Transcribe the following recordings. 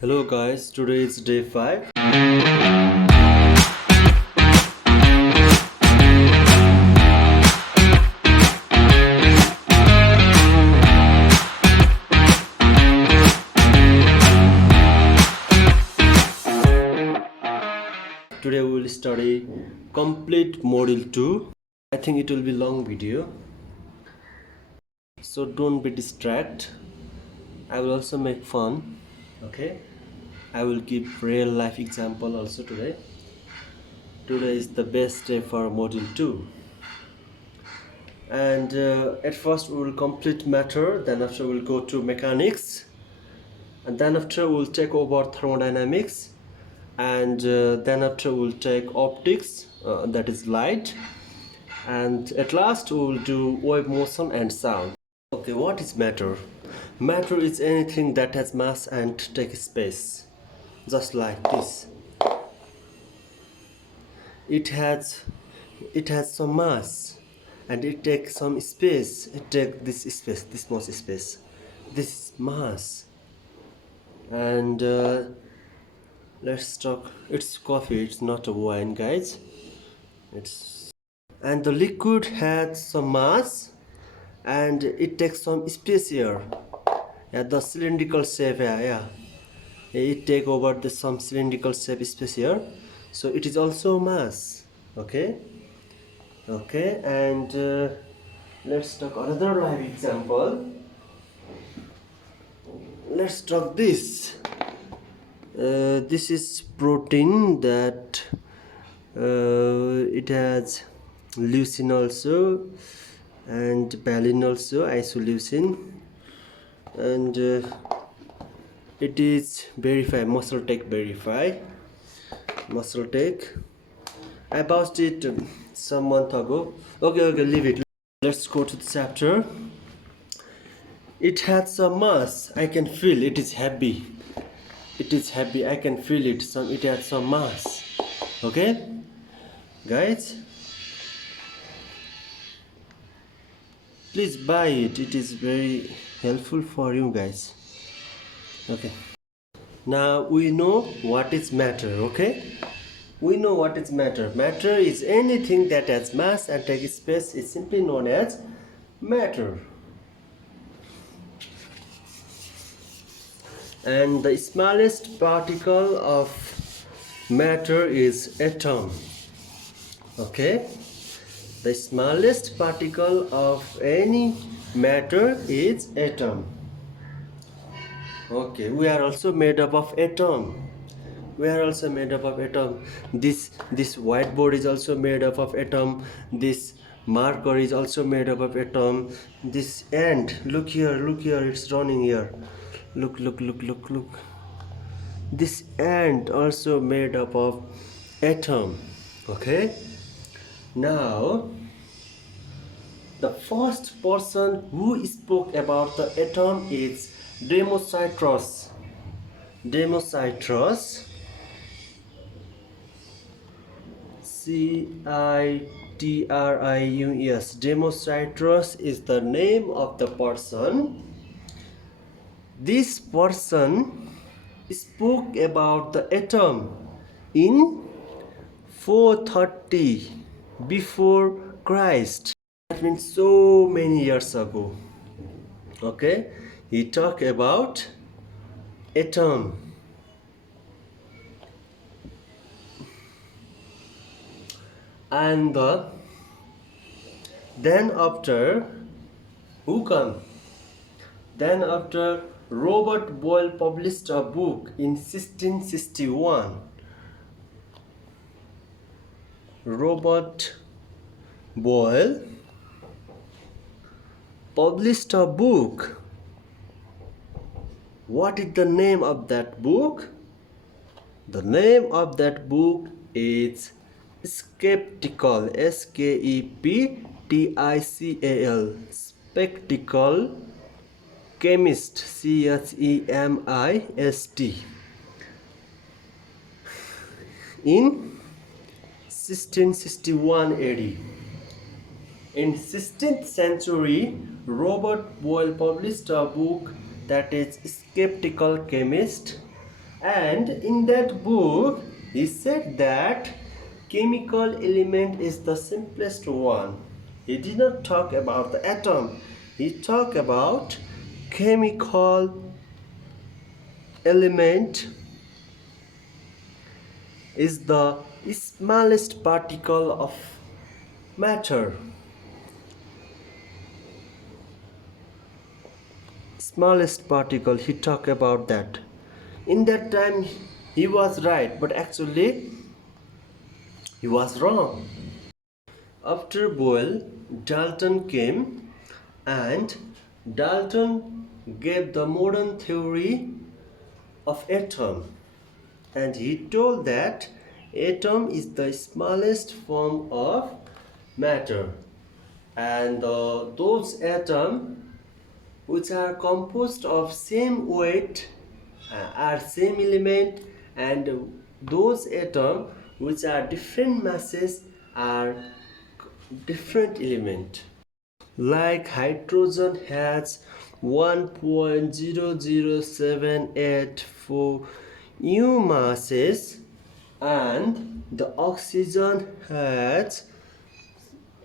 Hello guys, today is day 5. Today we will study complete module 2. I think it will be long video, so don't be distracted. I will also make fun. Okay, I will give real life example also today. Today is the best day for module 2. And at first we will complete matter, then after we will go to mechanics, and then after we will take over thermodynamics, and then after we will take optics, that is light, and at last we will do wave motion and sound. Okay, what is matter? Matter is anything that has mass and takes space, just like this. It has some mass and it takes some space. It takes this space, this much space, this mass. And let's talk. It's coffee, it's not a wine, guys. And the liquid has some mass and it takes some space here. Yeah, the cylindrical shape, yeah. It take over the some cylindrical shape space here, so it is also mass. Okay, and let's talk another live example. Let's talk this. This is protein that it has leucine also and valine also, isoleucine, and it is verify, muscle tech verify, muscle tech. I bought it some month ago. Okay, leave it. Let's go to the chapter. It has some mass. I can feel it is heavy. It is heavy. I can feel it. It has some mass. Okay, guys, please buy it. It is very helpful for you guys. Okay. Now we know what is matter. Okay. We know what is matter. Matter is anything that has mass and takes space is simply known as matter. And the smallest particle of matter is atom. Okay? The smallest particle of any matter is atom. Okay, we are also made up of atom. We are also made up of atom. This whiteboard is also made up of atom. This marker is also made up of atom. This ant, look here, it's running here. Look. This ant also made up of atom. Okay, now the first person who spoke about the atom is Democritus. Citrius. Democritus is the name of the person. This person spoke about the atom in 430 before Christ. That means so many years ago. Okay, he talked about atom. And then after who come? Then after Robert Boyle published a book in 1661. Robert Boyle published a book. What is the name of that book? The name of that book is Skeptical. Skeptical. Spectacle Chemist. Chemist. In 1661 AD. In 16th century, Robert Boyle published a book that is Skeptical Chemist, And in that book he said that chemical element is the simplest one. He did not talk about the atom, he talked about chemical element is the smallest particle of matter. Smallest particle, he talked about that. In that time he was right, but actually he was wrong. After Boyle, Dalton came, and Dalton gave the modern theory of atom, and he told that atom is the smallest form of matter, and those atoms which are composed of same weight are same element, and those atoms which are different masses are different element. Like hydrogen has 1.00784 u masses, and the oxygen has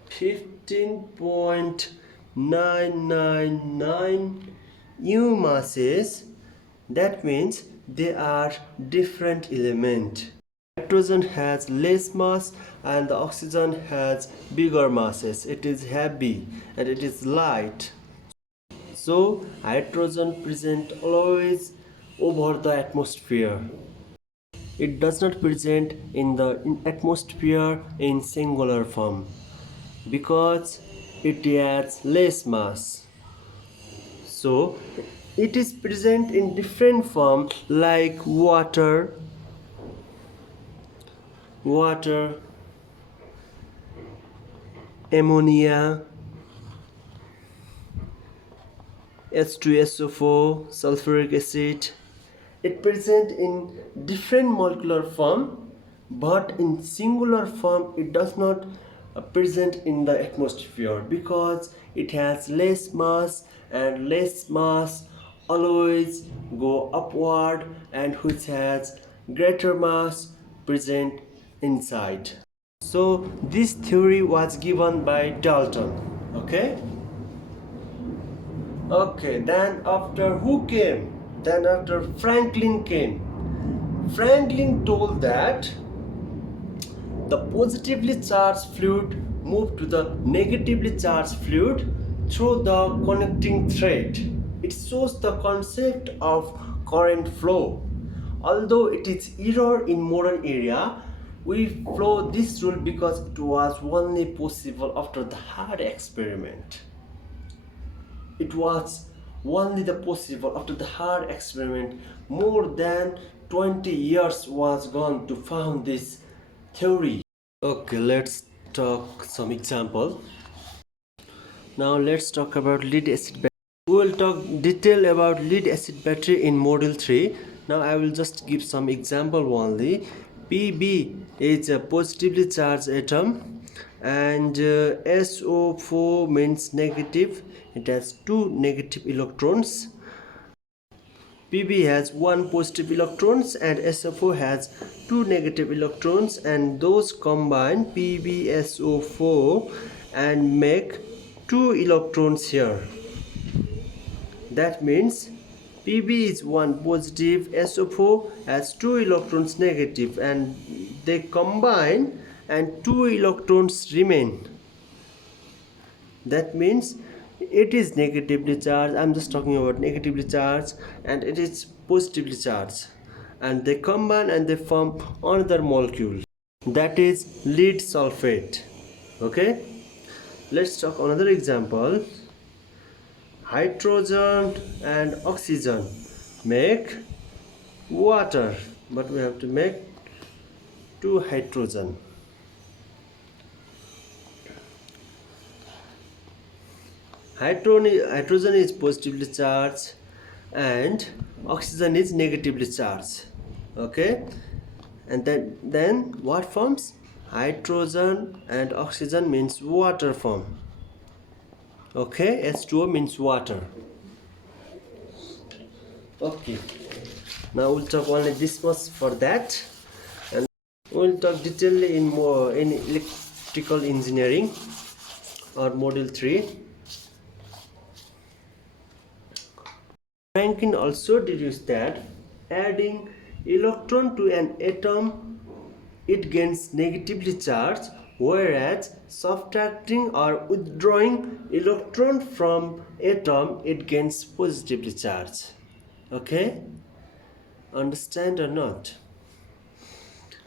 15.999 u masses. That means they are different element. Hydrogen has less mass and the oxygen has bigger masses. It is heavy and it is light. So hydrogen present always over the atmosphere. It does not present in the atmosphere in singular form because it has less mass. So it is present in different form like water, ammonia, H2SO4, sulfuric acid. It present in different molecular form, but in singular form it does not present in the atmosphere because it has less mass, and less mass always go upward, and which has greater mass present inside. So this theory was given by Dalton. Okay. Okay, then after who came? Then after Franklin came. Franklin told that the positively charged fluid moved to the negatively charged fluid through the connecting thread. It shows the concept of current flow. Although it is error in modern area, we follow this rule because it was only possible after the hard experiment. It was only the possible after the hard experiment. More than 20 years was gone to found this theory. Okay, let's talk some example. Now let's talk about lead acid battery. We will talk detail about lead acid battery in module 3. Now I will just give some example only. Pb is a positively charged atom, and SO4 means negative. It has 2 negative electrons. Pb has 1 positive electrons and SO4 has 2 negative electrons, and those combine PbSO4 and make 2 electrons here. That means Pb is 1 positive, SO4 has 2 electrons negative, and they combine and 2 electrons remain. That means it is negatively charged. I'm just talking about negatively charged, and it is positively charged, and they combine and they form another molecule, that is lead sulfate. Okay, let's talk another example. Hydrogen and oxygen make water, but we have to make 2 hydrogen. Hydrogen is positively charged and oxygen is negatively charged. Okay, and then what forms? Hydrogen and oxygen means water form. Okay, H2O means water. Okay, Now we'll talk only this much for that, and we'll talk detailedly in more in electrical engineering or module 3. Franklin also deduced that adding electron to an atom it gains negatively charged, whereas subtracting or withdrawing electron from atom it gains positively charged. Okay, understand or not?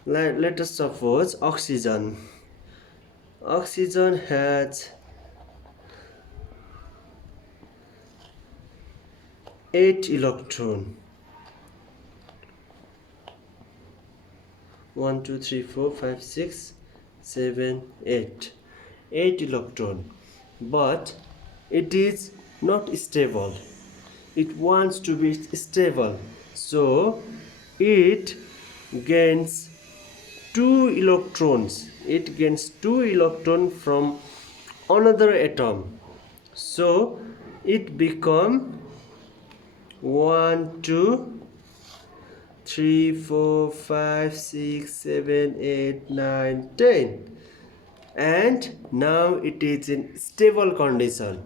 Let us suppose oxygen has 8 electron. 1 2 3 4 5 6 7 8 electron, but it is not stable. It wants to be stable, so it gains 2 electrons. It gains 2 electrons from another atom, so it become 1 2 3 4 5 6 7 8 9 10, and now it is in stable condition.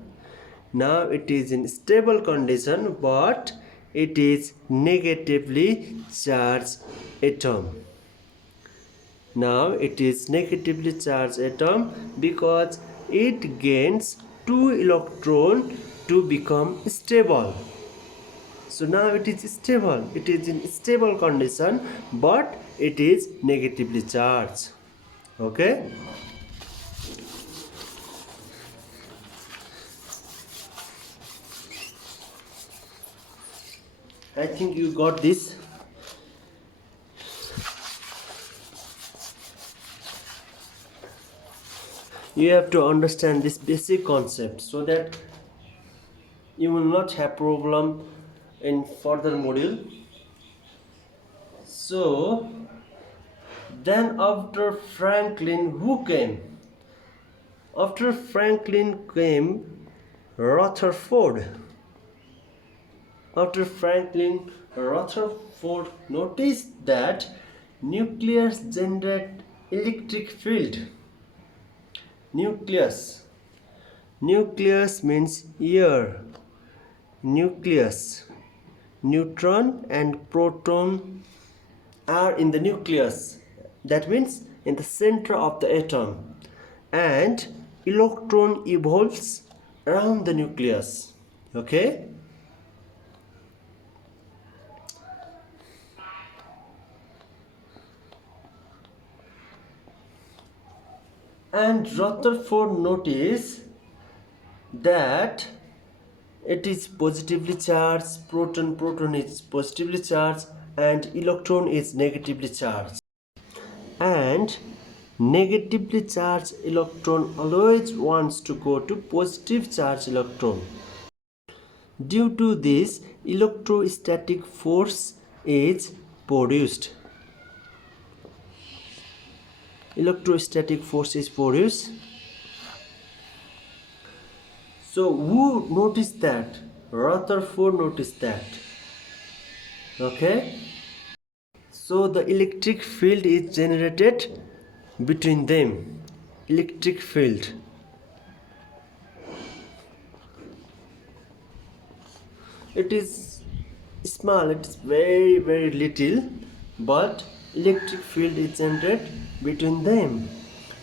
Now it is in stable condition, but it is negatively charged atom. Now it is negatively charged atom because it gains 2 electron to become stable. So now it is stable. It is in stable condition, but it is negatively charged. Okay. I think you got this. You have to understand this basic concept so that you will not have problem in further module. So then after Franklin, who came? After Franklin came Rutherford. After Franklin, Rutherford noticed that nucleus generate electric field. Nucleus means air. Nucleus, neutron and proton are in the nucleus. That means in the center of the atom, and electron evolves around the nucleus. Okay. And Rutherford noticed that it is positively charged, proton is positively charged, and electron is negatively charged. And negatively charged electron always wants to go to positive charged electron. Due to this, electrostatic force is produced. Electrostatic force is produced. So who noticed that? Rutherford noticed that. Okay. So the electric field is generated between them. Electric field. It is small, it is very, very little, but electric field is generated between them.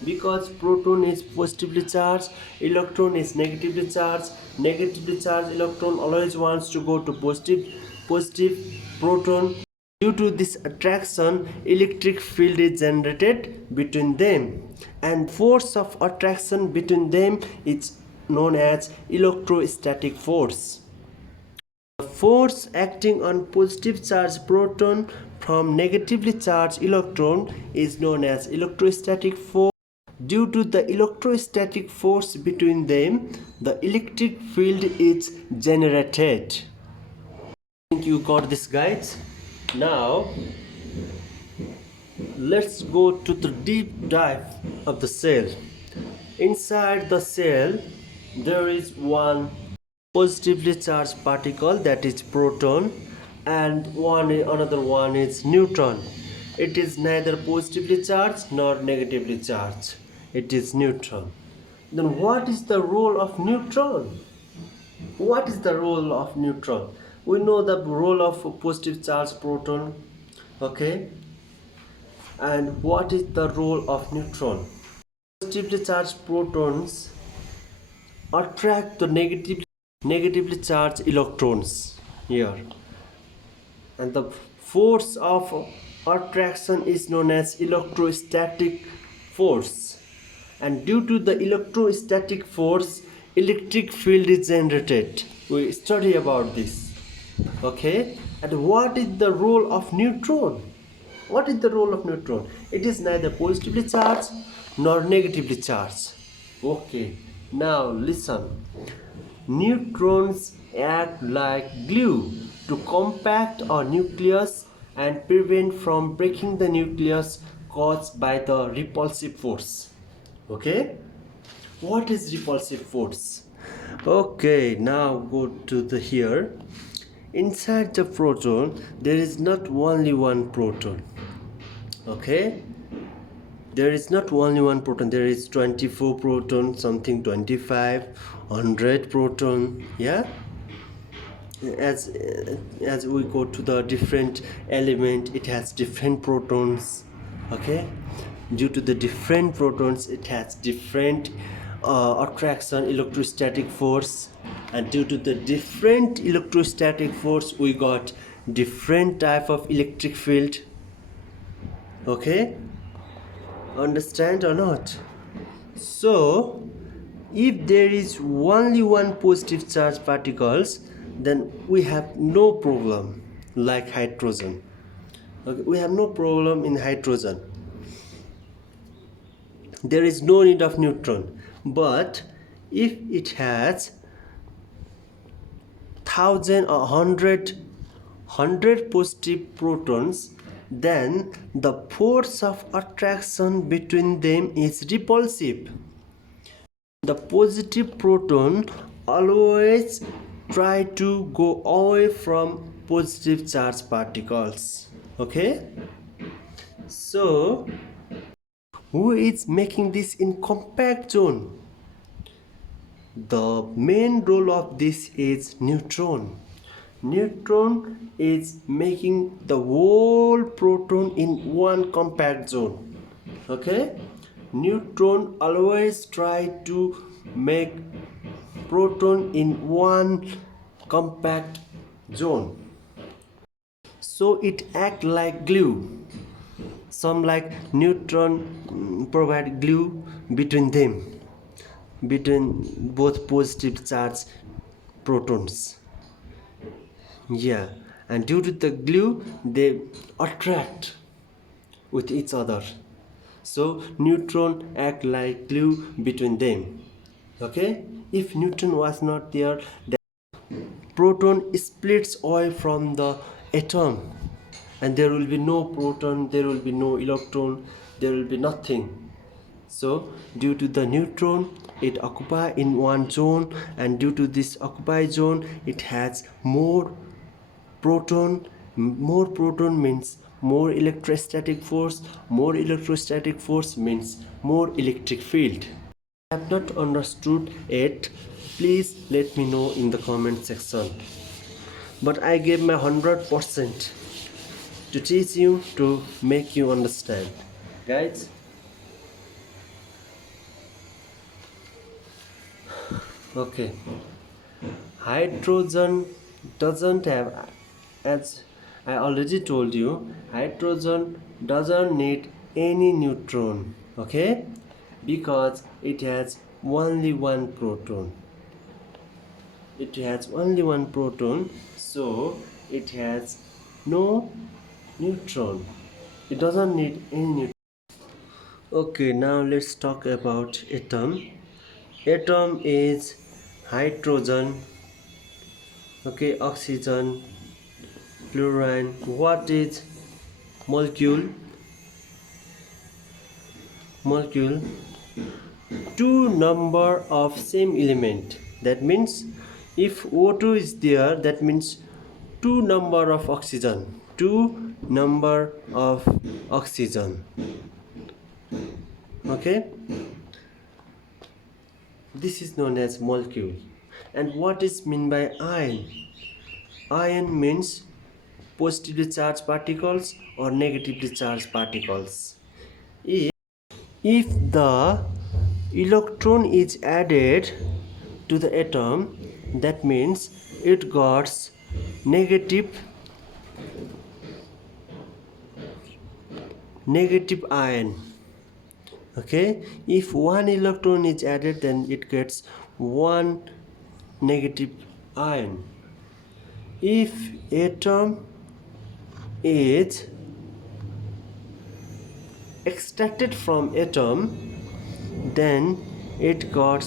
Because proton is positively charged, electron is negatively charged. Negatively charged electron always wants to go to positive proton. Due to this attraction, electric field is generated between them, and force of attraction between them is known as electrostatic force. The force acting on positive charged proton from negatively charged electron is known as electrostatic force. Due to the electrostatic force between them, the electric field is generated. I think you got this, guys. Now let's go to the deep dive of the cell. Inside the cell there is one positively charged particle, that is proton, and another one is neutron. It is neither positively charged nor negatively charged. It is neutron. Then what is the role of neutron? What is the role of neutron? We know the role of a positive charged proton. Okay, and what is the role of neutron? Positively charged protons attract the negatively charged electrons here, and the force of attraction is known as electrostatic force, and due to the electrostatic force electric field is generated. We study about this. Okay, and what is the role of neutron? What is the role of neutron? It is neither positively charged nor negatively charged. Okay, now listen. Neutrons act like glue to compact a nucleus and prevent from breaking the nucleus caused by the repulsive force. Okay, what is repulsive force? Okay, now go to the here. Inside the proton there is not only one proton. Okay, there is not only one proton, there is 24 proton, something 25, 100 proton. Yeah, as we go to the different element, it has different protons. Okay, due to the different protons it has different attraction electrostatic force, and due to the different electrostatic force we got different type of electric field. Okay, understand or not? So if there is only one positive charge particles, then we have no problem like hydrogen. Okay, we have no problem in hydrogen. There is no need of neutron. But if it has 1000 or 100 positive protons, then the force of attraction between them is repulsive. The positive proton always try to go away from positive charge particles. Okay, so who is making this in compact zone? The main role of this is neutron. Neutron is making the whole proton in one compact zone. Okay, neutron always try to make proton in one compact zone, so it act like glue. Some like neutron provide glue between them, between both positive charge protons. Yeah, and due to the glue they attract with each other, so neutron act like glue between them. Okay, if neutron was not there, the proton splits away from the atom, and there will be no proton, there will be no electron, there will be nothing. So due to the neutron it occupy in one zone, and due to this occupied zone it has more proton. More proton means more electrostatic force, more electrostatic force means more electric field. I have not understood it, please let me know in the comment section, but I gave my 100% to teach you, to make you understand, guys. Okay, hydrogen doesn't have, as I already told you, hydrogen doesn't need any neutron. Okay, because it has only one proton. It has only one proton, so it has no neutron. It doesn't need any neutron. Okay, now let's talk about atom. Atom is hydrogen, okay, oxygen, fluorine. What is molecule? Molecule, two number of same element. That means if O2 is there, that means 2 number of oxygen. 2 number of oxygen. Okay, this is known as molecule. And what is meant by ion? Ion means positively charged particles or negatively charged particles. If the electron is added to the atom, that means it got negative ion. Okay, if one electron is added, then it gets one negative ion. If atom is extracted from atom, then it got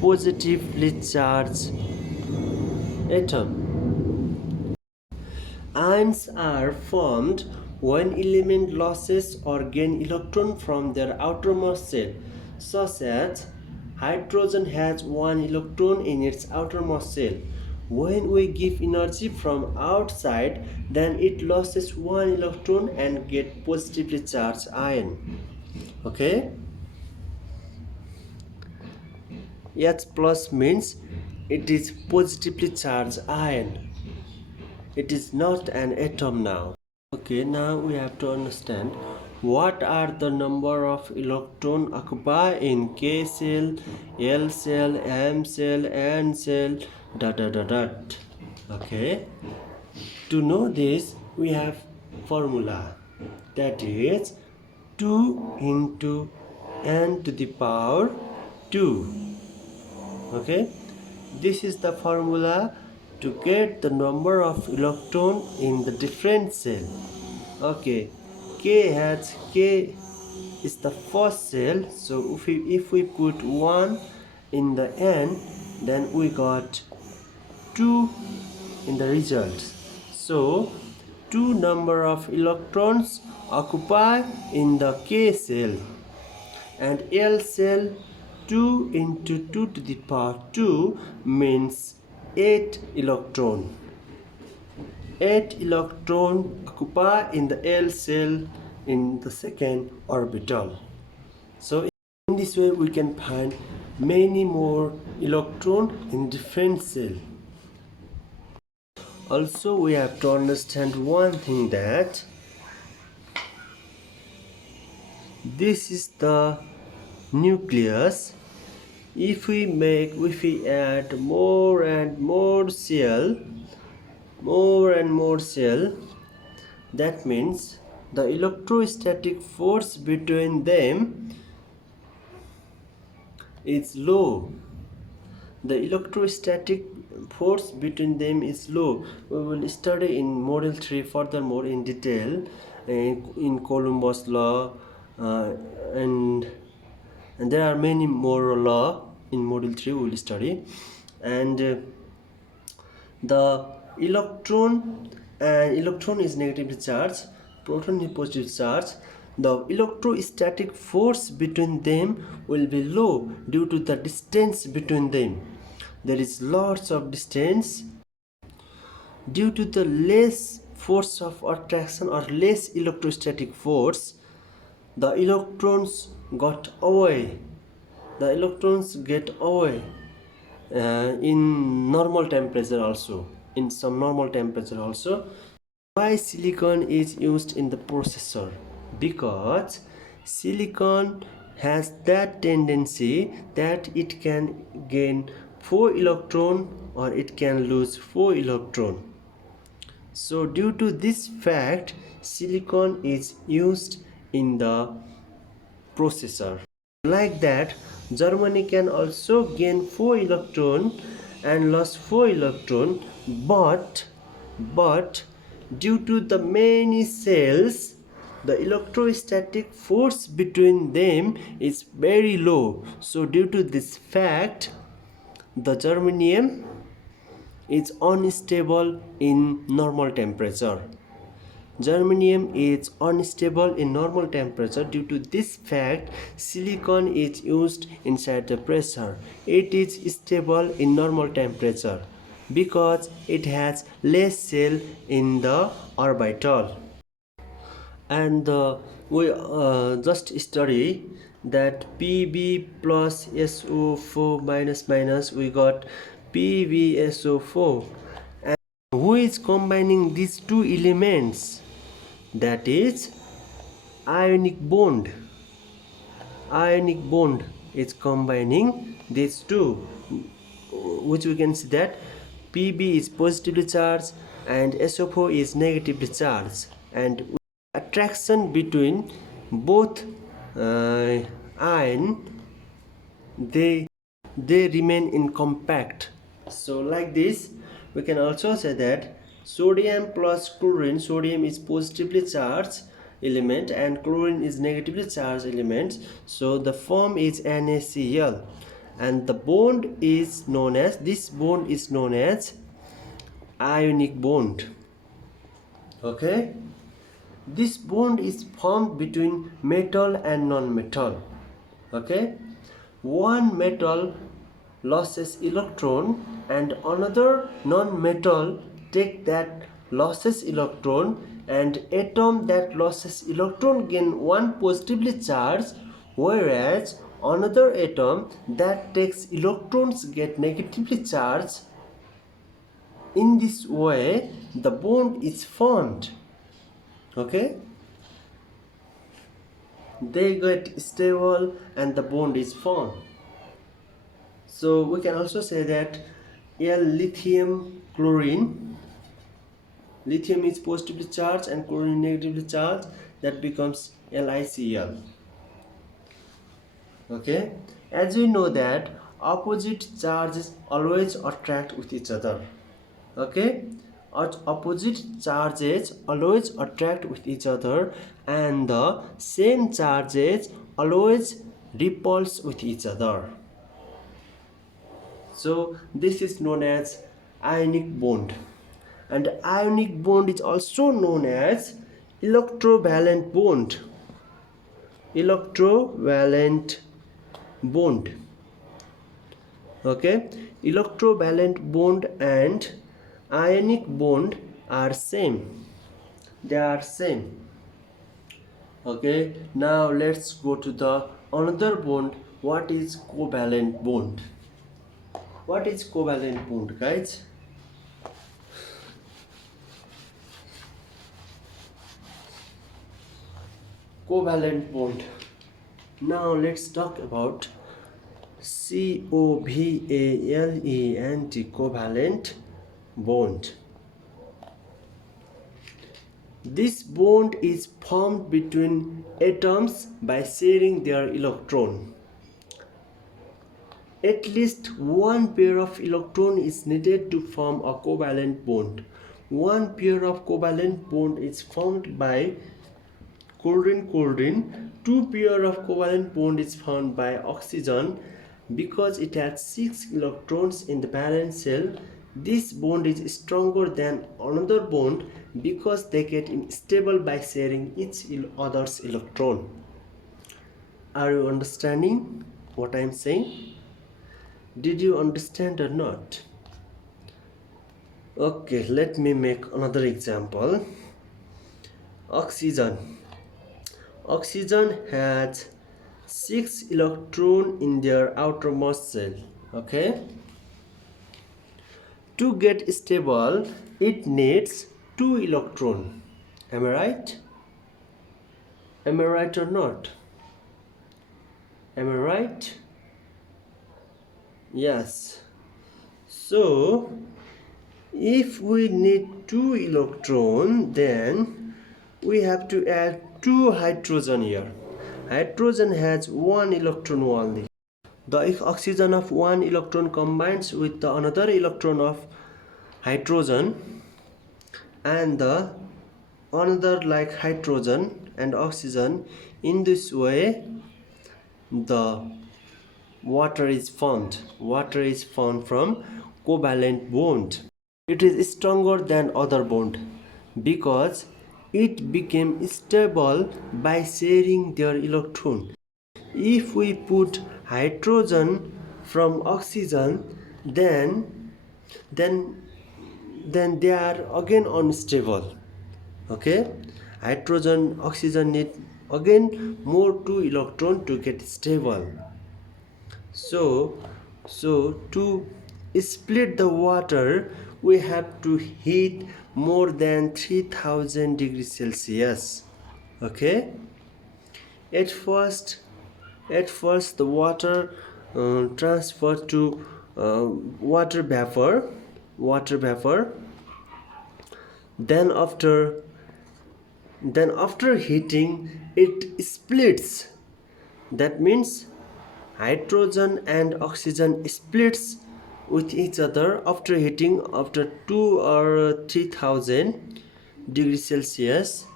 positively charged atom. Ions are formed when element loses or gain electron from their outermost shell, such as hydrogen has one electron in its outermost shell. When we give energy from outside, then it loses one electron and get positively charged ion. Okay, H plus means it is positively charged ion. It is not an atom now. Okay, now we have to understand what are the number of electron occupied in K cell, L cell, M cell, N cell, dot dot dot dot. Okay, to know this we have formula, that is 2 into n to the power 2. Okay, this is the formula to get the number of electron in the different cell. Okay, K is the first cell, so if we put 1 in the n, then we got 2 in the result. So 2 number of electrons occupy in the K cell, and L cell 2 into 2 to the power 2 means 8 electron. 8 electron occupy in the L cell in the second orbital. So in this way we can find many more electron in different cell. Also we have to understand one thing, that this is the nucleus. If we add more and more cell, that means the electrostatic force between them is low. The electrostatic force between them is low. We will study in model 3 furthermore in detail in Columbus law, and there are many more law in model 3 we will study. And the electron is negatively charged, proton is positively charged. The electrostatic force between them will be low due to the distance between them. There is lots of distance. Due to the less force of attraction or less electrostatic force, the electrons got away. The electrons get away in normal temperature also, in some normal temperature also. Why silicon is used in the processor? Because silicon has that tendency that it can gain 4 electron or it can lose 4 electron. So due to this fact, silicon is used in the processor. Like that, Germany can also gain 4 electron and lose 4 electron, but due to the many cells, the electrostatic force between them is very low. So due to this fact, the germanium is unstable in normal temperature. Germanium is unstable in normal temperature. Due to this fact, silicon is used inside the pressure. It is stable in normal temperature. because it has less shell in the orbital. And we just study that Pb plus SO4 minus minus, we got PbSO4, and who is combining these two elements? That is ionic bond. Ionic bond is combining these two, which we can see that Pb is positively charged and SO4 is negatively charged, and attraction between both ion, they remain in compact. So like this we can also say that sodium plus chlorine, sodium is positively charged element and chlorine is negatively charged element, so the form is NaCl, and the bond is known as, this bond is known as ionic bond. Okay, this bond is formed between metal and non-metal. Okay, one metal loses electron and another non-metal take that loses electron, and atom that loses electron gain one positively charged, whereas another atom that takes electrons get negatively charged. In this way the bond is formed. Okay, they get stable and the bond is formed. So we can also say that lithium chlorine, lithium is positively charged and chlorine negatively charged, that becomes LiCl. Okay, as we know that opposite charges always attract with each other. Okay, opposite charges always attract with each other and the same charges always repulse with each other. So this is known as ionic bond, and ionic bond is also known as electrovalent bond. Electrovalent bond. Okay, electrovalent bond and ionic bond are same. They are same. Okay, now let's go to the another bond. What is covalent bond? What is covalent bond, guys? Covalent bond. Now let's talk about covalent covalent bond. This bond is formed between atoms by sharing their electron. At least one pair of electron is needed to form a covalent bond. One pair of covalent bond is formed by chlorine. Two pair of covalent bond is formed by oxygen. Because it has 6 electrons in the valence shell, this bond is stronger than another bond because they get unstable by sharing each other's electron. Are you understanding what I am saying? Did you understand or not? Okay, let me make another example. Oxygen. Oxygen has 6 electrons in their outermost shell. Okay, to get stable it needs 2 electrons. Am I right? Am I right or not? Am I right? Yes. So if we need 2 electrons, then we have to add 2 hydrogen here. Hydrogen has 1 electron only. The oxygen of 1 electron combines with the another electron of hydrogen, and the another like hydrogen and oxygen. In this way the water is formed. Water is formed from covalent bond. It is stronger than other bond because it became stable by sharing their electron. If we put hydrogen from oxygen, then then they are again unstable. Okay, hydrogen oxygen need again more two electron to get stable. So to split the water, we have to heat more than 3000 degrees Celsius. Okay, at first the water transfers to water vapor. Then after heating, it splits. That means hydrogen and oxygen splits with each other after heating after 2 or 3000 degrees Celsius,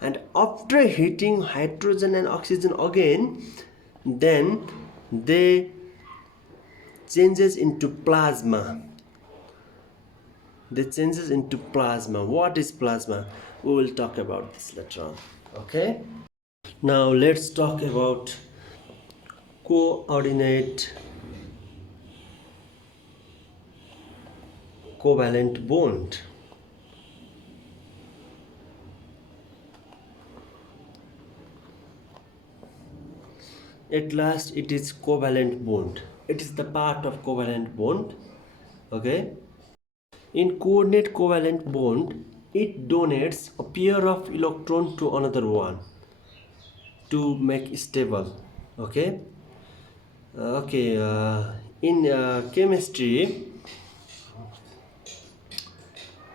and after heating hydrogen and oxygen again, then they changes into plasma. What is plasma? We will talk about this later on. Okay, now let's talk about coordinate covalent bond. At last, it is covalent bond. It is the part of covalent bond. Okay, in coordinate covalent bond, it donates a pair of electron to another one to make stable. Okay, in chemistry,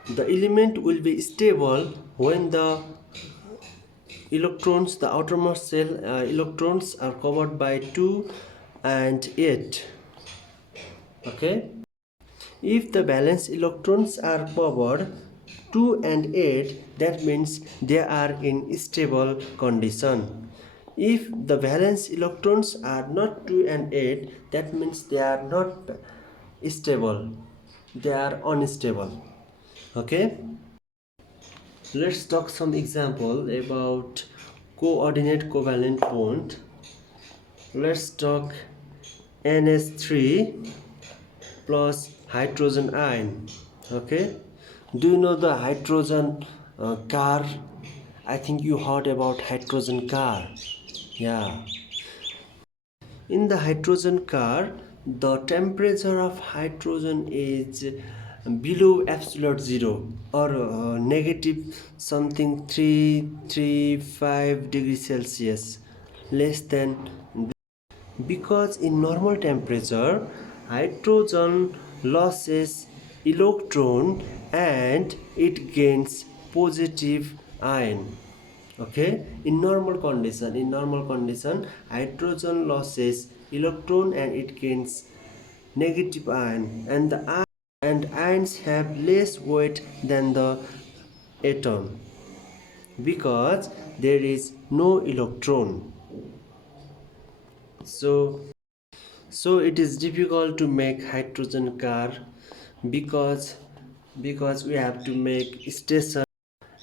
the element will be stable when the electrons, the outermost shell electrons, are covered by 2 and 8. Okay, if the valence electrons are covered 2 and 8, that means they are in stable condition. If the valence electrons are not 2 and 8, that means they are not stable, they are unstable. Okay, let's talk some example about coordinate covalent bond. Let's talk NH3 plus hydrogen ion. Okay, do you know the hydrogen car? I think you heard about hydrogen car. Yeah, in the hydrogen car, the temperature of hydrogen is below absolute zero, or negative something 335 degrees Celsius, less than, because in normal temperature hydrogen loses electron and it gains positive ion. Okay, in normal condition hydrogen loses electron and it gains negative ion, and ions have less weight than the atom because there is no electron. So it is difficult to make hydrogen car because we have to make station,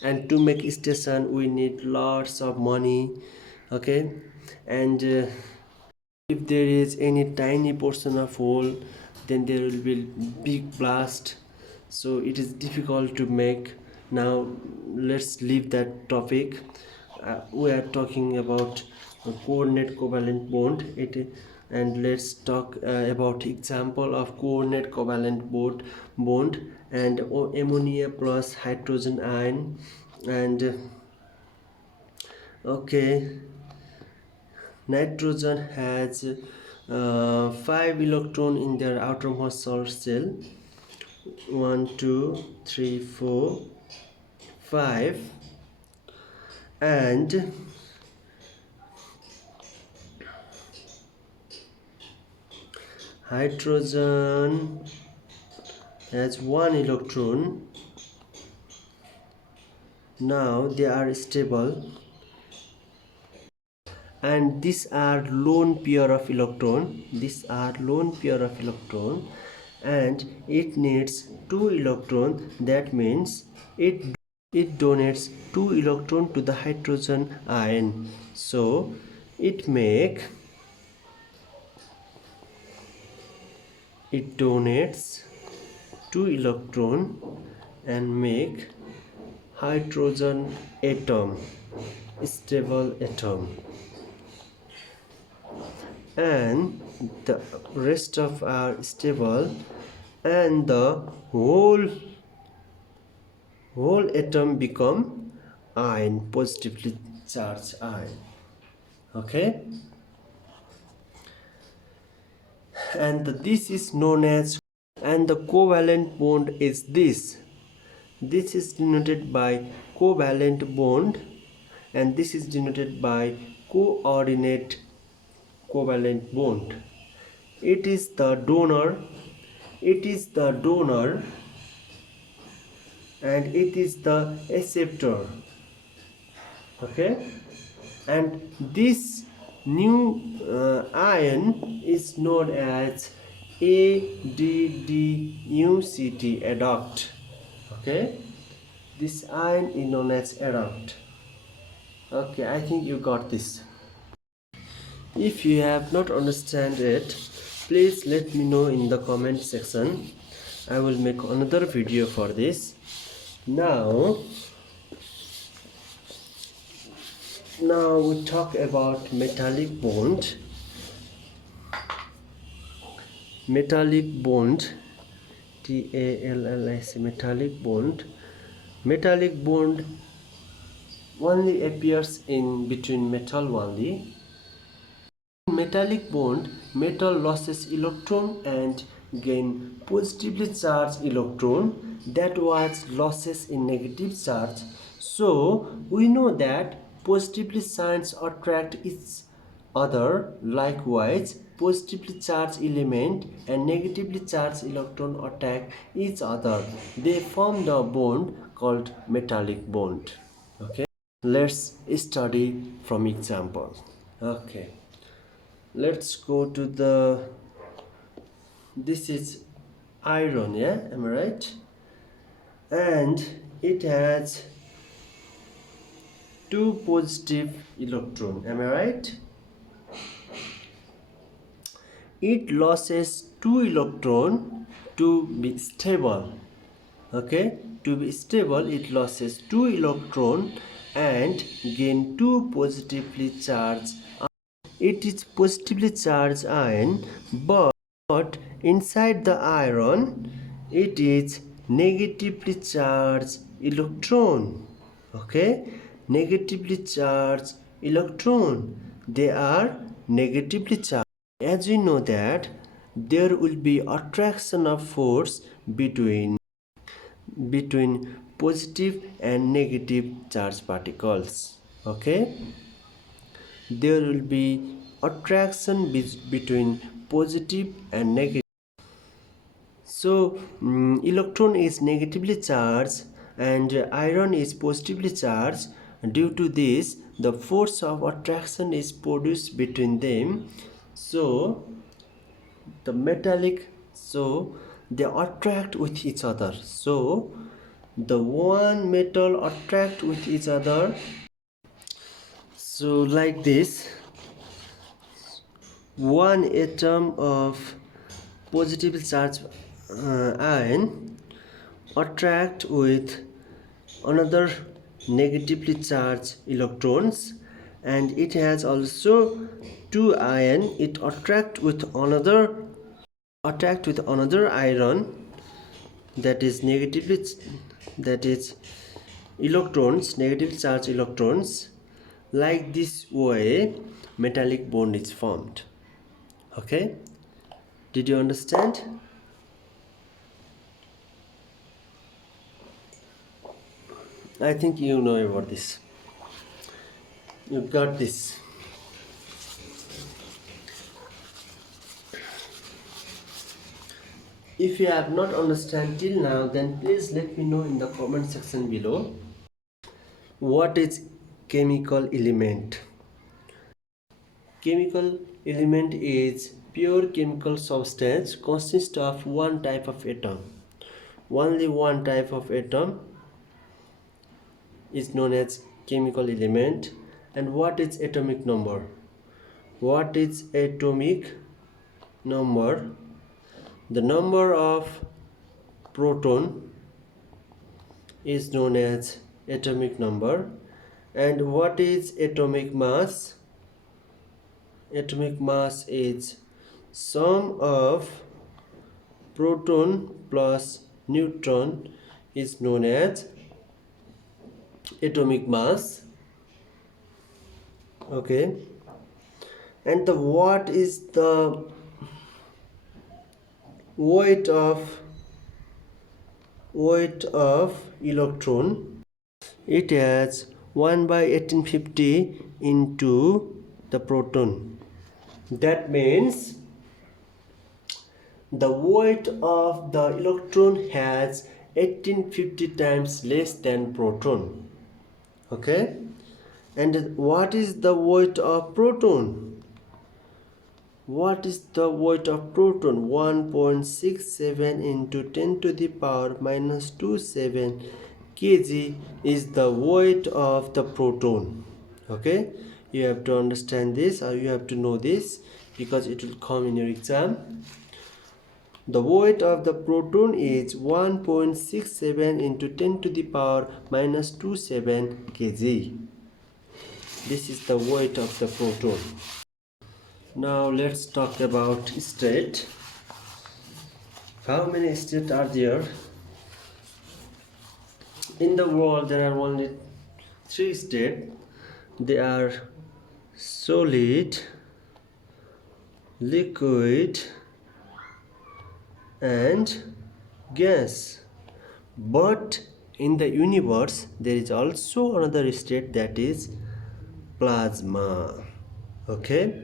and to make station we need lots of money. Okay, and if there is any tiny portion of hole, then there will be big blast, so it is difficult to make. Now let's leave that topic. We are talking about coordinate covalent bond. And let's talk about example of coordinate covalent bond and ammonia plus hydrogen ion. And okay, nitrogen has 5 electron in their outermost shell. 1 2 3 4 5. And hydrogen has 1 electron. Now they are stable, and these are lone pair of electron. And it needs 2 electron. That means it donates 2 electron to the hydrogen ion, so it donates 2 electron and make hydrogen atom, stable atom, and the rest of are stable, and the whole atom become ion, positively charged ion. Okay, and this is known as, and the covalent bond is this is denoted by covalent bond, and this is denoted by coordinate covalent bond. It is the donor, and it is the acceptor. Okay, and this new ion is known as ADDUCT, adduct. Okay, this ion is known as adduct. Okay, I think you got this. If you have not understand it, please let me know in the comment section. I will make another video for this. Now we talk about metallic bond. Metallic bond, TALLIC, metallic bond. Metallic bond only appears in between metal only. In metallic bond, metal loses electron and gain positively charged electron that was losses in negative charge. So we know that positively charged attract each other. Likewise, positively charged element and negatively charged electron attack each other. They form the bond called metallic bond. Okay, let's study from example. Okay, let's go to the, this is iron, yeah, am I right? And it has 2 positive electron, am I right? It loses 2 electron to be stable. Okay, to be stable it loses 2 electron and gain 2 positively charged. It is positively charged ion, but inside the iron it is negatively charged electron. Okay, negatively charged electron, they are negatively charged. As we know that there will be attraction of force between positive and negative charged particles. Okay, there will be attraction between positive and negative. So electron is negatively charged and iron is positively charged. Due to this, the force of attraction is produced between them. So the metallic, so they attract with each other. So the one metal attract with each other. So like this, one atom of positively charged ion attract with another negatively charged electrons, and it has also 2 ion. It attract with another iron that is negatively, that is electrons, negatively charged electrons. Like this way metallic bond is formed. Okay, did you understand? I think you know about this. You got this. If you have not understand till now, then please let me know in the comment section below. What is chemical element? Chemical element is pure chemical substance consists of one type of atom. Only one type of atom is known as chemical element. And what is atomic number? What is atomic number? The number of proton is known as atomic number. And what is atomic mass? Atomic mass is sum of proton plus neutron is known as atomic mass. Okay, and the what is the weight of electron? It has 1 by 1850 into the proton. That means the weight of the electron has 1850 times less than proton. Okay, and what is the weight of proton? What is the weight of proton? 1.67 into 10 to the power minus 27 kg is the weight of the proton. Okay, you have to understand this, or you have to know this, because it will come in your exam. The weight of the proton is 1.67 into 10 to the power minus 27 kg. This is the weight of the proton. Now let's talk about state. How many states are there? In the world there are only 3 states. They are solid, liquid, and gas. But in the universe there is also another state, that is plasma. Okay,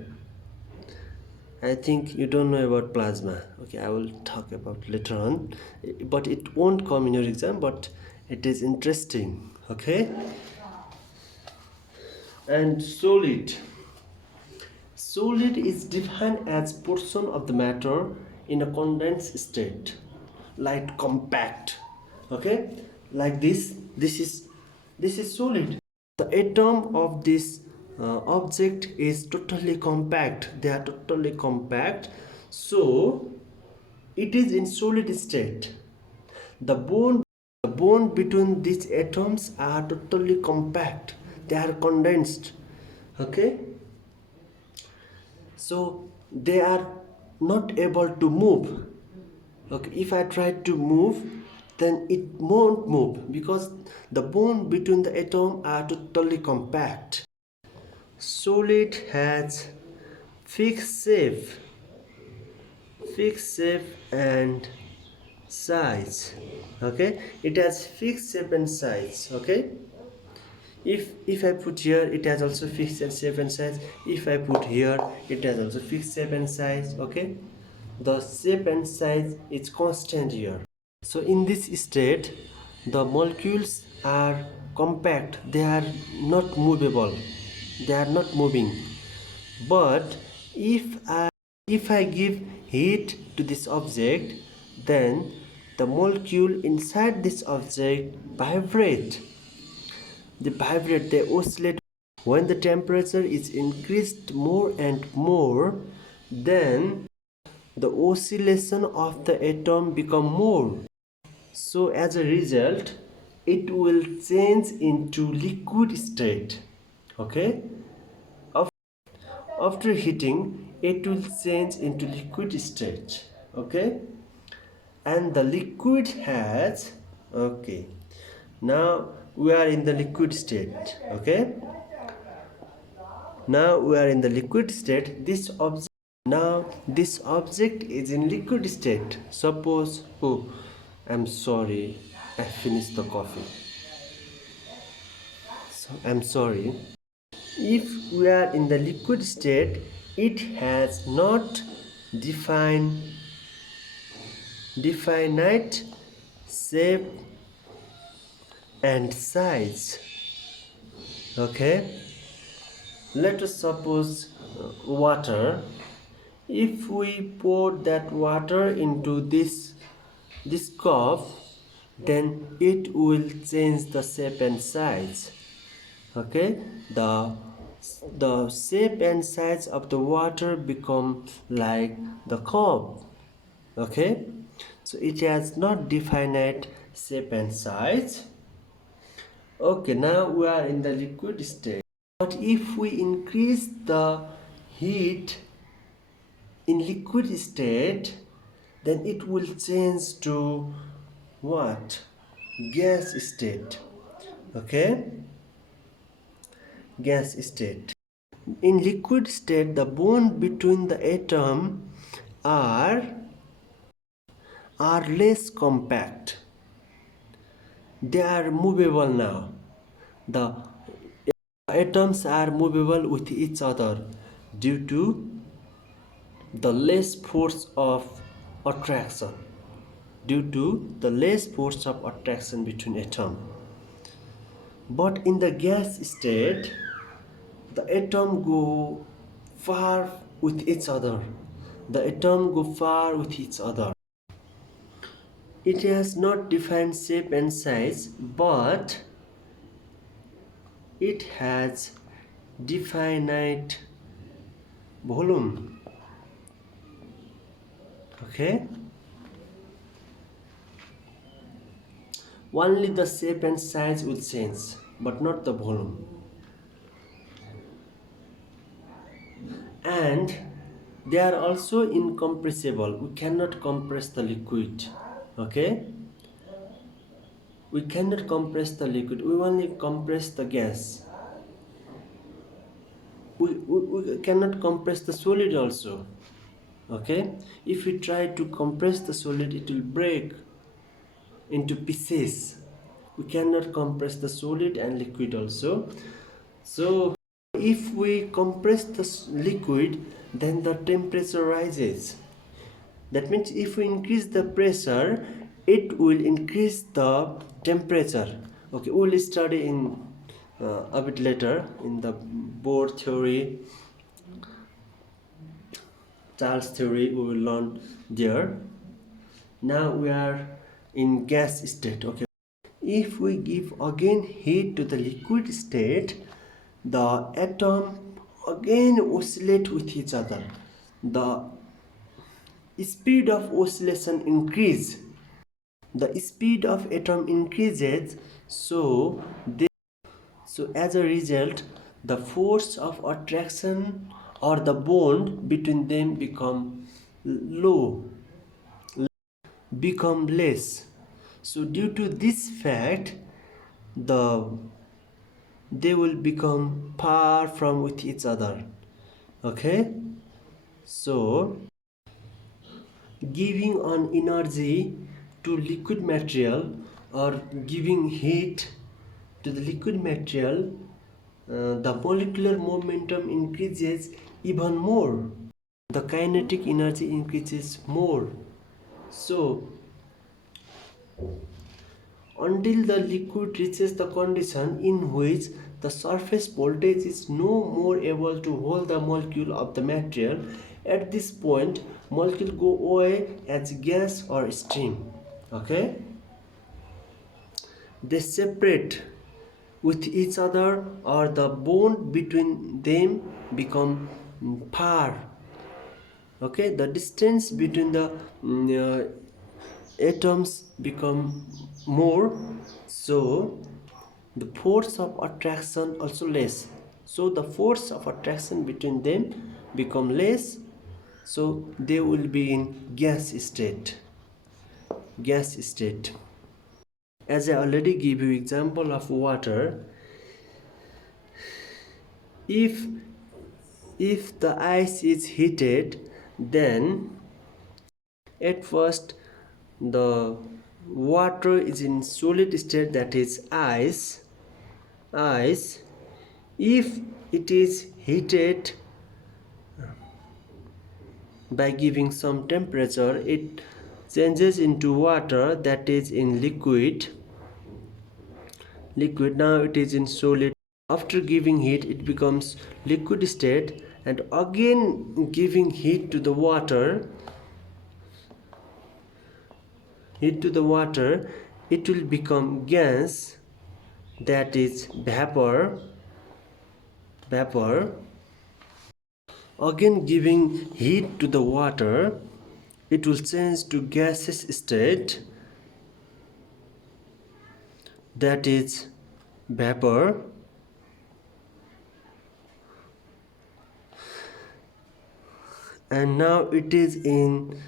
I think you don't know about plasma. Okay, I will talk about later on, but it won't come in your exam, but it is interesting. Okay, and solid is defined as portion of the matter in a condensed state, like compact. Okay, like this is solid. The atom of this object is totally compact. They are totally compact, so it is in solid state. The bond between these atoms are totally compact. They are condensed. Okay, so they are not able to move. Okay, if I try to move, then it won't move, because the bond between the atom are totally compact. Solid has fixed shape and size. Okay, it has fixed shape and size. Okay, if I put here, it has also fixed shape and size. If I put here, it has also fixed shape and size. Okay, the shape and size is constant here. So in this state, the molecules are compact. They are not movable. They are not moving. But if I give heat to this object, then the molecule inside this object vibrate. They oscillate. When the temperature is increased more and more, then the oscillation of the atom become more. So as a result, it will change into liquid state. Okay, after heating, it will change into liquid state. Okay, and the liquid has, okay, now we are in the liquid state. Okay, now we are in the liquid state. This object is in liquid state. Suppose, oh, I'm sorry, I finished the coffee, so I'm sorry. If we are in the liquid state, it has not definite shape and size. Okay, let us suppose water. If we pour that water into this cup, then it will change the shape and size. Okay, the shape and size of the water become like the cup. Okay, So it has not definite shape and size. Okay, now we are in the liquid state. But if we increase the heat in liquid state, then it will change to what? Gas state. Okay, gas state. In liquid state, the bond between the atom are less compact. They are movable now. The atoms are movable with each other due to the less force of attraction. Due to the less force of attraction between atoms. But in the gas state, the atom go far with each other. The atom go far with each other. It has not defined shape and size, but it has definite volume. Okay, only the shape and size will change, but not the volume. And they are also incompressible. We cannot compress the liquid. Okay, we cannot compress the liquid, we only compress the gas. We cannot compress the solid also. Okay, if we try to compress the solid, it will break into pieces. We cannot compress the solid and liquid also. So if we compress the liquid, then the temperature rises. That means if we increase the pressure, it will increase the temperature. Okay, we will study in a bit later in the Bohr theory, Charles theory, we will learn there. Now we are in gas state. Okay, if we give again heat to the liquid state, the atom again oscillate with each other. The speed of oscillation increase. The speed of atom increases, so as a result, the force of attraction or the bond between them become low, become less. So due to this fact, they will become far from with each other. Okay, so giving an energy to liquid material or giving heat to the liquid material, the molecular momentum increases even more. The kinetic energy increases more. So until the liquid reaches the condition in which the surface voltage is no more able to hold the molecule of the material, at this point molecule go away as gas or steam. Okay, they separate with each other or the bond between them become far. Okay, the distance between the atoms become more, so the force of attraction also less, so the force of attraction between them become less, so they will be in gas state. Gas state, as I already give you example of water. If the ice is heated, then at first the water is in solid state, that is ice. If it is heated by giving some temperature, it changes into water, that is in liquid. Now it is in solid. After giving heat, it becomes liquid state, and again giving heat to the water, it will become gas, that is vapor. Again giving heat to the water, it will change to gaseous state, that is vapor, and now it is in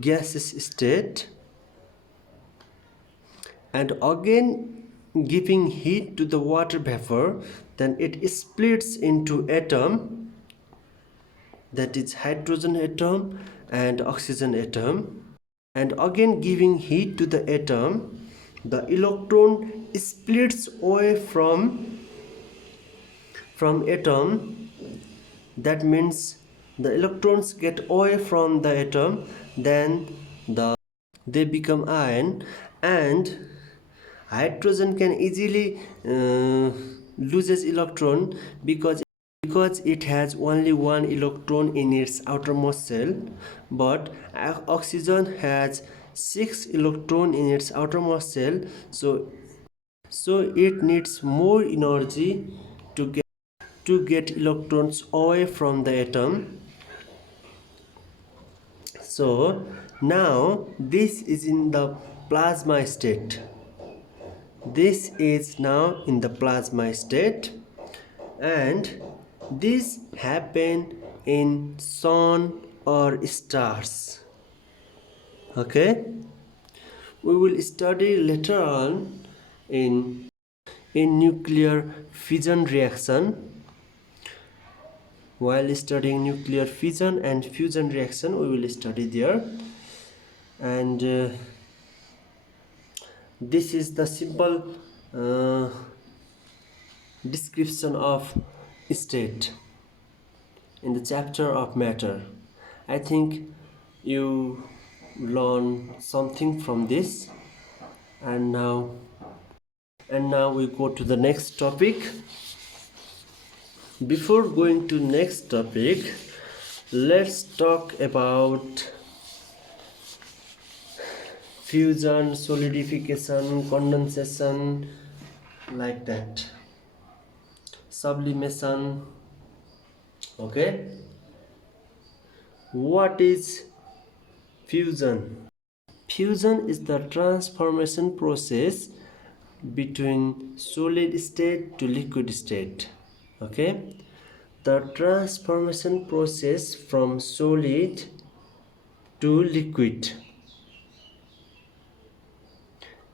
gaseous state, and again giving heat to the water vapor, then it splits into atom, that is hydrogen atom and oxygen atom, and again giving heat to the atom, the electron splits away from atom, that means the electrons get away from the atom, then they become ion, and hydrogen can easily loses electron because it has only one electron in its outermost shell, but oxygen has 6 electron in its outermost shell, so it needs more energy to get electrons away from the atom. So now this is in the plasma state. This is now in the plasma state, and this happen in sun or stars. Okay, we will study later on in nuclear fission reaction. While studying nuclear fission and fusion reaction, we will study there, and this is the simple description of state in the chapter of matter. I think you learn something from this, and now we go to the next topic. Before going to next topic, let's talk about fusion, solidification, condensation, like that, sublimation. Okay, what is fusion? Fusion is the transformation process between solid state to liquid state. Okay, the transformation process from solid to liquid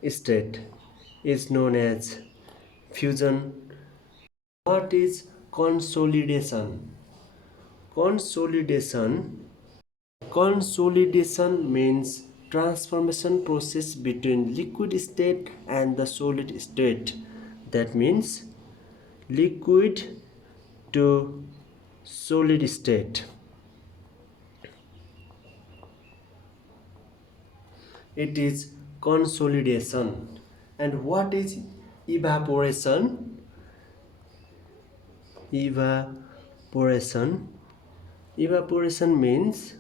state is known as fusion. What is consolidation? Consolidation means transformation process between liquid state and the solid state. That means liquid to solid state. It is consolidation. And what is evaporation? Evaporation means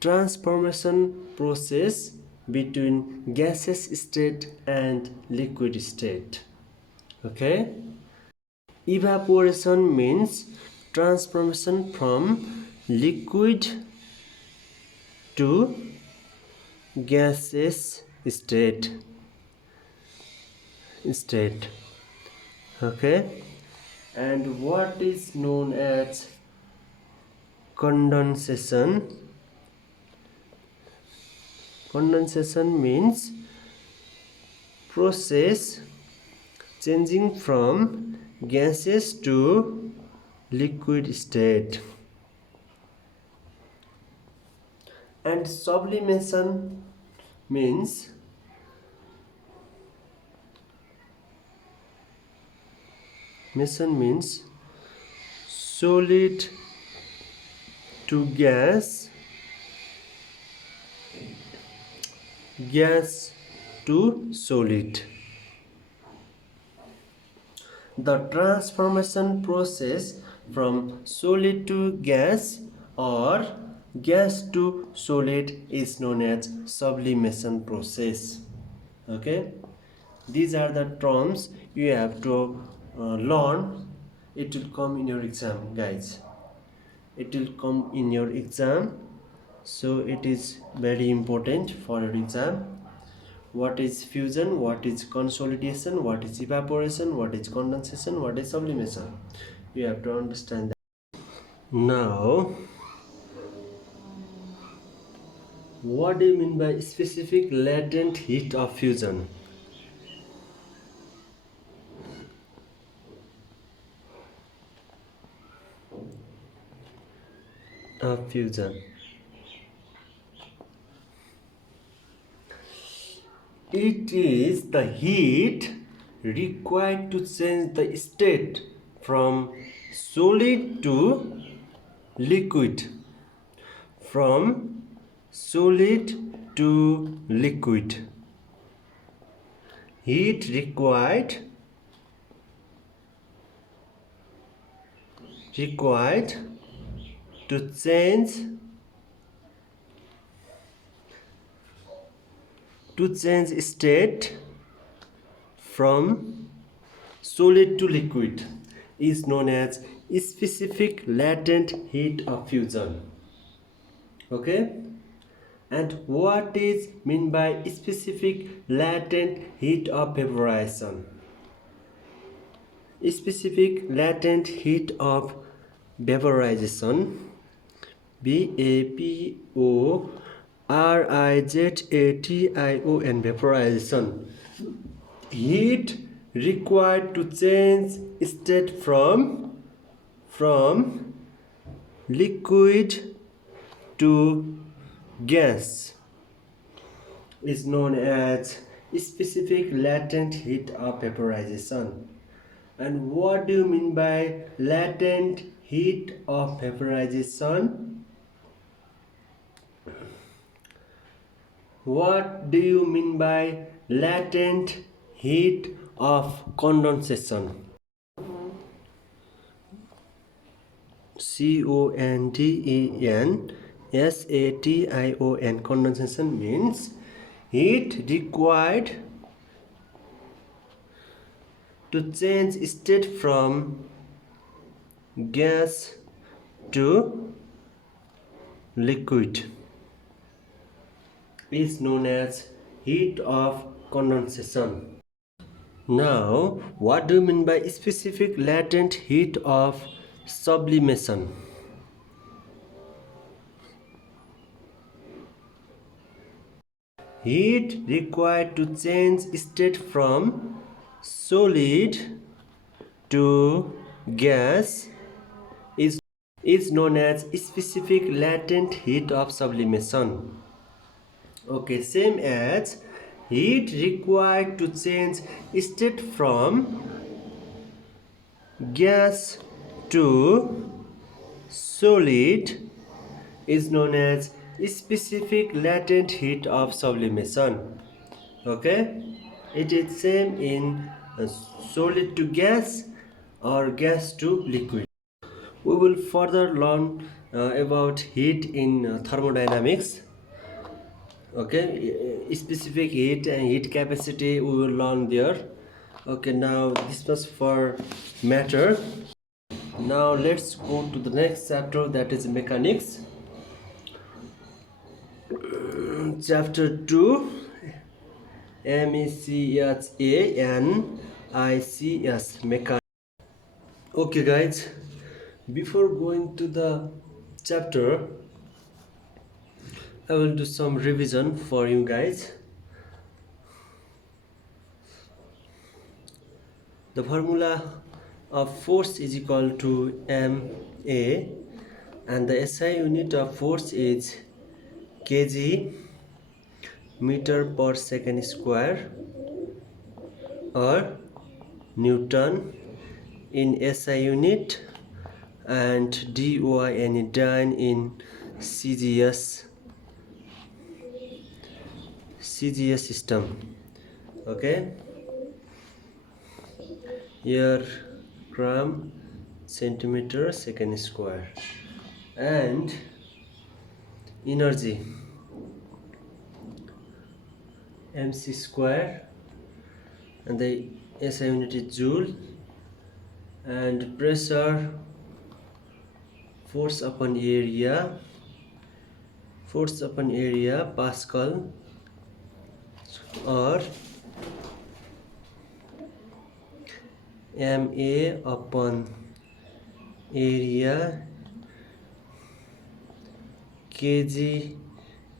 transformation process between gaseous state and liquid state. Okay, evaporation means transformation from liquid to gaseous state. Okay, and what is known as condensation? Condensation means process changing from gaseous to liquid state. And sublimation means solid to gas, gas to solid. The transformation process from solid to gas or gas to solid is known as sublimation process. Okay, these are the terms you have to learn. It will come in your exam, guys. It will come in your exam. so it is very important for your exam. What is fusion, what is consolidation, what is evaporation, what is condensation, what is sublimation? You have to understand that. Now, what do you mean by specific latent heat of fusion? Fusion. It is the heat required to change the state from solid to liquid. From solid to liquid. Heat required to change state from solid to liquid is known as specific latent heat of fusion. Okay, and what is meant by specific latent heat of vaporization? Specific latent heat of vaporization, vaporization, vaporization, heat required to change state from liquid to gas is known as specific latent heat of vaporization. And what do you mean by latent heat of vaporization? What do you mean by latent heat of condensation? condensation, condensation means heat required to change state from gas to liquid is known as heat of condensation. Now, what do you mean by specific latent heat of sublimation? Heat required to change state from solid to gas is known as specific latent heat of sublimation. Okay, same as heat required to change state from gas to solid is known as specific latent heat of sublimation. Okay, it is same in solid to gas or gas to liquid. We will further learn about heat in thermodynamics. Okay, specific heat and heat capacity we will learn there. Okay, now this was for matter. Now let's go to the next chapter, that is mechanics. Chapter 2, MECHANICS, mechanics. Okay guys, before going to the chapter, I will do some revision for you guys. The formula of force is equal to MA, and the SI unit of force is kg meter per second square or Newton in SI unit, and DOI and dyne in CGS system. Okay, here gram centimeter second square, and energy mc square, and the SI unit is joule, and pressure force upon area force upon area Pascal, or MA upon area kg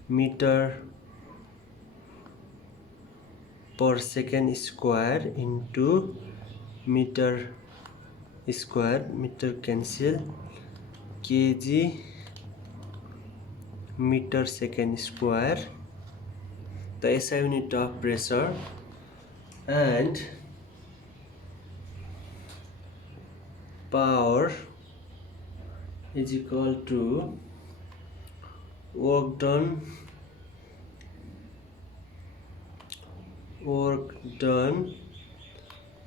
meter per second square into meter square, meter cancel, kg meter second square, the SI unit of pressure, and power is equal to work done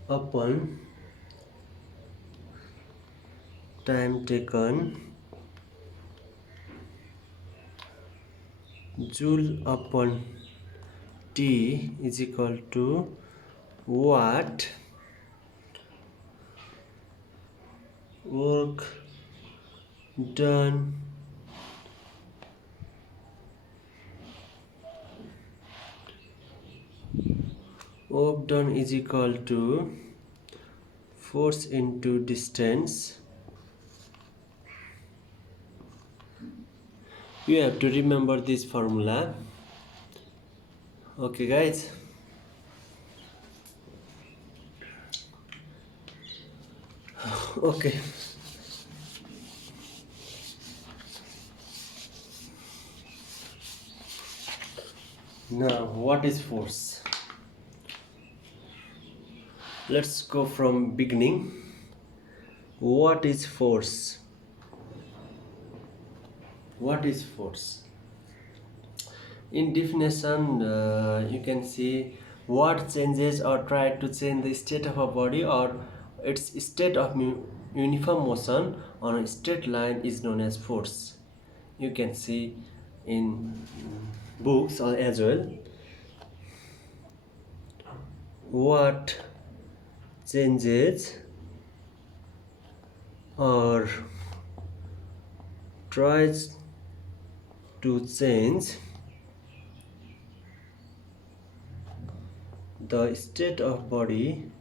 upon time taken, joule upon T is equal to watt work done is equal to force into distance. You have to remember this formula. Okay guys, okay, now what is force? Let's go from beginning. What is force? What is force? In definition, you can see what changes or try to change the state of a body or its state of uniform motion on a straight line is known as force. You can see in books or as well. What changes or tries to change the state of body,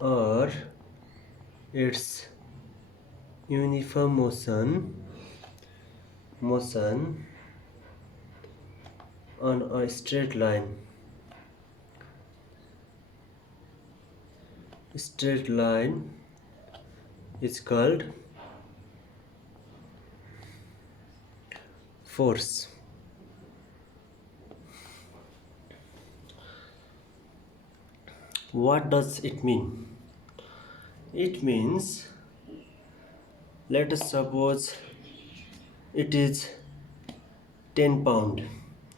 or its uniform motion on a straight line. Straight line is called force. What does it mean? It means, let us suppose it is 10 pound,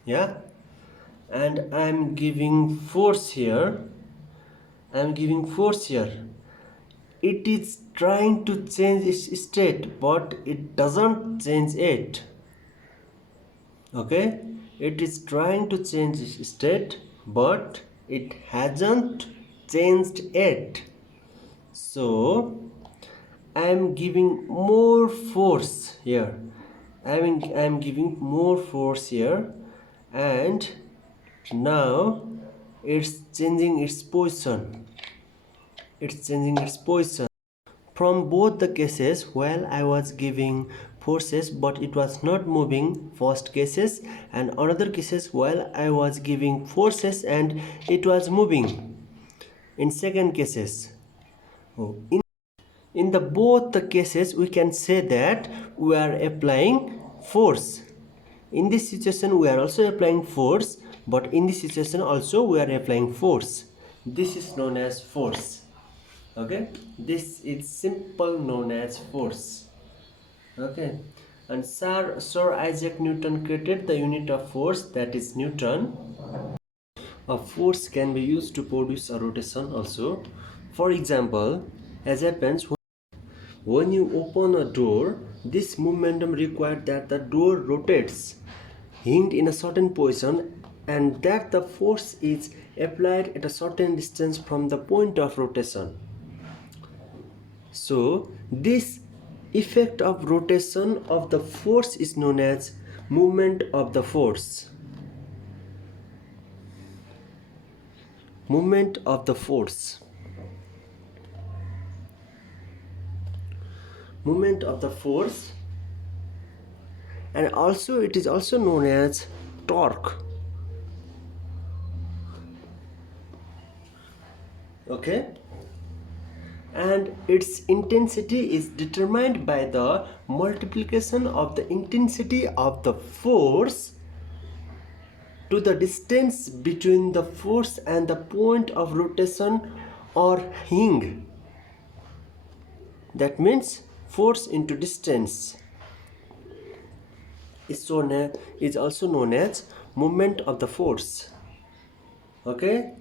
yeah, and I am giving force here. It is trying to change its state, but it doesn't change it. Okay, it is trying to change its state, but it hasn't changed it. So I am giving more force here. I am giving more force here, and now it's changing its position. From both the cases, while I was giving forces but it was not moving, first cases, and another cases while I was giving forces and it was moving, in second cases. In the both the cases we can say that we are applying force. In this situation we are also applying force, but in this situation also we are applying force. This is known as force. Okay, this is simple known as force. Okay, and Sir Isaac Newton created the unit of force, that is Newton. A force can be used to produce a rotation also. For example, as happens when you open a door, this momentum required that the door rotates hinged in a certain position, and that the force is applied at a certain distance from the point of rotation. So this effect of rotation of the force is known as movement of the force. Movement of the force. Movement of the force, and also it is also known as torque. Okay, and its intensity is determined by the multiplication of the intensity of the force to the distance between the force and the point of rotation or hinge. That means force into distance is also known as movement of the force. Okay,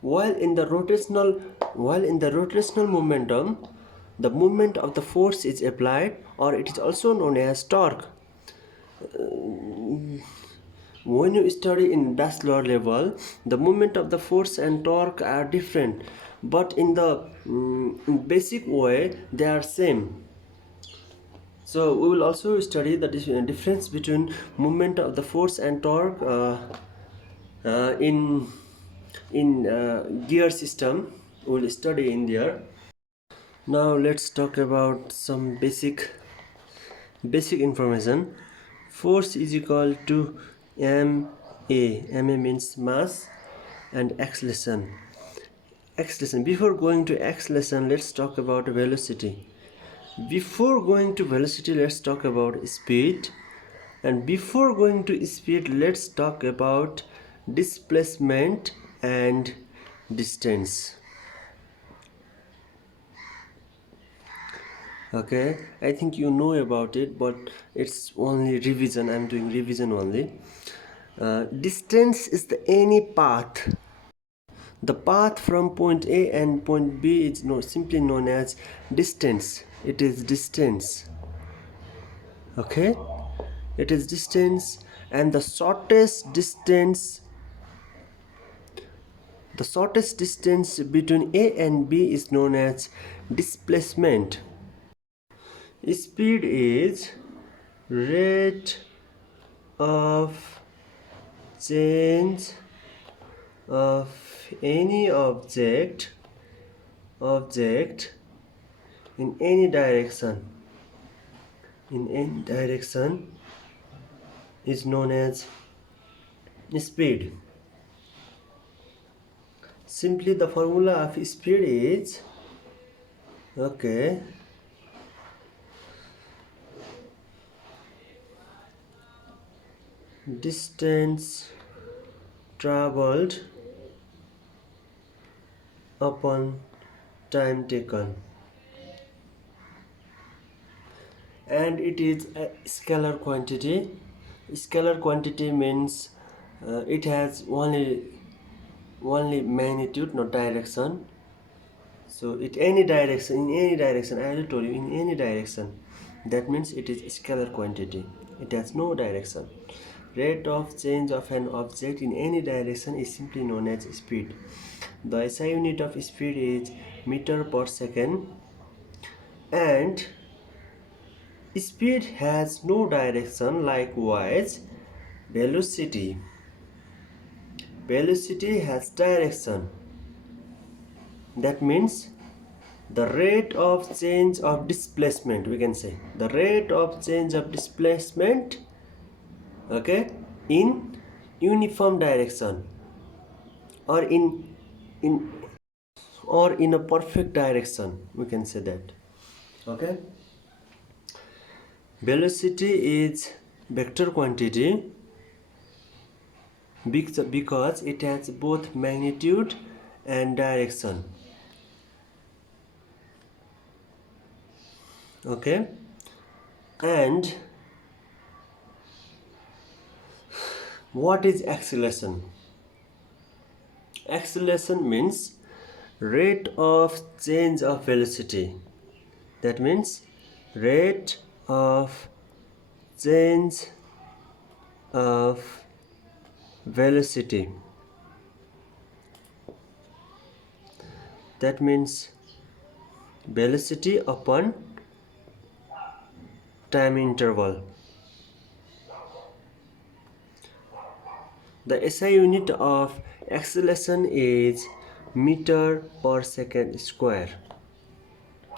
while in the rotational momentum, the movement of the force is applied, or it is also known as torque. When you study in bachelor level, the movement of the force and torque are different, but in the basic way they are same. So we will also study the difference between movement of the force and torque in gear system. We will study in there. Now let's talk about some basic information. Force is equal to ma. Ma means mass, and acceleration. Before going to acceleration, let's talk about velocity. Before going to velocity, let's talk about speed. And before going to speed, let's talk about displacement and distance. Okay, I think you know about it, but it's only revision. I'm doing revision only. Distance is any path. The path from point A and point B is simply known as distance. It is distance. Okay, it is distance, and the shortest distance between A and B is known as displacement. Speed is rate of change of any object in any direction is known as speed. Simply the formula of speed is distance traveled upon time taken, and it is a scalar quantity. Scalar quantity means it has only magnitude, not direction. So in any direction, I already told you, in any direction, that means it is scalar quantity. It has no direction. Rate of change of an object in any direction is simply known as speed. The SI unit of speed is meter per second, and speed has no direction. Likewise, velocity has direction. That means the rate of change of displacement, we can say the rate of change of displacement, in uniform direction, or in a perfect direction, we can say that. Velocity is vector quantity because it has both magnitude and direction. And what is acceleration? Acceleration means rate of change of velocity. That means rate of change of velocity. That means velocity upon time interval. The SI unit of acceleration is meter per second square.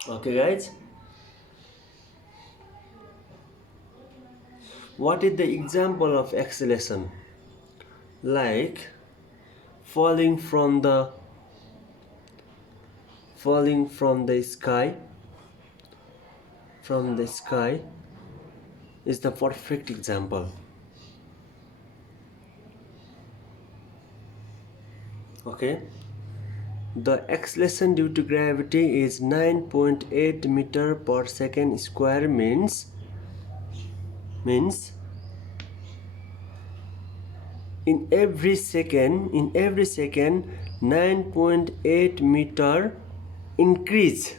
Okay guys, what is the example of acceleration? Like falling from the sky, is the perfect example. Okay, the acceleration due to gravity is 9.8 meter per second square, means in every second 9.8 meter increase.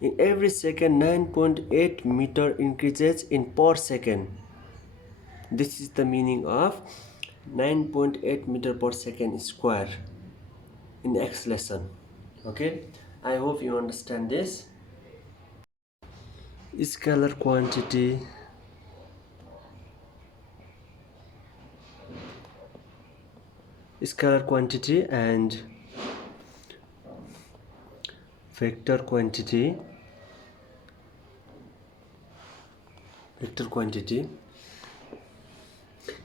In every second 9.8 meter increases in per second. This is the meaning of 9.8 meter per second square in acceleration. Okay, I hope you understand this. Scalar quantity, and vector quantity.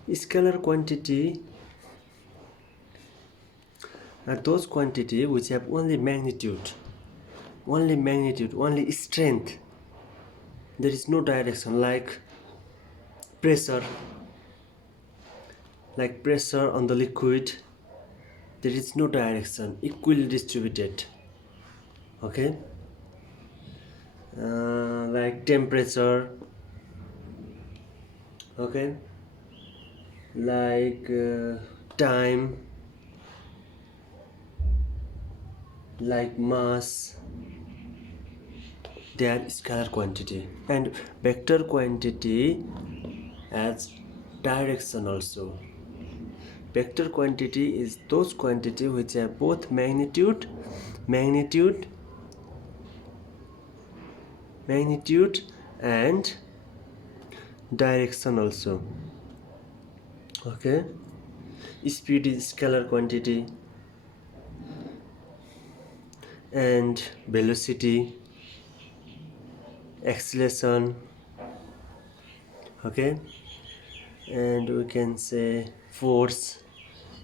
Scalar quantity are those quantity which have only magnitude, only strength. There is no direction, like pressure on the liquid. There is no direction, equally distributed. Okay, like temperature. Okay, like time, like mass. They are scalar quantity. And vector quantity has direction also. Vector quantity is those quantity which have both magnitude and direction also. Okay, speed is scalar quantity, and velocity, acceleration. Okay, and we can say force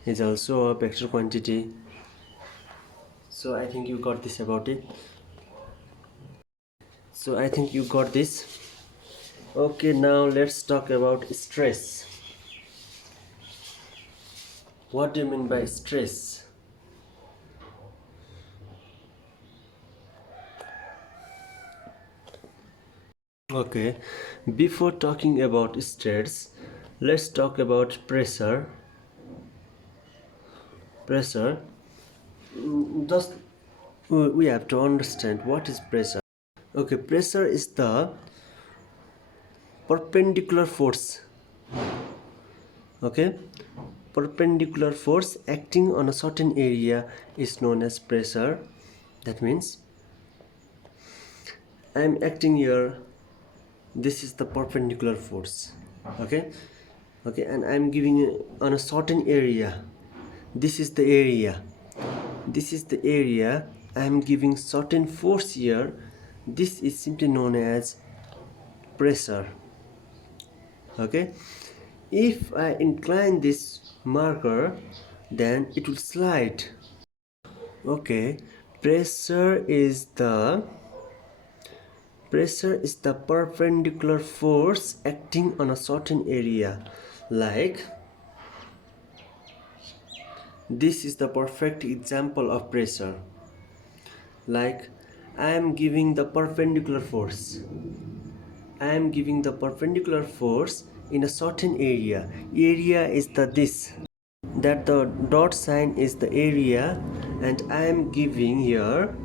is also a vector quantity. So I think you got this about it. Okay, now let's talk about stress. What do you mean by stress? Okay, before talking about stress, let's talk about pressure. Just we have to understand what is pressure. Okay, pressure is the perpendicular force. Okay, perpendicular force acting on a certain area is known as pressure. That means I am acting here, this is the perpendicular force. Okay, and I am giving it on a certain area. This is the area I am giving certain force here. This is simply known as pressure. Okay, if I incline this marker, then it will slide. Okay, pressure is the perpendicular force acting on a certain area. Like this is the perfect example of pressure. Like I am giving the perpendicular force. In a certain area. Area is this. That the dot sign is the area, and I am giving here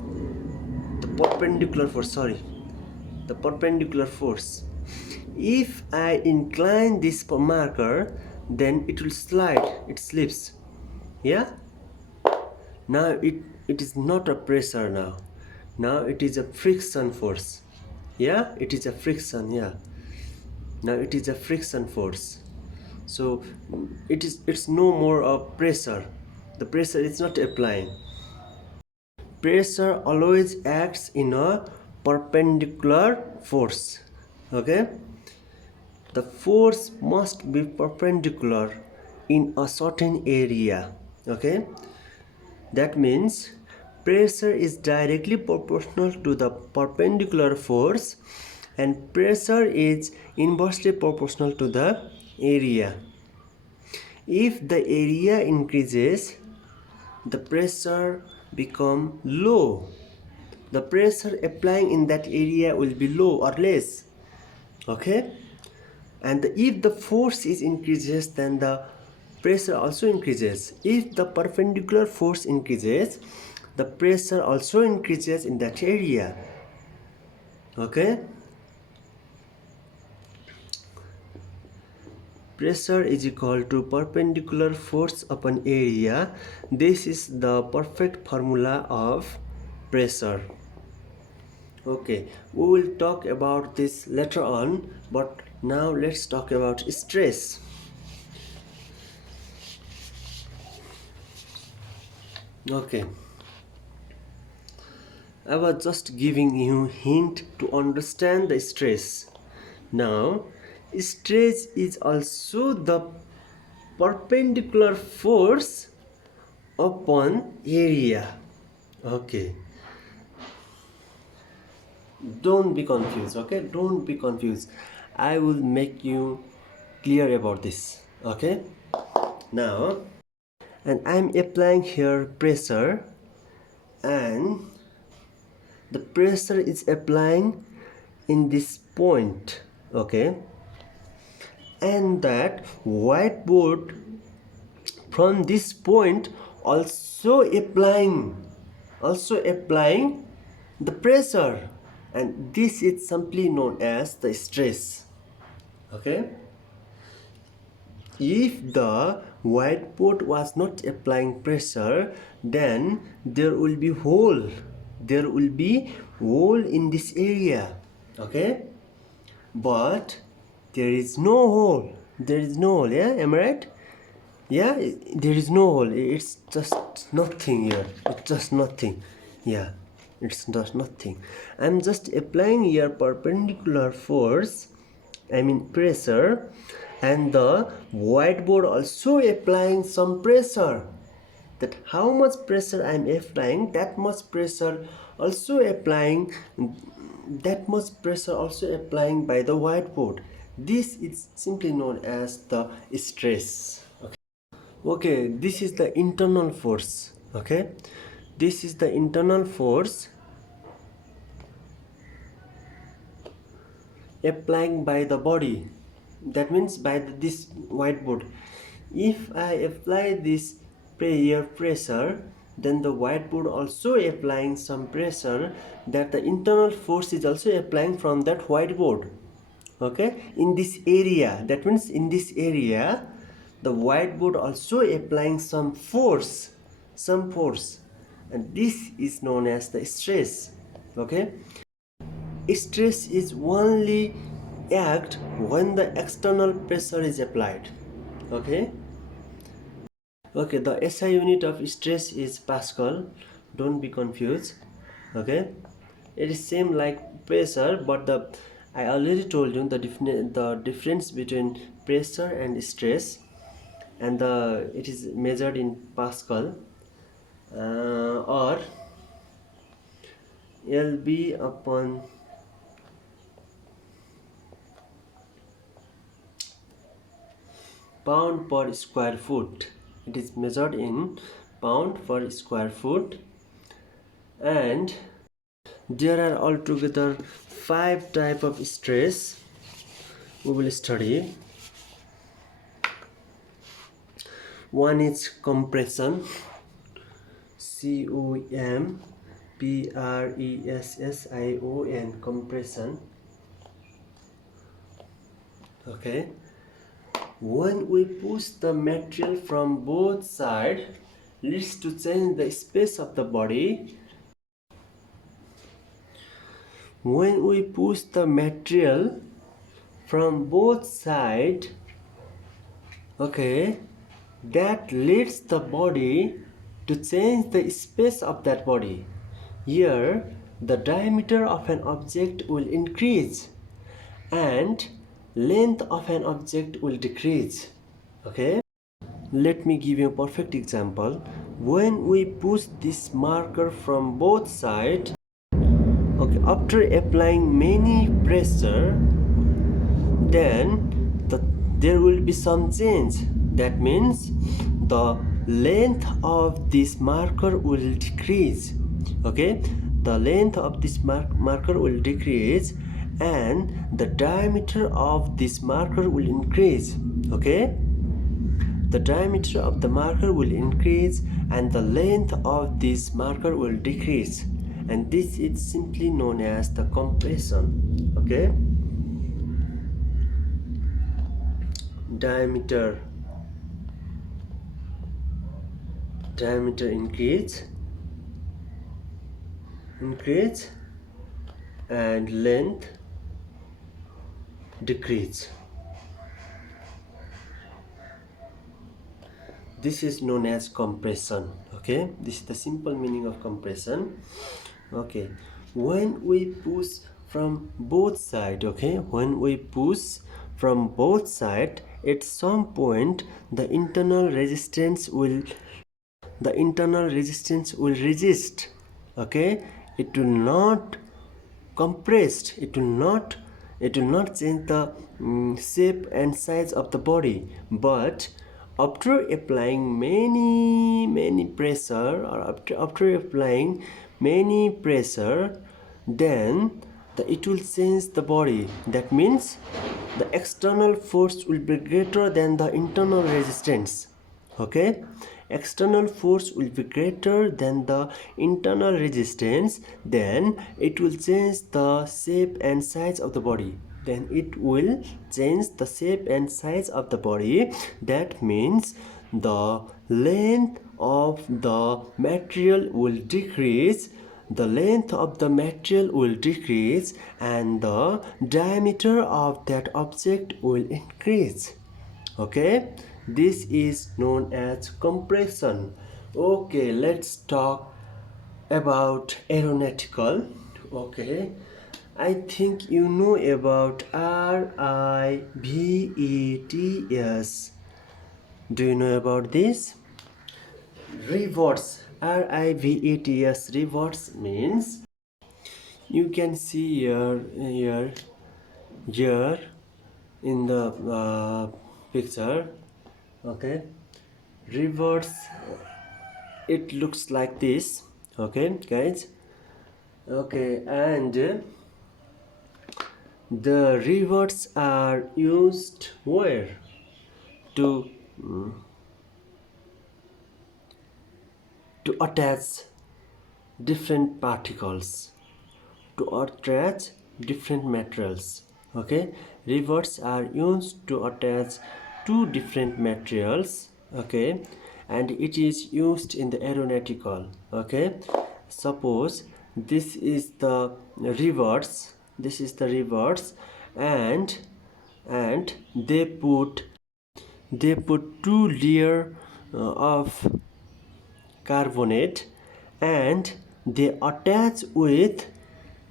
the perpendicular force. If I incline this marker, then it will slide, it slips. Yeah, now it is not a pressure now, Now it is a friction force. Yeah, it is a friction. Yeah, now it is a friction force. So it's no more a pressure. The pressure is not applying. Pressure always acts in a perpendicular force. Okay, the force must be perpendicular in a certain area. Okay, that means pressure is directly proportional to the perpendicular force and pressure is inversely proportional to the area. If the area increases, the pressure become low. The pressure applying in that area will be low or less. Okay, and if the force is increases, then the pressure also increases. If the perpendicular force increases, the pressure also increases in that area. Okay, pressure is equal to perpendicular force upon area. This is the perfect formula of pressure. Okay, we will talk about this later on, but now let's talk about stress. Okay, I was just giving you hint to understand the stress. Now, stress is also the perpendicular force upon area. Okay, don't be confused. Okay, don't be confused. I will make you clear about this. Okay, now, and I'm applying here pressure, and the pressure is applying in this point. Okay, and that whiteboard from this point also applying the pressure, and this is simply known as the stress. Okay, if the whiteboard was not applying pressure, then there will be hole in this area. Okay, but there is no hole. Yeah, am I right? Yeah, there is no hole. It's just nothing here. It's just nothing. Yeah, it's just nothing. I'm just applying here perpendicular force, I mean pressure, and the whiteboard also applying some pressure. That how much pressure I'm applying, that much pressure also applying by the whiteboard. This is simply known as the stress. Okay, this is the internal force. Okay, this is the internal force applying by the body, that means by this whiteboard. If I apply this pressure, then the whiteboard also applying some pressure, that the internal force is also applying from that whiteboard. Okay, in this area, that means in this area the whiteboard also applying some force, and this is known as the stress. Okay, stress is only act when the external pressure is applied. Okay, the SI unit of stress is Pascal, don't be confused. Okay, it is same like pressure, but I already told you the difference between pressure and stress, and it is measured in Pascal, or LB upon pound per square foot. It is measured in pound per square foot, and there are altogether 5 type of stress we will study. One is compression, COMPRESSION, compression. Okay, when we push the material from both sides, leads to change the space of the body. when we push the material from both sides, okay, that leads the body to change the space of that body. Here, the diameter of an object will increase and length of an object will decrease. Okay, let me give you a perfect example. When we push this marker from both sides, okay, after applying many pressure, then there will be some change. That means the length of this marker will decrease. Okay, the length of this marker will decrease and the diameter of this marker will increase. Okay, the diameter of the marker will increase and the length of this marker will decrease, and this is simply known as the compression. Okay, diameter increase and length decrease. This is known as compression. Okay, this is the simple meaning of compression. Okay, when we push from both sides, okay, when we push from both sides, at some point the internal resistance will resist. Okay, it will not compressed, it will not change the shape and size of the body. But after applying many pressure, or after applying many pressure, then it will change the body. That means the external force will be greater than the internal resistance. Okay, external force will be greater than the internal resistance, then it will change the shape and size of the body. That means the length of the material will decrease, and the diameter of that object will increase. Okay, this is known as compression. Okay, let's talk about aeronautical. Okay, I think you know about RIVETS. Do you know about this? Reverse. RIVETS. Reverse means you can see here in the picture. Okay, reverse, it looks like this. Okay guys, okay, and the reverts are used where? To attach different particles, to attach different materials. Okay, reverts are used to attach two different materials. Okay, and it is used in the aeronautical. Okay, suppose this is the reverts, and they put two layer of carbonate and they attach with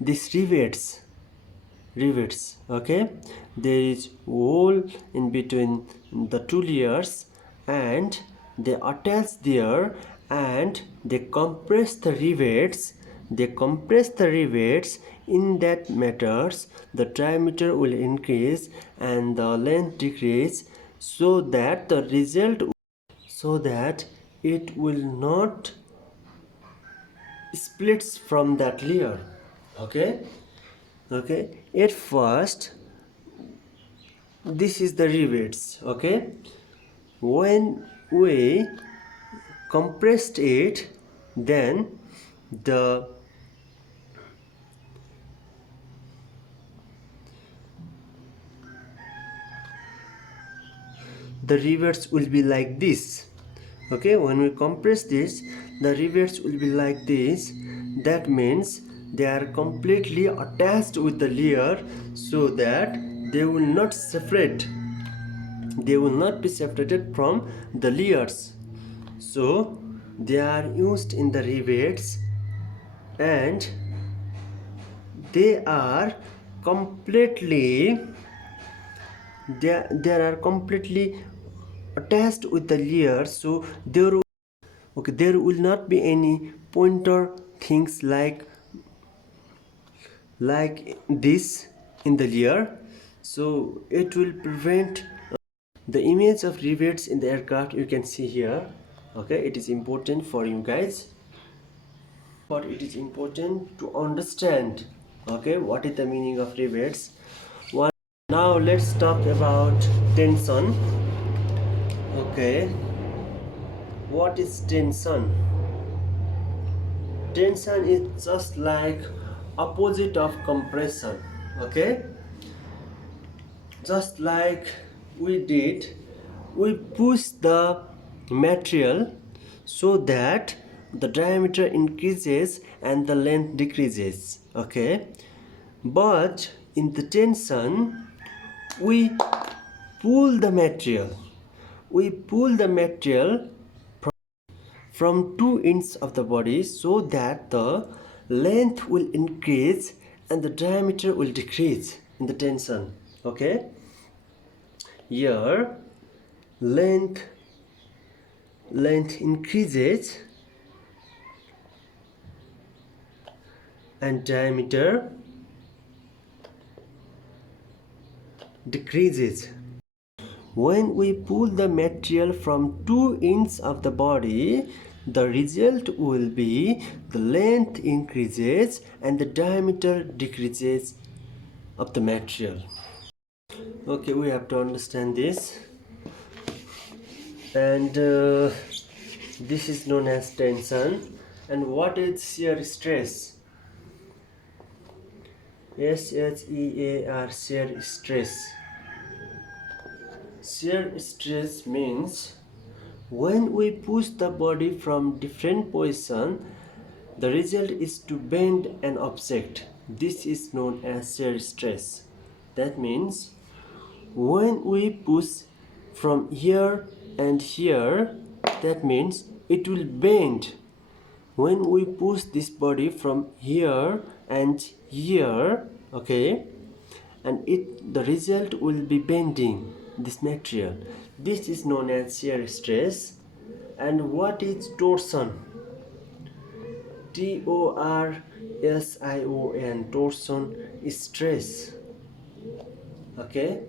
these rivets. Okay, there is hole in between the two layers and they attach there and they compress the rivets. In that matters the diameter will increase and the length decrease, so that the result, so that it will not splits from that layer. Okay, at first this is the rivets. Okay, when we compressed it, then the rivets will be like this. Okay, when we compress this, the rivets will be like this. That means they are completely attached with the layer, so that they will not separate, they will not be separated from the layers. So they are used in the rivets, and they are completely, they are completely attached with the layer. So there, okay, there will not be any pointer things like this in the layer. So it will prevent the image of rivets in the aircraft. You can see here. Okay, it is important for you guys, but it is important to understand, okay, what is the meaning of rivets. One, now let's talk about tension. Okay, what is tension? Tension is just like opposite of compression. Okay, just like we push the material so that the diameter increases and the length decreases. Okay, but in the tension, we pull the material, we pull the material from two ends of the body so that the length will increase and the diameter will decrease in the tension. Okay, here length increases and diameter decreases. When we pull the material from two ends of the body, the result will be the length increases and the diameter decreases of the material. Okay, we have to understand this. And this is known as tension. And what is shear stress? SHEAR, shear stress. Shear stress means when we push the body from different position, the result is to bend an object. This is known as shear stress. That means when we push from here and here, that means it will bend. When we push this body from here and here, okay, and the result will be bending this material. This is known as shear stress. And what is torsion? TORSION, torsion is stress. Okay,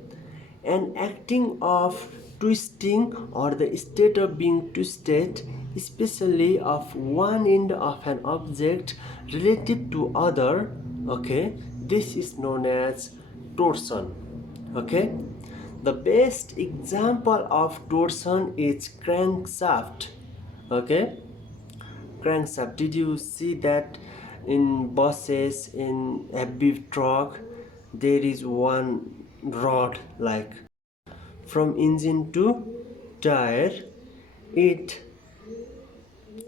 an acting of twisting or the state of being twisted, especially of one end of an object relative to other. Okay, this is known as torsion. Okay, the best example of torsion is crankshaft. Okay, crankshaft, did you see that in buses, in a big truck, there is one rod, like from engine to tire, it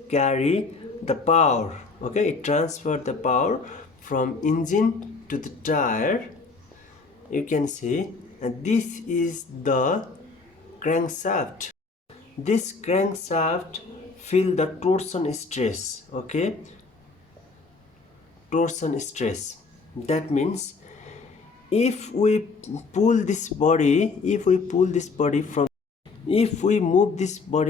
carry the power. Okay, it transfer the power from engine to the tire. You can see, and this is the crankshaft. This crankshaft feel the torsion stress. Okay, torsion stress. That means if we pull this body, if we move this body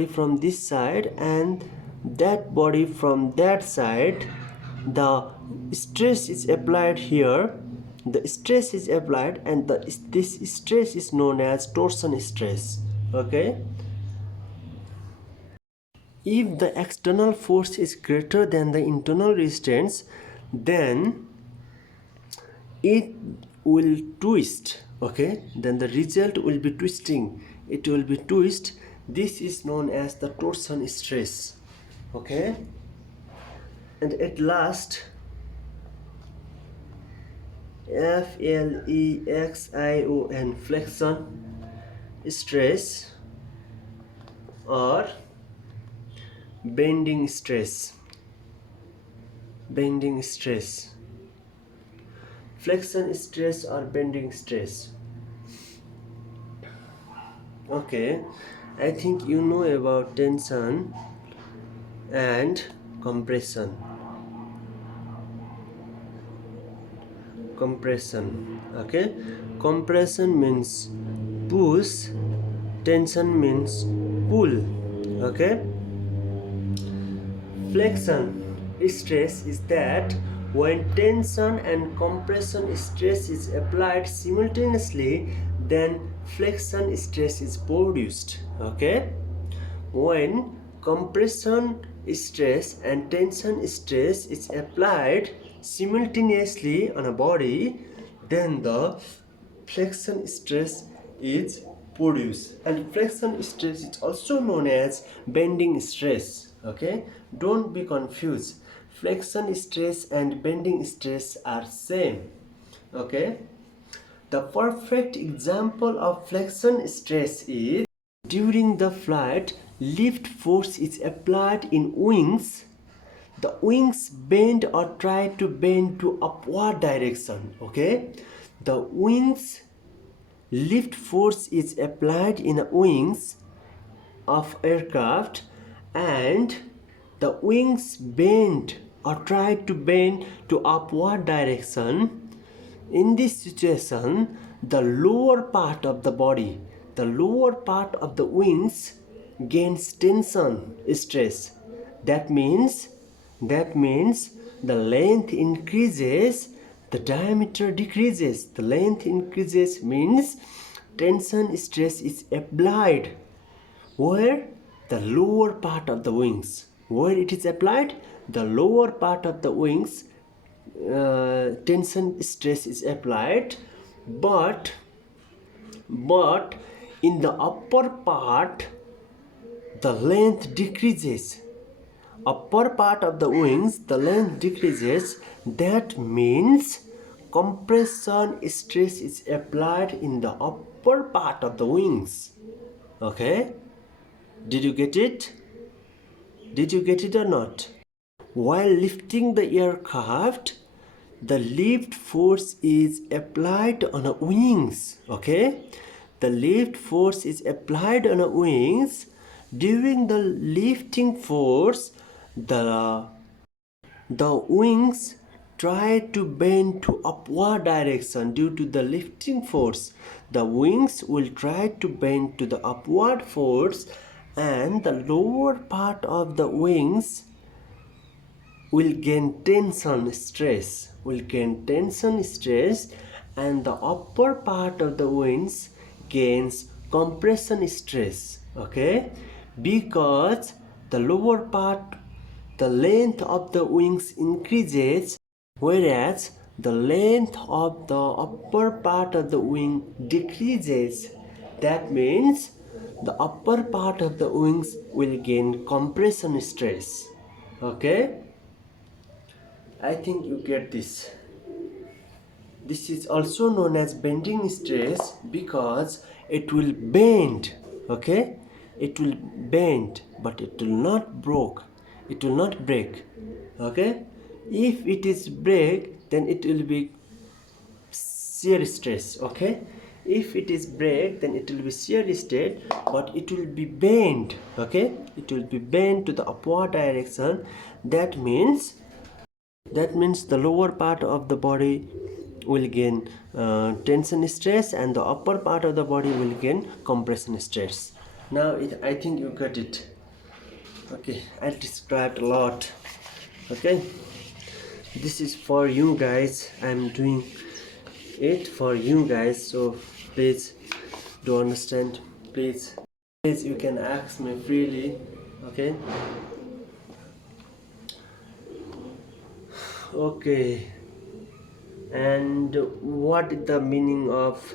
from this side and that body from that side, the stress is applied here, the stress is applied, and this stress is known as torsion stress. Okay, if the external force is greater than the internal resistance, then it will twist. Okay, then the result will be twisting, it will be twist. This is known as the torsion stress. Okay, and at last, FLEXION, flexion stress or bending stress. Bending stress. flexion stress or bending stress? Okay, I think you know about tension and compression. Okay, compression means push, tension means pull. Okay, flexion stress is that when tension and compression stress is applied simultaneously, then flexion stress is produced. Okay, when compression stress and tension stress is applied simultaneously on a body, then the flexion stress is produced, and flexion stress is also known as bending stress. Okay, don't be confused. Flexion stress and bending stress are same. Okay, the perfect example of flexion stress is during the flight, lift force is applied in wings. The wings bend or try to bend to upward direction. Okay, the wings lift force is applied in wings of aircraft, and the wings bend or try to bend to upward direction. In this situation, the lower part of the body, the lower part of the wings gains tension stress. That means the length increases, the diameter decreases. The length increases means tension stress is applied where the lower part of the wings, where it is applied, the lower part of the wings tension stress is applied, but in the upper part the length decreases. Upper part of the wings the length decreases. That means compression stress is applied in the upper part of the wings. Okay, did you get it? Did you get it or not? While lifting the aircraft, the lift force is applied on the wings. Okay, the lift force is applied on the wings. During the lifting force, the wings try to bend to upward direction. Due to the lifting force, the wings will try to bend to the upward force, and the lower part of the wings will gain tension stress, and the upper part of the wings gains compression stress. Okay, because the lower part, the length of the wings increases, whereas the length of the upper part of the wing decreases. That means the upper part of the wings will gain compression stress. Okay, I think you get this. This is also known as bending stress because it will bend. Okay, it will bend, but it will not break. It will not break. Okay, if it is break, then it will be shear stress. Okay, if it is break, then it will be shear stress, but it will be bend. Okay, it will be bent to the upward direction. That means the lower part of the body will gain tension stress, and the upper part of the body will gain compression stress. Now I think you got it. Okay, I described a lot. Okay, this is for you guys. I'm doing it for you guys, so please do understand. Please you can ask me freely. Okay. Okay, and what is the meaning of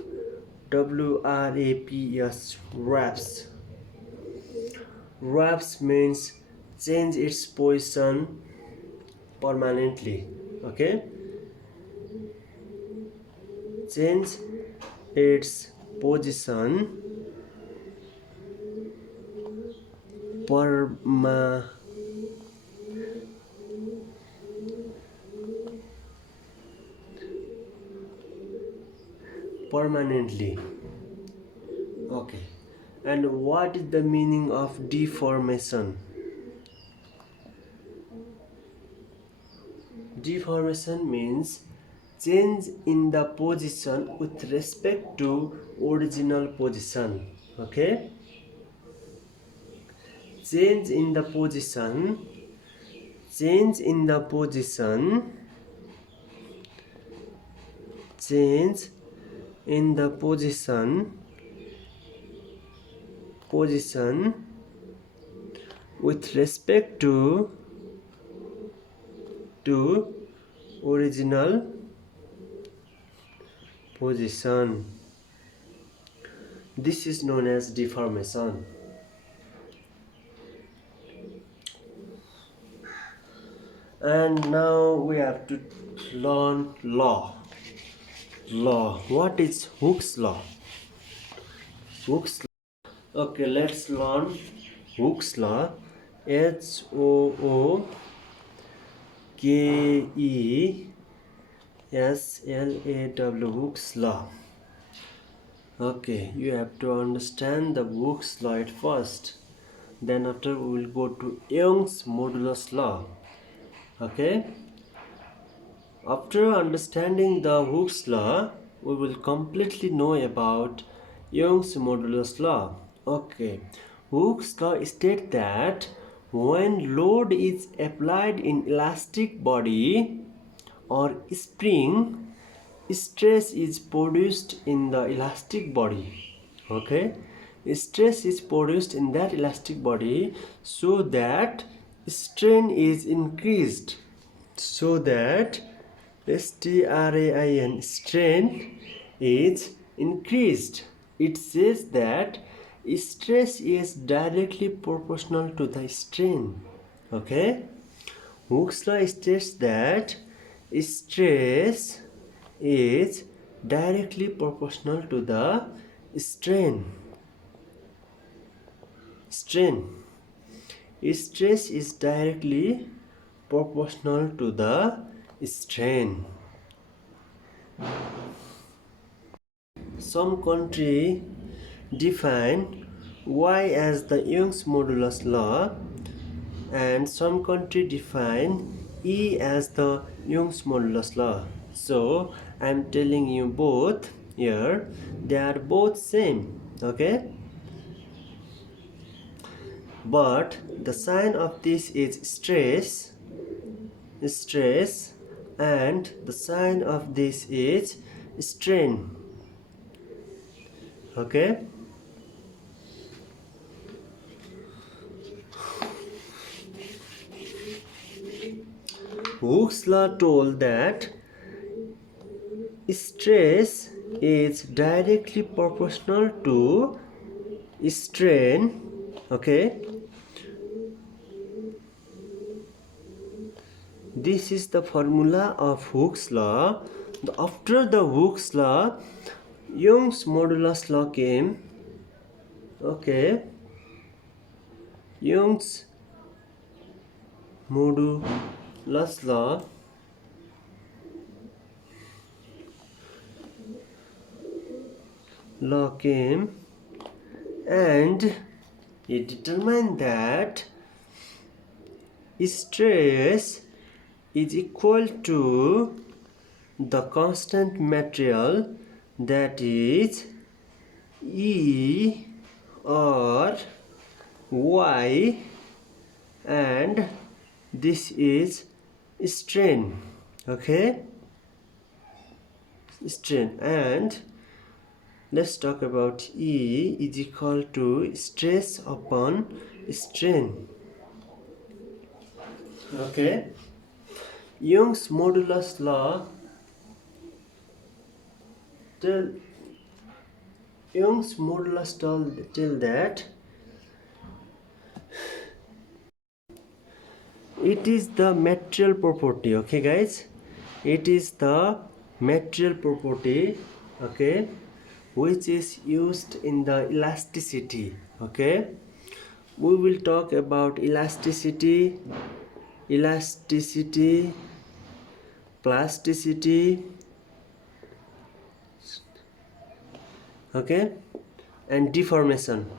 WRAPS? wraps? Wraps means change its position permanently. Okay, change its position perma permanently. Okay, and what is the meaning of deformation? Deformation means change in the position with respect to original position. Okay, change in the position, change in the position, change in the position with respect to original position. This is known as deformation. And now we have to learn law. What is Hooke's law? Hooke's law. Okay, let's learn Hooke's law. Hooke's Hooke's law. Okay, you have to understand the Hooke's law at first. Then after we will go to Young's modulus law. Okay. After understanding the Hooke's law, we will completely know about Young's modulus law. Okay. Hooke's law states that when load is applied in elastic body or spring, stress is produced in the elastic body. Okay, stress is produced in that elastic body so that strain is increased, so that strain is increased. It says that stress is directly proportional to the strain. Okay, Hooke's law states that stress is directly proportional to the strain. Stress is directly proportional to the strain. Some country define Y as the Young's modulus law, and some country define E as the Young's modulus law. So I am telling you both here, they are both same. Okay, but the sign of this is stress, and the sign of this is strain. Okay, Hooke's law told that stress is directly proportional to strain. Okay, this is the formula of Hooke's law. After the Hooke's law, Young's modulus law came. Okay, Young's modulus law came, and it determined that stress is equal to the constant material, that is E or Y, and this is strain. Okay, strain. And let's talk about E is equal to stress upon strain. Okay, Young's modulus law tell that it is the material property. Okay guys, it is the material property, okay, which is used in the elasticity. Okay, we will talk about elasticity, plasticity, Okay, and deformation.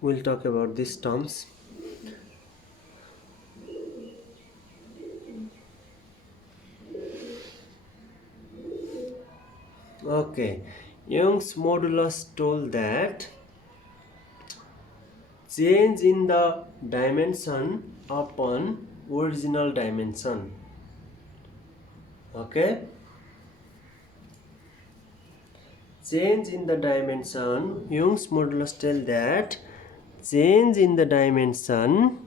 We'll talk about these terms. Okay, Young's modulus told that change in the dimension upon original dimension. Okay, change in the dimension. Young's modulus tell that change in the dimension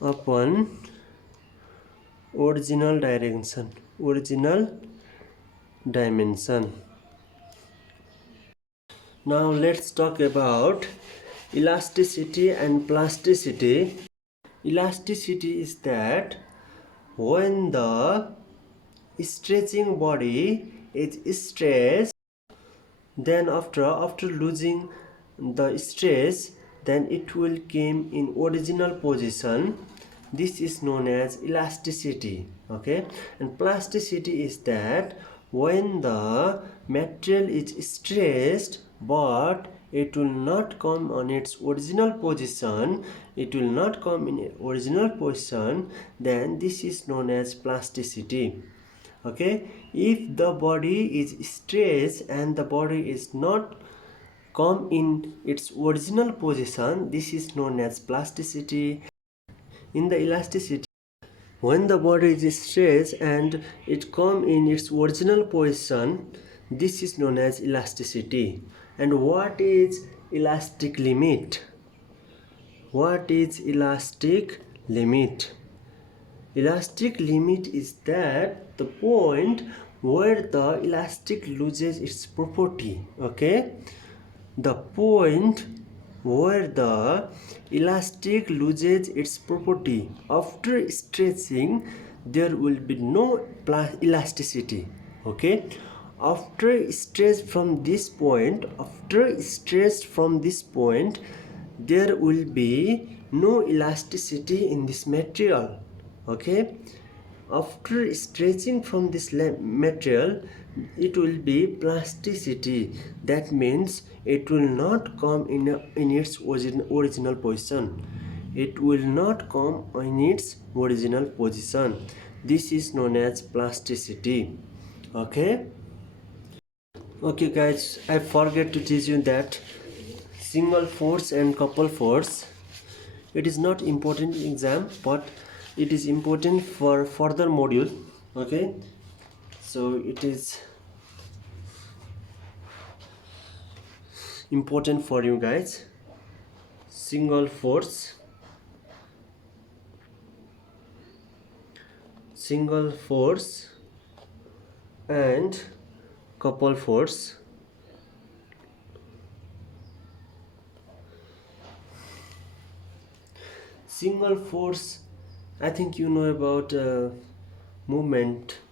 upon original dimension. Now let's talk about elasticity and plasticity. Elasticity is that when the stretching body is stretched, then after losing the stress, then it will come in original position. This is known as elasticity. Okay, and plasticity is that when the material is stretched but it will not come on its original position, then this is known as plasticity. Okay, if the body is stretched and the body is not come in its original position, this is known as plasticity. In the elasticity, when the body is stretched and it come in its original position, this is known as elasticity. And what is elastic limit? What is elastic limit? Elastic limit is that the point where the elastic loses its property. Okay, the point where the elastic loses its property after stretching, there will be no elasticity. Okay, after stretch from this point, there will be no elasticity in this material. Okay, after stretching from this material, it will be plasticity. That means it will not come in its original position. It will not come in its original position. This is known as plasticity. Okay, okay guys, I forget to teach you that single force and couple force, it is not important in exam, but it is important for further module. Okay, so it is important for you guys. Single force and couple force. Single force, I think you know about momentum.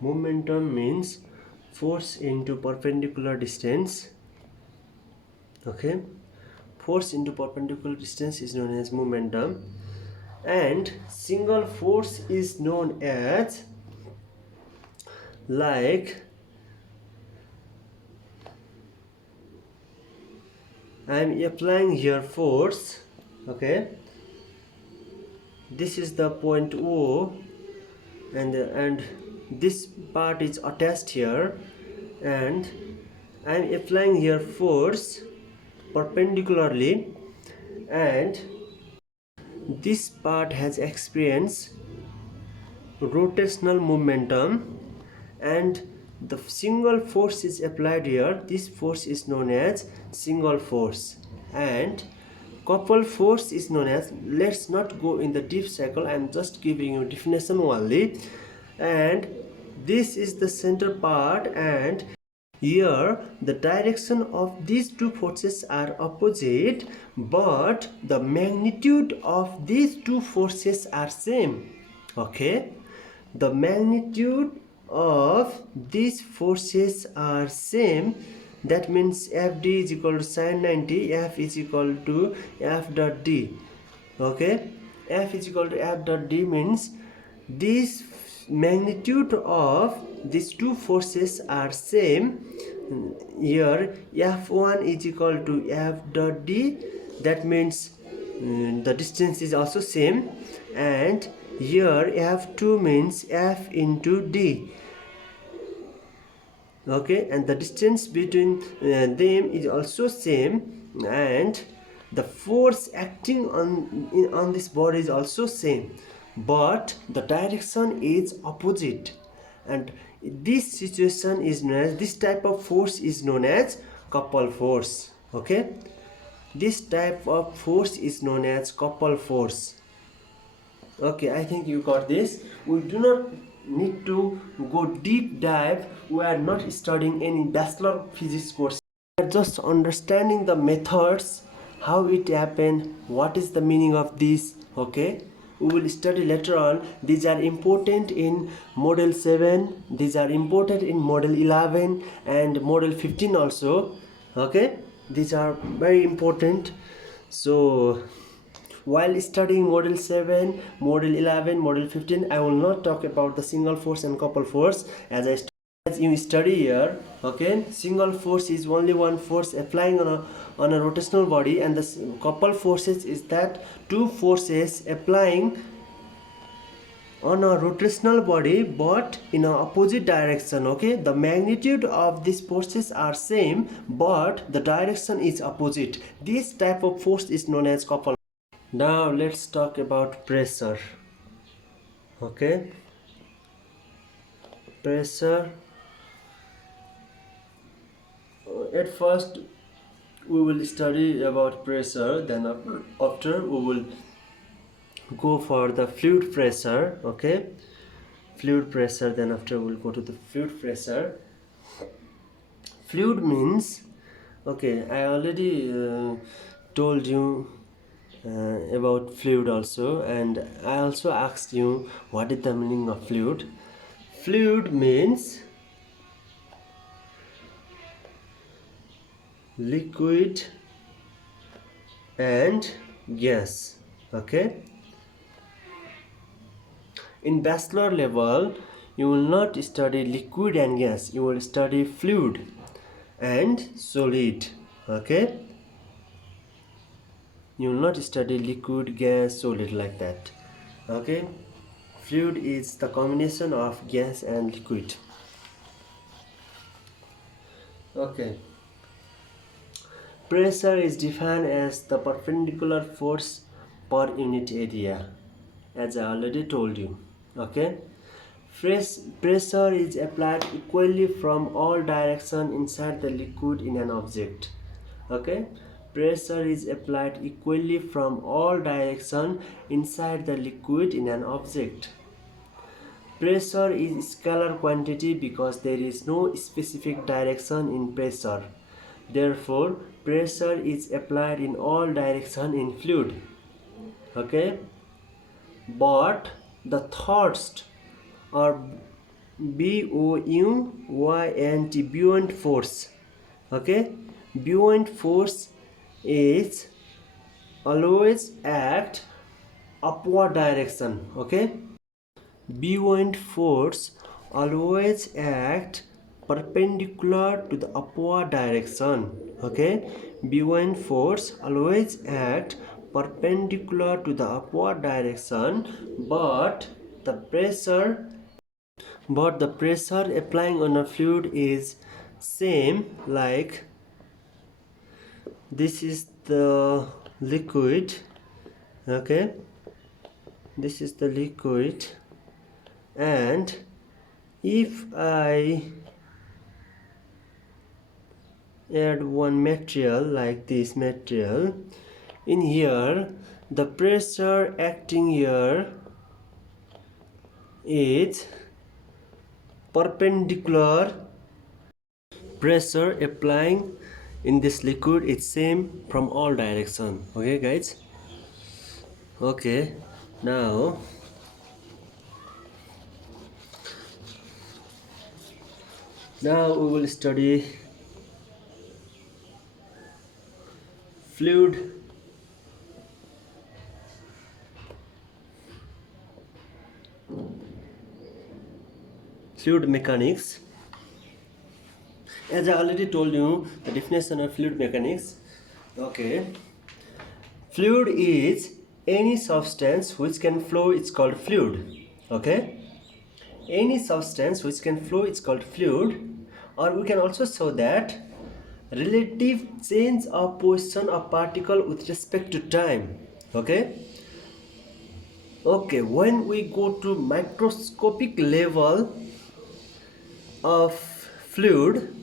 Momentum means force into perpendicular distance. Okay, force into perpendicular distance is known as momentum, and single force is known as, like, I am applying here force. Okay, this is the point O, and this part is attached here, and I am applying here force perpendicularly, and this part has experienced rotational momentum, and the single force is applied here. This force is known as single force, and couple force is known as, let's not go in the deep cycle, I am just giving you definition only. And this is the center part, and here the direction of these two forces are opposite, but the magnitude of these two forces are same. Okay, the magnitude of these forces are same. That means Fd is equal to sin 90, F is equal to F dot D. Okay, F is equal to F dot D means this magnitude of these two forces are same. Here F1 is equal to F dot D, that means the distance is also same, and here F2 means F into D. Okay, and the distance between them is also same, and the force acting on this body is also same, but the direction is opposite. And this situation is known as, this type of force is known as couple force. Okay, this type of force is known as couple force. Okay, I think you got this. We do not need to go deep dive. We are not studying any bachelor physics course. We are just understanding the methods, how it happened, what is the meaning of this. Okay, we will study later on. These are important in model 7, these are important in model 11 and model 15 also. Okay, these are very important. So while studying model 7, model 11, model 15, I will not talk about the single force and couple force as you study here. Okay, single force is only one force applying on a rotational body, and the couple forces is that two forces applying on a rotational body but in a opposite direction. Okay, the magnitude of these forces are same but the direction is opposite. This type of force is known as couple. Now let's talk about pressure. Okay, pressure. At first we will study about pressure, then after we will go for the fluid pressure. Okay, fluid pressure, then after we'll go to the fluid pressure. Fluid means, okay, I already told you about fluid also, and I also asked you what is the meaning of fluid. Fluid means liquid and gas. Okay, in bachelor level you will not study liquid and gas, you will study fluid and solid. Okay, you will not study liquid, gas, solid like that. Okay, fluid is the combination of gas and liquid. Okay, pressure is defined as the perpendicular force per unit area, as I already told you. Okay, pressure is applied equally from all directions inside the liquid in an object. Okay, pressure is applied equally from all directions inside the liquid in an object. Pressure is scalar quantity because there is no specific direction in pressure. Therefore, pressure is applied in all directions in fluid. Okay, but the thrust or buoyant buoyant force. Okay, buoyant force is always at upward direction. Okay, buoyant force always act perpendicular to the upward direction. Okay, buoyant force always act perpendicular to the upward direction, but the pressure applying on a fluid is same. Like this is the liquid. Okay, this is the liquid, and if I add one material like this material in here, the pressure acting here is perpendicular. Pressure applying in this liquid is same from all direction. Okay guys, okay, now we will study fluid mechanics. As I already told you the definition of fluid mechanics. Okay, fluid is any substance which can flow, it's called fluid. Okay, any substance which can flow is called fluid. Or we can also show that relative change of position of particle with respect to time. Okay, when we go to microscopic level of fluid,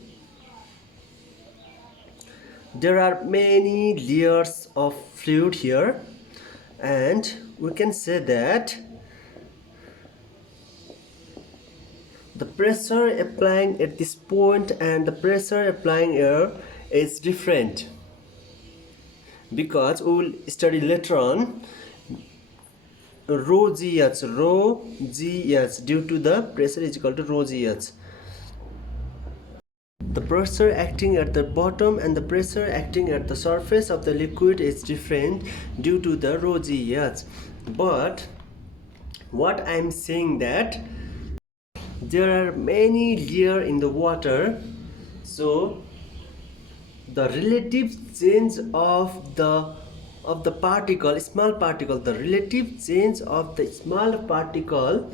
there are many layers of fluid here, and we can say that the pressure applying at this point and the pressure applying here is different, because we will study later on rho gh due to the pressure is equal to rho gh. The pressure acting at the bottom and the pressure acting at the surface of the liquid is different due to the rho gh. But what I am saying that there are many layers in the water, so the relative change of the particle, small particle, the relative change of the small particle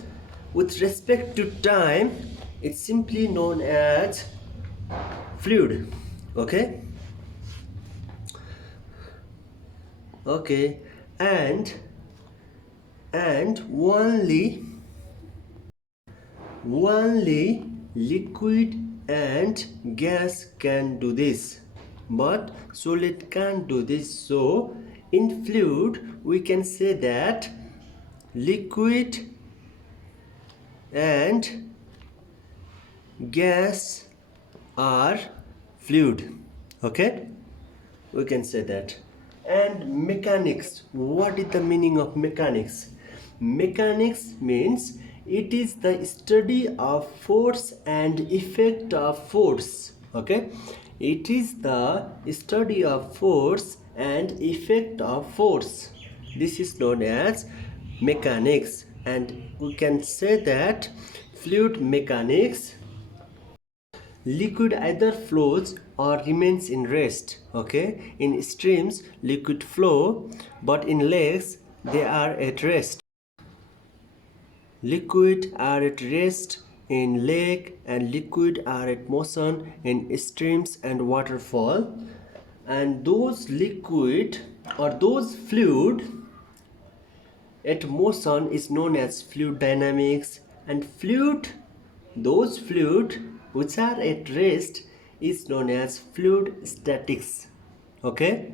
with respect to time, it's simply known as fluid. Okay, and only liquid and gas can do this, but solid can't do this. So in fluid we can say that liquid and gas are fluid. Okay, we can say that. And mechanics, what is the meaning of mechanics? Mechanics means it is the study of force and effect of force. Okay, it is the study of force and effect of force. This is known as mechanics, and we can say that fluid mechanics, liquid either flows or remains in rest. Okay, in streams liquid flow, but in lakes they are at rest. Liquid are at rest in lake and liquid are at motion in streams and waterfall. And those liquid or those fluid at motion is known as fluid dynamics, and those fluid which are at rest is known as fluid statics. Okay,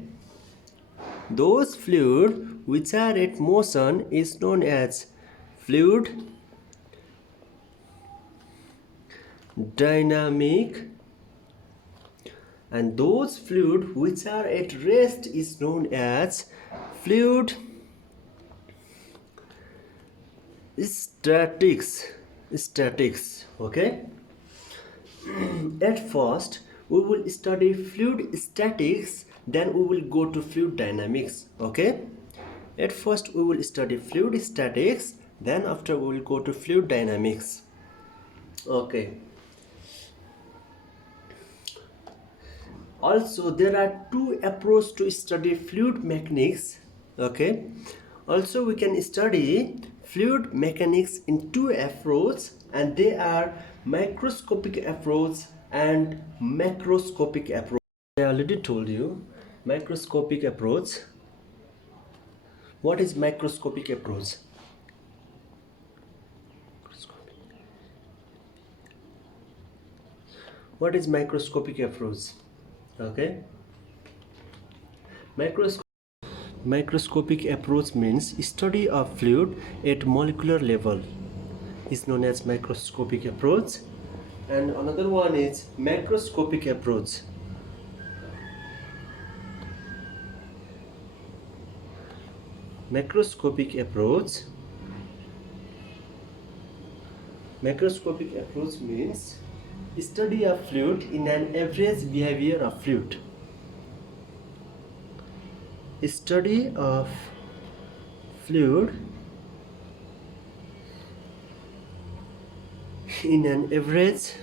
those fluid which are at motion is known as fluid dynamic, and those fluid which are at rest is known as fluid statics. Okay, at first we will study fluid statics, then we will go to fluid dynamics. Okay, at first we will study fluid statics, then after we will go to fluid dynamics. Okay, also there are two approaches to study fluid mechanics. Okay, also we can study fluid mechanics in two approaches, and they are microscopic approach and macroscopic approach. I already told you microscopic approach. What is microscopic approach? What is microscopic approach? Okay, microscopic approach means study of fluid at molecular level is known as microscopic approach, and another one is macroscopic approach. Macroscopic approach means study of fluid in an average behavior of fluid. study of fluid in an average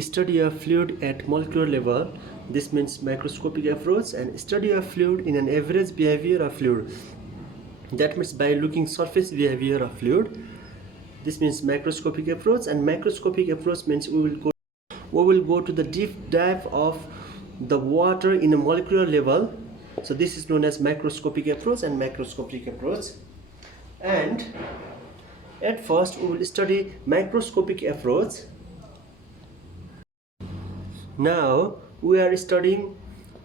study of fluid at molecular level. This means microscopic approach, and study of fluid in an average behavior of fluid. That means by looking surface behavior of fluid. This means microscopic approach, and microscopic approach means we will go to the deep dive of the water in a molecular level. So this is known as microscopic approach and macroscopic approach. And at first we will study microscopic approach. Now we are studying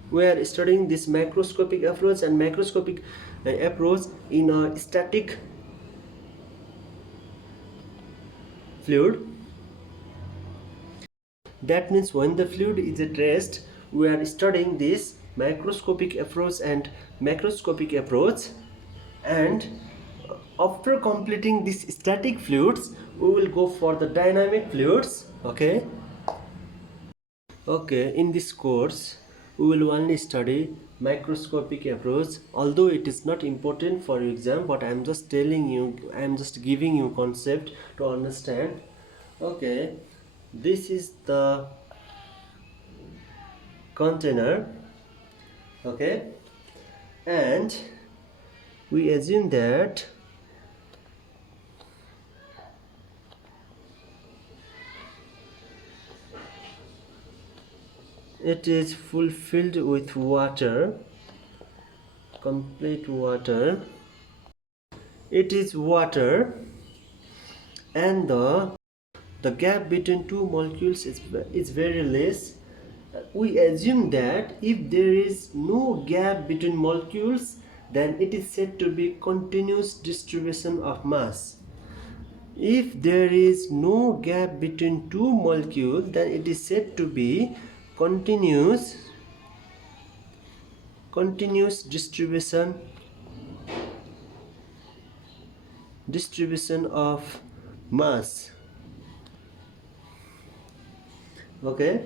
this macroscopic approach and macroscopic approach in a static fluid. That means when the fluid is at rest, we are studying this microscopic approach and macroscopic approach. And after completing these static fluids, we will go for the dynamic fluids. Okay, in this course we will only study microscopic approach, although it is not important for your exam, but I am just telling you, I am just giving you concept to understand. Okay, this is the container. Okay, and we assume that it is fulfilled with water, complete water. It is water, and the gap between two molecules is very less. We assume that if there is no gap between molecules, then it is said to be continuous distribution of mass. If there is no gap between two molecules, then it is said to be continuous distribution of mass. Okay,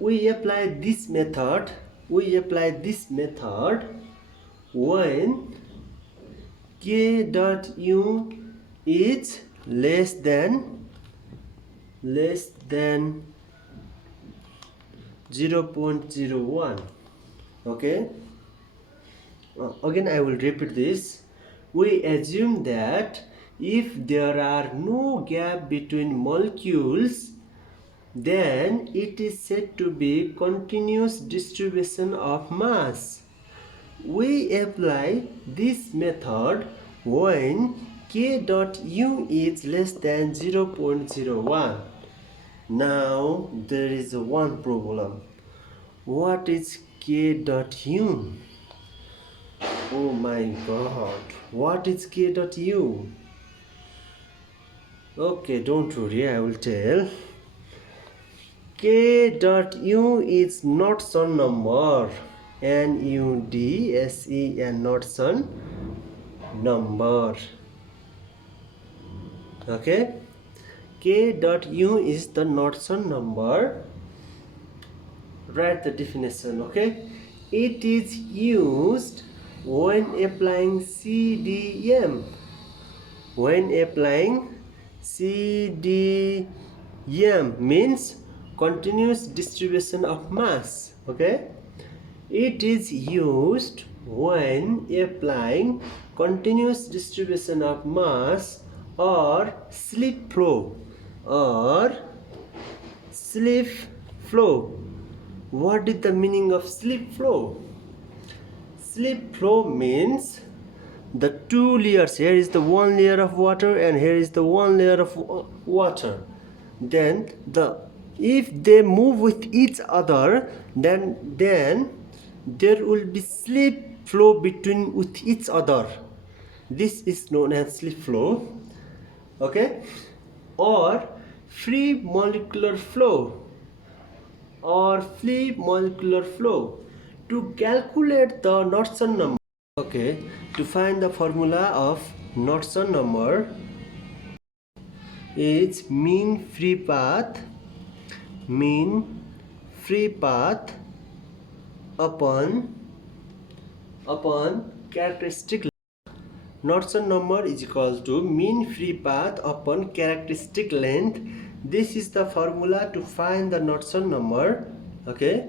we apply this method when k dot u is less than 0.01. Okay, again I will repeat this. We assume that if there are no gap between molecules, then it is said to be continuous distribution of mass. We apply this method when k dot u is less than 0.01. Now there is one problem. What is k dot u? Oh my god, what is k dot u? Okay, don't worry, I will tell. K dot u is Knudsen number. N-U-D-S-E-N, Knudsen number. Okay, k dot u is the Knudsen number. Write the definition. Okay, it is used when applying CDM. When applying CDM means continuous distribution of mass. Okay, it is used when applying continuous distribution of mass or slip flow. What is the meaning of slip flow? Slip flow means the two layers. Here is the one layer of water and here is the one layer of water. Then if they move with each other, then there will be slip flow with each other. This is known as slip flow. Okay, or free molecular flow. To calculate the Knudsen number. Okay, to find the formula of Knudsen number is mean free path upon characteristic. Knudsen number is equal to mean free path upon characteristic length. This is the formula to find the Knudsen number. Okay,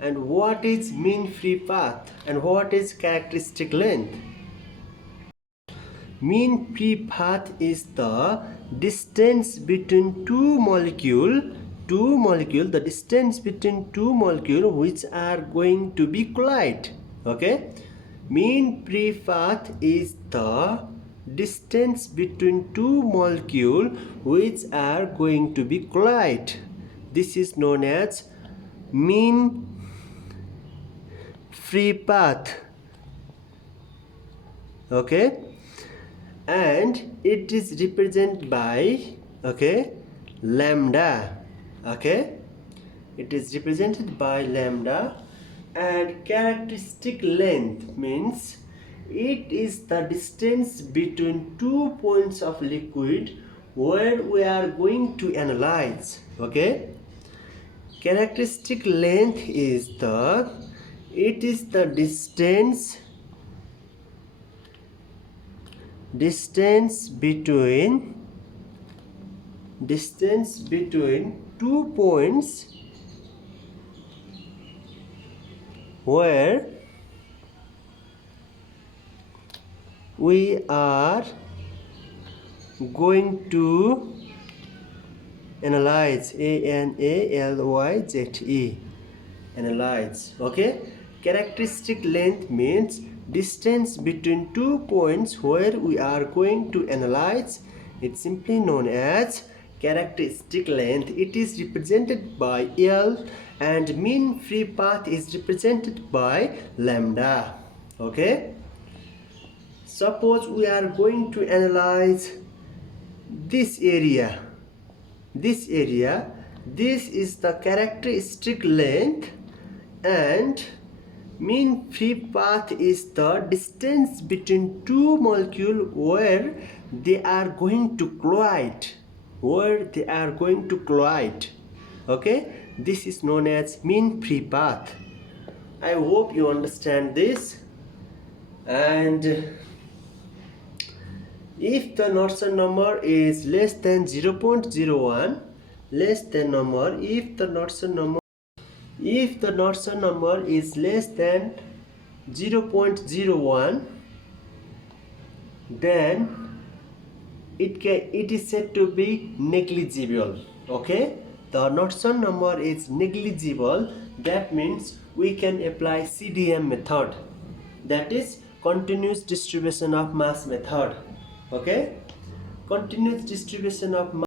and what is mean free path and what is characteristic length? Mean free path is the distance between two molecules, the distance between two molecules which are going to be collide. Okay, mean free path is the distance between two molecules which are going to be collide. This is known as mean free path. Okay, and it is represented by lambda. Okay, it is represented by lambda. And characteristic length means it is the distance between 2 points of liquid where we are going to analyze. Okay, characteristic length is the distance between 2 points where we are going to analyze. ANALYZE, analyze. Okay, characteristic length means distance between 2 points where we are going to analyze. It's simply known as characteristic length. It is represented by L and mean free path is represented by lambda. Okay, suppose we are going to analyze this area. This is the characteristic length, and mean free path is the distance between two molecules where they are going to collide. Okay, this is known as mean free path. I hope you understand this. And if the Knudsen number is less than 0.01, if the Knudsen number is less than 0.01, then it is said to be negligible. Okay, the Knudsen number is negligible. That means we can apply CDM method, that is continuous distribution of mass method. Okay, continuous distribution of mass.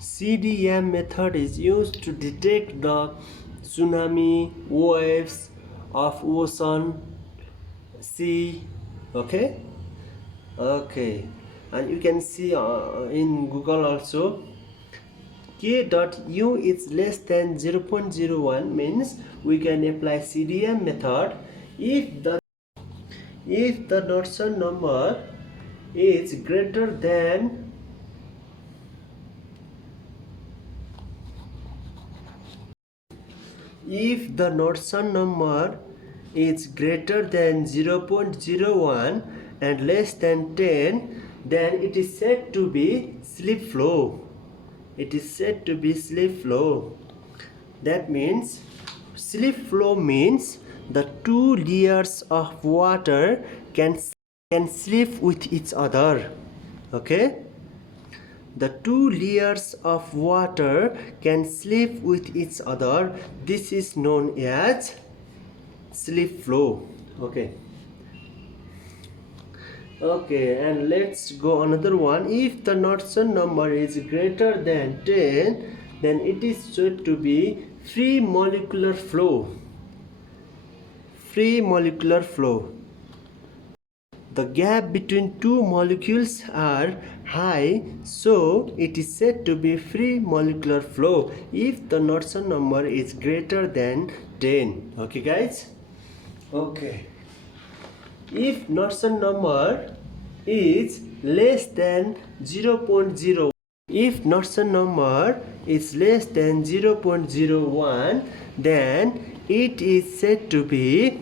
CDM method is used to detect the tsunami waves of ocean, sea. Okay, and you can see in Google also, K.U is less than 0.01 means we can apply CDM method. If the Knudsen number is greater than 0.01 and less than 10, then it is said to be slip flow. That means slip flow means the two layers of water can slip with each other. Okay, the two layers of water can slip with each other. This is known as slip flow. Okay, and let's go another one. If the Knudsen number is greater than 10, then it is said to be free molecular flow. The gap between two molecules are high, so it is said to be free molecular flow if the Knudsen number is greater than 10. Okay guys? Okay. If Knudsen number is less than 0.01, If Knudsen number is less than 0.01, then it is said to be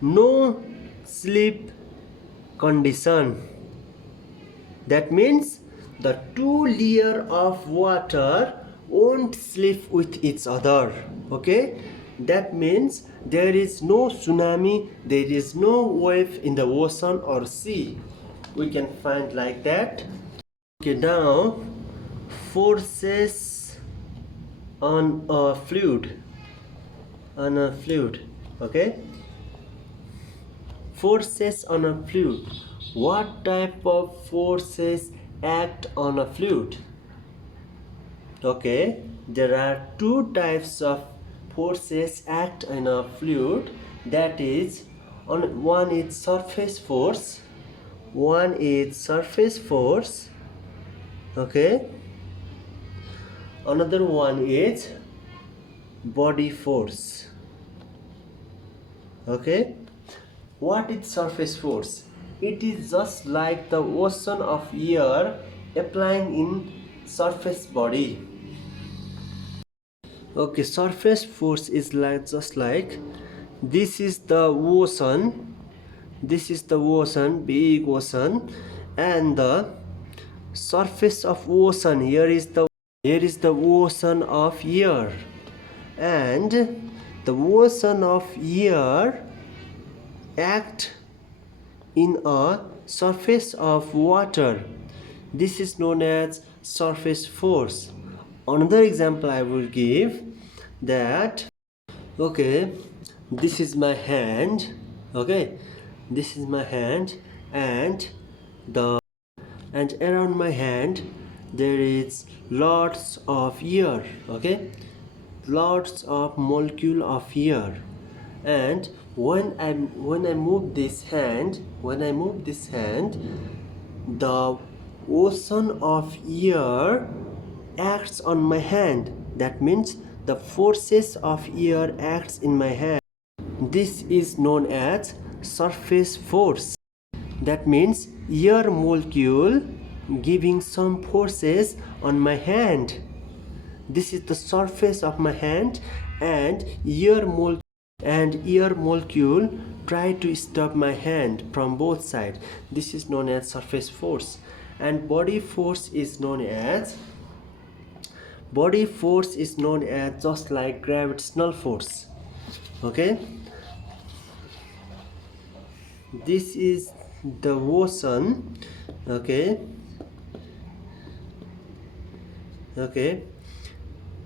no slip condition. That means the two layers of water won't slip with each other. Okay, that means there is no tsunami, there is no wave in the ocean or sea. We can find like that. Okay, now forces on a fluid. Okay, forces on a fluid. What type of forces act on a fluid? Okay, there are two types of forces act in a fluid. That is, one is surface force. Okay, another one is body force. Okay, what is surface force? It is just like the ocean of air applying in surface body. Okay, surface force is like just like this is the ocean, big ocean, and the surface of ocean here is the ocean of air, and the ocean of air act in a surface of water. This is known as surface force. Another example I will give that, okay, this is my hand. Okay, this is my hand, and around my hand there is lots of air. Okay, lots of molecule of air, and when I move this hand, the ocean of air acts on my hand. That means the forces of air acts in my hand. This is known as surface force. That means air molecule giving some forces on my hand. This is the surface of my hand, and air molecule try to stop my hand from both sides. This is known as surface force. And body force is known as just like gravitational force. Okay, this is the ocean. Okay,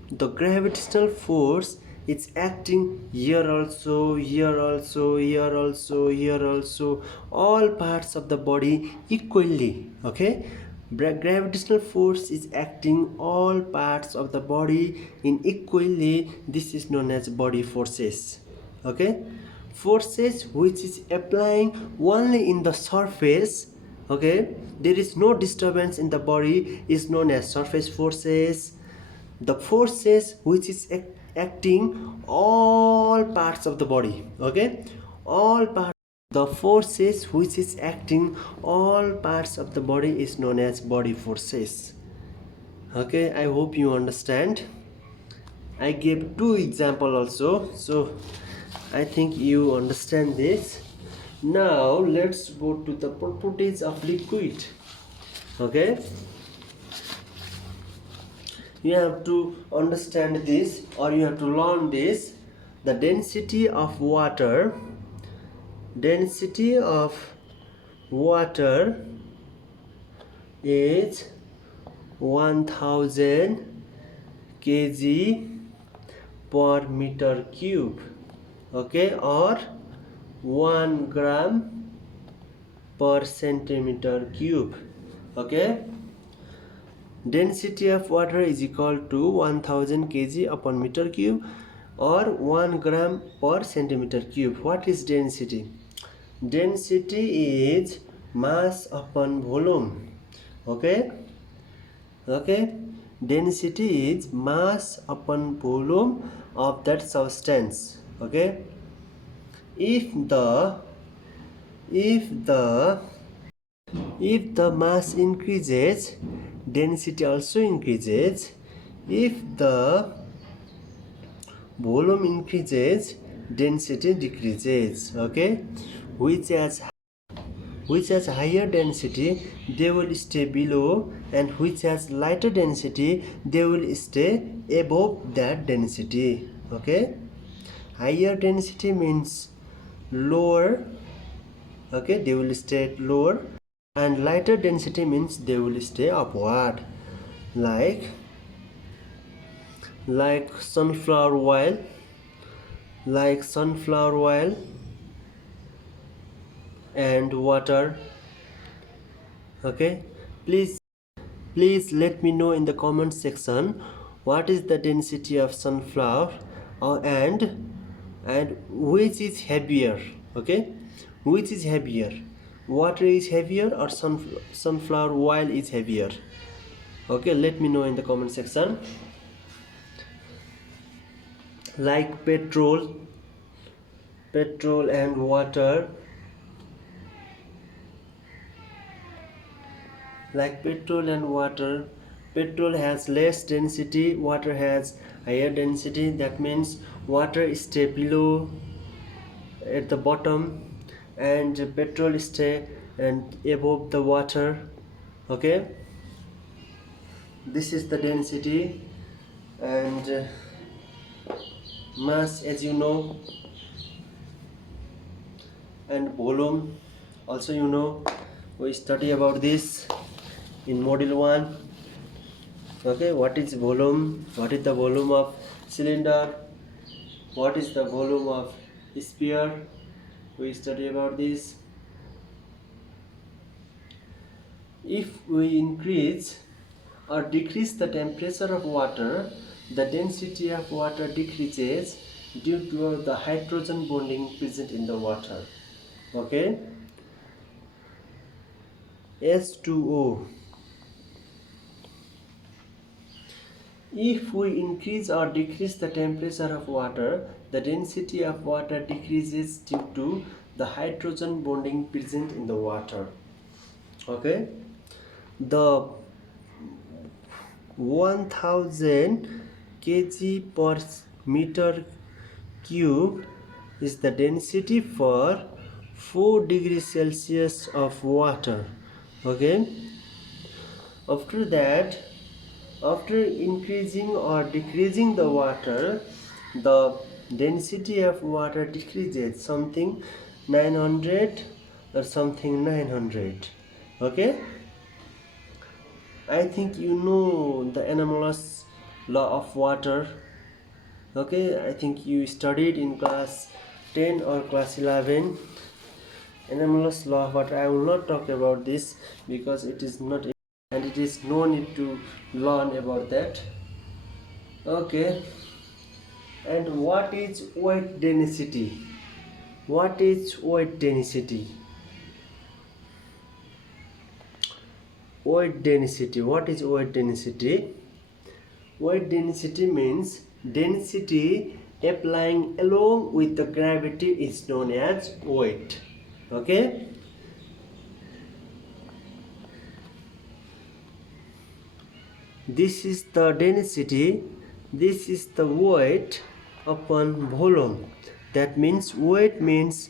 the gravitational force is acting here also, all parts of the body equally. Okay, gravitational force is acting all parts of the body in equally. This is known as body forces. Okay, forces which is applying only in the surface, okay, there is no disturbance in the body, is known as surface forces. The forces which is acting all parts of the body, okay, the forces which is acting all parts of the body is known as body forces. Okay, I hope you understand. I gave two example also, so I think you understand this. Now let's go to the properties of liquid. Okay, you have to understand this, or you have to learn this. The density of water is 1000 kg per meter cube. Okay, or 1 gram per centimeter cube. Okay, density of water is equal to 1000 kg upon meter cube or 1 gram per centimeter cube. What is density? Density is mass upon volume. Okay, density is mass upon volume of that substance. Okay, if the if the mass increases, density also increases. If the volume increases, density decreases. Okay, which has higher density, they will stay below, and which has lighter density, they will stay above that density. Okay, higher density means lower. Okay, they will stay lower, and lighter density means they will stay upward, like sunflower oil, and water. Okay, please let me know in the comment section what is the density of sunflower, and which is heavier. Okay, which is heavier, water is heavier or sunflower oil is heavier? Okay, let me know in the comment section. Like petrol and water, petrol has less density, water has higher density. That means water stay below at the bottom, and petrol stay and above the water. Okay, this is the density. And mass, as you know, and volume also, we study about this in module 1. Okay, what is volume, what is the volume of cylinder, what is the volume of sphere, we study about this. If we increase or decrease the temperature of water, the density of water decreases due to the hydrogen bonding present in the water. Okay, H2O. If we increase or decrease the temperature of water, the density of water decreases due to the hydrogen bonding present in the water. Okay, the 1000 kg per meter cube is the density for 4 degrees Celsius of water. Okay, after that, after increasing or decreasing the water, the density of water decreases, something 900 or something 900. Okay, I think you know the anomalous law of water. Okay, I think you studied in class 10 or class 11 anomalous law, but I will not talk about this because it is not, and it is no need to learn about that. Okay, and what is weight density? What is weight density? Weight density. What is weight density? Weight density means density applying along with the gravity is known as weight. Okay, this is the density, this is the weight upon volume. That means weight means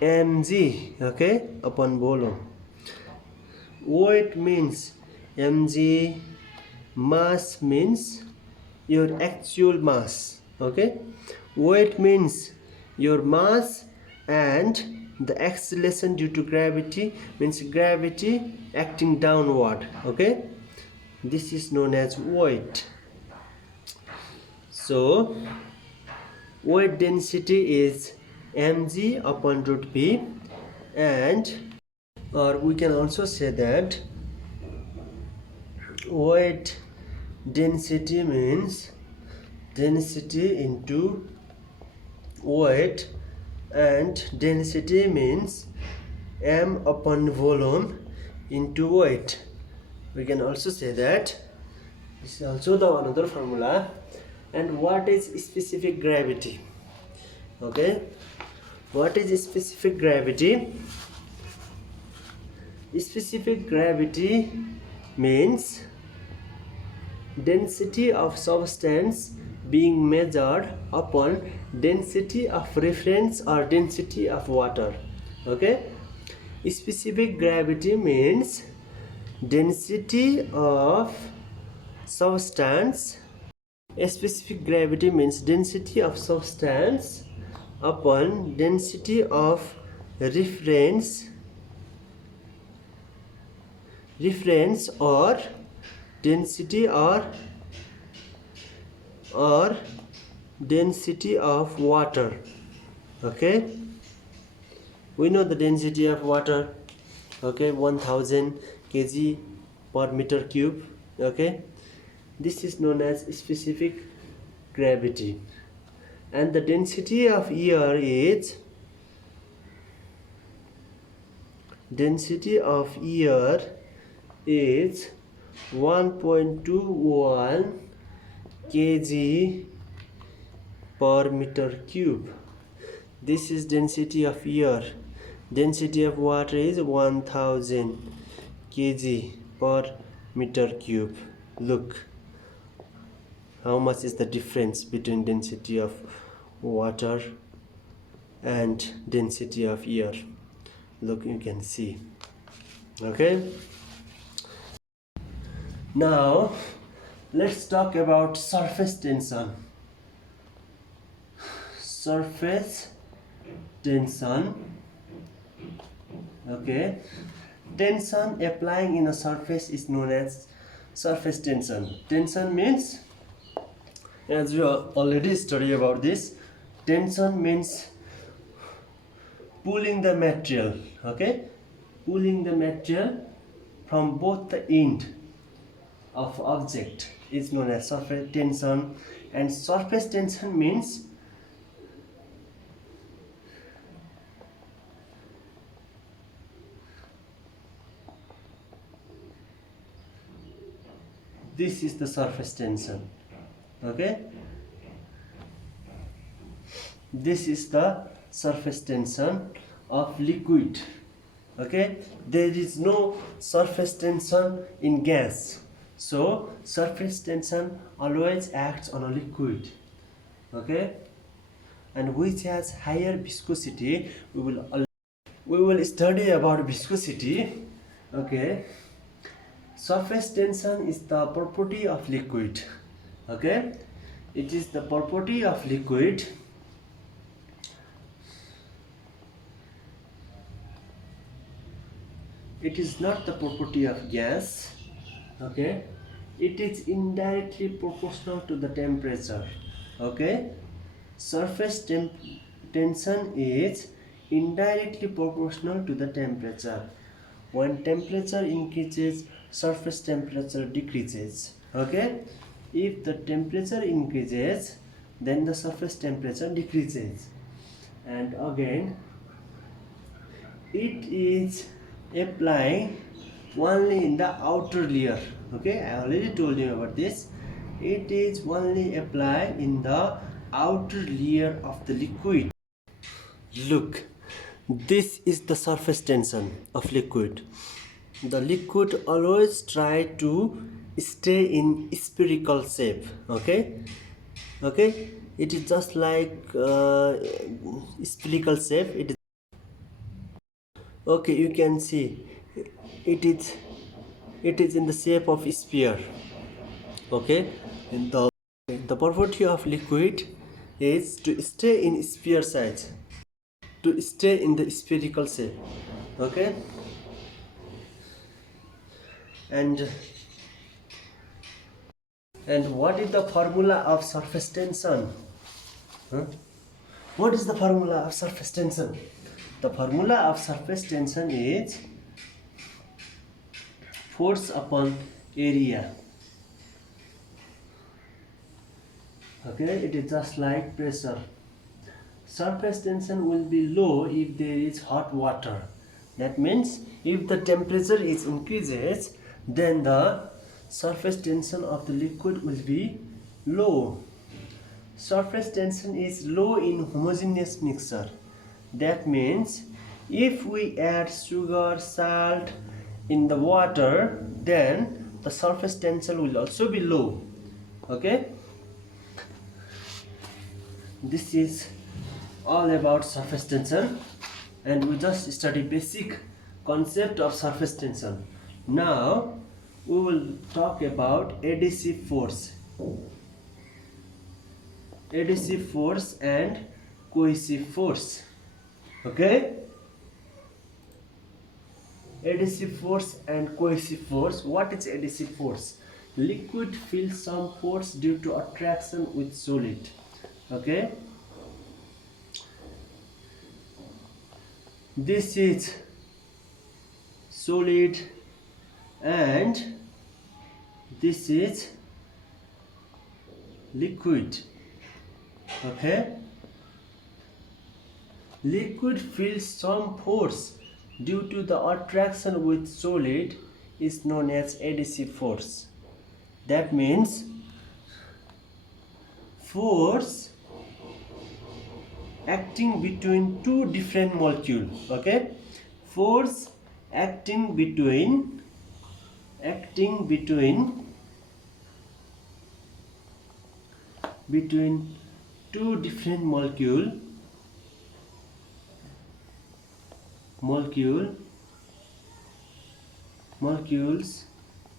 mg. Okay, upon volume. Weight means mg, mass means your actual mass. Okay, weight means your mass, and the acceleration due to gravity means gravity acting downward. Okay, this is known as weight. So weight density is mg upon root p, and or we can also say that weight density means density into weight, and density means m upon volume into weight. We can also say that this is also the another formula. And what is specific gravity? Okay, what is specific gravity? Specific gravity means density of substance being measured upon density of reference or density of water. Okay, specific gravity means density of substance. Specific gravity means density of substance upon density of reference or density or density of water. Okay, we know the density of water. Okay, 1000 kg per meter cube. Okay, this is known as specific gravity, and the density of air is 1.21 kg per meter cube. This is density of air. Density of water is 1000 kg per meter cube. Look how much is the difference between density of water and density of air. Look, you can see. Okay, now let's talk about surface tension. Surface tension. Okay, tension applying in a surface is known as surface tension. Tension means, as we already studied about this, tension means pulling the material. Okay, pulling the material from both the end of object is known as surface tension. And surface tension means this is the surface tension. Okay, this is the surface tension of liquid. Okay, there is no surface tension in gas, so surface tension always acts on a liquid. Okay, and which has higher viscosity. We will study about viscosity. Okay, surface tension is the property of liquid. Okay, it is the property of liquid. It is not the property of gas. Okay, it is indirectly proportional to the temperature. Okay, surface tension is indirectly proportional to the temperature. When temperature increases, surface temperature decreases. Okay, if the temperature increases, then the surface temperature decreases. And again, it is applying only in the outer layer. Okay, I already told you about this. It is only applied in the outer layer of the liquid. Look, this is the surface tension of liquid. The liquid always try to stay in spherical shape. Okay, it is just like spherical shape. It is okay. You can see it is in the shape of sphere. Okay, and the property of liquid is to stay in sphere size, to stay in the spherical shape. Okay, and what is the formula of surface tension? What is the formula of surface tension? The formula of surface tension is force upon area. Okay, it is just like pressure. Surface tension will be low if there is hot water. That means if the temperature is increases, then the surface tension of the liquid will be low. Surface tension is low in homogeneous mixture. That means if we add sugar, salt in the water, then the surface tension will also be low. Okay, this is all about surface tension, and we just study basic concept of surface tension. Now we will talk about adhesive force and cohesive force. Okay, adhesive force and cohesive force. What is adhesive force? Liquid feels some force due to attraction with solid. Okay, this is solid and this is liquid. Okay, liquid feels some force due to the attraction with solid is known as adhesive force. That means force acting between two different molecules. Okay, force acting between two different molecules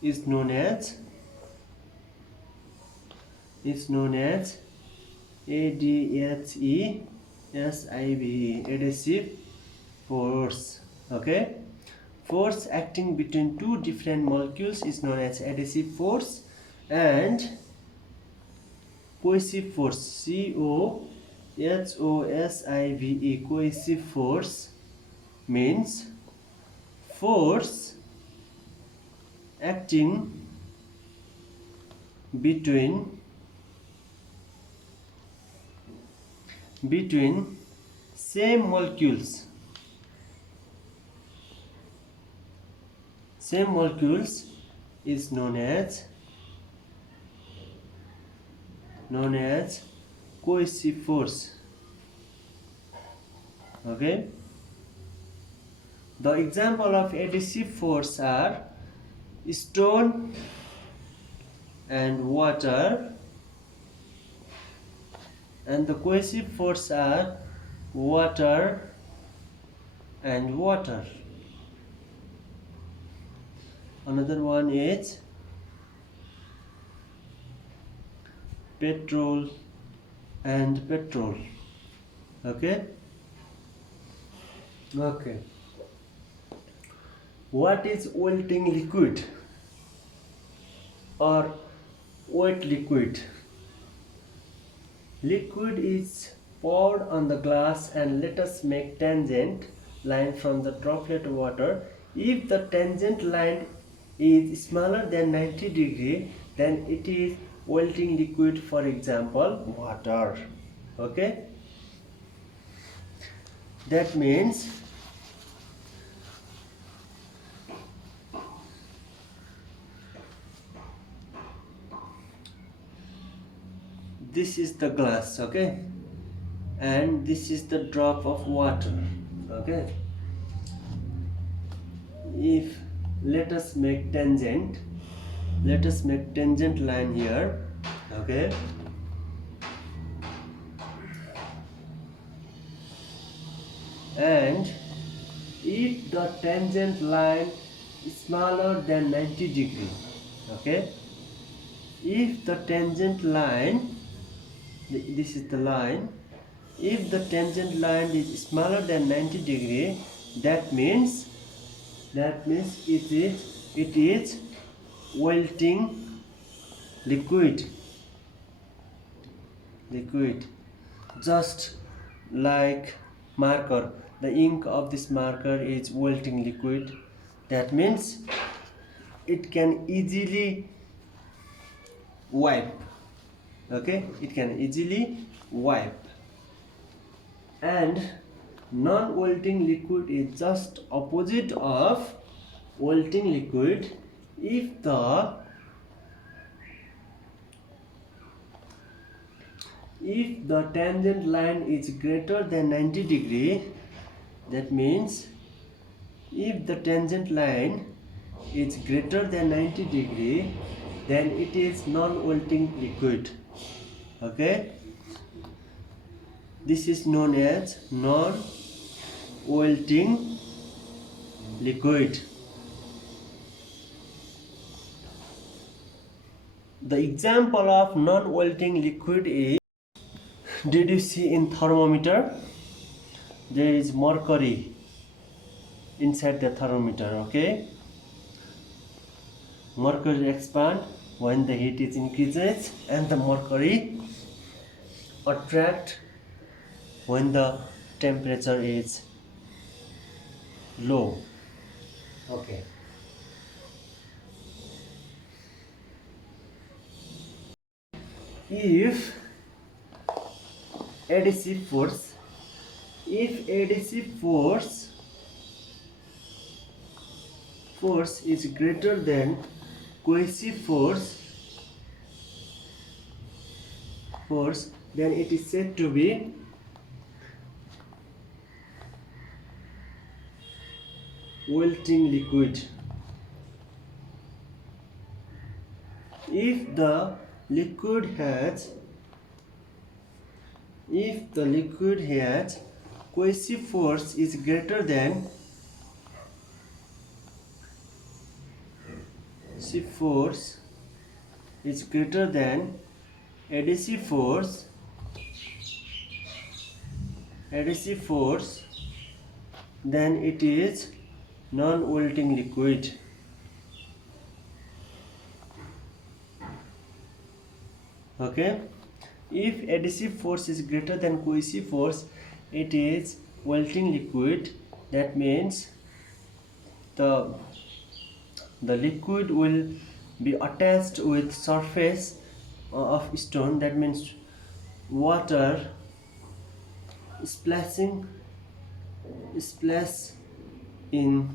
is known as ADHESIVE, adhesive force. Okay, force acting between two different molecules is known as adhesive force. And cohesive force, COHOSIVE, cohesive force means force acting between same molecules is known as cohesive force. Okay, the example of adhesive force are stone and water, and the cohesive force are water and water. Another one is petrol and petrol. Okay, what is melting liquid or wet liquid? Liquid is poured on the glass and let us make tangent line from the droplet of water. If the tangent line is smaller than 90 degree, then it is melting liquid, for example water. Okay, that means this is the glass. Okay, and this is the drop of water. Okay, if let us make tangent line here. Okay, and if the tangent line is smaller than 90 degree, okay, if the tangent line, this is the line, if the tangent line is smaller than 90 degree, that means it is melting liquid. Just like marker, the ink of this marker is melting liquid. That means it can easily wipe. Okay, it can easily wipe. And non-melting liquid is just opposite of melting liquid. If the tangent line is greater than 90 degree, that means if the tangent line is greater than 90 degree, then it is non-melting liquid. Okay, this is known as non-melting liquid. The example of non-melting liquid is, did you see in thermometer there is mercury inside the thermometer? Okay, mercury expand when the heat is increases, and the mercury attract when the temperature is low. Okay, if adhesive force is greater than cohesive force, then it is said to be melting liquid. If the liquid has cohesive force is greater than adhesive force, then it is non-melting liquid. Okay, if adhesive force is greater than cohesive force, it is melting liquid. That means the liquid will be attached with surface of stone. That means water splash in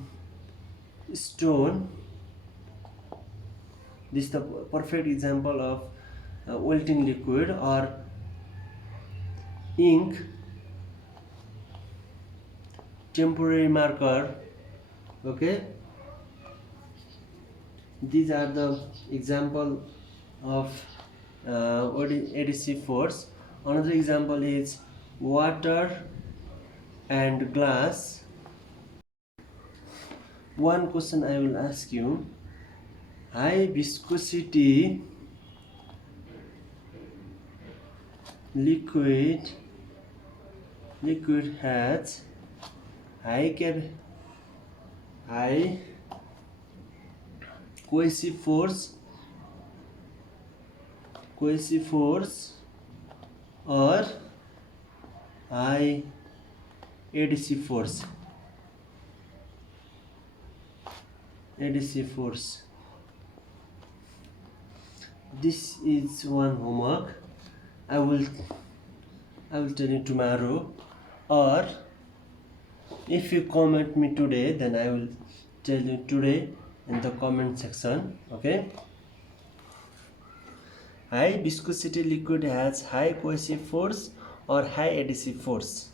stone. This is the perfect example of melting liquid. Or ink, temporary marker. Okay, these are the example of adhesive force. Another example is water and glass. One question I will ask you: high viscosity liquid has high cohesive force or high adhesive force. This is one homework. I will tell you tomorrow, or if you comment me today, then I will tell you today in the comment section. Okay, high viscosity liquid has high cohesive force or high adhesive force?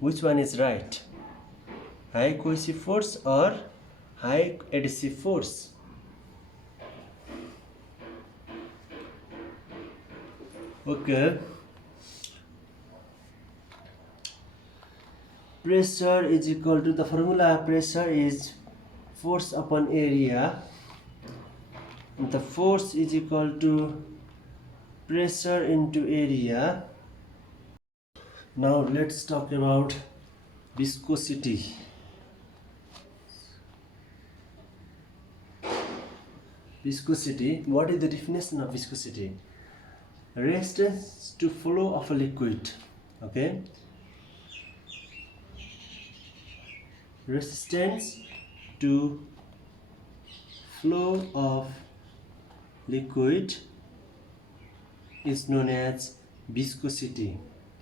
Which one is right? High cohesive force or high adhesive force? Okay, pressure is equal to, the formula pressure is force upon area. The force is equal to pressure into area. Now let's talk about viscosity. What is the definition of viscosity? Resistance to flow of a liquid. Okay, resistance to flow of liquid is known as viscosity.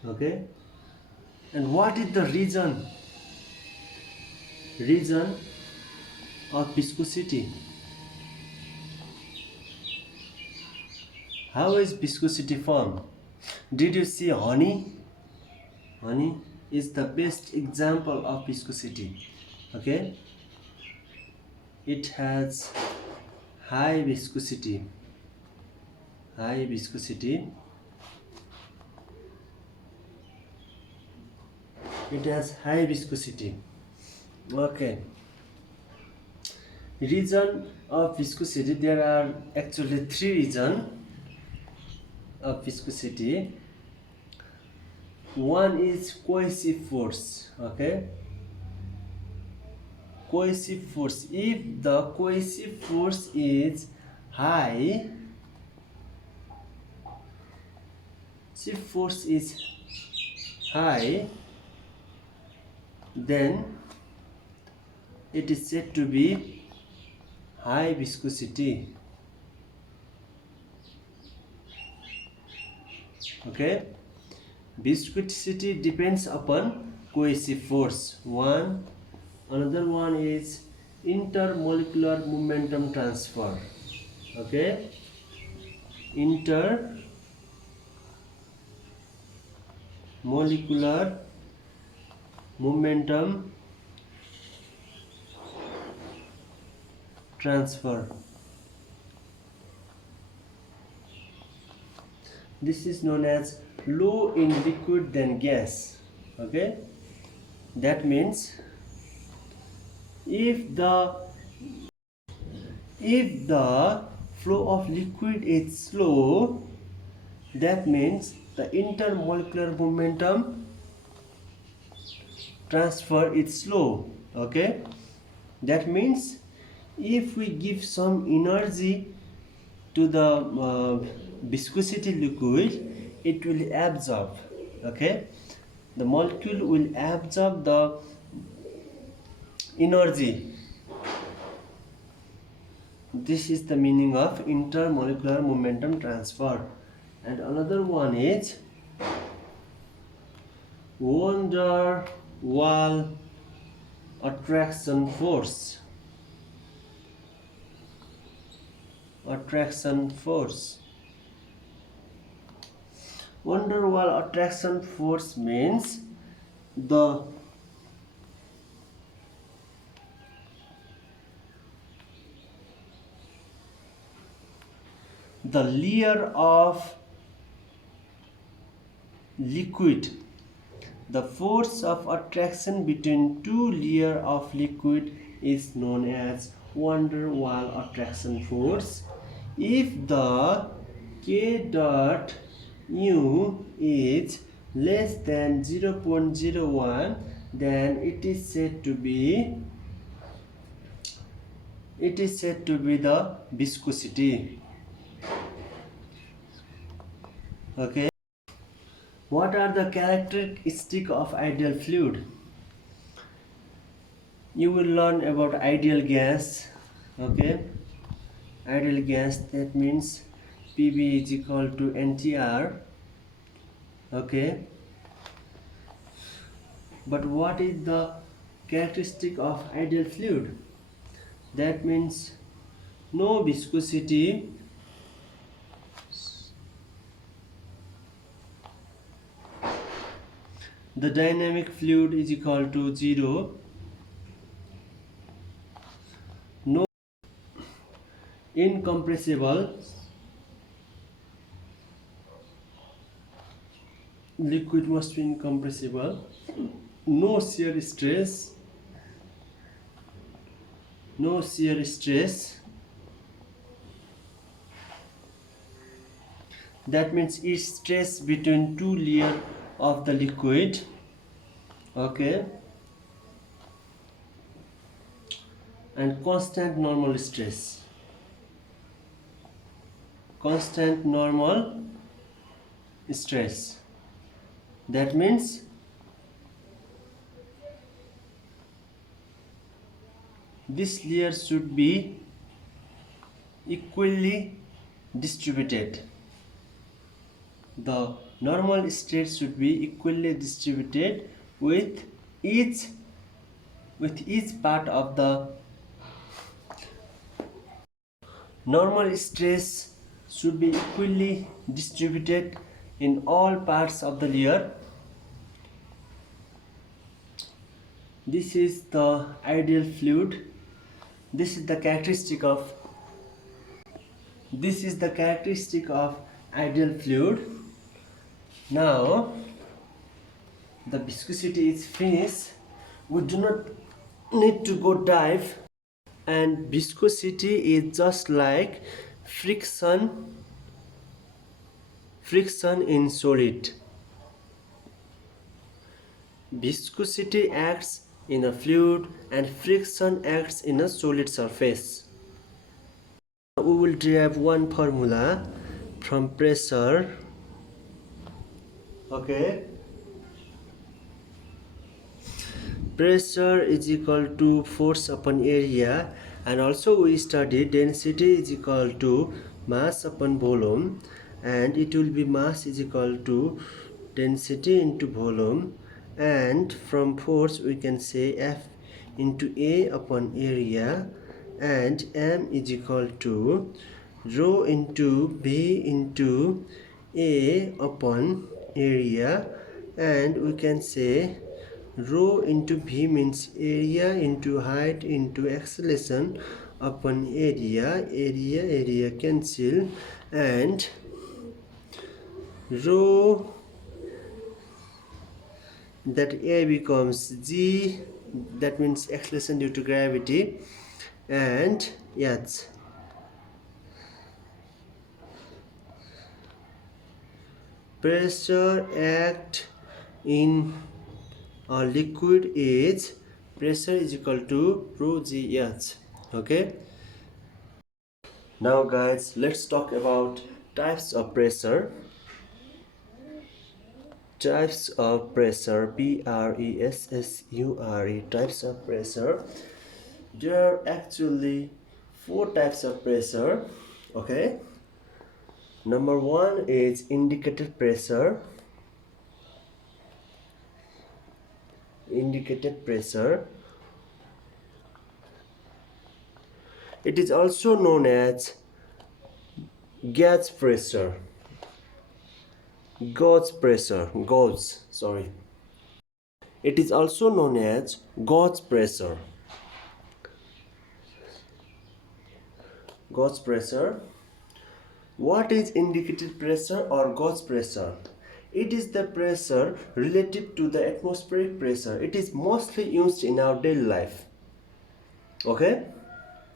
Okay, and what is the reason of viscosity? How is viscosity formed? Did you see honey? Honey is the best example of viscosity. Okay, it has high viscosity. High viscosity. It has high viscosity. Okay. Region of viscosity. There are actually three regions of viscosity. One is cohesive force. Okay. Cohesive force. If the cohesive force is high, if force is high, then it is said to be high viscosity. Okay, viscosity depends upon cohesive force. One, another one is intermolecular momentum transfer. Okay, intermolecular momentum transfer. This is known as low in liquid than gas. Okay, that means if the flow of liquid is slow, that means the intermolecular momentum transfer is slow. Okay, that means if we give some energy to the viscosity liquid, it will absorb. Okay, the molecule will absorb the energy. This is the meaning of intermolecular momentum transfer. And another one is van der Waal attraction force. Attraction force. Van der Waal attraction force means the layer of liquid, the force of attraction between two layers of liquid is known as van der Waal attraction force. If the K dot U is less than 0.01, then it is said to be the viscosity. Okay, what are the characteristics of ideal fluid? You will learn about ideal gas. Okay, ideal gas, that means PV is equal to NTR. Okay, but what is the characteristic of ideal fluid? That means no viscosity, the dynamic fluid is equal to 0, no incompressible, liquid must be incompressible, no shear stress, that means it's stress between two layers of the liquid. Okay, and constant normal stress. That means this layer should be equally distributed. The normal stress should be equally distributed with each part of the normal stress should be equally distributed in all parts of the layer. This is the ideal fluid. this is the characteristic of ideal fluid. Now the viscosity is finished. We do not need to go dive, and viscosity is just like friction in solid. Viscosity acts in a fluid and friction acts in a solid surface. We will derive one formula from pressure. Okay, pressure is equal to force upon area, and also we study density is equal to mass upon volume, and it will be mass is equal to density into volume, and from force we can say F into A upon area, and M is equal to rho into B into A upon area, and we can say rho into V means area into height into acceleration upon area cancel, and rho, that A becomes G, that means acceleration due to gravity, and yes, pressure act in a liquid is pressure is equal to rho Gh. Okay, now guys, let's talk about types of pressure. Types of pressure, pressure, types of pressure. There are actually 4 types of pressure. Okay, number 1 is indicated pressure. Indicated pressure, it is also known as gauge pressure. It is also known as gauge pressure. What is indicated pressure or gauge pressure? It is the pressure relative to the atmospheric pressure. It is mostly used in our daily life. Okay,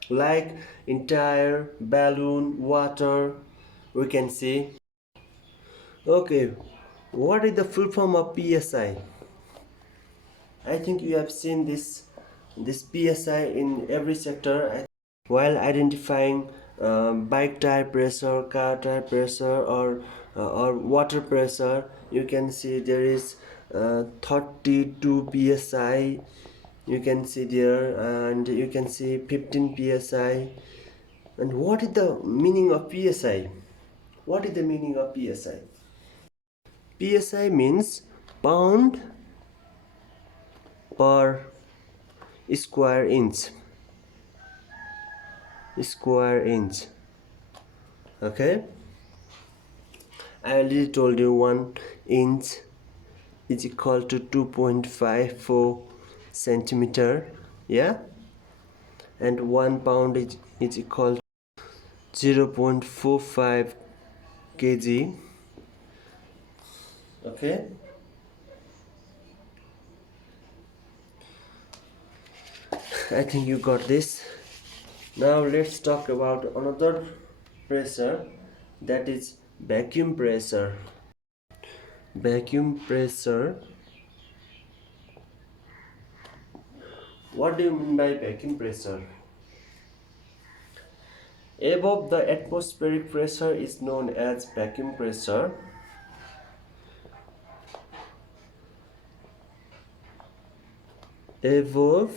like in tire, balloon, water, we can see. Okay, what is the full form of PSI? I think you have seen this PSI in every sector while identifying bike tire pressure, car tire pressure, or water pressure. You can see there is 32 PSI. You can see there, and you can see 15 PSI. And what is the meaning of PSI? What is the meaning of PSI? PSI means pound per square inch. Okay, I already told you 1 inch is equal to 2.54 centimeter, yeah, and 1 pound is equal to 0.45 kg. Okay, I think you got this. Now let's talk about another pressure, that is vacuum pressure. What do you mean by vacuum pressure? Above the atmospheric pressure is known as vacuum pressure. Above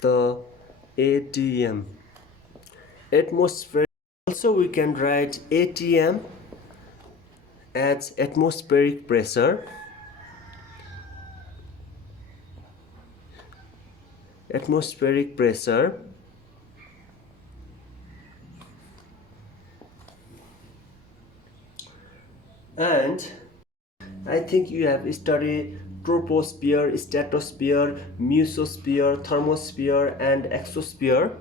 the ATM, atmospheric, also we can write ATM as atmospheric pressure. And I think you have studied troposphere, stratosphere, mesosphere, thermosphere, and exosphere.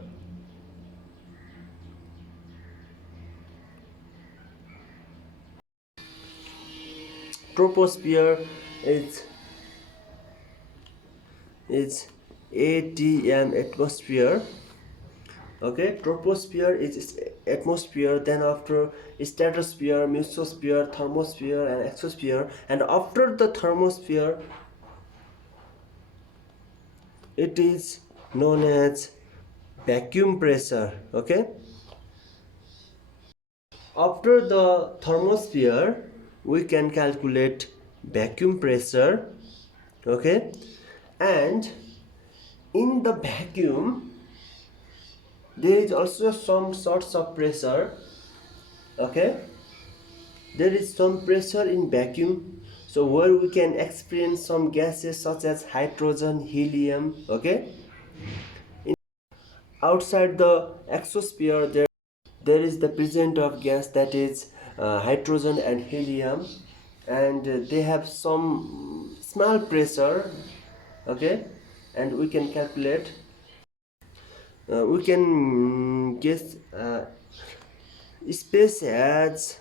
troposphere is ATM atmosphere. Okay, troposphere is atmosphere, then after stratosphere, mesosphere, thermosphere and exosphere, and after the thermosphere it is known as vacuum pressure. Okay, after the thermosphere we can calculate vacuum pressure. Okay, and in the vacuum there is also some sorts of pressure. Okay, there is some pressure in vacuum, so where we can experience some gases such as hydrogen, helium. Okay, outside the exosphere there is the presence of gas, that is hydrogen and helium, and they have some small pressure. Okay, and we can calculate, we can guess space has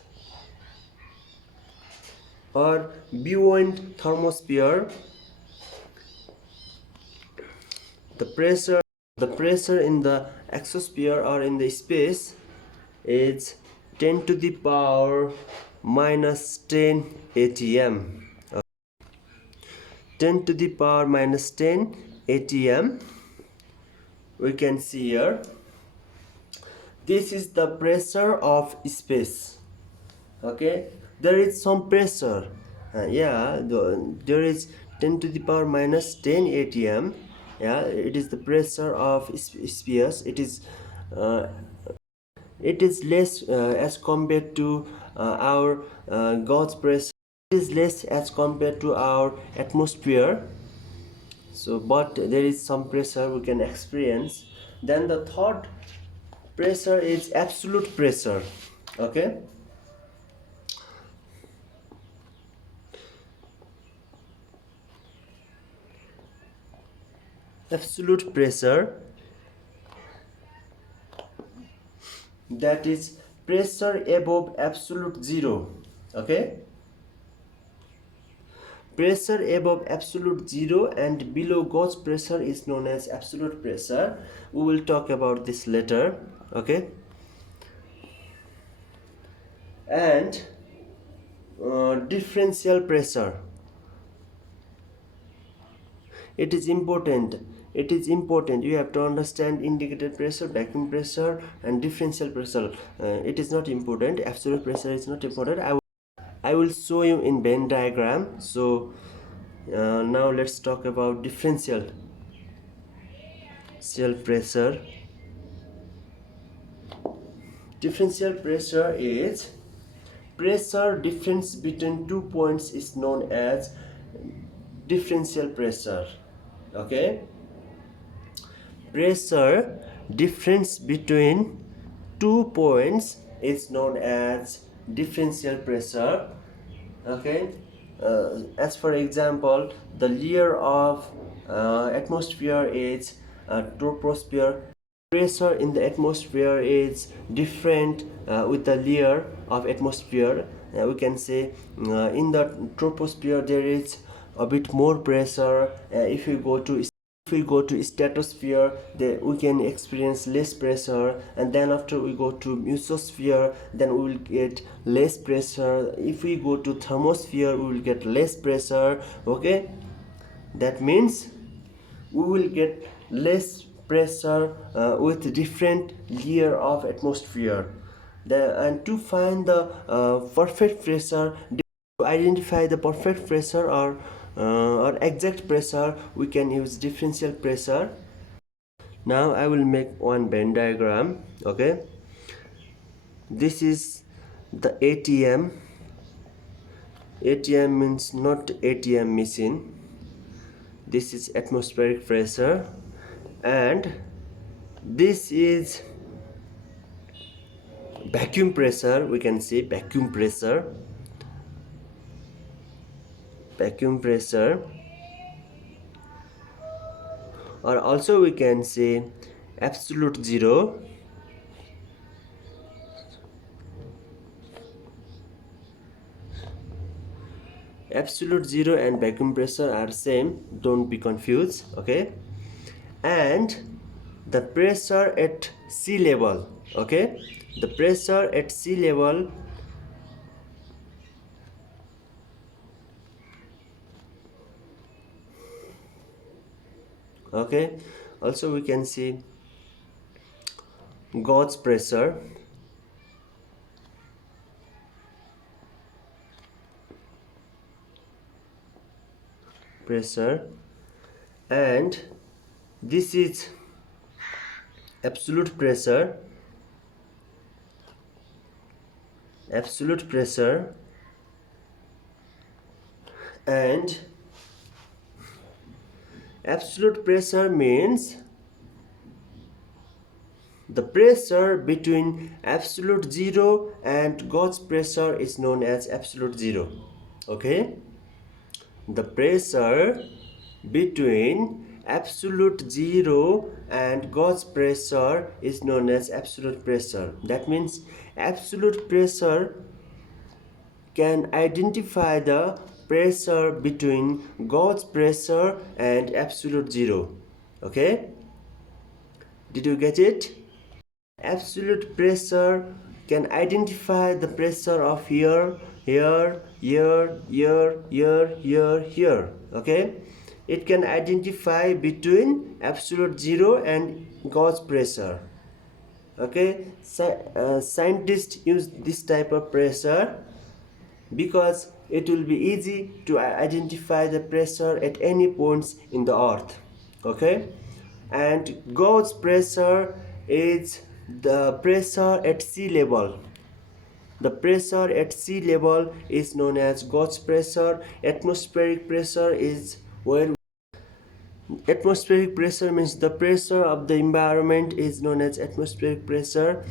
or beyond thermosphere the pressure in the exosphere or in the space is 10 to the power minus 10 atm. 10 to the power minus 10 atm, we can see here. This is the pressure of space. Okay, there is some pressure. There is 10 to the power minus 10 atm. Yeah, it is the pressure of spheres. It is less as compared to our God's pressure. It is less as compared to our atmosphere. So but there is some pressure we can experience. Then the third pressure is absolute pressure. Okay, absolute pressure, that is pressure above absolute zero. Okay, pressure above absolute zero and below Gauge pressure is known as absolute pressure. We will talk about this later. Okay, and differential pressure, it is important you have to understand indicated pressure, vacuum pressure and differential pressure. It is not important, absolute pressure is not important. I will show you in Venn diagram. So now let's talk about differential pressure. Differential pressure is pressure difference between 2 points is known as differential pressure. Okay, pressure difference between 2 points is known as differential pressure. Okay, as for example, the layer of atmosphere is troposphere. Pressure in the atmosphere is different with the layer of atmosphere. We can say in the troposphere there is a bit more pressure. If we go to stratosphere, we can experience less pressure, and then after we go to mesosphere, then we will get less pressure. If we go to thermosphere, we will get less pressure. Okay, that means we will get less pressure with different layer of atmosphere. And to find the perfect pressure, to identify the perfect pressure or exact pressure, we can use differential pressure. Now I will make one Venn diagram. Okay, this is the ATM. ATM means not ATM machine. This is atmospheric pressure, and this is vacuum pressure. We can say vacuum pressure, or also we can say absolute zero. absolute zero and vacuum pressure are same, don't be confused, okay? And the pressure at sea level, okay, the pressure at sea level, okay, also we can see gauge pressure, and this is absolute pressure, absolute pressure, and absolute pressure means the pressure between absolute zero and gauge pressure is known as absolute zero, okay? The pressure between absolute zero and gauge pressure is known as absolute pressure. That means absolute pressure can identify the pressure between gauge pressure and absolute zero. Okay? Did you get it? Absolute pressure can identify the pressure of here, here, here, here, here, here, here. Okay? It can identify between absolute zero and gauge pressure. Okay? Scientists use this type of pressure because it will be easy to identify the pressure at any points in the earth, okay? And gauge pressure is the pressure at sea level. The pressure at sea level is known as gauge pressure. Atmospheric pressure is where atmospheric pressure means the pressure of the environment is known as atmospheric pressure,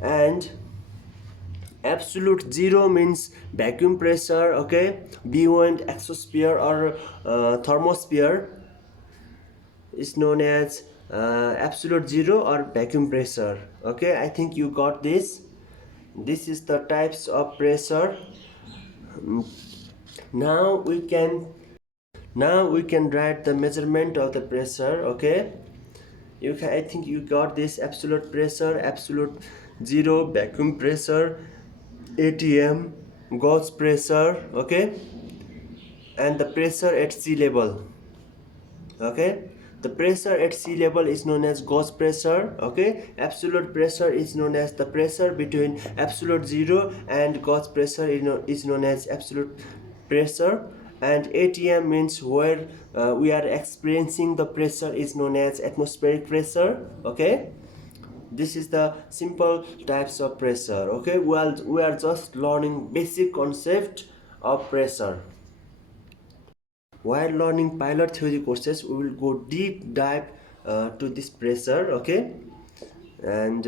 and absolute zero means vacuum pressure, okay? Beyond exosphere or thermosphere is known as absolute zero or vacuum pressure, okay? I think you got this. This is the types of pressure. now we can now we can write the measurement of the pressure, okay? I think you got this: absolute pressure, absolute zero, vacuum pressure, ATM, gauge pressure, okay? And the pressure at sea level, okay? The pressure at sea level is known as gauge pressure, okay? Absolute pressure is known as the pressure between absolute zero and gauge pressure is known as absolute pressure. And ATM means where we are experiencing the pressure is known as atmospheric pressure, okay? This is the simple types of pressure, okay? We are just learning basic concept of pressure. While learning pilot theory courses, we will go deep dive to this pressure, okay? And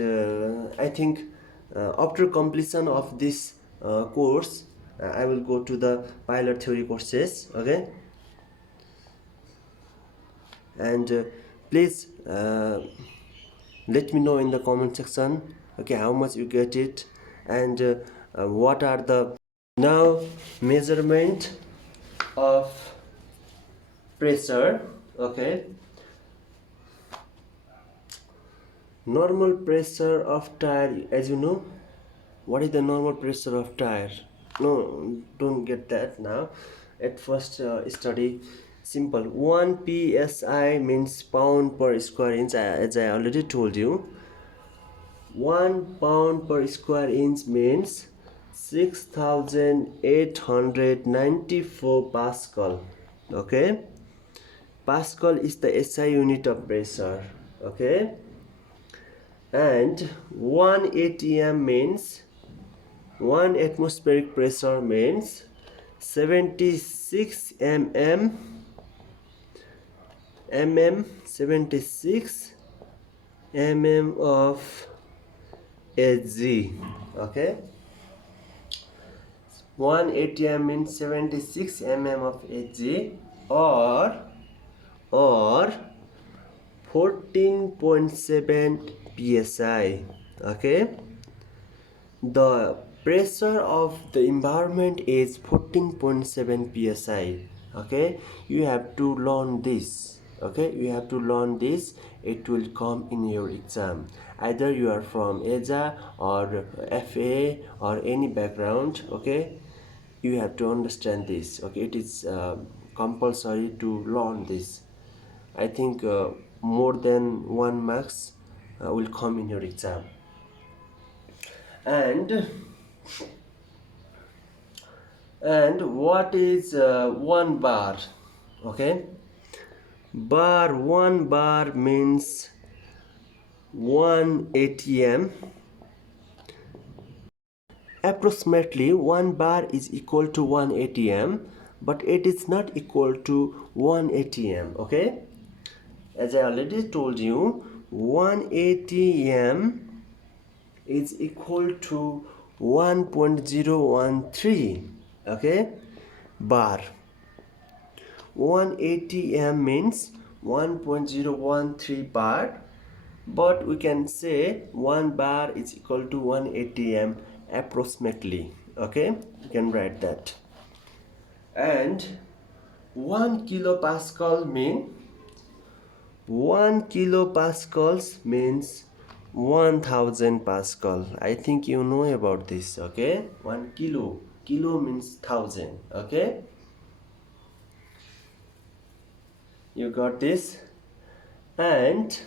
I think after completion of this course, I will go to the pilot theory courses, okay? And please let me know in the comment section, okay, how much you get it, and what are the now measurement of pressure, okay? Normal pressure of tire, as you know, what is the normal pressure of tire? No, don't get that now. At first study simple. 1 psi means pound per square inch, as I already told you. 1 pound per square inch means 6894 Pascal, okay? Pascal is the SI unit of pressure, okay? And 1 ATM means 1 atmospheric pressure means 76 76 mm of Hg, okay? 1 ATM means 76 mm of Hg, or 14.7 psi, okay? The pressure of the environment is 14.7 psi. Okay, you have to learn this. Okay, you have to learn this. It will come in your exam. Either you are from EJA or FA or any background. Okay, you have to understand this. Okay, it is compulsory to learn this. I think more than 1 marks will come in your exam. And what is 1 bar? Okay, one bar means 1 atm. Approximately 1 bar is equal to 1 atm, but it is not equal to 1 atm. Okay, as I already told you, 1 atm is equal to 1.013. Okay, bar. 1 atm means 1.013 bar, but we can say 1 bar is equal to 1 atm approximately. Okay, you can write that. And 1 kilopascal means 1000 Pascal. I think you know about this. Okay, 1 kilo means 1000. Okay, you got this. And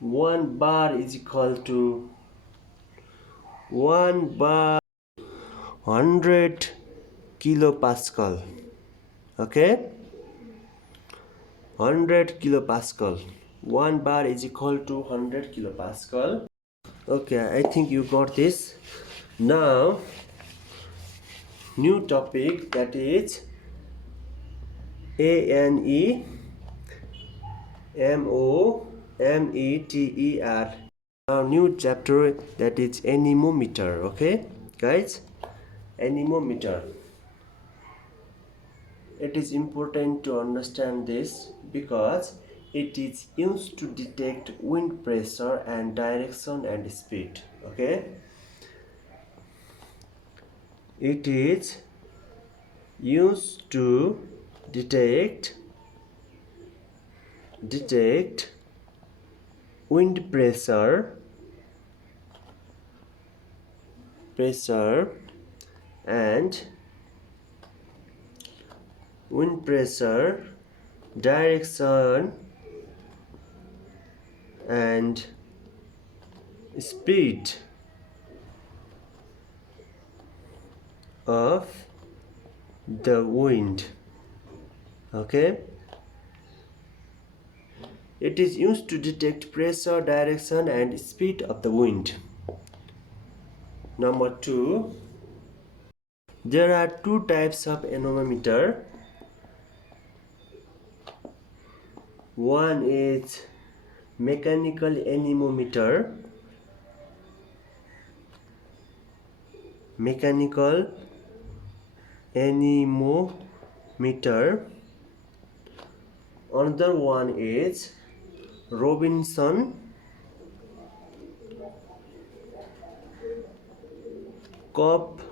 1 bar is equal to 1 bar 100 kilopascal. Okay, 100 kilopascal. 1 bar is equal to 100 kilopascal. Okay, I think you got this. Now, new topic, that is Anemometer. Now, new chapter, that is anemometer. Okay, guys, anemometer. It is important to understand this because it is used to detect wind pressure and direction and speed. Okay, it is used to detect wind pressure and direction and speed of the wind. Okay, it is used to detect pressure, direction and speed of the wind. Number 2, there are 2 types of anemometer. One is mechanical anemometer. Another one is Robinson cup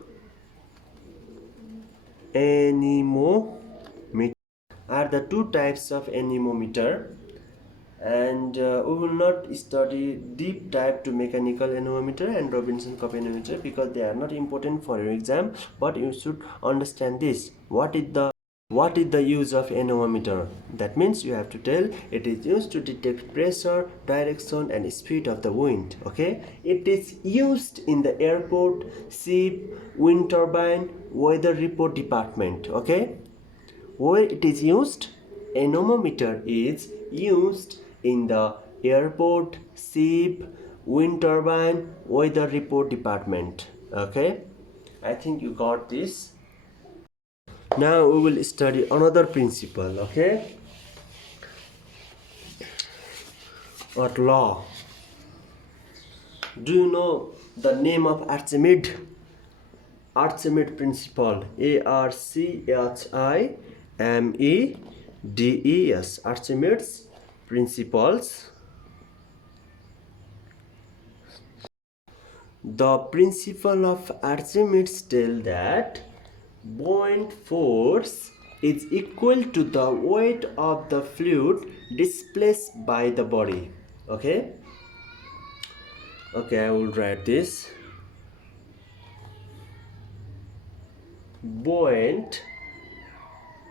anemometer. Are the 2 types of anemometer, and we will not study deep dive to mechanical anemometer and Robinson cup anemometer because they are not important for your exam, but you should understand this. What is the use of anemometer? That means you have to tell it is used to detect pressure, direction and speed of the wind. Okay, it is used in the airport, ship, wind turbine, weather report department. Okay, where it is used, anemometer is used in the airport, ship, wind turbine, weather report department. Okay, I think you got this. Now we will study another principle. Okay, or law. Do you know the name of Archimedes? Archimedes principle. Archimedes. Archimedes principles. the principle of Archimedes tell that buoyant force is equal to the weight of the fluid displaced by the body. Okay, I will write this. Buoyant,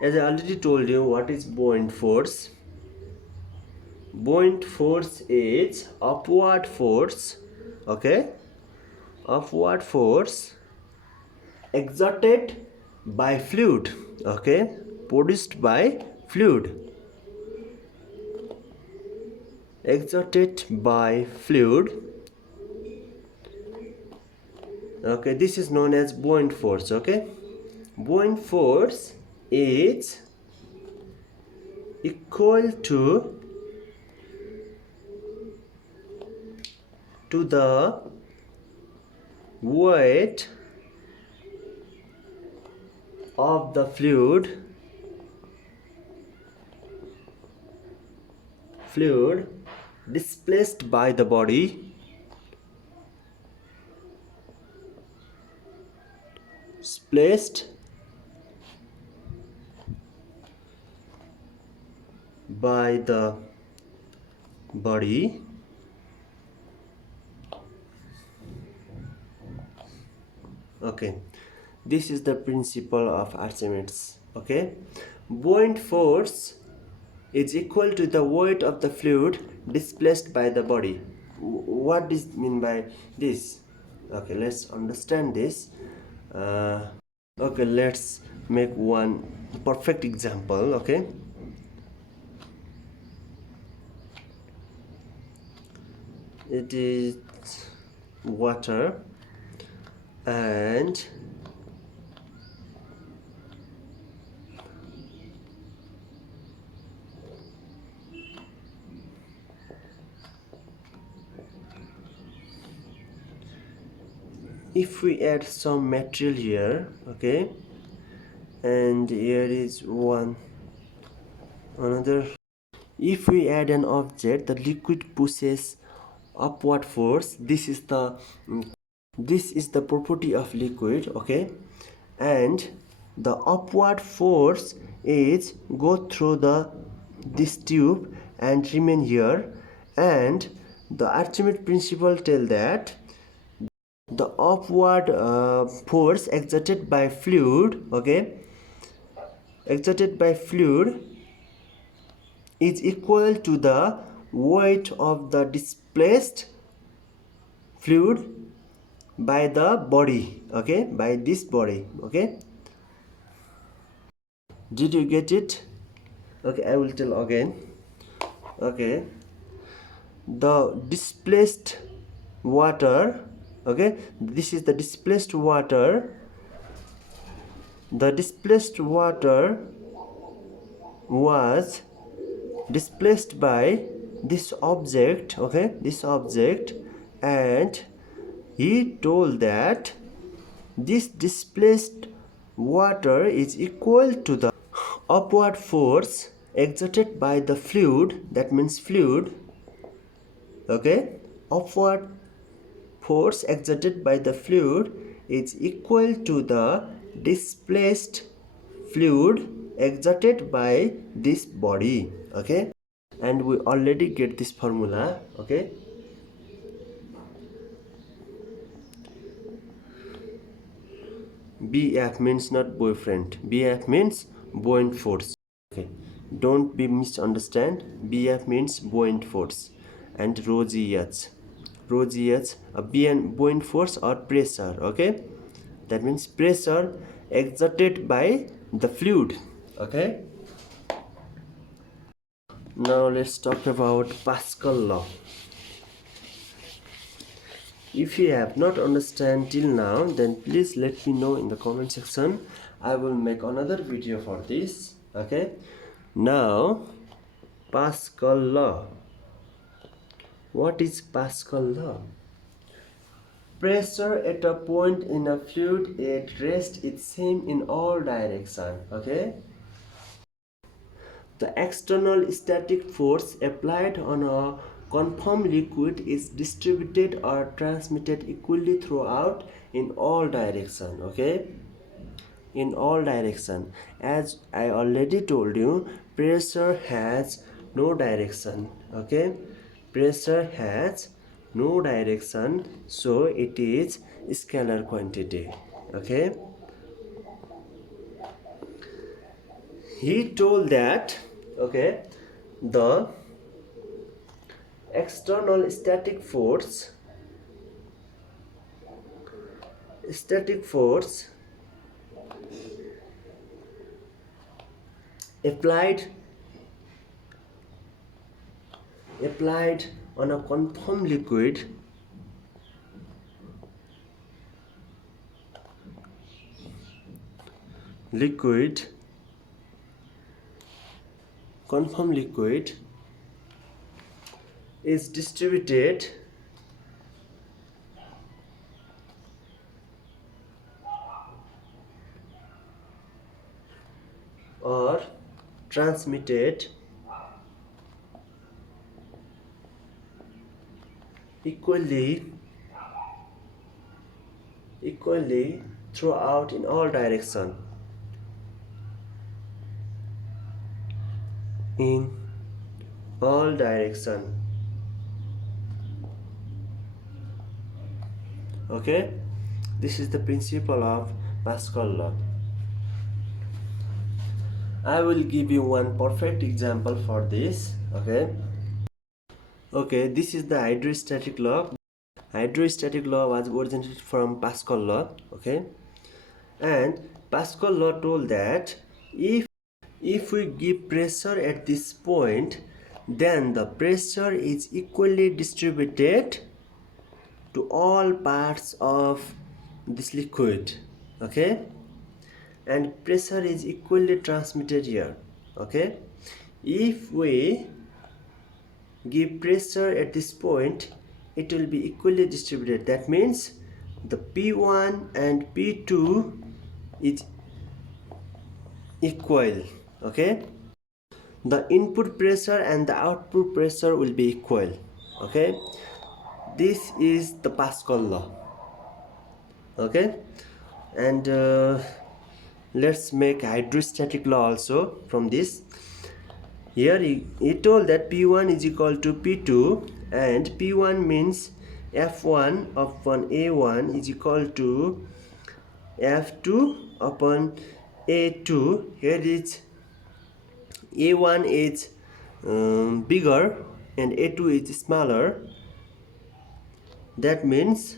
as I already told you, what is buoyant force? Buoyant force is upward force, okay, upward force exerted by fluid, okay, produced by fluid, exerted by fluid, okay. This is known as buoyant force, okay. Buoyant force is equal to the weight of the fluid displaced by the body, displaced by the body, okay. This is the principle of Archimedes, okay. Buoyant force is equal to the weight of the fluid displaced by the body. What does it mean by this? Okay, let's understand this. Okay, let's make one perfect example, okay. It is water and if we add some material here, okay, and here is another. If we add an object, the liquid pushes upward force. This is the property of liquid, okay, and the upward force is go through this tube and remain here, and the Archimedes principle tell that the upward force exerted by fluid, okay, exerted by fluid is equal to the weight of the displaced fluid by the body, okay, by this body, okay. Did you get it? Okay, I will tell again, okay. The displaced water, okay, this is the displaced water. The displaced water was displaced by this object, okay, this object, and he told that this displaced water is equal to the upward force exerted by the fluid, that means fluid, okay. Upward force exerted by the fluid is equal to the displaced fluid exerted by this body, okay. And we already get this formula, okay. BF means not boyfriend, BF means buoyant force, okay. Don't be misunderstand. BF means buoyant force, and rho g h a buoyant force or pressure, okay. That means pressure exerted by the fluid, okay. Now let's talk about Pascal law. If you have not understand till now, then please let me know in the comment section. I will make another video for this, okay. Now Pascal law. What is Pascal law? Pressure at a point in a fluid at rest is same in all direction, okay. The external static force applied on a conform liquid is distributed or transmitted equally throughout in all direction. Okay, in all direction. As I already told you, pressure has no direction. Okay, pressure has no direction, so it is scalar quantity. Okay, he told that, okay, the external static force applied on a conform liquid conform liquid is distributed or transmitted equally throughout in all direction. In all direction. Okay, this is the principle of Pascal law. I will give you one perfect example for this. Okay, this is the hydrostatic law. Hydrostatic law was originated from Pascal law. Okay, and Pascal law told that if we give pressure at this point, then the pressure is equally distributed to all parts of this liquid. Okay, and pressure is equally transmitted here. Okay, if we give pressure at this point, it will be equally distributed. That means the P1 and P2 is equal. Okay, the input pressure and the output pressure will be equal. Okay, this is the Pascal law. Okay, and let's make hydrostatic law also from this. Here he told that P1 is equal to P2, and P1 means F1 upon A1 is equal to F2 upon A2. Here is A1 is bigger and A2 is smaller. That means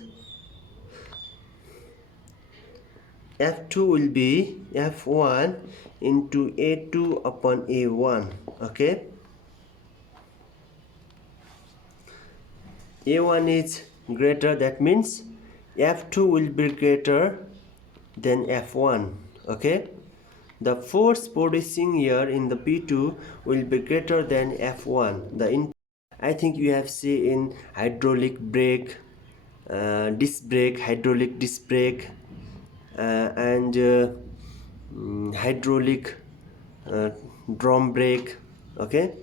F2 will be F1 into A2 upon A1. Okay, A1 is greater, that means F2 will be greater than F1. Okay, the force producing here in the P2 will be greater than F1. I think you have seen in hydraulic brake, disc brake, hydraulic disc brake, and hydraulic drum brake. Okay,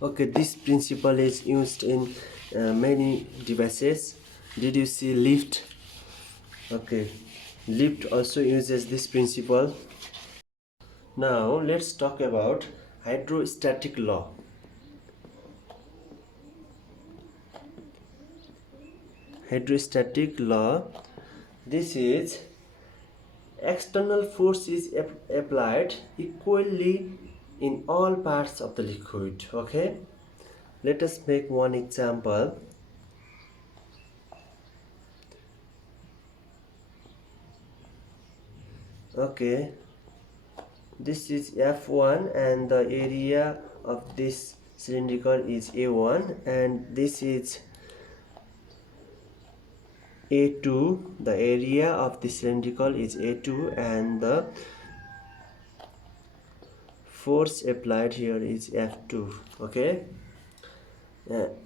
this principle is used in many devices. Did you see lift? Okay, lift also uses this principle. Now let's talk about hydrostatic law. Hydrostatic law, this is external force is applied equally in all parts of the liquid. Okay, let us make one example. Okay, this is F1 and the area of this cylindrical is A1, and this is A2. The area of the cylindrical is A2, and the force applied here is F2. Okay,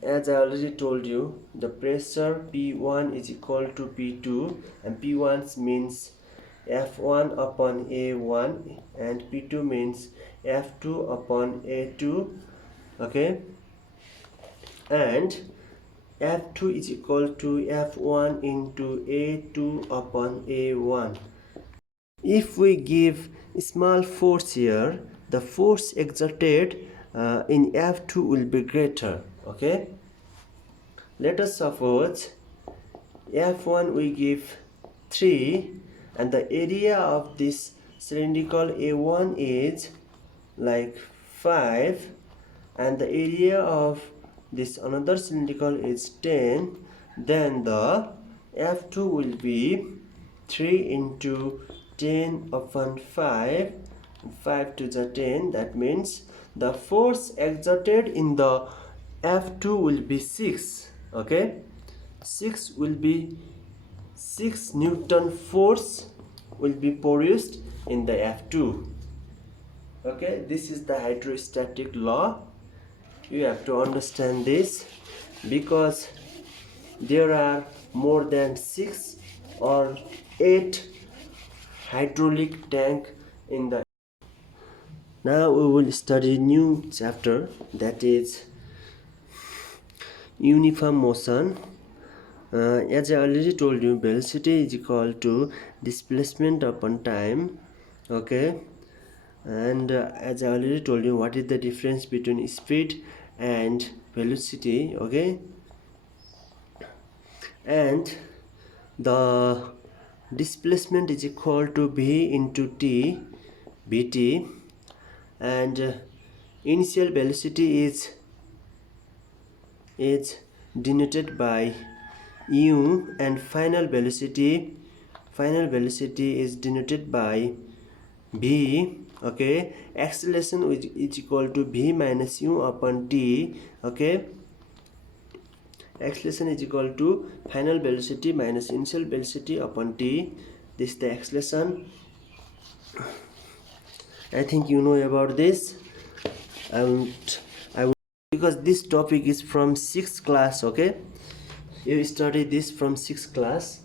as I already told you, the pressure P1 is equal to P2, and P1 means F1 upon A1 and P2 means F2 upon A2. Okay, and F2 is equal to F1 into A2 upon A1. If we give small force here, the force exerted in F2 will be greater. Okay, let us suppose F1 we give 3 and the area of this cylindrical A1 is like 5 and the area of this another cylindrical is 10, then the F2 will be 3 into 10 upon 5, 5 to the 10. That means the force exerted in the F2 will be 6. Okay, 6 will be 6 Newton force will be produced in the F2. Okay, this is the hydrostatic law. You have to understand this because there are more than 6 or 8 hydraulic tank in the. Now we will study new chapter, that is uniform motion. As I already told you, velocity is equal to displacement upon time. Okay, and as I already told you, what is the difference between speed and velocity. Okay, and the displacement is equal to v into t, vt, and initial velocity is denoted by u, and final velocity is denoted by v. Okay, acceleration is equal to v minus u upon t. Okay, acceleration is equal to final velocity minus initial velocity upon t. This is the acceleration. I think you know about this. I will because this topic is from 6th class. Okay, you study this from 6th class.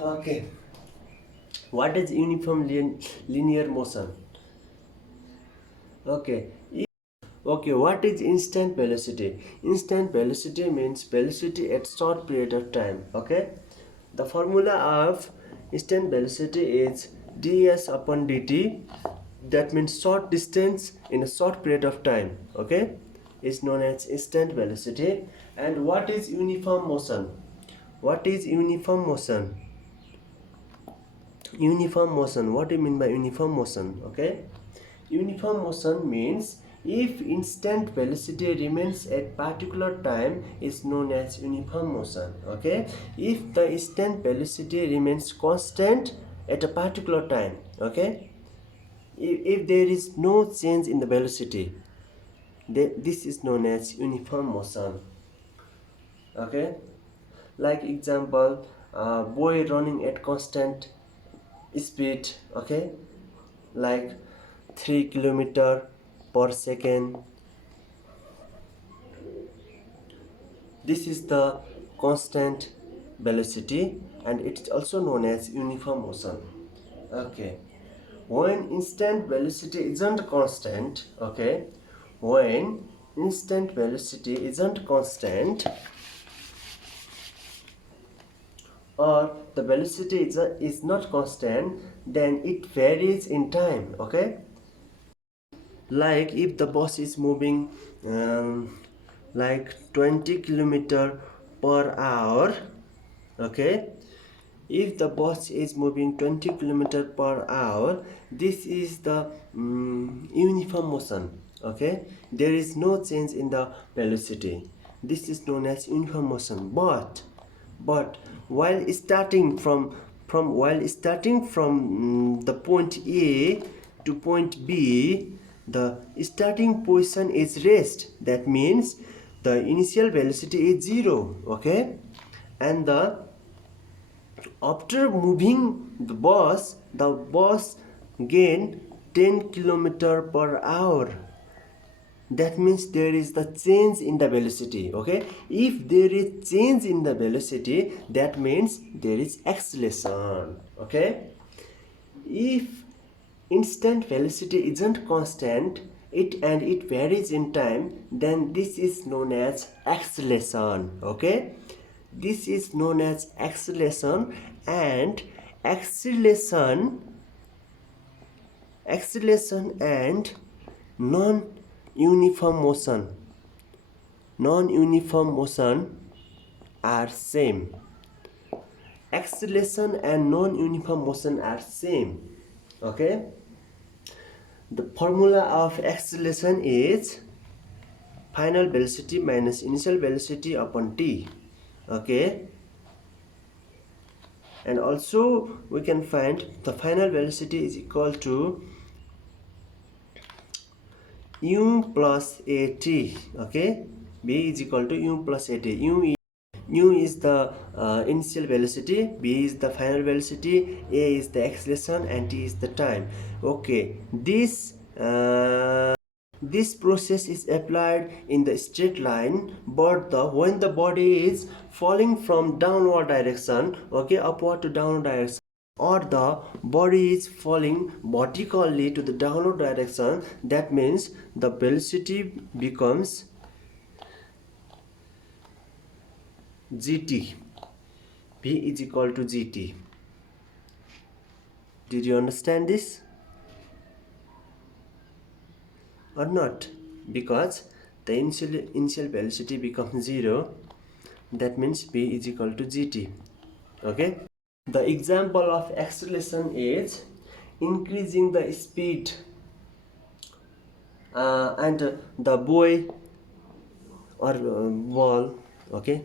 Okay, what is uniform linear motion? Okay, what is instant velocity? Instant velocity means velocity at short period of time. Okay, the formula of instant velocity is ds upon dt. That means short distance in a short period of time. Okay, is known as instant velocity. And what is uniform motion? What is uniform motion? Uniform motion, what do you mean by uniform motion? Okay, uniform motion means if instant velocity remains at particular time is known as uniform motion. Okay, if the instant velocity remains constant at a particular time. Okay, if there is no change in the velocity, this is known as uniform motion. Okay, like example, boy running at constant speed. Okay, like 3 kilometer per second. This is the constant velocity and it's also known as uniform motion. Okay, when instant velocity isn't constant. Okay, when instant velocity isn't constant or the velocity is not constant, then it varies in time. Okay, like if the bus is moving like 20 kilometer per hour. Okay, if the bus is moving 20 kilometer per hour, this is the uniform motion. Okay, there is no change in the velocity. This is known as uniform motion. But while starting from the point A to point B, the starting position is rest. That means the initial velocity is 0. Okay, and after moving the bus gain 10 kilometer per hour. That means there is the change in the velocity. Okay, if there is change in the velocity, that means there is acceleration. Okay, if instant velocity isn't constant, it varies in time, then this is known as acceleration. Okay, this is known as acceleration. And acceleration and non-uniform motion are same. Acceleration and non-uniform motion are same. Okay, the formula of acceleration is final velocity minus initial velocity upon t. Okay, and also we can find the final velocity is equal to u plus at. Okay, b is equal to u plus at. U is the initial velocity, b is the final velocity, a is the acceleration, and t is the time. Okay, this process is applied in the straight line, but when the body is falling from downward direction, okay, upward to downward direction, or the body is falling vertically to the downward direction, that means the velocity becomes gt. V is equal to gt. Did you understand this or not? Because the initial velocity becomes 0, that means v is equal to gt. Okay, the example of acceleration is increasing the speed and the buoy or ball, okay,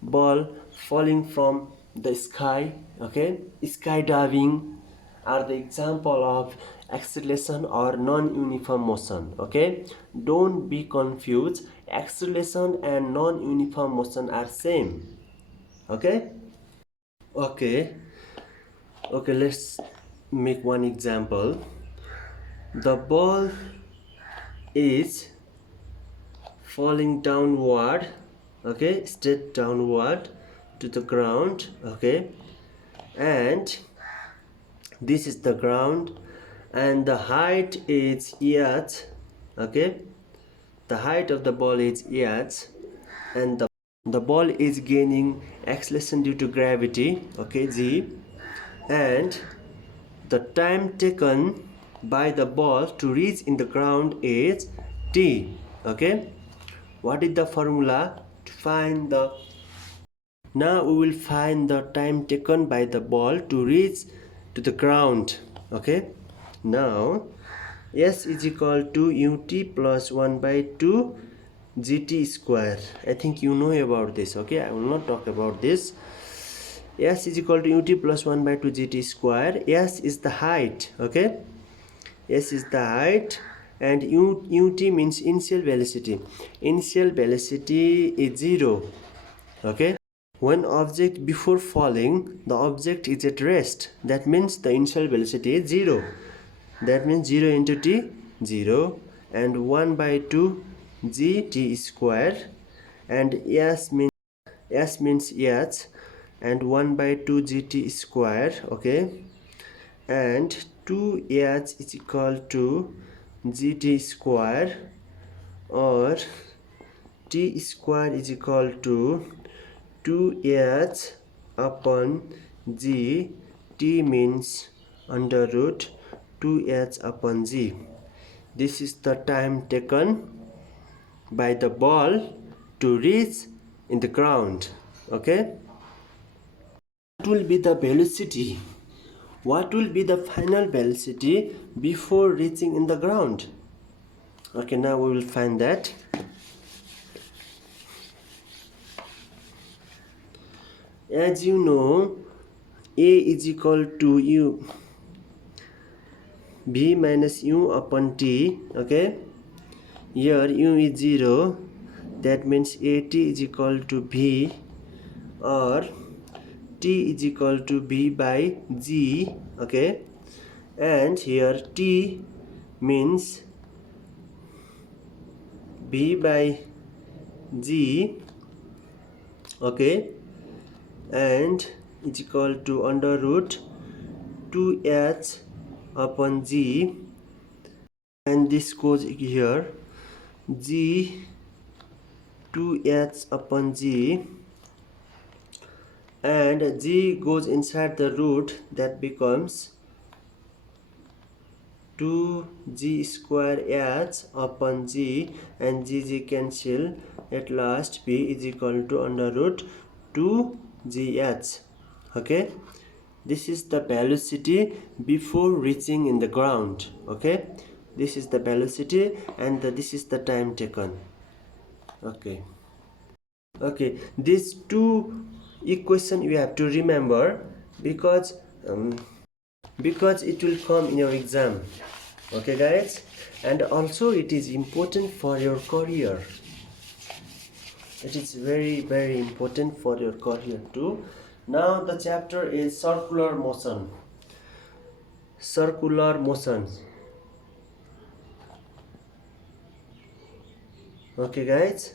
ball falling from the sky, okay, skydiving are the example of acceleration or non-uniform motion. Okay, don't be confused, acceleration and non-uniform motion are same. Okay, let's make one example. The ball is falling downward, okay, straight downward to the ground. Okay, and this is the ground, and the height is h. Okay, the height of the ball is h, and the ball is gaining acceleration due to gravity, okay, g, and the time taken by the ball to reach in the ground is t. Okay, what is the formula to find the? Now we will find the time taken by the ball to reach to the ground. Okay, now s is equal to ut plus 1 by 2 gt square. I think you know about this. Okay, I will not talk about this. S is equal to ut plus 1 by 2 gt square. S is the height. Okay, S is the height, and ut means initial velocity. Initial velocity is 0. Okay, when object before falling, the object is at rest, that means the initial velocity is 0. That means 0 into t, 0, and 1 by 2 gt square, and s means h, and 1 by 2 gt square. Okay, and 2h is equal to gt square, or t square is equal to 2h upon g. T means under root 2h upon g. This is the time taken by the ball to reach in the ground. Okay, what will be the velocity? What will be the final velocity before reaching in the ground? Okay, now we will find that. As you know, a is equal to u v minus u upon t. Okay, here u is 0, that means at is equal to v, or t is equal to v by g. Okay, and here t means v by g. Okay, and is equal to under root 2h upon g, and this goes here, g 2h upon g, and g goes inside the root, that becomes 2g square h upon g, and g cancel, at last p is equal to under root 2gh. Okay, this is the velocity before reaching in the ground. Okay, this is the velocity, and this is the time taken. Okay, these two equation you have to remember, because it will come in your exam. Okay guys, and also it is important for your career. It is very important for your career too. Now the chapter is circular motion. Circular motion. Okay guys.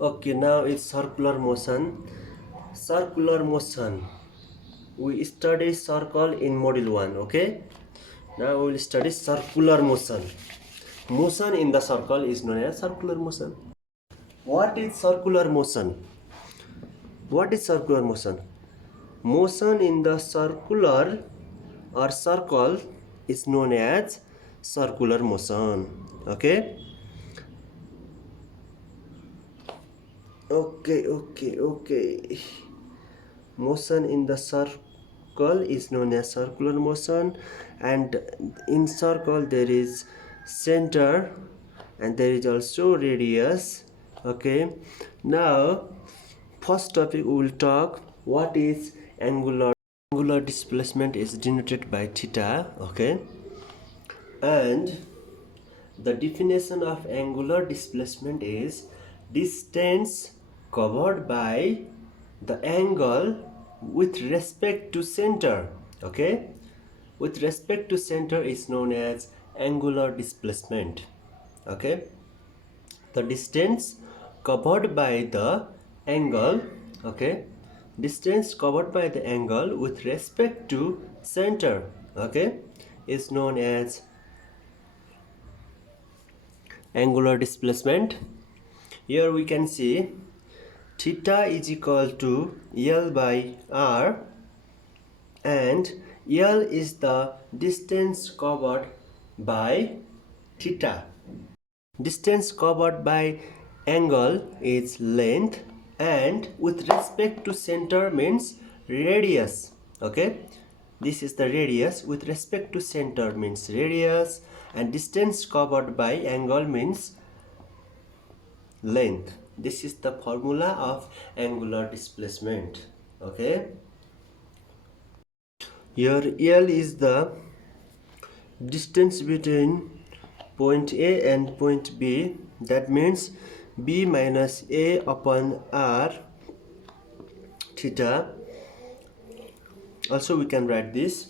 Okay, now it's circular motion. Circular motion. We study circle in module 1. Okay. Now we will study circular motion. Motion in the circle is known as circular motion. What is circular motion? What is circular motion? Motion in the circular or circle is known as circular motion. Okay. Okay. Motion in the circle is known as circular motion, and in circle there is center and there is also radius. Okay, now first topic we will talk what is angular displacement is denoted by theta. Okay, and the definition of angular displacement is distance covered by the angle with respect to center. Okay, with respect to center is known as angular displacement. Okay, the distance covered by the angle, okay, distance covered by the angle with respect to center, okay, is known as angular displacement. Here we can see theta is equal to L by R, and L is the distance covered by theta. Distance covered by angle is length, and with respect to center means radius. Okay, this is the radius, with respect to center means radius, and distance covered by angle means length. This is the formula of angular displacement. Okay, here L is the distance between point A and point B, that means B minus A upon R theta. Also we can write this,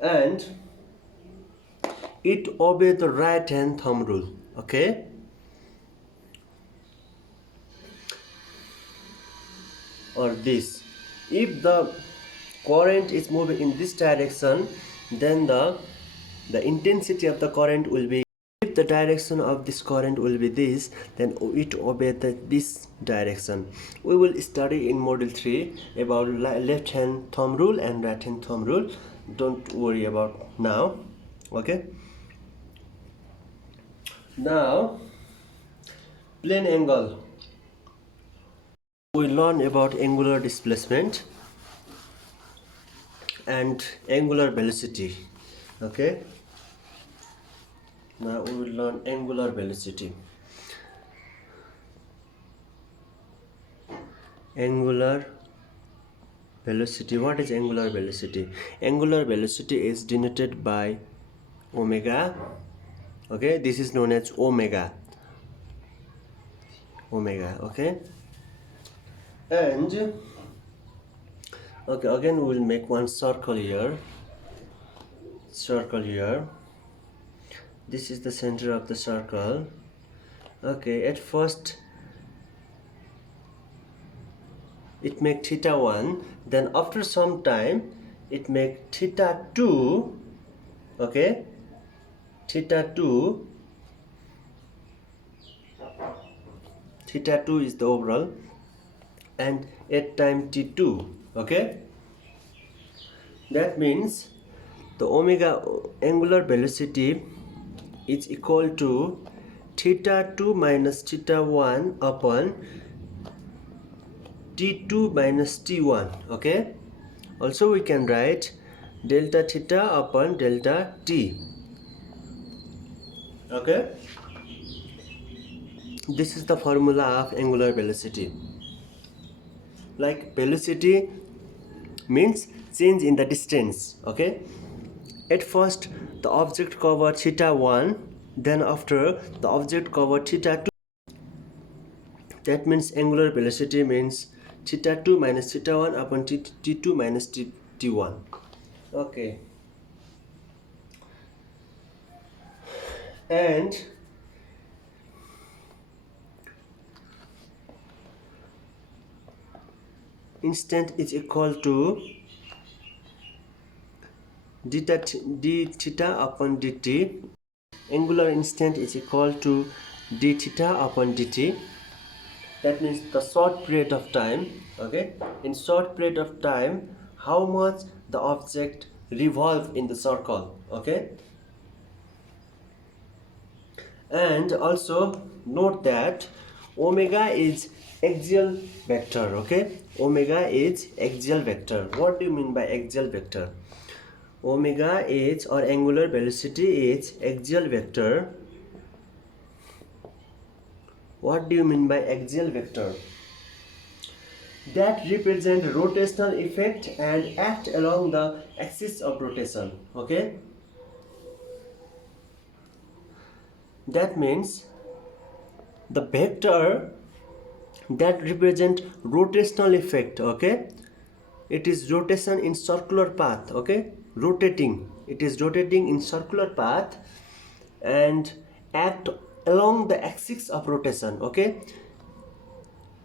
and it obeys the right hand thumb rule. Okay, or this, if the current is moving in this direction, then the intensity of the current will be, if the direction of this current will be this, then it obeys this direction. We will study in module 3 about left hand thumb rule and right hand thumb rule. Don't worry about now. Okay, now plane angle. We learn about angular displacement and angular velocity. Okay, now we will learn angular velocity. Angular velocity. What is angular velocity? Angular velocity is denoted by omega. Okay, this is known as omega. Okay, and okay, again we will make one circle here. This is the center of the circle. Okay, at first it make theta 1, then after some time it make theta 2. Okay, theta 2 is the overall, and 8 times t2. Okay, that means the omega angular velocity is equal to theta 2 minus theta 1 upon t2 minus t1. Okay, also we can write delta theta upon delta t. Okay, this is the formula of angular velocity. Like, velocity means change in the distance. Okay, at first the object covered theta 1, then after the object covered theta 2. That means angular velocity means theta 2 minus theta 1 upon t2 minus t1. Okay, and instant is equal to d theta upon dt. Angular instant is equal to d theta upon dt. That means the short period of time. Okay, in short period of time, how much the object revolve in the circle. Okay, and also note that omega is axial vector. Okay, omega is axial vector. What do you mean by axial vector? Omega is, or angular velocity is, axial vector. What do you mean by axial vector? That represent rotational effect and act along the axis of rotation. Okay, that means the vector that represent rotational effect. Okay, it is rotation in circular path. Okay, rotating, it is rotating in circular path and act along the axis of rotation. Okay,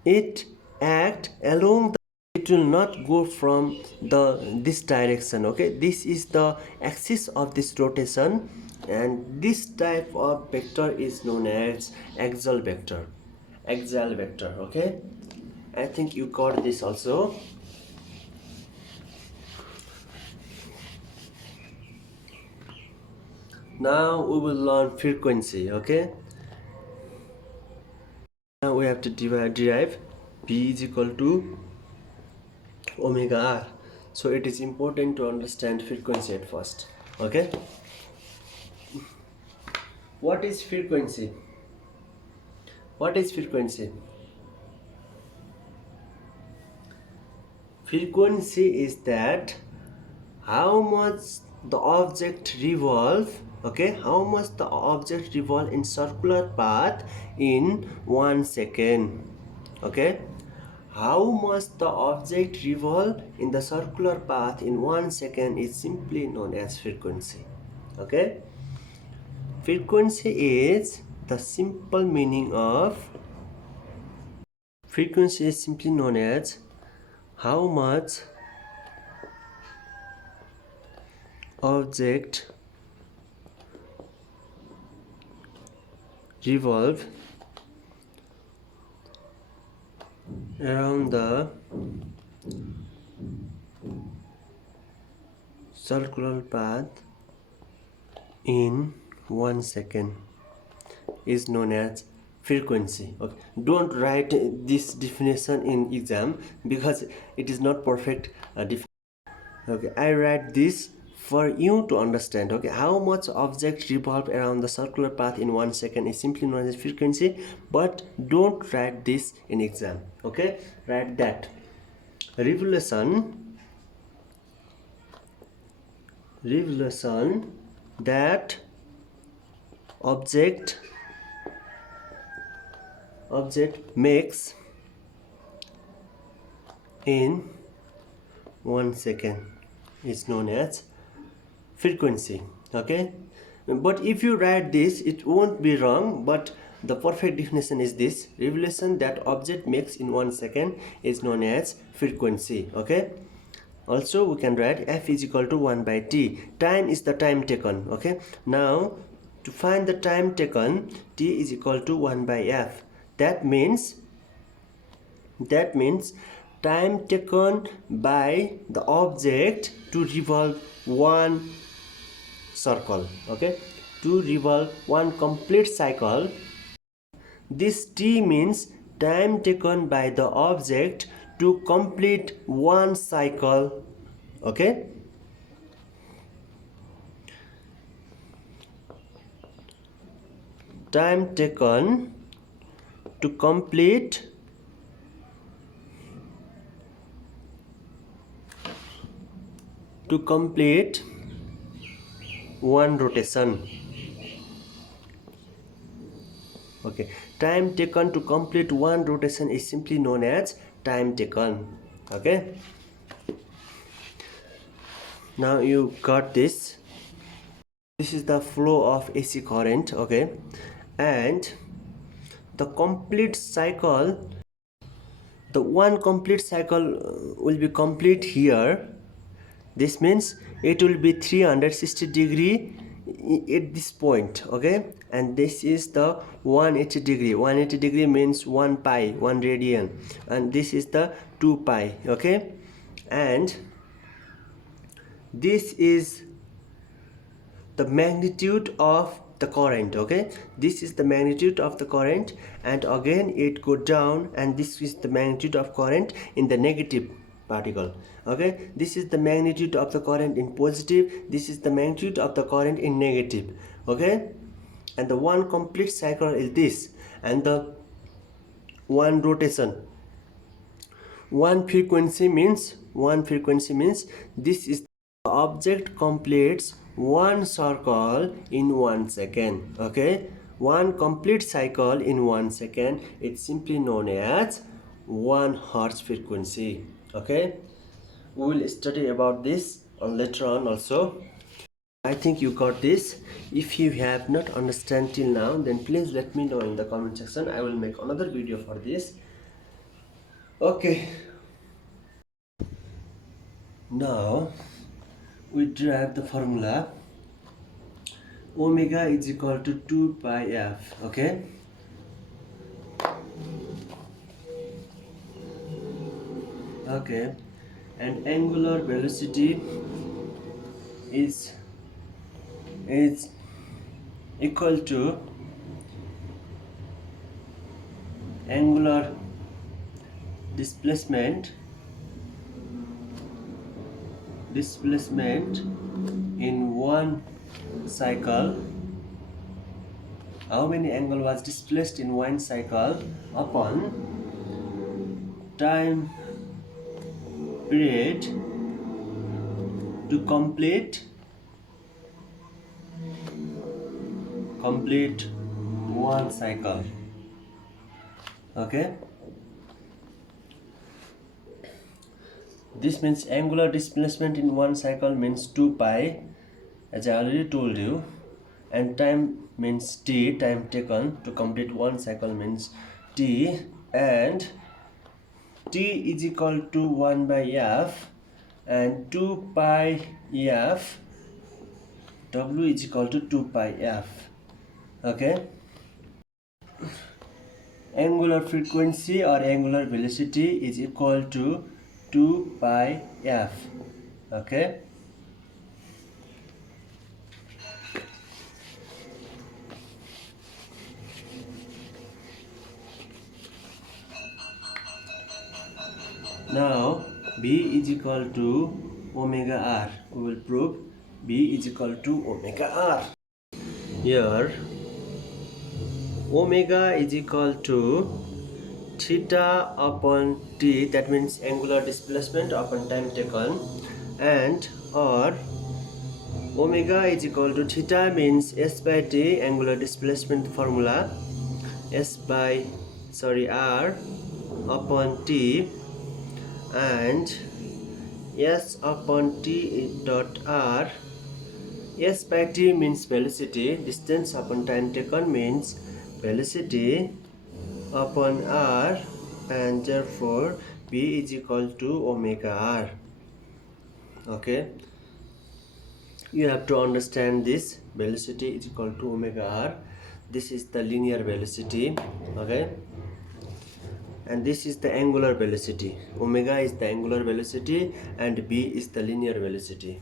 it act along the, it will not go from this direction. Okay, this is the axis of this rotation, and this type of vector is known as axial vector. Axial vector. Okay, I think you got this also. Now we will learn frequency. Okay, now we have to derive p is equal to omega r. So it is important to understand frequency at first. Okay, what is frequency? What is frequency? Frequency is that how much the object revolve. Okay, how much the object revolve in circular path in 1 second. Okay, how much the object revolve in the circular path in 1 second is simply known as frequency. Okay, frequency is the simple meaning of, frequency is simply known as how much object revolve around the circular path in 1 second is known as frequency. Okay, don't write this definition in exam because it is not perfect definition. Okay, I write this for you to understand. Okay, how much object revolve around the circular path in 1 second is simply known as frequency, but don't write this in exam. Okay, write that revolution that object makes in 1 second is known as frequency. Okay, but if you write this it won't be wrong, but the perfect definition is this: revolution that object makes in 1 second is known as frequency. Okay, also we can write f is equal to 1 by t. Time is the time taken. Okay, now To find the time taken, T is equal to 1 by F. That means time taken by the object to revolve one circle, okay, to revolve one complete cycle. This T means time taken by the object to complete one cycle, okay. Time taken to complete one rotation. Okay, time taken to complete one rotation is simply known as time taken. Okay, now you got this. This is the flow of AC current, okay, and the complete cycle, the one complete cycle will be complete here. This means it will be 360 degree at this point, okay, and this is the 180 degree. 180 degree means 1 pi, 1 radian, and this is the 2 pi, okay, and this is the magnitude of the current, okay, this is the magnitude of the current, and again it go down, and this is the magnitude of current in the negative particle, okay. This is the magnitude of the current in positive, this is the magnitude of the current in negative, okay, and the one complete cycle is this, and the one rotation, one frequency means this is the object completes one circle in 1 second, okay. One complete cycle in 1 second, it's simply known as 1 hertz frequency, okay. We will study about this later on also. I think you got this. If you have not understand till now, then please let me know in the comment section. I will make another video for this. Okay, now we derive the formula omega is equal to 2 pi f, okay. Okay, and angular velocity is equal to angular displacement in one cycle. How many angle was displaced in one cycle upon time period to complete one cycle, okay. This means angular displacement in one cycle means 2 pi, as I already told you, and time means t, time taken to complete one cycle means t, and t is equal to 1 by f, and 2 pi f, w is equal to 2 pi f, okay. Angular frequency or angular velocity is equal to 2 pi f, okay. Now B is equal to omega r. We will prove B is equal to omega r. Here omega is equal to theta upon t, that means angular displacement upon time taken, and or omega is equal to theta means s by t, angular displacement formula, r upon t, and s upon t dot r. S by t means velocity, distance upon time taken means velocity upon r, and therefore B is equal to omega r, okay. You have to understand this velocity is equal to omega r. This is the linear velocity, okay, and this is the angular velocity. Omega is the angular velocity and b is the linear velocity.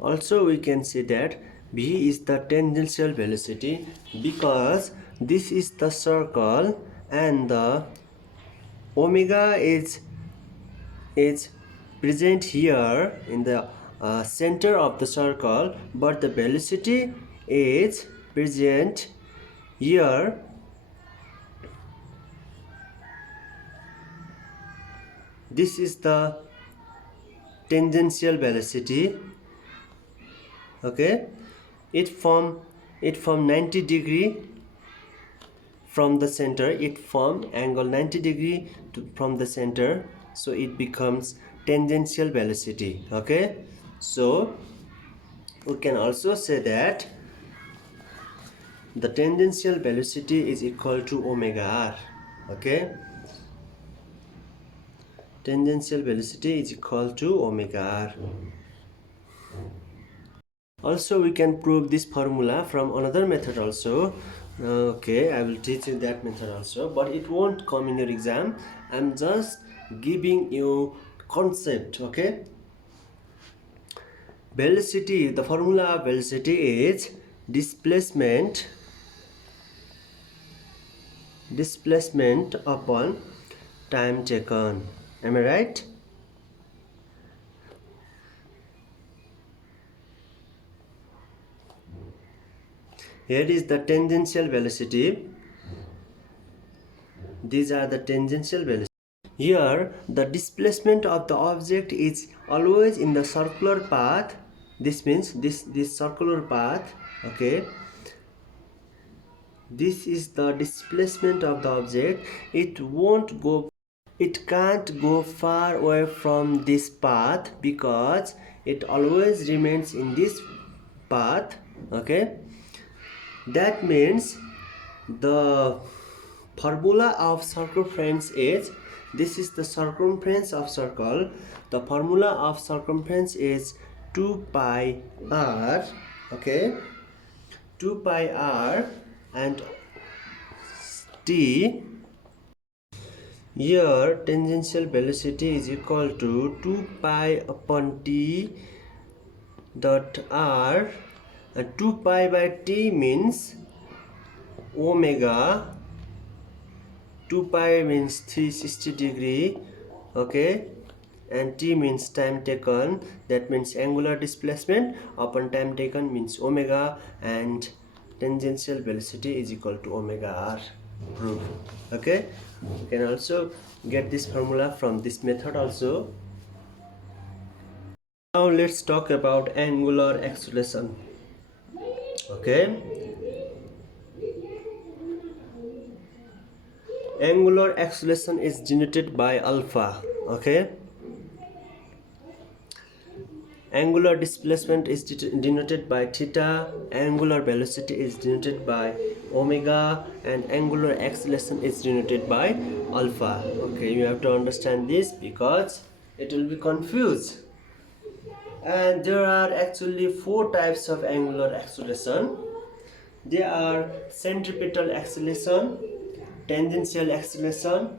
Also we can say that b is the tangential velocity because this is the circle and the omega is present here in the center of the circle, but the velocity is present here. This is the tangential velocity, okay. It form 90 degree from the center. It form angle 90 degree from the center, so it becomes tangential velocity, okay. So we can also say that the tangential velocity is equal to omega r, okay. Tangential velocity is equal to omega r. Also we can prove this formula from another method also. Okay, I will teach you that method also, but it won't come in your exam. I'm just giving you concept, okay. Velocity, the formula of velocity is displacement upon time taken. Am I right? Here is the tangential velocity. These are the tangential velocity. Here the displacement of the object is always in the circular path. This means this circular path, okay. This is the displacement of the object. It can't go far away from this path because it always remains in this path, okay. That means the formula of circumference is, this is the circumference of circle. The formula of circumference is 2 pi r, okay, 2 pi r and t. Here tangential velocity is equal to 2 pi upon t dot r, and 2 pi by t means omega. 2 pi means 360 degree, okay, and t means time taken. That means angular displacement upon time taken means omega, and tangential velocity is equal to omega r. Proof, okay. You can also get this formula from this method also. Now let's talk about angular acceleration, okay. Angular acceleration is denoted by alpha, okay. Angular displacement is denoted by theta, angular velocity is denoted by omega, and angular acceleration is denoted by alpha. Okay, you have to understand this because it will be confused. And there are actually 4 types of angular acceleration. They are centripetal acceleration, tangential acceleration,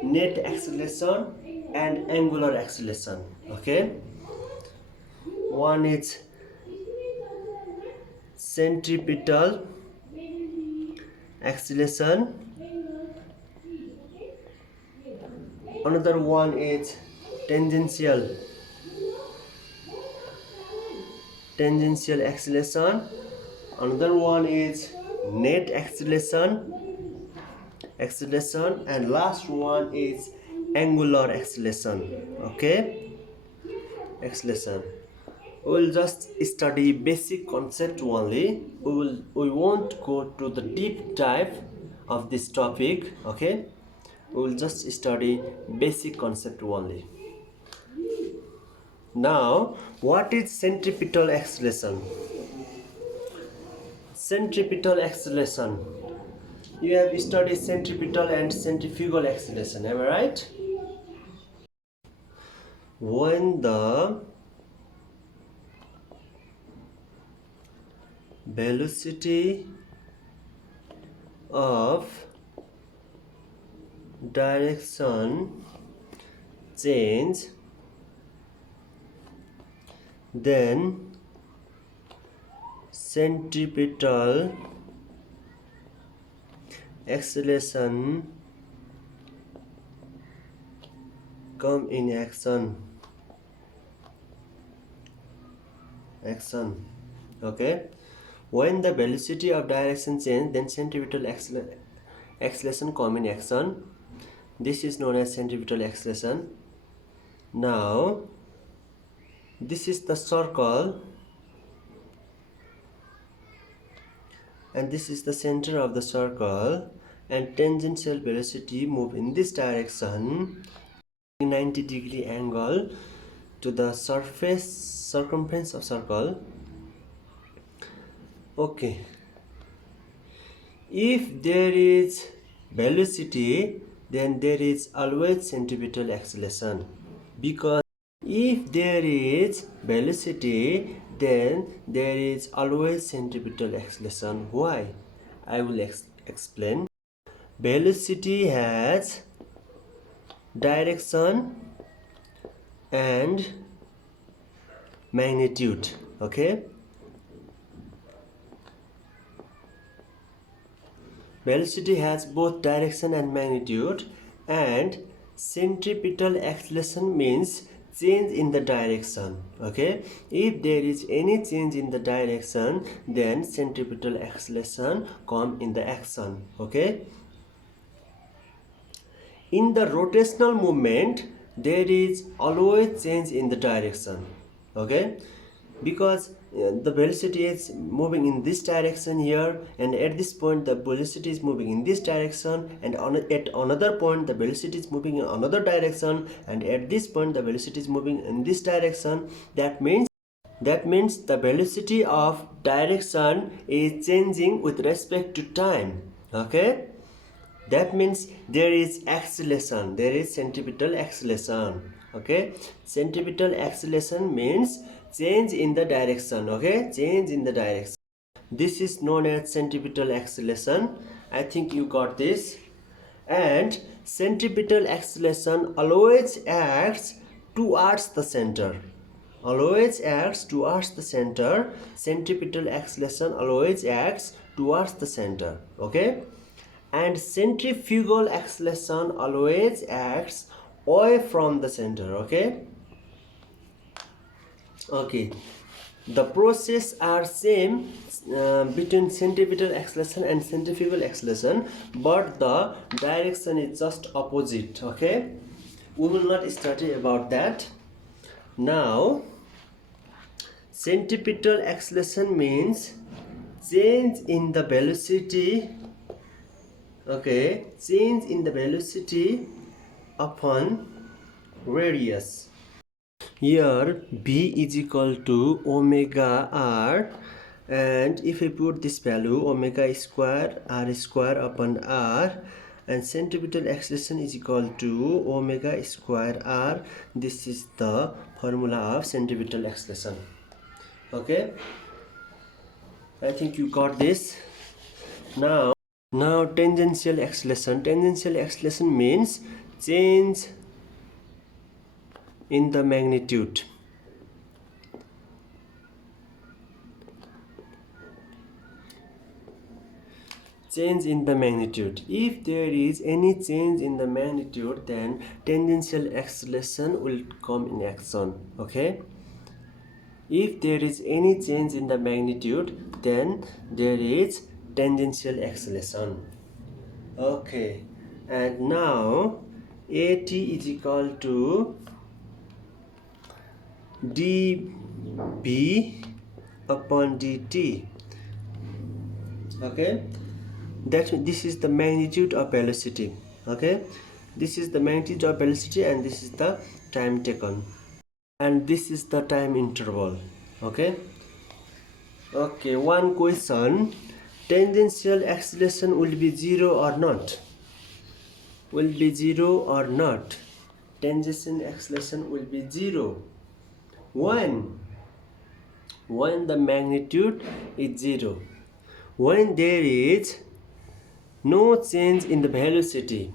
net acceleration, and angular acceleration, okay. One is centripetal acceleration, another one is tangential acceleration, another one is net acceleration, and last one is angular acceleration, okay. Acceleration, we will just study basic concept only. We won't go to the deep dive of this topic, okay. We will just study basic concept only. Now what is centripetal acceleration? Centripetal acceleration, you have studied centripetal and centrifugal acceleration, am I right? When the velocity of direction change, then centripetal acceleration come in action. Okay, when the velocity of direction change, then centripetal acceleration come in action. This is known as centripetal acceleration. Now this is the circle and this is the center of the circle, and tangential velocity move in this direction 90-degree angle to the circumference of circle. Okay, if there is velocity, then there is always centripetal acceleration, because if there is velocity, then there is always centripetal acceleration. Why? I will explain. Velocity has direction and magnitude. Okay, velocity has both direction and magnitude, and centripetal acceleration means change in the direction. Okay, if there is any change in the direction, then centripetal acceleration come in the action. Okay, in the rotational movement there is always change in the direction. Okay, because the velocity is moving in this direction here, and at this point the velocity is moving in this direction, and at another point the velocity is moving in another direction, and at this point the velocity is moving in this direction. That means the velocity of direction is changing with respect to time. Okay, that means there is acceleration, there is centripetal acceleration. Okay, centripetal acceleration means change in the direction. Okay, change in the direction. This is known as centripetal acceleration. I think you got this. And centripetal acceleration always acts towards the center. Always acts towards the center. Centripetal acceleration always acts towards the center. Okay, and centrifugal acceleration always acts away from the center. Okay, the process are same between centripetal acceleration and centrifugal acceleration, but the direction is just opposite. Okay, we will not study about that now. Centripetal acceleration means change in the velocity. Okay, change in the velocity upon radius. Here v is equal to omega r, and if I put this value omega square r square upon r, and centripetal acceleration is equal to omega square r. This is the formula of centripetal acceleration. Okay, I think you got this. Now tangential acceleration. Tangential acceleration means change in the magnitude. Change in the magnitude. If there is any change in the magnitude, then tangential acceleration will come in action. Okay, if there is any change in the magnitude, then there is tangential acceleration. Okay, and now AT is equal to dB upon dt. Okay, this is the magnitude of velocity. Okay, this is the magnitude of velocity, and this is the time taken, and this is the time interval. Okay, one question: tangential acceleration will be 0 or not? Will be 0 or not? Tangential acceleration will be 0. When? when the magnitude is 0, when there is no change in the velocity.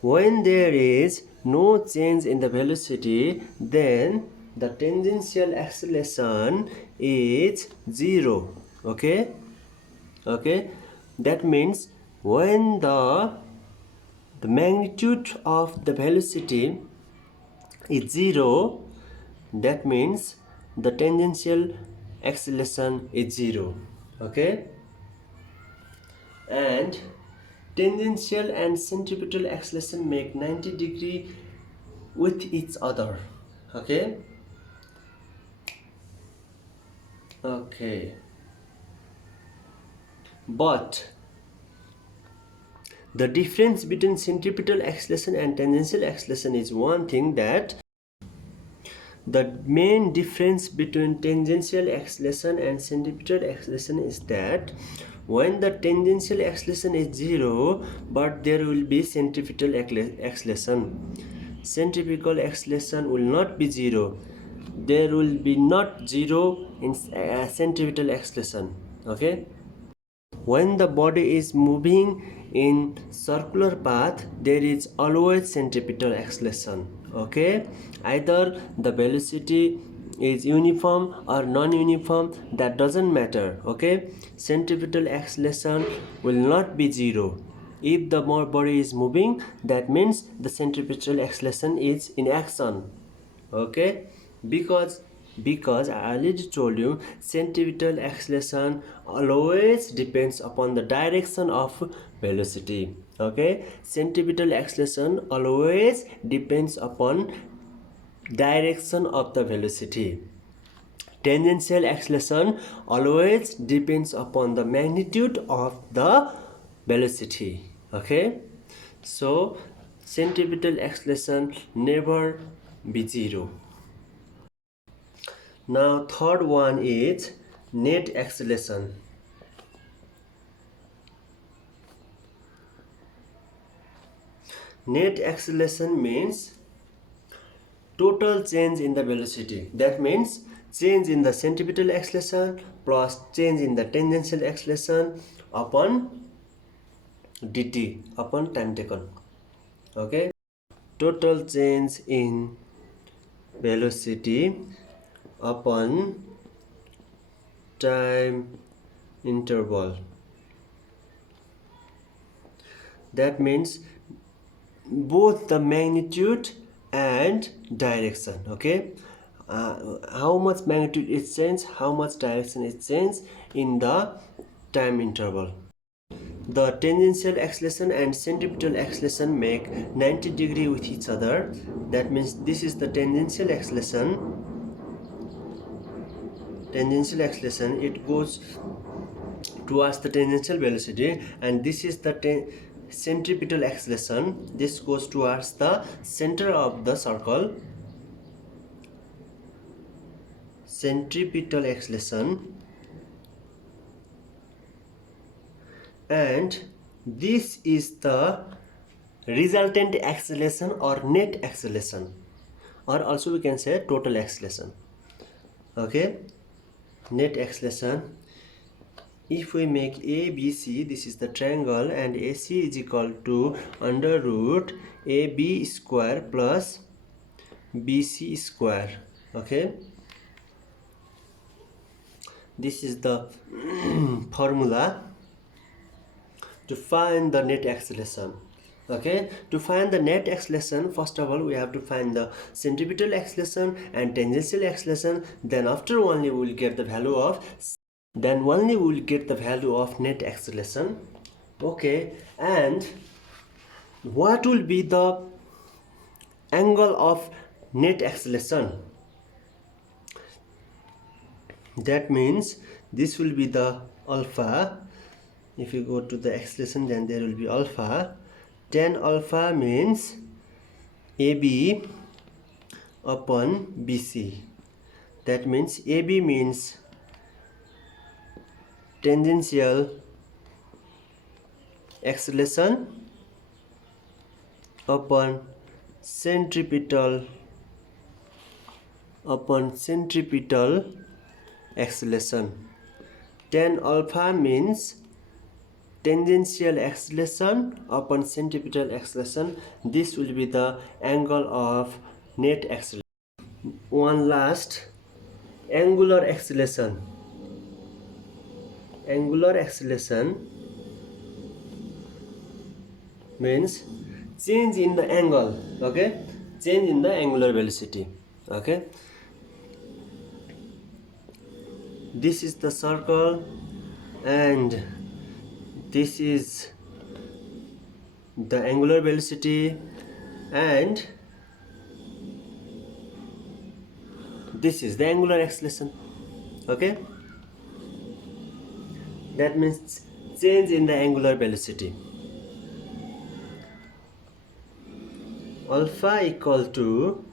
When there is no change in the velocity, then the tangential acceleration is 0. Okay, that means when the magnitude of the velocity is 0, that means the tangential acceleration is 0. Okay, and tangential and centripetal acceleration make 90-degree with each other. Okay, but the difference between centripetal acceleration and tangential acceleration is one thing, that the main difference between tangential acceleration and centripetal acceleration is that when the tangential acceleration is 0, but there will be centripetal acceleration. Centripetal acceleration will not be 0. There will be not 0 in centripetal acceleration. Okay, when the body is moving in circular path, there is always centripetal acceleration. Okay, either the velocity is uniform or non-uniform, that doesn't matter. Okay, centripetal acceleration will not be 0. If the body is moving, that means the centripetal acceleration is in action. Okay, because I already told you, centripetal acceleration always depends upon the direction of velocity. Okay, centripetal acceleration always depends upon direction of the velocity. Tangential acceleration always depends upon the magnitude of the velocity. Okay, so centripetal acceleration never be 0. Now third one is net acceleration. Net acceleration means total change in the velocity. That means change in the centripetal acceleration plus change in the tangential acceleration upon dt, upon time taken. Okay, total change in velocity upon time interval. That means both the magnitude and direction. Okay, how much magnitude is changed, how much direction is changed in the time interval. The tangential acceleration and centripetal acceleration make 90-degree with each other. That means this is the tangential acceleration. Tangential acceleration, it goes towards the tangential velocity, and this is the centripetal acceleration. This goes towards the center of the circle. Centripetal acceleration, and this is the resultant acceleration or net acceleration, or also we can say total acceleration. Okay, net acceleration. If we make ABC, this is the triangle, and AC is equal to under root AB square plus BC square. Okay, this is the formula to find the net acceleration. Okay, to find the net acceleration, first of all we have to find the centripetal acceleration and tangential acceleration. Then after only we will get the value of net acceleration. Okay, and what will be the angle of net acceleration? That means this will be the alpha. If you go to the acceleration, then there will be alpha. Tan alpha means AB upon BC. That means AB means tangential acceleration upon centripetal acceleration. Tan alpha means tangential acceleration upon centripetal acceleration. This will be the angle of net acceleration. One last, angular acceleration. Angular acceleration means change in the angle, okay, change in the angular velocity, okay. This is the circle and this is the angular velocity and this is the angular acceleration, okay. That means change in the angular velocity. Alpha equal to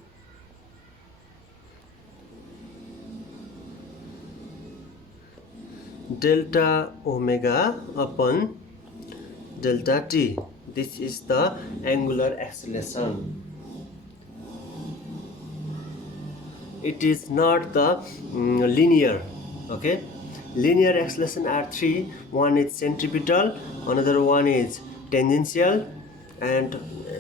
delta omega upon delta t. This is the angular acceleration. It is not the linear, okay. Linear acceleration are three. One is centripetal, another one is tangential, and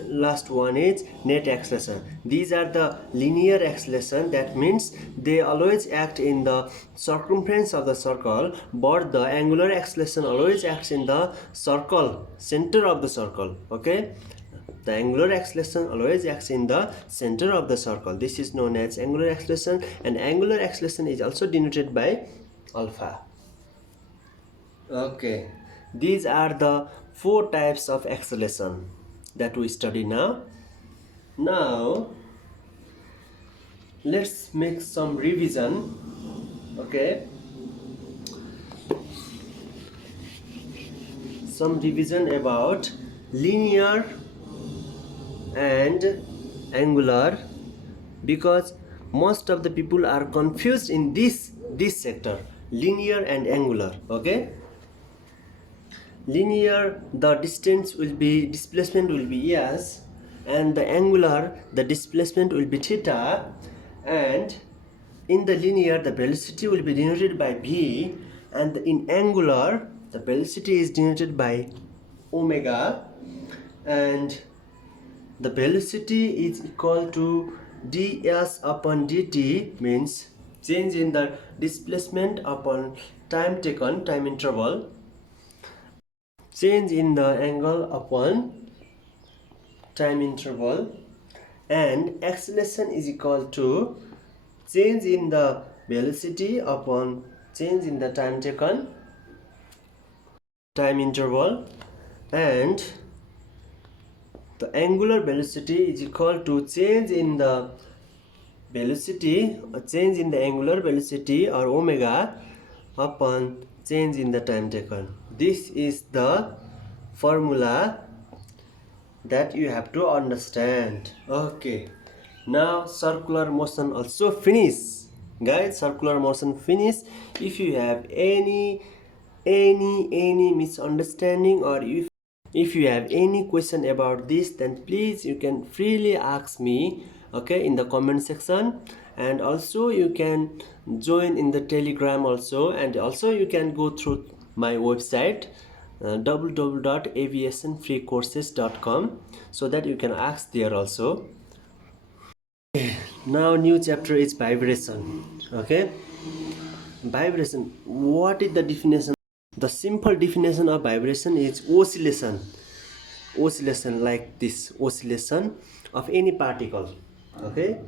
last one is net acceleration. These are the linear acceleration. That means they always act in the circumference of the circle, but the angular acceleration always acts in the circle, center of the circle, okay. The angular acceleration always acts in the center of the circle. This is known as angular acceleration, and angular acceleration is also denoted by alpha. Okay, these are the four types of acceleration that we study now. Now let's make some revision, okay. Some revision about linear and angular, because most of the people are confused in this sector, linear and angular, okay. Linear, the distance will be, displacement will be s, and the angular, the displacement will be theta, and in the linear the velocity will be denoted by v, and in angular the velocity is denoted by omega, and the velocity is equal to ds upon dt, means change in the displacement upon time taken, time interval, change in the angle upon time interval, and acceleration is equal to change in the velocity upon change in the time taken, time interval, and the angular velocity is equal to change in the velocity, change in the angular velocity or omega upon change in the time taken. This is the formula that you have to understand. Okay, now circular motion also finish, guys. Circular motion finish. If you have any misunderstanding, or if you have any question about this, then please you can freely ask me, okay, in the comment section. And also you can join in the Telegram also, and also you can go through my website www.aviationfreecourses.com, so that you can ask there also. Now new chapter is vibration, okay. Vibration, what is the definition? The simple definition of vibration is oscillation. Oscillation like this, oscillation of any particle, okay.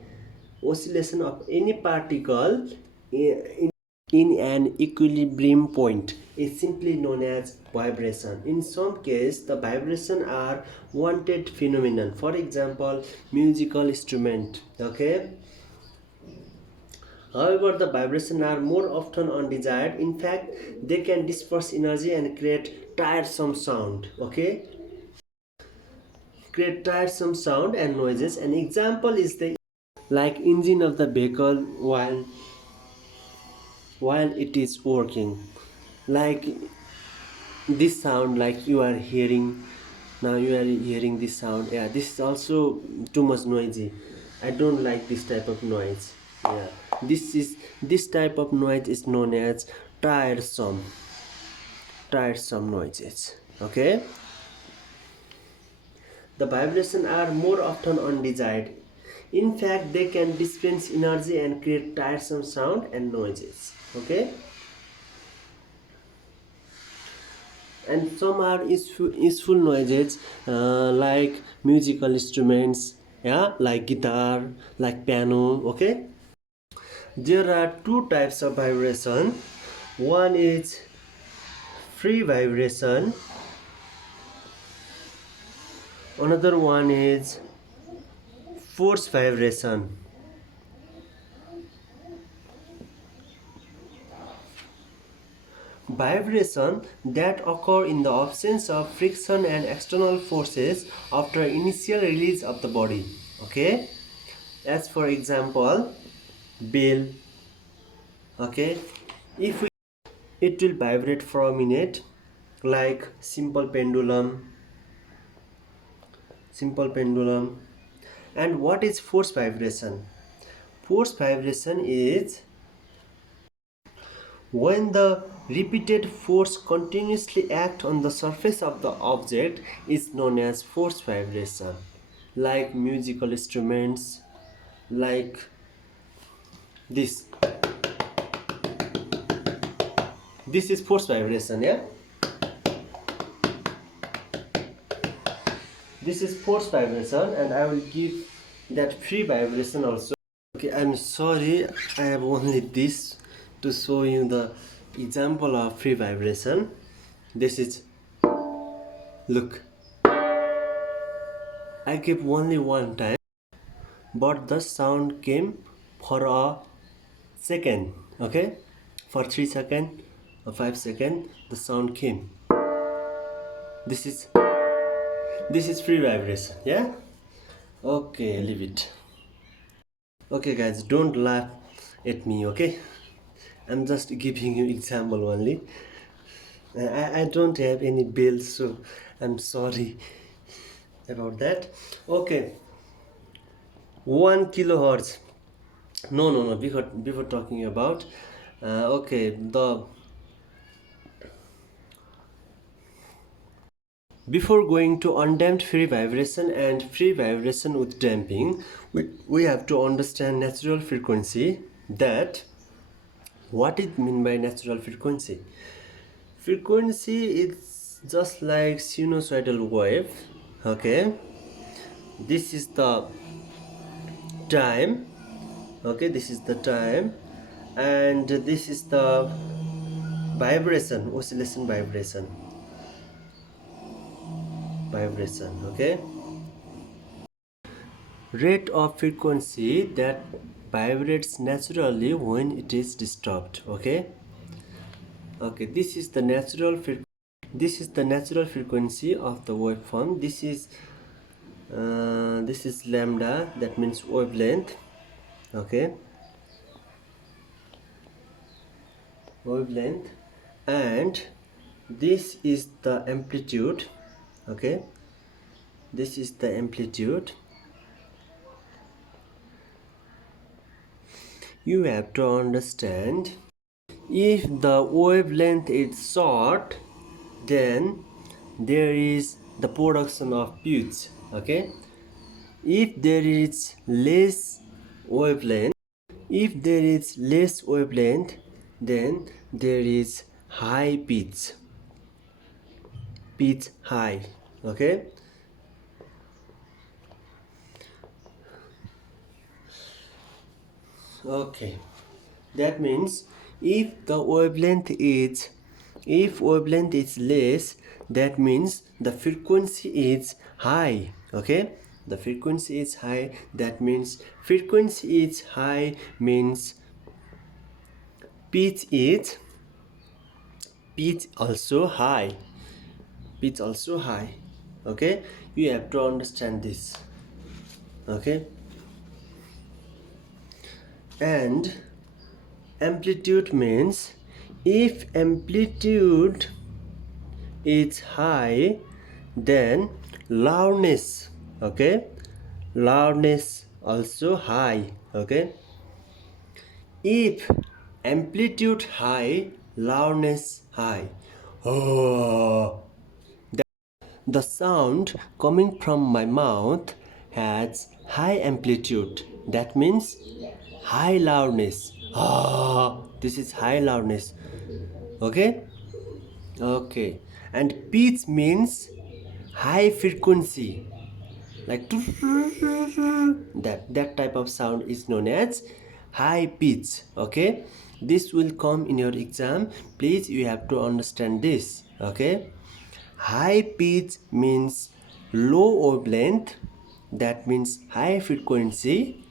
Oscillation of any particle in an equilibrium point is simply known as vibration. In some case, the vibration are wanted phenomenon. For example, musical instrument, okay. However, the vibrations are more often undesired. In fact, they can disperse energy and create tiresome sound, okay. Create tiresome sound and noises. An example is the like engine of the vehicle while it is working, like this sound, like you are hearing now, you are hearing this sound. Yeah, this is also too much noisy. I don't like this type of noise. Yeah, this type of noise is known as tiresome noises. Okay, the vibrations are more often undesired. In fact, they can dispense energy and create tiresome sound and noises. Okay, and some are useful noises, like musical instruments, yeah, like guitar, like piano. Okay, there are two types of vibration. One is free vibration, another one is force vibration. Vibration that occur in the absence of friction and external forces after initial release of the body. Okay, as for example, bell. Okay, if we, it will vibrate for a minute, like simple pendulum. And what is force vibration? Force vibration is when the repeated force continuously act on the surface of the object is known as force vibration. Like musical instruments, like this. This is force vibration, yeah? This is force vibration, and I will give that free vibration also. Okay, I'm sorry, I have only this to show you the example of free vibration. This is, look, I gave only one time, but the sound came for a second. Okay, for 3 seconds or 5 seconds the sound came. This is free vibration, yeah. Okay, leave it. Okay guys, don't laugh at me. Okay, I'm just giving you example only. I don't have any bills, so I'm sorry about that. Okay, 1 kilohertz. No, before talking about, okay, the before going to undamped free vibration and free vibration with damping, we have to understand natural frequency. That what it mean by natural frequency? Frequency is just like sinusoidal wave. Okay, this is the time. Okay, this is the time, and this is the vibration, oscillation, vibration. Okay, rate of frequency that vibrates naturally when it is disturbed. Okay, this is the natural frequency of the waveform. This is lambda, that means wavelength. Okay, wavelength, and this is the amplitude. Okay, this is the amplitude. You have to understand, if the wavelength is short, then there is the production of pitch. Okay, if there is less wavelength, then there is high pitch high. Okay, okay, that means if wavelength is less, that means the frequency is high. Okay, the frequency is high, that means frequency is high means pitch also high. Okay, you have to understand this. Okay, and amplitude means, if amplitude is high, then loudness. Okay, loudness also high. Okay, If amplitude high, loudness high. Oh. The sound coming from my mouth has high amplitude. That means high loudness. Ah, this is high loudness. Okay? Okay. And pitch means high frequency. Like that type of sound is known as high pitch. Okay? This will come in your exam. Please, you have to understand this. Okay? High pitch means low wavelength, that means high frequency,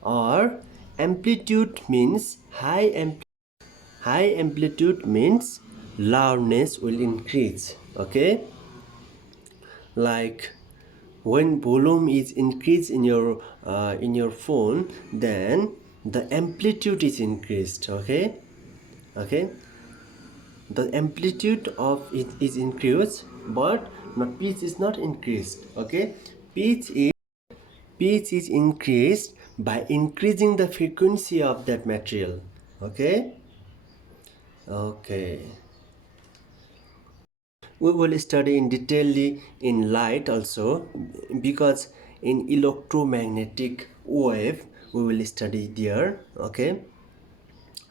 or amplitude means high amplitude means loudness will increase. Okay, like when volume is increased in your phone, then the amplitude is increased. Okay, okay, the amplitude of it is increased, but pitch is not increased. Okay, pitch is increased by increasing the frequency of that material. Okay, okay, we will study in detail in light also, because in electromagnetic wave we will study there. Okay,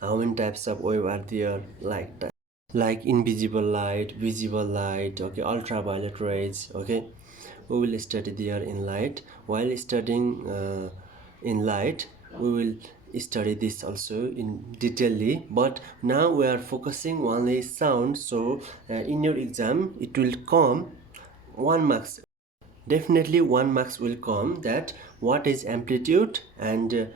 how many types of wave are there, like that, like invisible light, visible light, okay, ultraviolet rays. Okay, we will study there in light. While studying in light, we will study this also in detail, but now we are focusing only sound. So in your exam it will come 1 marks, definitely 1 marks will come, that what is amplitude and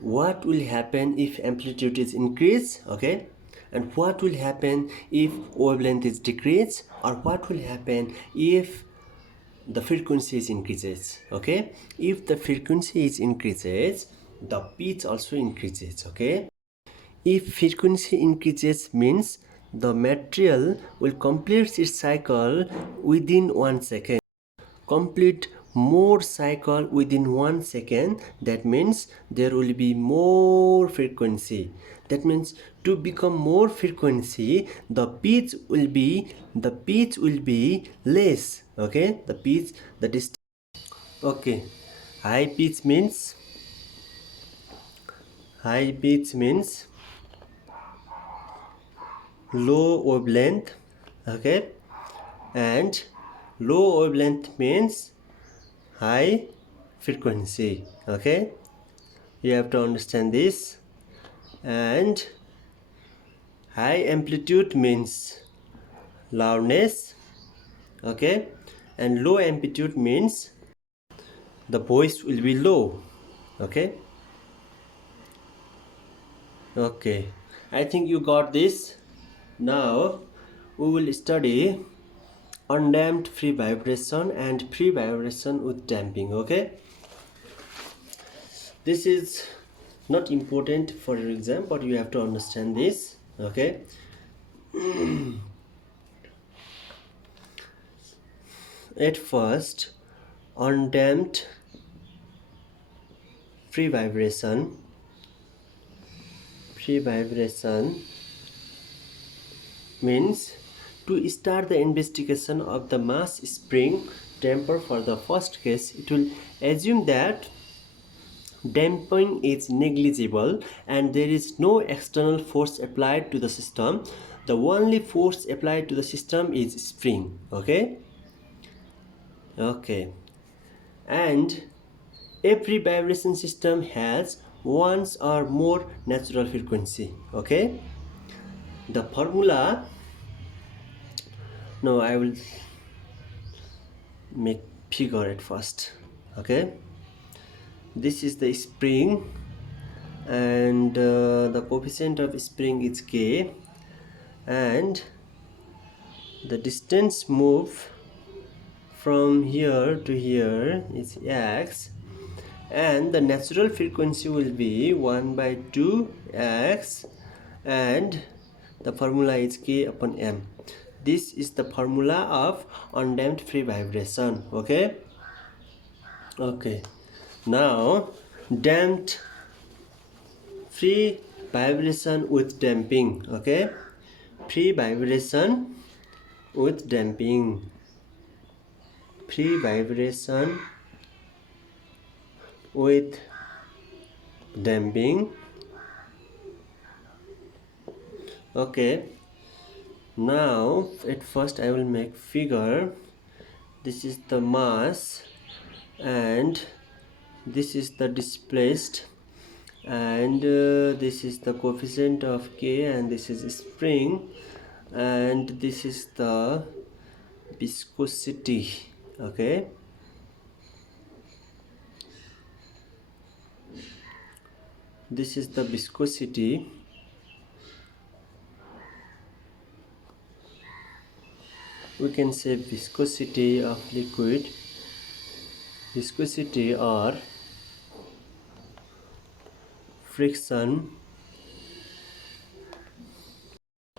what will happen if amplitude is increased. Okay, and what will happen if wavelength is decreased, or what will happen if the frequency is increases. Okay, if the frequency is increases, the pitch also increases. Okay, if frequency increases means the material will complete its cycle within 1 second, complete more cycle within 1 second. That means there will be more frequency. That means to become more frequency, the pitch will be less. Okay, the pitch, the distance. Okay, high pitch means low wavelength. Okay, and low wavelength means high frequency. Okay, you have to understand this. And high amplitude means loudness. Okay, and low amplitude means the voice will be low. Okay, okay, I think you got this. Now we will study undamped free vibration and free vibration with damping. Okay, this is not important for your exam, but you have to understand this. Okay, at first, undamped free vibration means to start the investigation of the mass spring damper. For the first case, it will assume that damping is negligible and there is no external force applied to the system. The only force applied to the system is spring. Okay, okay, and every vibration system has one or more natural frequency. Okay, the formula, no, I will make figure at first. Okay, this is the spring, and the coefficient of spring is k, and the distance move from here to here is x, and the natural frequency will be 1 by 2 x, and the formula is k upon m. This is the formula of undamped free vibration. Okay, okay, now damped free vibration with damping. Okay, free vibration with damping. Free vibration with damping. Okay, now at first I will make figure. This is the mass and this is the displaced, and this is the coefficient of K, and this is spring, and this is the viscosity. Okay, this is the viscosity. We can say viscosity of liquid, viscosity or friction.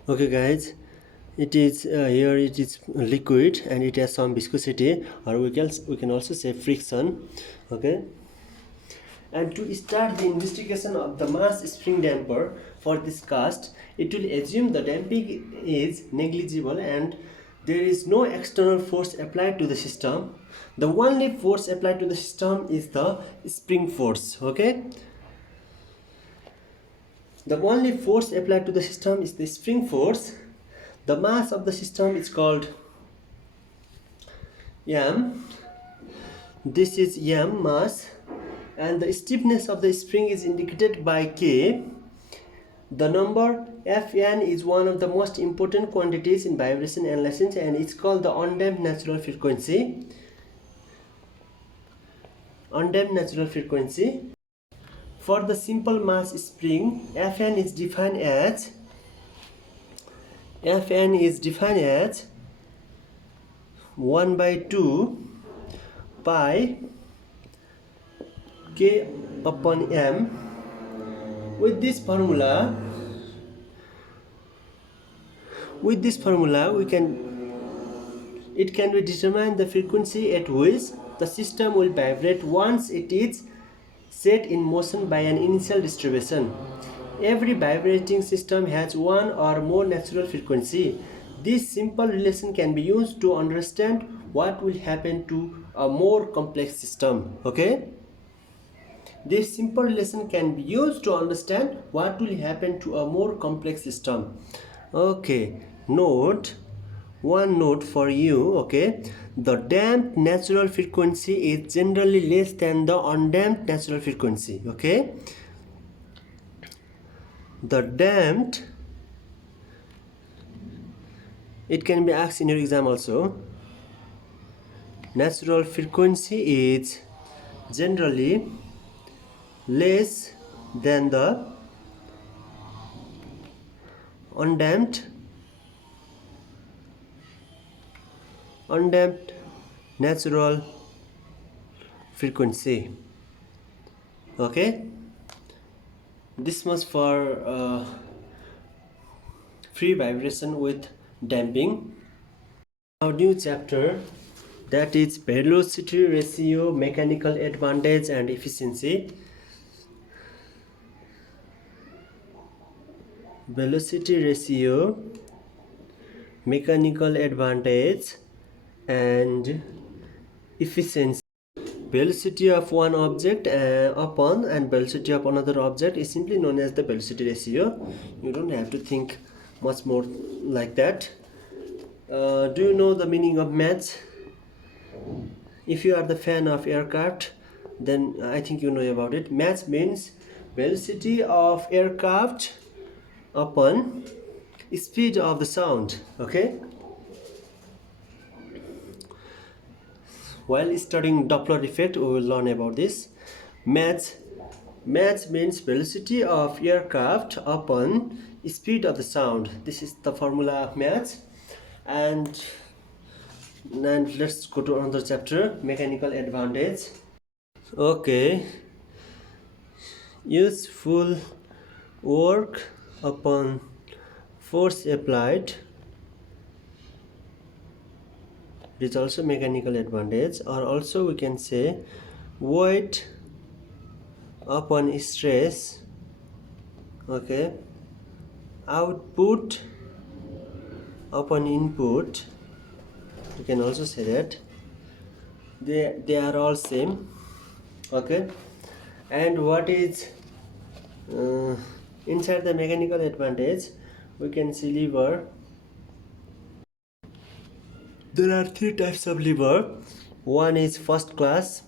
Okay guys, it is here it is liquid and it has some viscosity, or we can also say friction. Okay, and to start the investigation of the mass spring damper for this cast, it will assume the damping is negligible and there is no external force applied to the system. The only force applied to the system is the spring force. Okay, the only force applied to the system is the spring force. The mass of the system is called m. This is m mass, and the stiffness of the spring is indicated by K. The number Fn is one of the most important quantities in vibration analysis, and it's called the undamped natural frequency. Undamped natural frequency. For the simple mass spring, Fn is defined as 1/2 pi K upon m. With this formula, it can be determined the frequency at which the system will vibrate once it is set in motion by an initial distribution. Every vibrating system has one or more natural frequency. This simple relation can be used to understand what will happen to a more complex system. Okay? This simple relation can be used to understand what will happen to a more complex system. Okay, one note for you. Okay, the damped natural frequency is generally less than the undamped natural frequency. Okay, the damped, it can be asked in your exam also, natural frequency is generally less than the undamped natural frequency. Okay, this much for free vibration with damping. Now new chapter, that is velocity ratio, mechanical advantage and efficiency. Velocity ratio, mechanical advantage and efficiency. Velocity of one object upon and velocity of another object is simply known as the velocity ratio. You don't have to think much more like that. Do you know the meaning of maths? If you are the fan of aircraft, then I think you know about it. Maths means velocity of aircraft upon speed of the sound. Okay, while studying Doppler effect we will learn about this. Maths means velocity of aircraft upon speed of the sound. This is the formula of maths. And let's go to another chapter, mechanical advantage. Okay, useful work upon force applied, it is also mechanical advantage, or also we can say weight upon stress Okay, output upon input, you can also say that they are all same. Okay, and what is uh, inside the mechanical advantage, we can see lever. There are three types of lever. One is first class,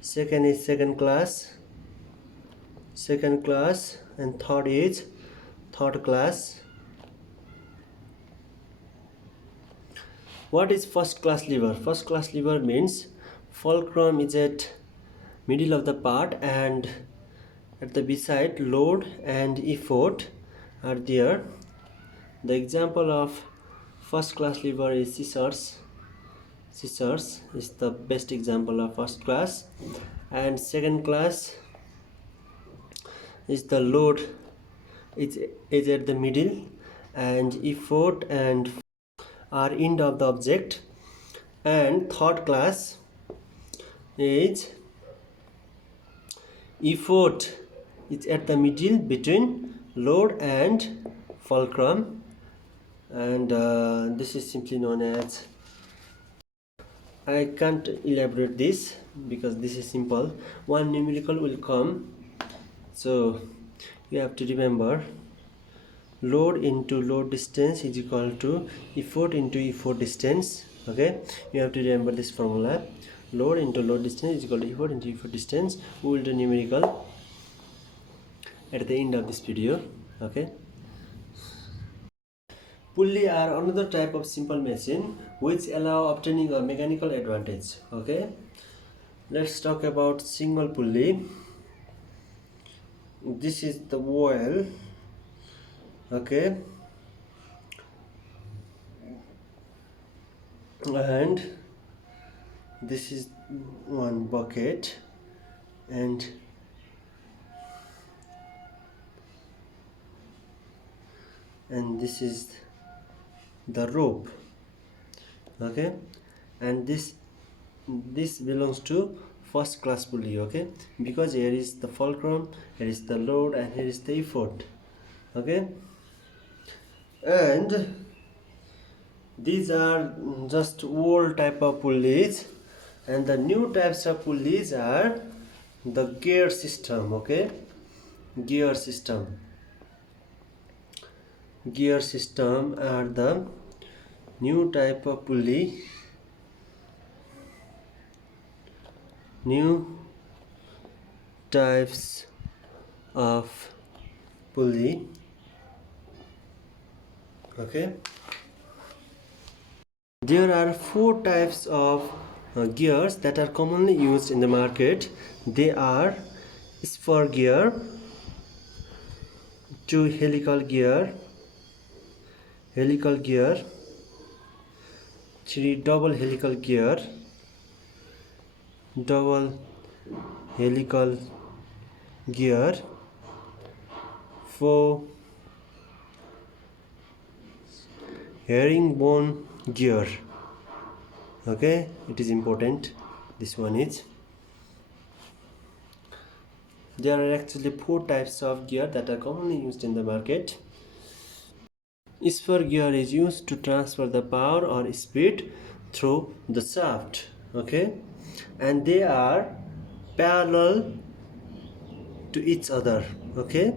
second is second class, and third is third class. What is first class lever? First class lever means fulcrum is at middle of the part, and at the beside load and effort are there. The example of first class lever is scissors. Scissors is the best example of first class. And second class is the load is at the middle, and effort and are end of the object. And third class is effort is at the middle between load and fulcrum, and this is simply known as, I can't elaborate this because this is simple. One numerical will come, so you have to remember load into load distance is equal to effort into effort distance. Okay, you have to remember this formula. Load into load distance is equal to effort into effort distance. We will do numerical at the end of this video. Okay, pulley are another type of simple machine which allow obtaining a mechanical advantage. Okay, let's talk about single pulley. This is the wheel. Okay, and this is one bucket, and this is the rope. Okay, and this belongs to first class pulley. Okay, because here is the fulcrum, here is the load, and here is the effort. Okay, and these are just old type of pulleys, and the new types of pulleys are the gear system. Okay, gear system are the new type of pulley, new types of pulley. Okay, there are four types of gears that are commonly used in the market. They are spur gear, two helical gear, three double helical gear, double helical gear, four herringbone gear. Okay, it is important. This one is, there are actually four types of gear that are commonly used in the market. Spur gear is used to transfer the power or speed through the shaft. Okay, and they are parallel to each other. Okay,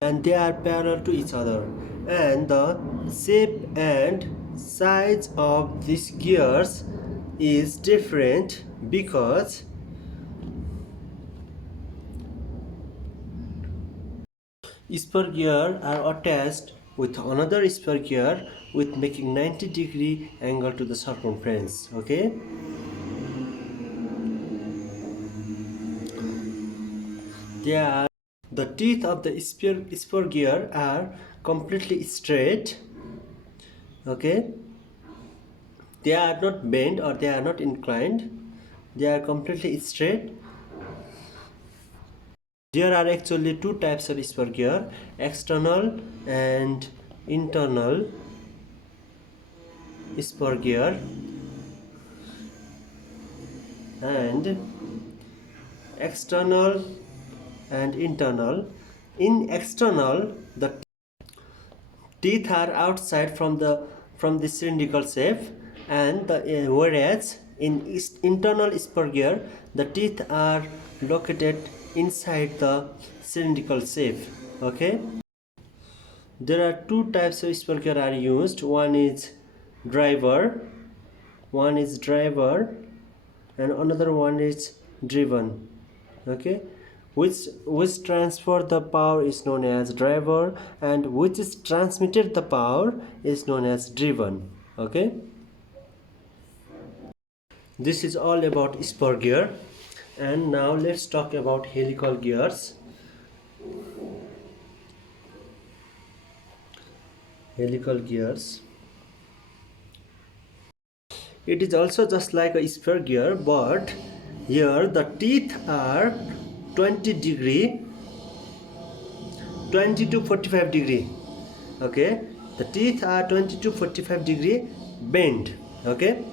and they are parallel to each other, and the shape and size of these gears is different because spur gear are attached with another spur gear with making 90-degree angle to the circumference. Okay, they are, the teeth of the spur gear are completely straight. Okay, they are not bent or they are not inclined, they are completely straight. There are actually two types of spur gear, external and internal spur gear, and external and internal. In external, the teeth are outside from the cylindrical shape, and whereas in internal spur gear the teeth are located inside the cylindrical shape. Okay, there are two types of spur gear are used. Driver one is driver and another one is driven. Okay, which transfer the power is known as driver, and which is transmitted the power is known as driven. Okay, this is all about spur gear. And now let's talk about helical gears. Helical gears, it is also just like a spur gear, but here the teeth are 20 to 45 degree. Okay, the teeth are 20 to 45 degree bend. Okay,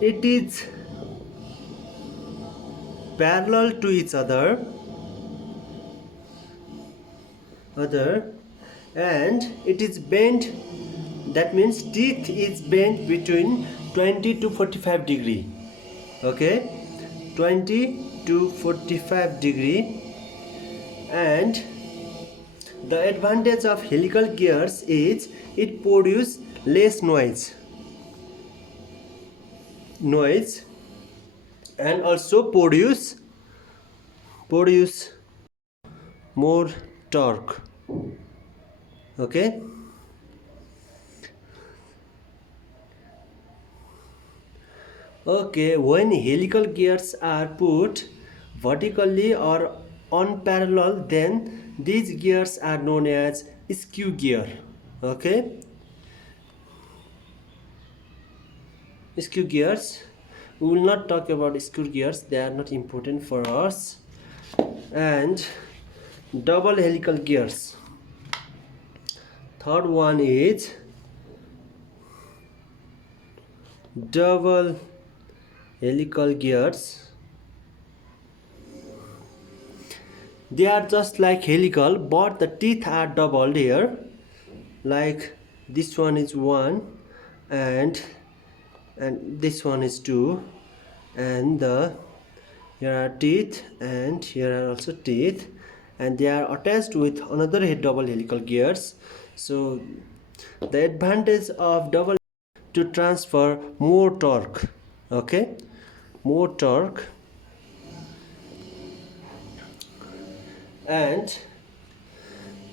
it is parallel to each other, and it is bent. That means teeth is bent between 20 to 45 degree. Okay, 20 to 45 degree. And the advantage of helical gears is it produces less noise and also produce more torque. Okay, when helical gears are put vertically or on parallel, then these gears are known as skew gear. Okay, skew gears, we will not talk about skew gears, they are not important for us. And double helical gears, third one is double helical gears. They are just like helical, but the teeth are doubled here. Like this one is 1, and this one is 2, and here are teeth, and here are also teeth, and they are attached with another double helical gears. So the advantage of double to transfer more torque. Okay, more torque. And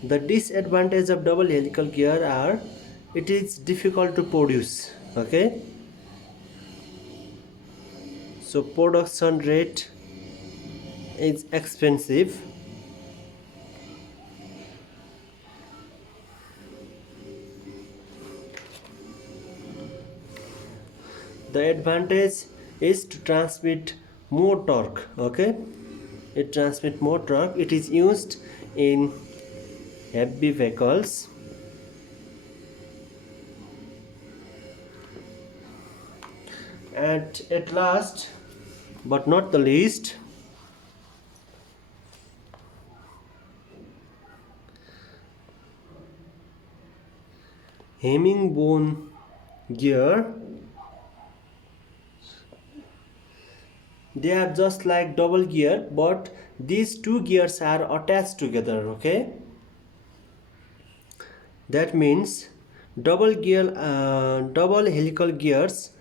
the disadvantage of double helical gear are it is difficult to produce. Okay, so production rate is expensive. The advantage is to transmit more torque. Okay, it transmits more torque. It is used in heavy vehicles. And at last but not the least, herringbone gear. They are just like double gear, but these two gears are attached together. Okay, that means double helical gears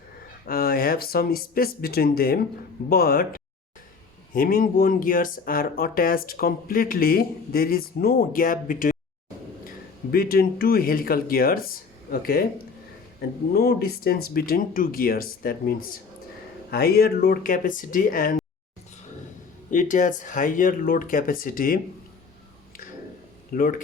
have some space between them, but herringbone gears are attached completely. There is no gap between two helical gears. Okay, and no distance between two gears. That means higher load capacity, and it has higher load capacity, lower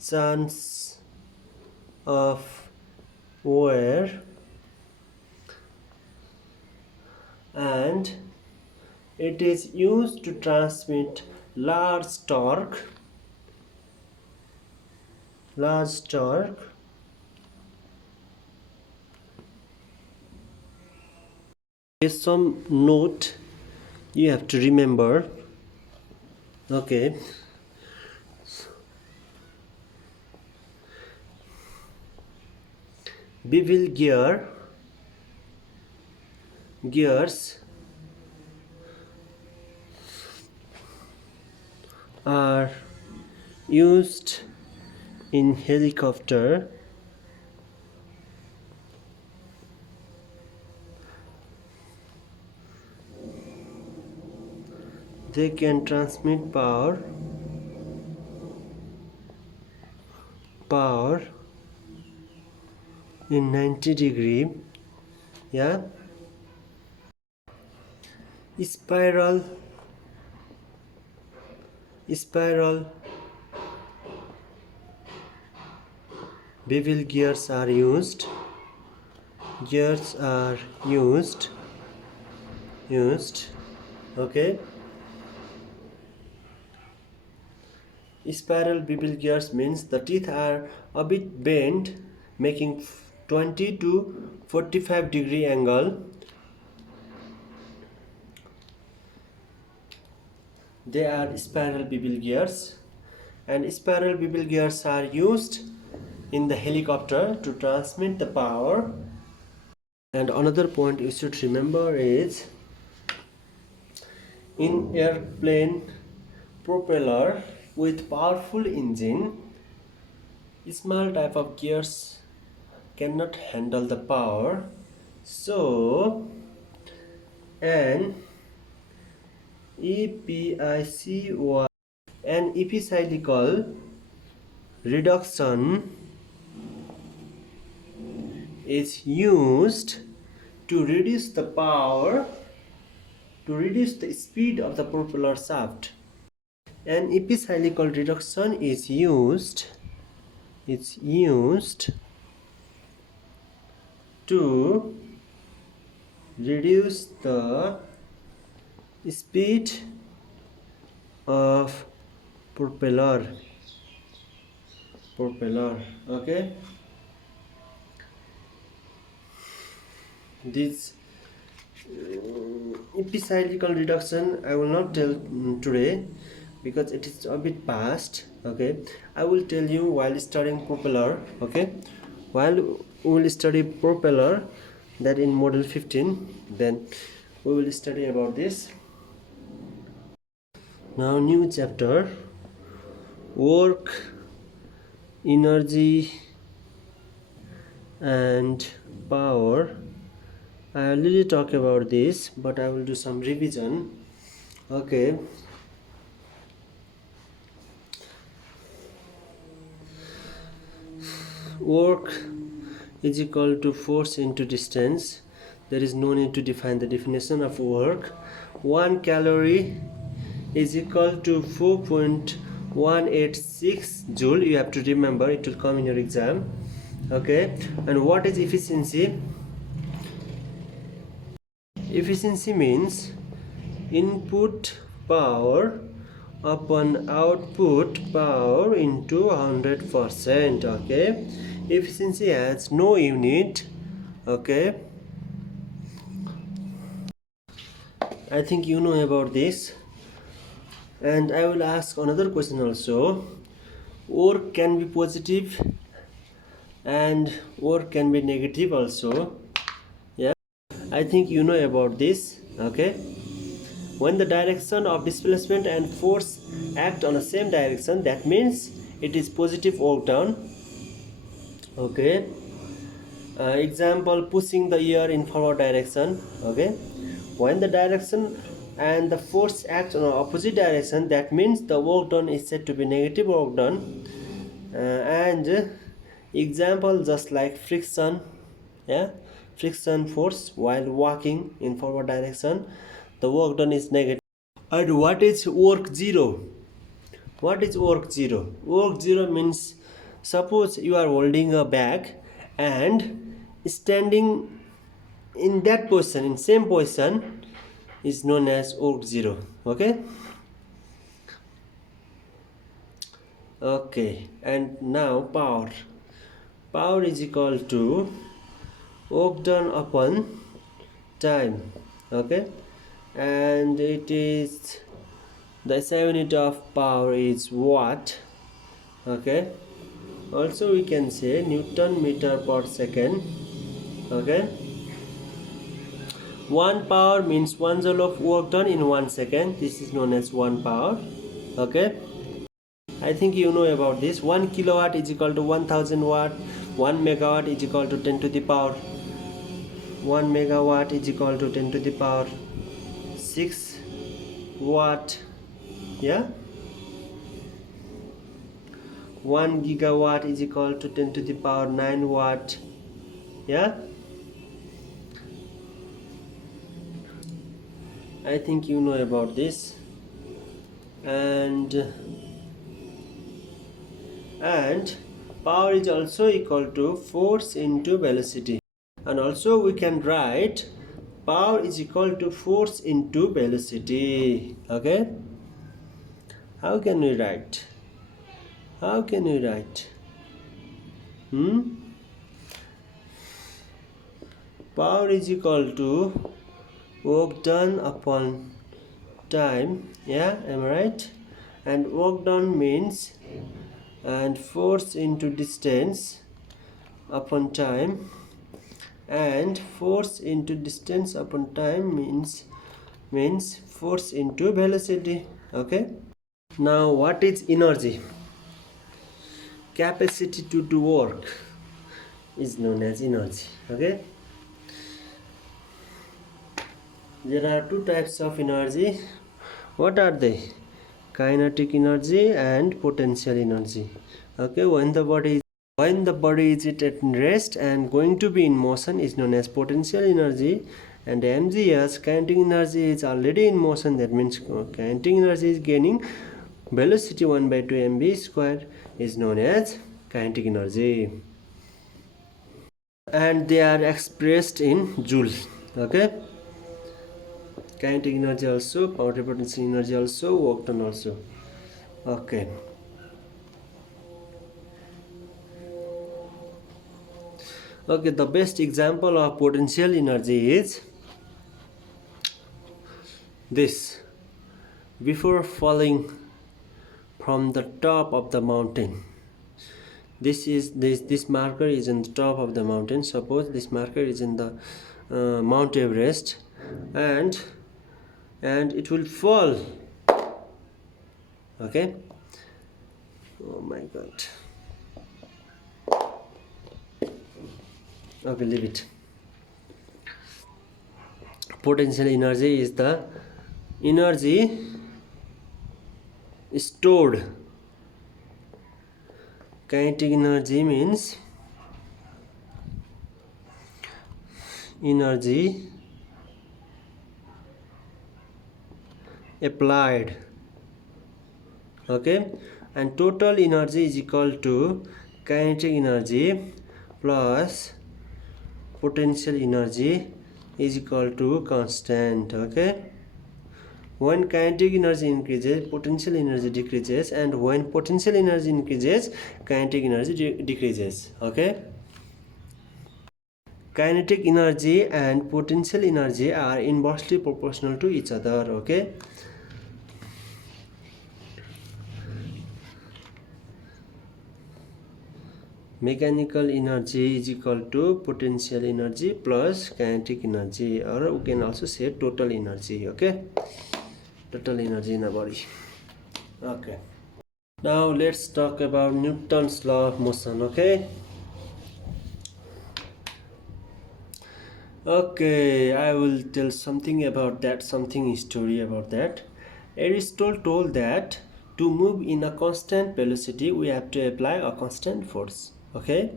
chance of wear, and it is used to transmit large torque. large torque. Here's some note you have to remember. Okay, bevel gears are used in helicopter. They can transmit power in 90-degree, yeah. Spiral bevel gears are used. Okay. Spiral bevel gears means the teeth are a bit bent, making 20 to 45-degree angle. They are spiral bevel gears, and spiral bevel gears are used in the helicopter to transmit the power. And another point you should remember is in airplane propeller with powerful engine, small type of gears cannot handle the power, so an EPICY an epicyclical reduction is used to reduce the power, to reduce the speed of the propeller shaft. An epicyclical reduction is used to reduce the speed of propeller. Okay, this epicyclical reduction I will not tell today because it is a bit past. Okay, I will tell you while studying propeller. Okay, while we will study propeller, that in model 15, then we will study about this. Now new chapter, work, energy and power. I already talked about this, but I will do some revision. Okay, work is equal to force into distance. There is no need to define the definition of work. 1 calorie is equal to 4.186 joule. You have to remember, it will come in your exam. Okay, and what is efficiency? Efficiency means input power upon output power into 100%. Okay, efficiency has no unit. Okay, I think you know about this, and I will ask another question also. Work can be positive and work can be negative also. Yeah, I think you know about this. Okay, when the direction of displacement and force act on the same direction, that means it is positive work done. Okay, example, pushing the air in forward direction. Okay, when the direction and the force act on the opposite direction, that means the work done is said to be negative work done. And example, just like friction, yeah, friction force while walking in forward direction, the work done is negative. And what is work zero? What is work zero? Work zero means, suppose you are holding a bag and standing in that position, in same position, is known as work zero. Okay, Okay, and now power. Power is equal to work done upon time. Okay, and it is the SI unit of power is watt. Okay, also we can say Newton meter per second. Okay, 1 power means 1 joule of work done in 1 second. This is known as 1 power. Okay, I think you know about this. 1 kilowatt is equal to 1000 watt. 1 megawatt is equal to 10 to the power. 1 megawatt is equal to 10 to the power 6 watt. Yeah, 1 gigawatt is equal to 10 to the power 9 watt. Yeah, I think you know about this. And power is also equal to force into velocity, and also we can write power is equal to force into velocity. Okay, how can we write? How can we write? Power is equal to work done upon time. Yeah, am I right? And work done means, and force into distance upon time, and force into distance upon time means force into velocity. Okay, now what is energy? Capacity to do work is known as energy. Okay, there are two types of energy. What are they? Kinetic energy and potential energy. Okay, when the body is at rest and going to be in motion is known as potential energy, and mgs kinetic energy is already in motion. That means kinetic energy is gaining velocity 1 by 2 mv square is known as kinetic energy, and they are expressed in joules. Okay, kinetic energy also, power potential energy also, work done also. Okay, okay, the best example of potential energy is this. Before falling from the top of the mountain, this marker is in the top of the mountain. Suppose this marker is in the Mount Everest, and it will fall. Okay, oh my god. Okay, leave it. Potential energy is the energy stored. Kinetic energy means energy applied. Okay, and total energy is equal to kinetic energy plus potential energy is equal to constant. Okay, when kinetic energy increases, potential energy decreases, and when potential energy increases, kinetic energy decreases. Okay, kinetic energy and potential energy are inversely proportional to each other. Okay, mechanical energy is equal to potential energy plus kinetic energy, or we can also say total energy. Okay, total energy in a body. Okay, now let's talk about Newton's law of motion. Okay, I will tell something about that, something story about that. Aristotle told that to move in a constant velocity we have to apply a constant force. Okay,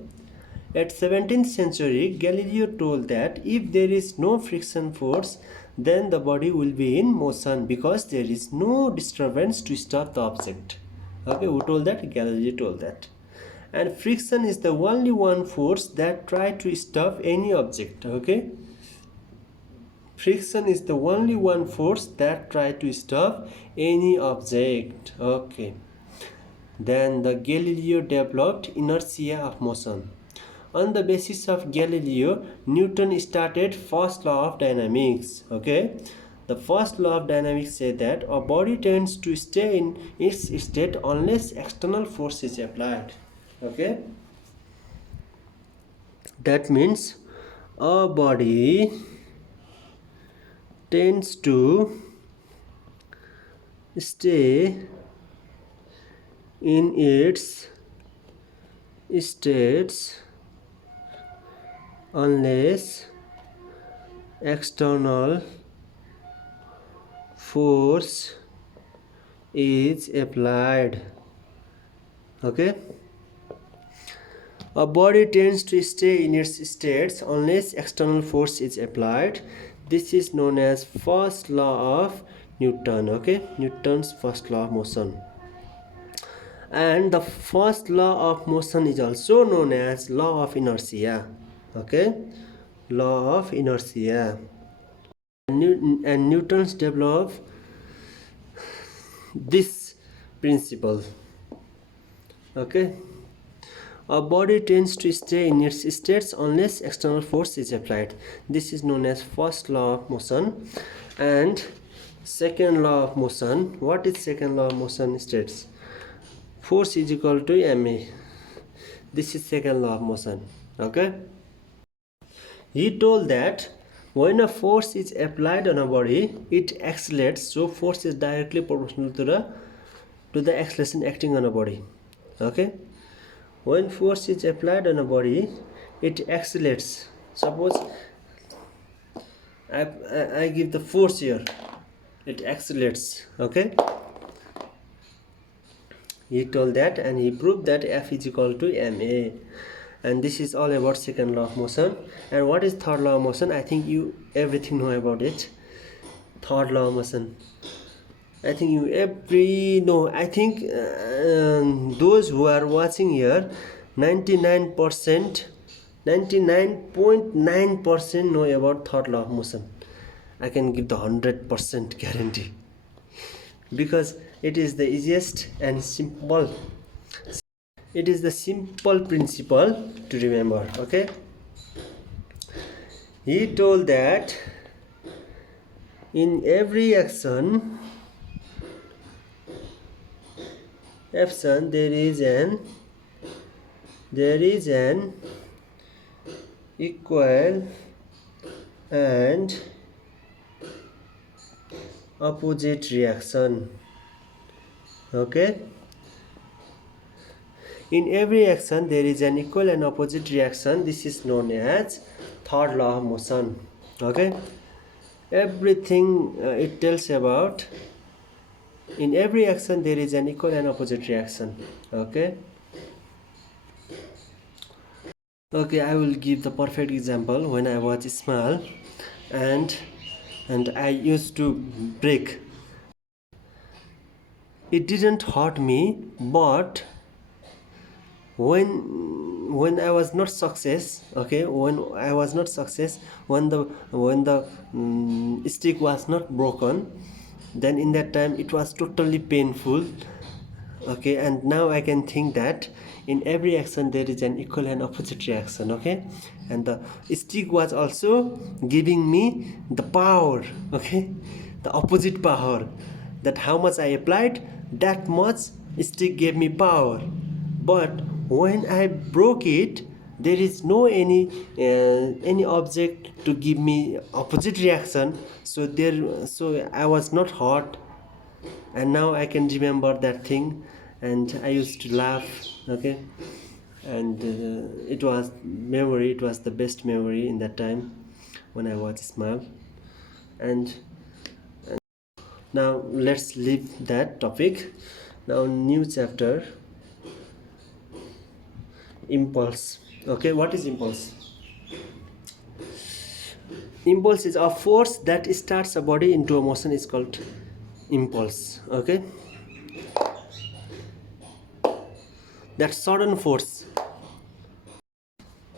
at 17th century Galileo told that if there is no friction force, then the body will be in motion because there is no disturbance to stop the object. Okay, who told that? Galileo told that. And friction is the only one force that try to stop any object. Okay, friction is the only one force that try to stop any object. Okay, Then the Galileo developed inertia of motion. On the basis of Galileo, Newton started first law of dynamics. Okay, the first law of dynamics said that a body tends to stay in its state unless external force is applied. Okay, that means a body tends to stay in its states unless external force is applied. Okay, a body tends to stay in its states unless external force is applied. This is known as first law of Newton. Okay, Newton's first law of motion. And the first law of motion is also known as law of inertia. Okay, law of inertia. And Newton's developed this principle. Okay, a body tends to stay in its states unless external force is applied. This is known as first law of motion. And second law of motion, what is second law of motion states? Force is equal to ma. This is second law of motion. Okay, he told that when a force is applied on a body, it accelerates, so force is directly proportional to the acceleration acting on a body. Okay, when force is applied on a body, it accelerates. Suppose I give the force here, it accelerates. Okay, he told that, and he proved that F is equal to ma. And this is all about second law of motion. And what is third law of motion? I think you everything know about it. Third law of motion, I think you know. I think those who are watching here, 99.9% know about third law of motion. I can give the 100% guarantee, because it is the easiest and simple. It is the simple principle to remember. Okay, he told that in every action there is an equal and opposite reaction. Okay, in every action there is an equal and opposite reaction. This is known as third law of motion. Okay, everything it tells about, in every action there is an equal and opposite reaction. Okay, I will give the perfect example. When I was small and I used to break, it didn't hurt me, but when I was not success, okay, when the stick was not broken, then in that time it was totally painful. Okay, and now I can think that in every action there is an equal and opposite reaction. Okay, and the stick was also giving me the power. Okay, the opposite power, that how much I applied, that much stick gave me power. But when I broke it, there is no any object to give me opposite reaction, so I was not hurt. And now I can remember that thing, and I used to laugh. Okay, and it was the best memory in that time when I was small. And now let's leave that topic. Now new chapter, impulse. Okay, what is impulse? Impulse is a force that starts a body into a motion, is called impulse. Okay, that sudden force,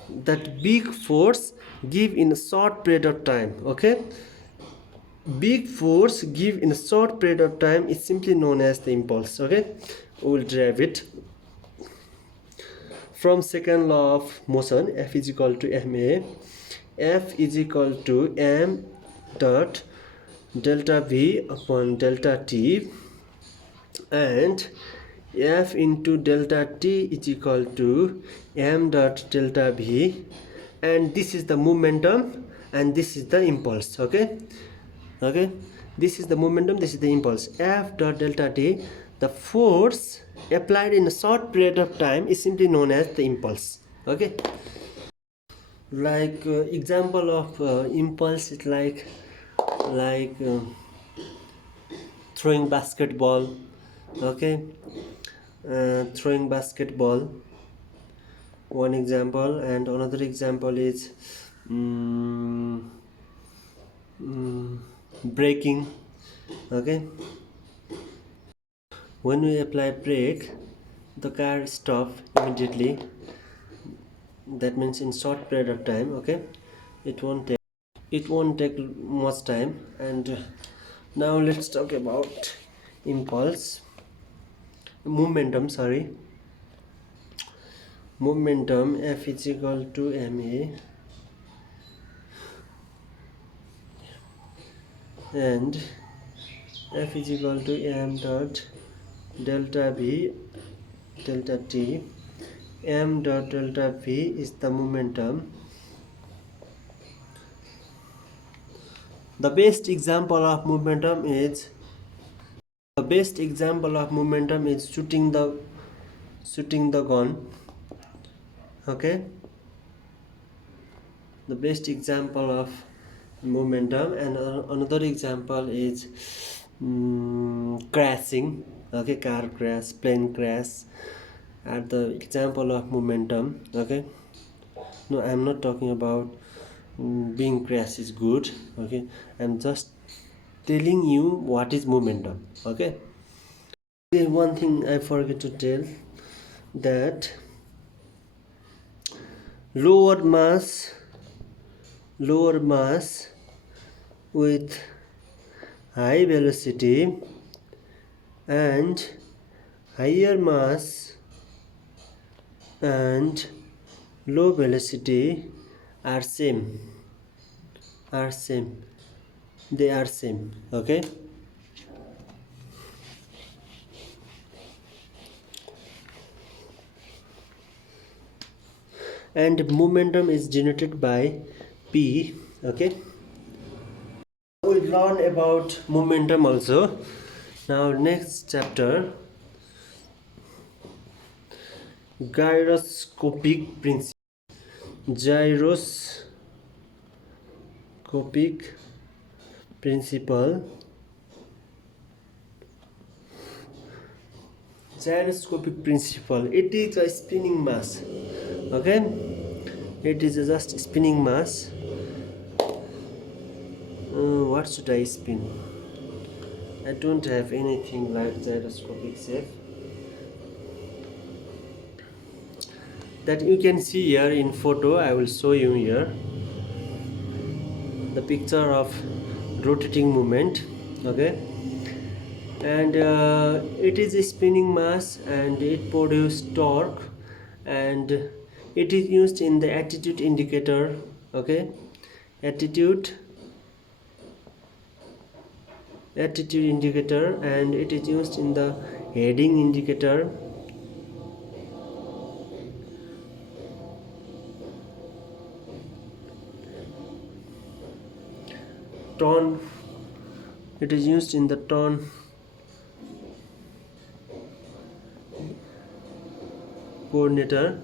that big force give in a short period of time. Okay, big force give in a short period of time is simply known as the impulse. Okay, will derive it from second law of motion. F is equal to ma. F is equal to m dot delta v upon delta t, and F into delta t is equal to m dot delta v, and this is the momentum and this is the impulse. Okay, this is the momentum, this is the impulse. F dot delta t, the force applied in a short period of time, is simply known as the impulse. Okay, like example of impulse is like throwing basketball. Okay, throwing basketball, one example, and another example is braking. Okay, when we apply brake, the car stop immediately. That means in short period of time. Okay, it won't take much time. And now let's talk about impulse, momentum, sorry, momentum. F is equal to ma, and F is equal to m dot delta v delta t. M dot delta v is the momentum. The best example of momentum is shooting the gun. Okay, the best example of momentum. And another example is crashing. Okay, car crash, plane crash are the example of momentum. Okay, no, I'm not talking about being crash is good. Okay, I'm just telling you what is momentum. Okay, one thing I forget to tell, that lower mass with high velocity and higher mass and low velocity are same. They are same. Okay, and momentum is generated by p. Okay, we learn about momentum also. Now next chapter, gyroscopic principle. Gyroscopic principle. Gyroscopic principle, it is a spinning mass. Okay, it is just spinning mass. What should I spin? I don't have anything like gyroscopic shape that you can see here in photo. I will show you here the picture of rotating movement. Okay, and it is a spinning mass and it produces torque, and it is used in the attitude indicator. Okay, attitude indicator, and it is used in the heading indicator. Turn, it is used in the turn coordinator.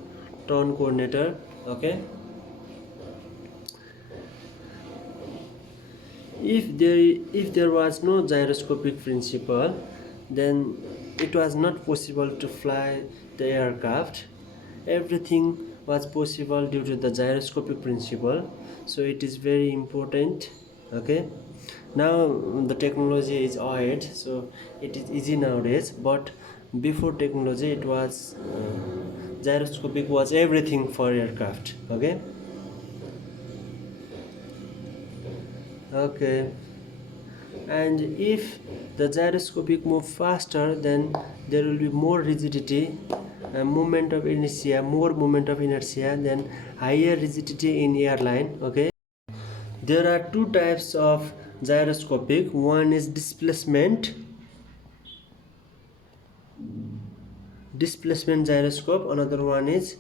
Okay, if there was no gyroscopic principle, then it was not possible to fly the aircraft. Everything was possible due to the gyroscopic principle, so it is very important. Okay, now the technology is ahead, so it is easy nowadays, but before technology it was gyroscopic was everything for aircraft. Okay, and if the gyroscopic move faster, then there will be more rigidity, moment of inertia, more moment of inertia, then higher rigidity in airline. Okay, there are two types of gyroscopic. One is displacement gyroscope, another one is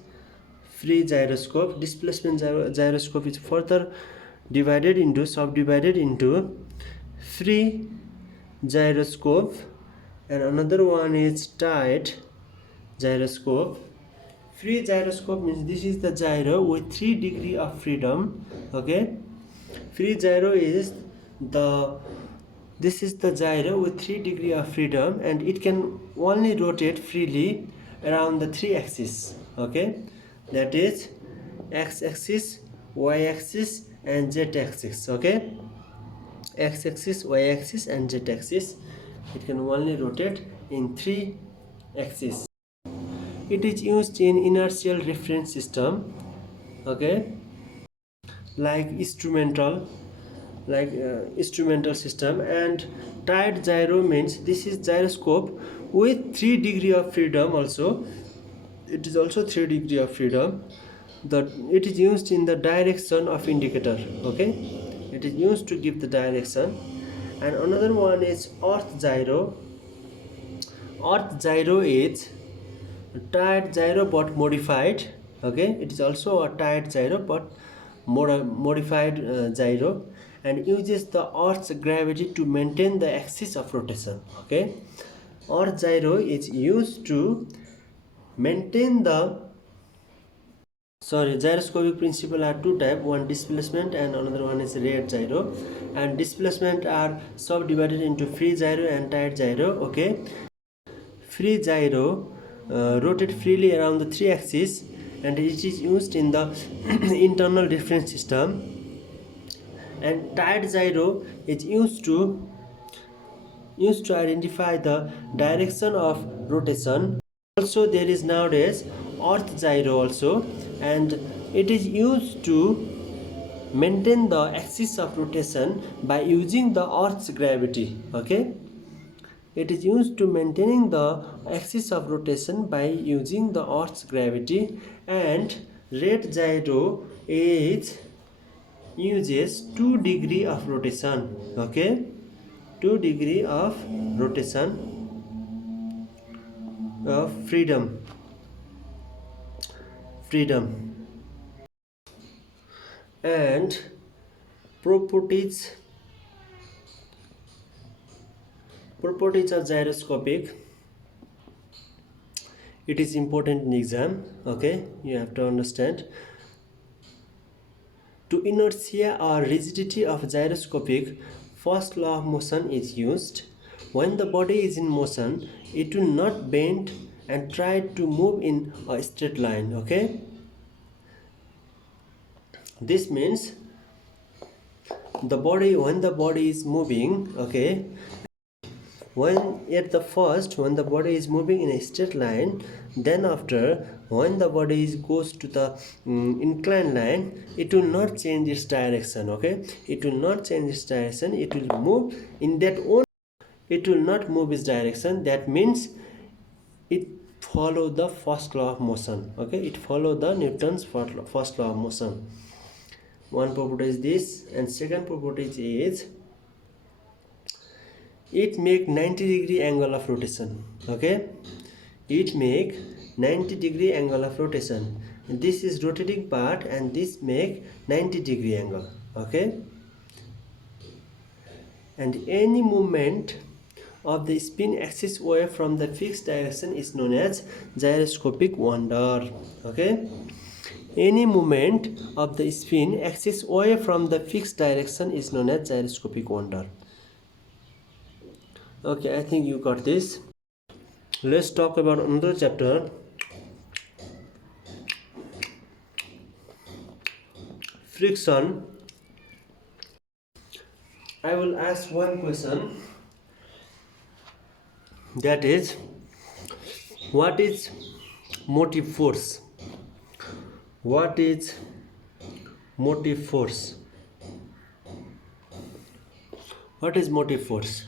free gyroscope. Displacement gyroscope is further subdivided into free gyroscope, and another one is tied gyroscope. Free gyroscope means this is the gyro with 3 degree of freedom. Okay, free gyro is the this is the gyro with 3 degree of freedom, and it can only rotate freely around the 3 axes. Okay, that is x axis, y axis, and z axis. Okay, x axis, y axis, and z axis. It can only rotate in 3 axes. It is used in inertial reference system. Okay, like instrumental system. And tied gyro means this is gyroscope with 3 degree of freedom. Also, it is also 3 degree of freedom. It is used in the direction of indicator. Okay, it is used to give the direction. And another one is earth gyro. Earth gyro is tied gyro but modified. Okay, it is also a tied gyro but modified gyro, and uses the earth's gravity to maintain the axis of rotation. Okay, earth gyro is used to maintain the gyroscopic principle are two type, one displacement and another one is rate gyro. And displacement are subdivided into free gyro and tied gyro. Okay, free gyro rotate freely around the 3 axes, and it is used in the internal reference system. And tied gyro is used to identify the direction of rotation. Also, there is nowadays earth gyro also, and it is used to maintain the axis of rotation by using the earth's gravity. Okay, it is used to maintaining the axis of rotation by using the earth's gravity. And rate gyro is uses 2 degree of rotation. Okay, 2 degree of rotation of freedom. And properties of gyroscopic, it is important in exam. Okay, you have to understand. To inertia or rigidity of gyroscopic, first law of motion is used. When the body is in motion, it will not bend and try to move in a straight line. Okay, this means when the body is moving. Okay, when the body is moving in a straight line, then after when the body goes to the inclined line, it will not change its direction. Okay, it will not change its direction, it will move in that own, it will not move its direction. That means it follow the first law of motion. Okay, it follow the Newton's first law of motion. One property is this, and second property is it make 90-degree angle of rotation. Okay, it make 90-degree angle of rotation. This is rotating part, and this make 90-degree angle. Okay, and any movement of the spin axis away from the fixed direction is known as gyroscopic wonder. Okay, any movement of the spin axis away from the fixed direction is known as gyroscopic wonder. Okay, I think you got this. Let's talk about another chapter, friction. I will ask one question, that is, what is motive force? What is motive force? What is motive force?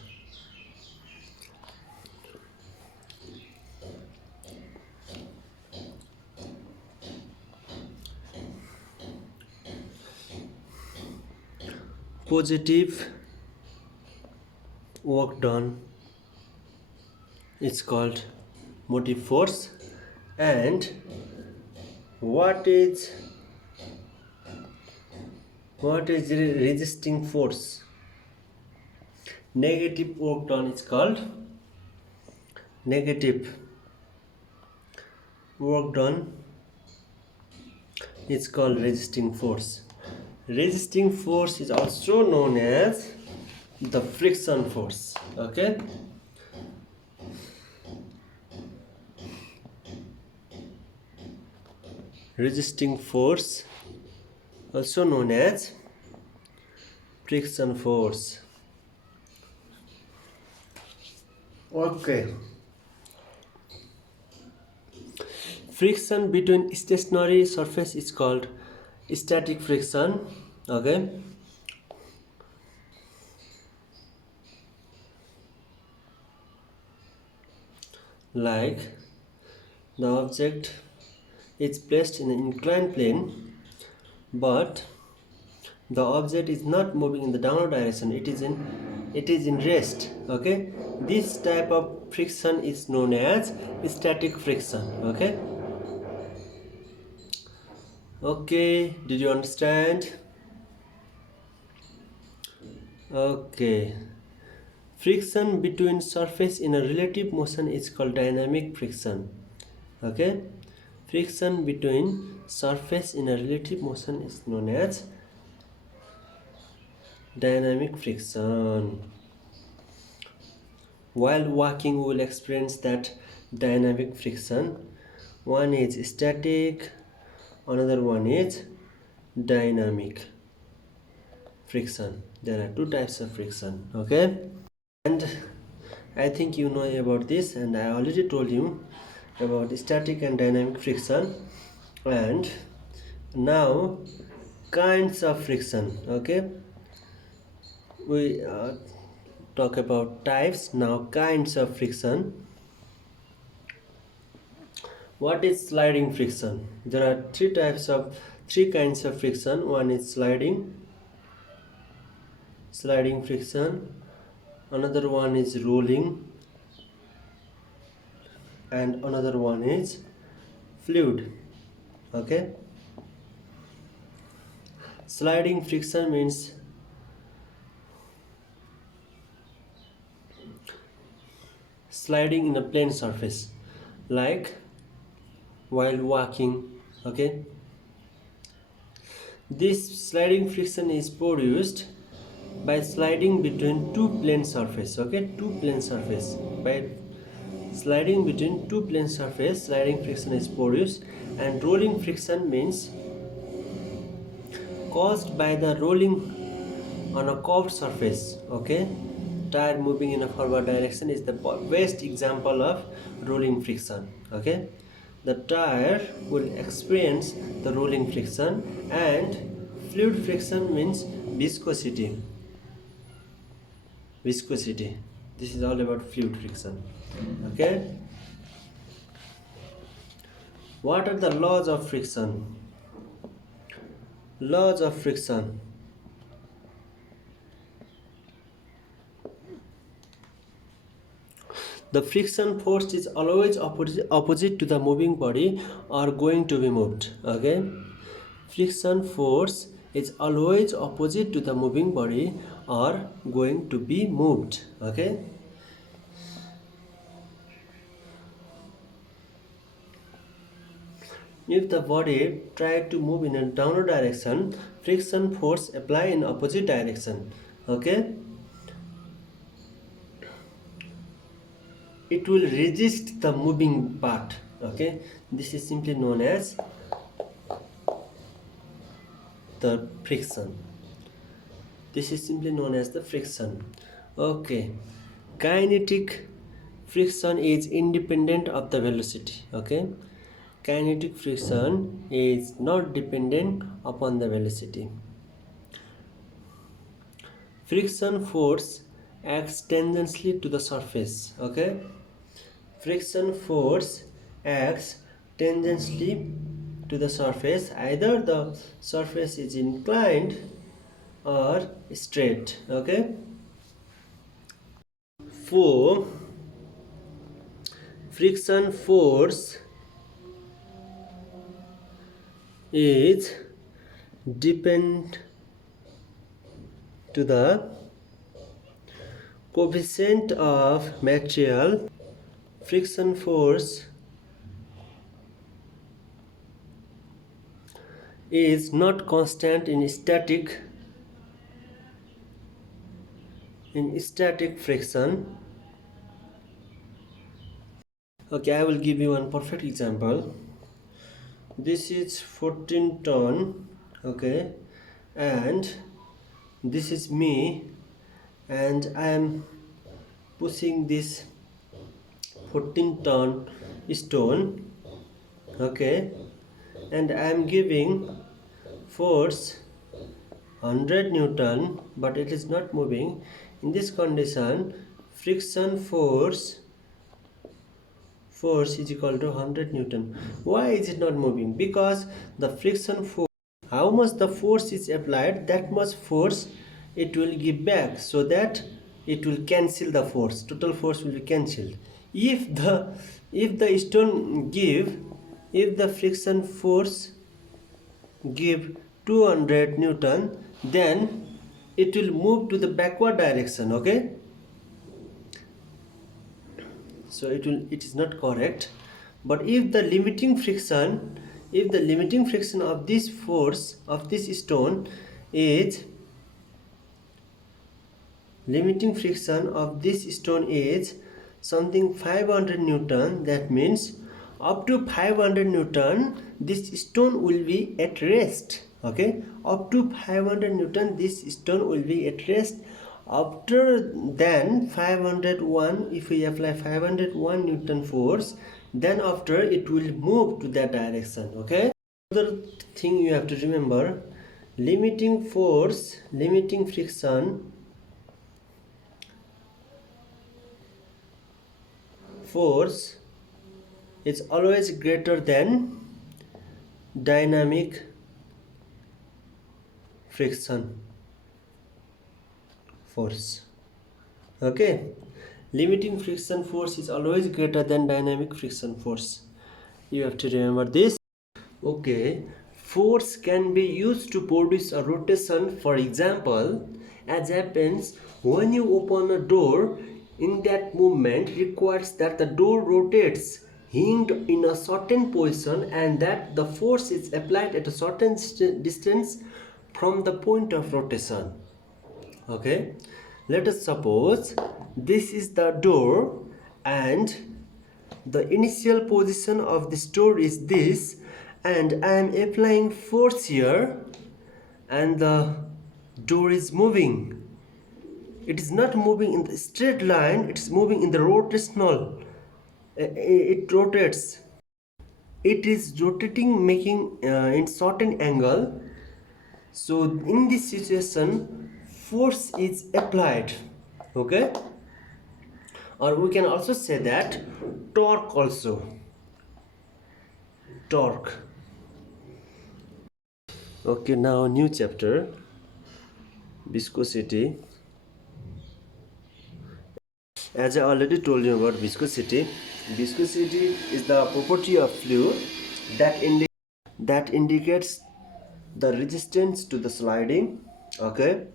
Positive work done is called motive force. And what is resisting force? Negative work done is called negative work done is called resisting force. Resisting force is also known as the friction force. Okay, resisting force also known as friction force. Okay, friction between stationary surface is called static friction. Okay, like the object is placed in an inclined plane, but the object is not moving in the downward direction, it is in rest. Okay, this type of friction is known as static friction. Okay, did you understand? Okay, friction between surface in a relative motion is called dynamic friction. Okay, friction between surface in a relative motion is known as dynamic friction. While walking, we will experience that dynamic friction. One is static, another one is dynamic friction. There are two types of friction. Okay, and I think you know about this, and I already told you about static and dynamic friction. And now, kinds of friction. Okay, we talk about types. Now, kinds of friction. What is sliding friction? There are three kinds of friction. One is sliding friction. Another one is rolling, and another one is fluid. Okay. Sliding friction means sliding in a plane surface, like while walking. Okay, this sliding friction is produced by sliding between two plane surface. Okay, two plane surface. By sliding between two plane surface, sliding friction is produced. And rolling friction means caused by the rolling on a curved surface. Okay, tire moving in a forward direction is the best example of rolling friction. Okay, the tire will experience the rolling friction. And fluid friction means viscosity. This is all about fluid friction. Okay, what are the laws of friction? Laws of friction. The friction force is always opposite to the moving body or going to be moved. Okay, friction force is always opposite to the moving body or going to be moved. Okay, if the body tried to move in a downward direction, friction force apply in opposite direction. Okay, it will resist the moving part. Okay, this is simply known as the friction. This is simply known as the friction. Okay, kinetic friction is independent of the velocity. Okay, kinetic friction is not dependent upon the velocity. Friction force acts tangentially to the surface. Okay, friction force acts tangentially to the surface, either the surface is inclined or straight. Okay, for friction force is depend to the coefficient of material. Friction force is not constant in static friction. Okay, I will give you one perfect example. This is 14 ton, okay, and this is me, and I am pushing this 14-ton stone, okay, and I am giving force 100 Newton, but it is not moving. In this condition, friction force is equal to 100 Newton. Why is it not moving? Because the friction force, how much the force is applied, that much force it will give back, so that it will cancel the force. Total force will be cancelled. If the stone give, if the friction force give 200 Newton, then it will move to the backward direction. Okay, so it is not correct. But if the limiting friction of this force of this stone is something 500 Newton, that means up to 500 Newton this stone will be at rest. Okay, up to 500 Newton this stone will be at rest. After then 501, if we apply 501 Newton force, then after it will move to that direction. Okay, another thing you have to remember, limiting friction force is always greater than dynamic friction force. Okay, limiting friction force is always greater than dynamic friction force. You have to remember this. Okay, force can be used to produce a rotation. For example, as happens when you open a door, in that movement requires that the door rotates hinged in a certain position, and that the force is applied at a certain distance from the point of rotation. Okay, let us suppose this is the door, and the initial position of this door is this, and I am applying force here, and the door is moving. It is not moving in the straight line, it is moving in the rotational. It rotates. It is rotating, making in certain angle. So in this situation, force is applied. Okay, or we can also say that torque also. Torque. Okay, now new chapter, viscosity. As I already told you about viscosity, viscosity is the property of fluid that indicates the resistance to the sliding. Okay,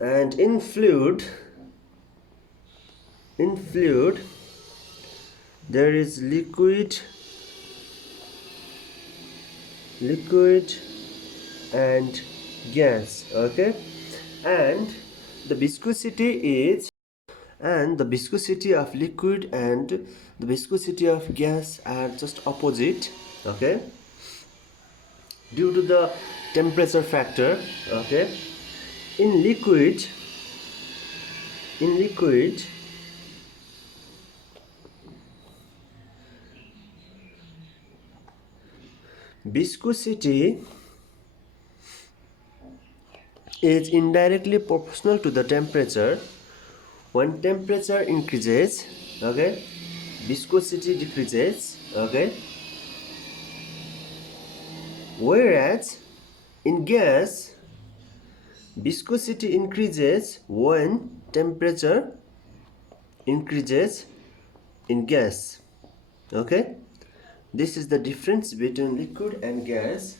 and in fluid there is liquid and gas. Okay, and the viscosity of liquid and the viscosity of gas are just opposite. Okay, due to the temperature factor. Okay, in liquid viscosity is indirectly proportional to the temperature. When temperature increases, okay, viscosity decreases, okay, whereas in gas viscosity increases when temperature increases in gas. Okay, this is the difference between liquid and gas.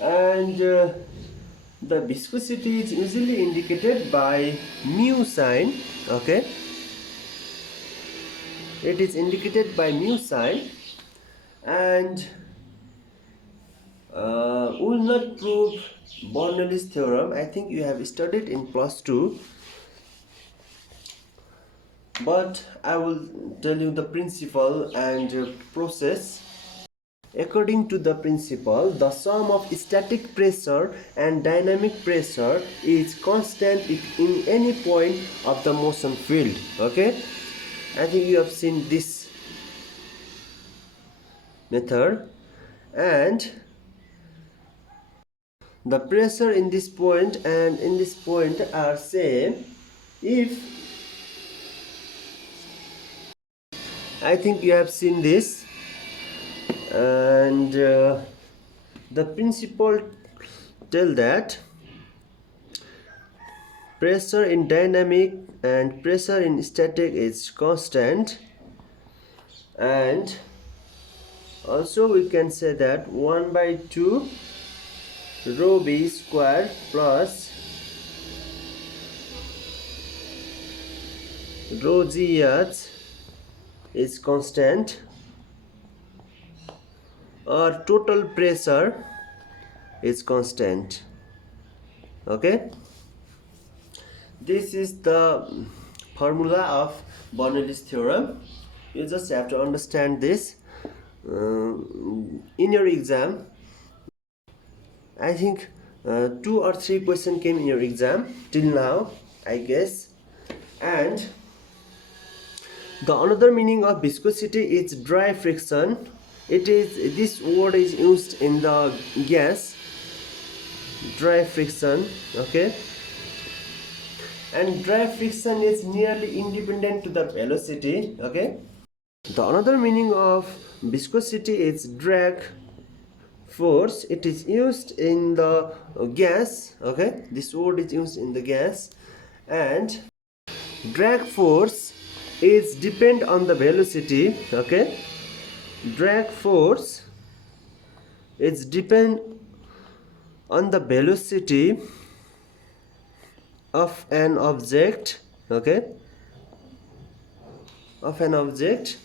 And the viscosity is usually indicated by mu sign. Okay, it is indicated by mu sign. And will not prove Bernoulli's theorem. I think you have studied in +2, but I will tell you the principle and process. According to the principle, the sum of static pressure and dynamic pressure is constant in any point of the motion field. Okay, I think you have seen this method. And the pressure in this point and in this point are same if, I think you have seen this. And the principle tell that pressure in dynamic and pressure in static is constant. And also we can say that 1 by 2 rho b square plus rho g h is constant, or total pressure is constant. Okay, this is the formula of Bernoulli's theorem. You just have to understand this. In your exam, I think 2 or 3 questions came in your exam till now, I guess. And the another meaning of viscosity is dry friction. It is, this word is used in the gas, dry friction. Okay, and dry friction is nearly independent to the velocity. Okay, the another meaning of viscosity is drag force. It is used in the gas. Okay, this word is used in the gas. And drag force is depend on the velocity. Okay, drag force is depend on the velocity of an object. Okay, of an object.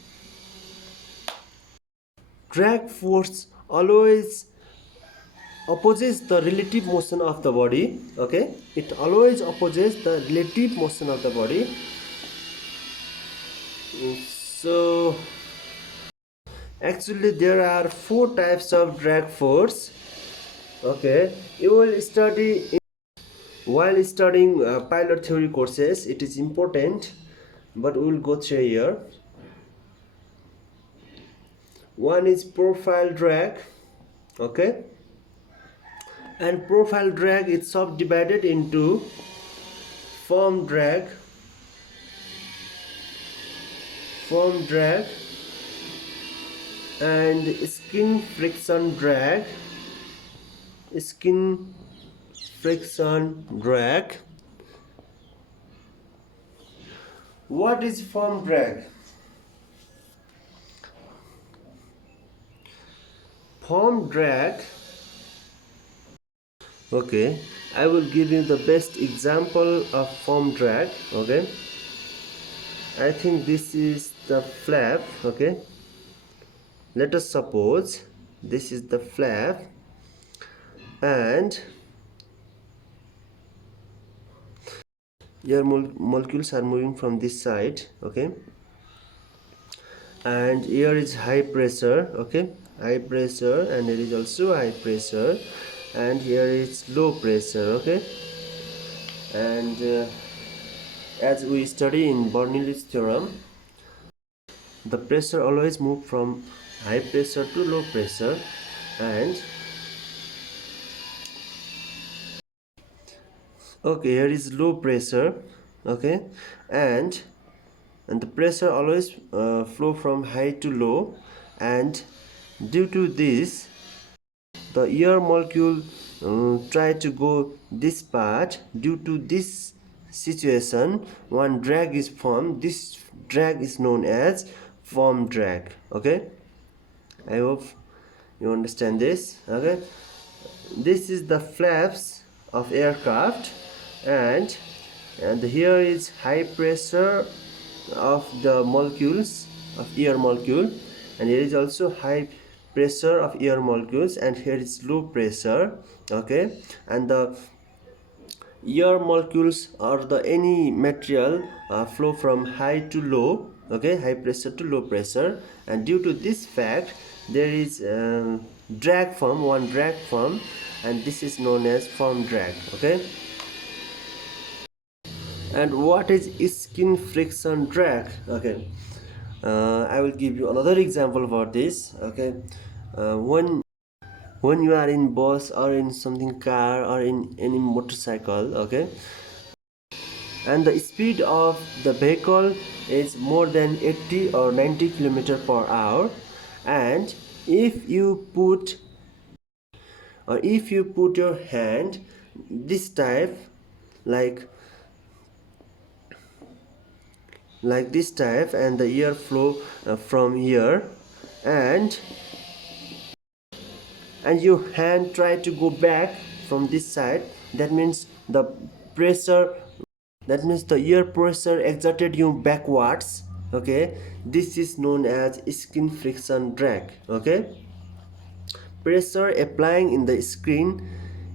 Drag force always opposes the relative motion of the body. Okay, it always opposes the relative motion of the body. So actually there are 4 types of drag force. Okay, you will study while studying pilot theory courses. It is important, but we will go through here. One is profile drag. Okay, and profile drag is subdivided into form drag, and skin friction drag. Skin friction drag. What is form drag? Form drag. Okay, I will give you the best example of form drag. Okay, I think this is the flap. Okay, let us suppose this is the flap, and your molecules are moving from this side. Okay, and here is high pressure. Okay, high pressure, and there is also high pressure, and here is low pressure. Okay, and as we study in Bernoulli's theorem, the pressure always move from high pressure to low pressure. And Okay, here is low pressure. Okay, and the pressure always flow from high to low, and due to this the air molecule try to go this part. Due to this situation, one drag is formed. This drag is known as form drag. Okay, I hope you understand this. Okay, this is the flaps of aircraft, and here is high pressure of the molecules of air molecule, and here is also high pressure of air molecules, and here is low pressure. Okay, and the air molecules or the any material flow from high to low. Okay, high pressure to low pressure, and due to this fact there is drag form, one drag form, and this is known as form drag. Okay, and what is skin friction drag? Okay, I will give you another example about this. Okay, when you are in bus or in something car or in any motorcycle, okay, and the speed of the vehicle is more than 80 or 90 kilometer per hour, and if you put your hand this type, like this type, and the air flow from here, and your hand try to go back from this side, that means the pressure, that means the air pressure exerted you backwards. Okay, this is known as skin friction drag. Okay, pressure applying in the skin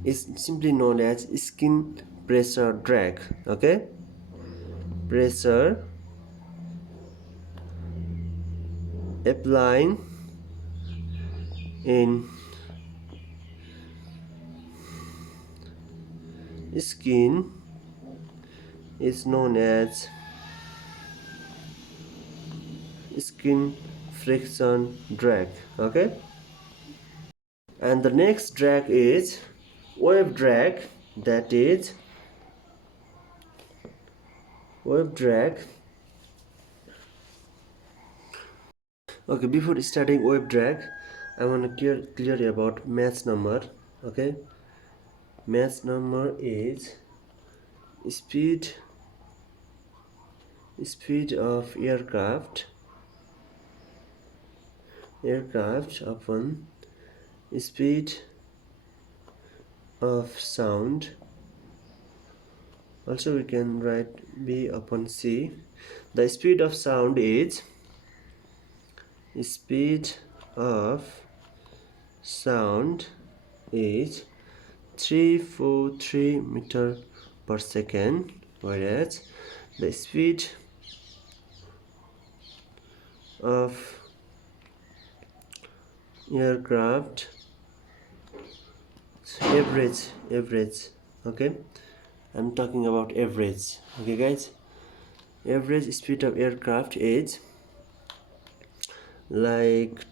is simply known as skin pressure drag. Okay, pressure applying in skin is known as skin friction drag. Okay, and the next drag is wave drag. That is wave drag. Okay, before starting wave drag, I want to clear about Mach number. Okay, Mach number is speed of aircraft upon speed of sound. Also we can write b upon c. The speed of sound is speed of sound is 343 meter per second, whereas the speed of aircraft average. Okay, I'm talking about average. Okay guys, average speed of aircraft is like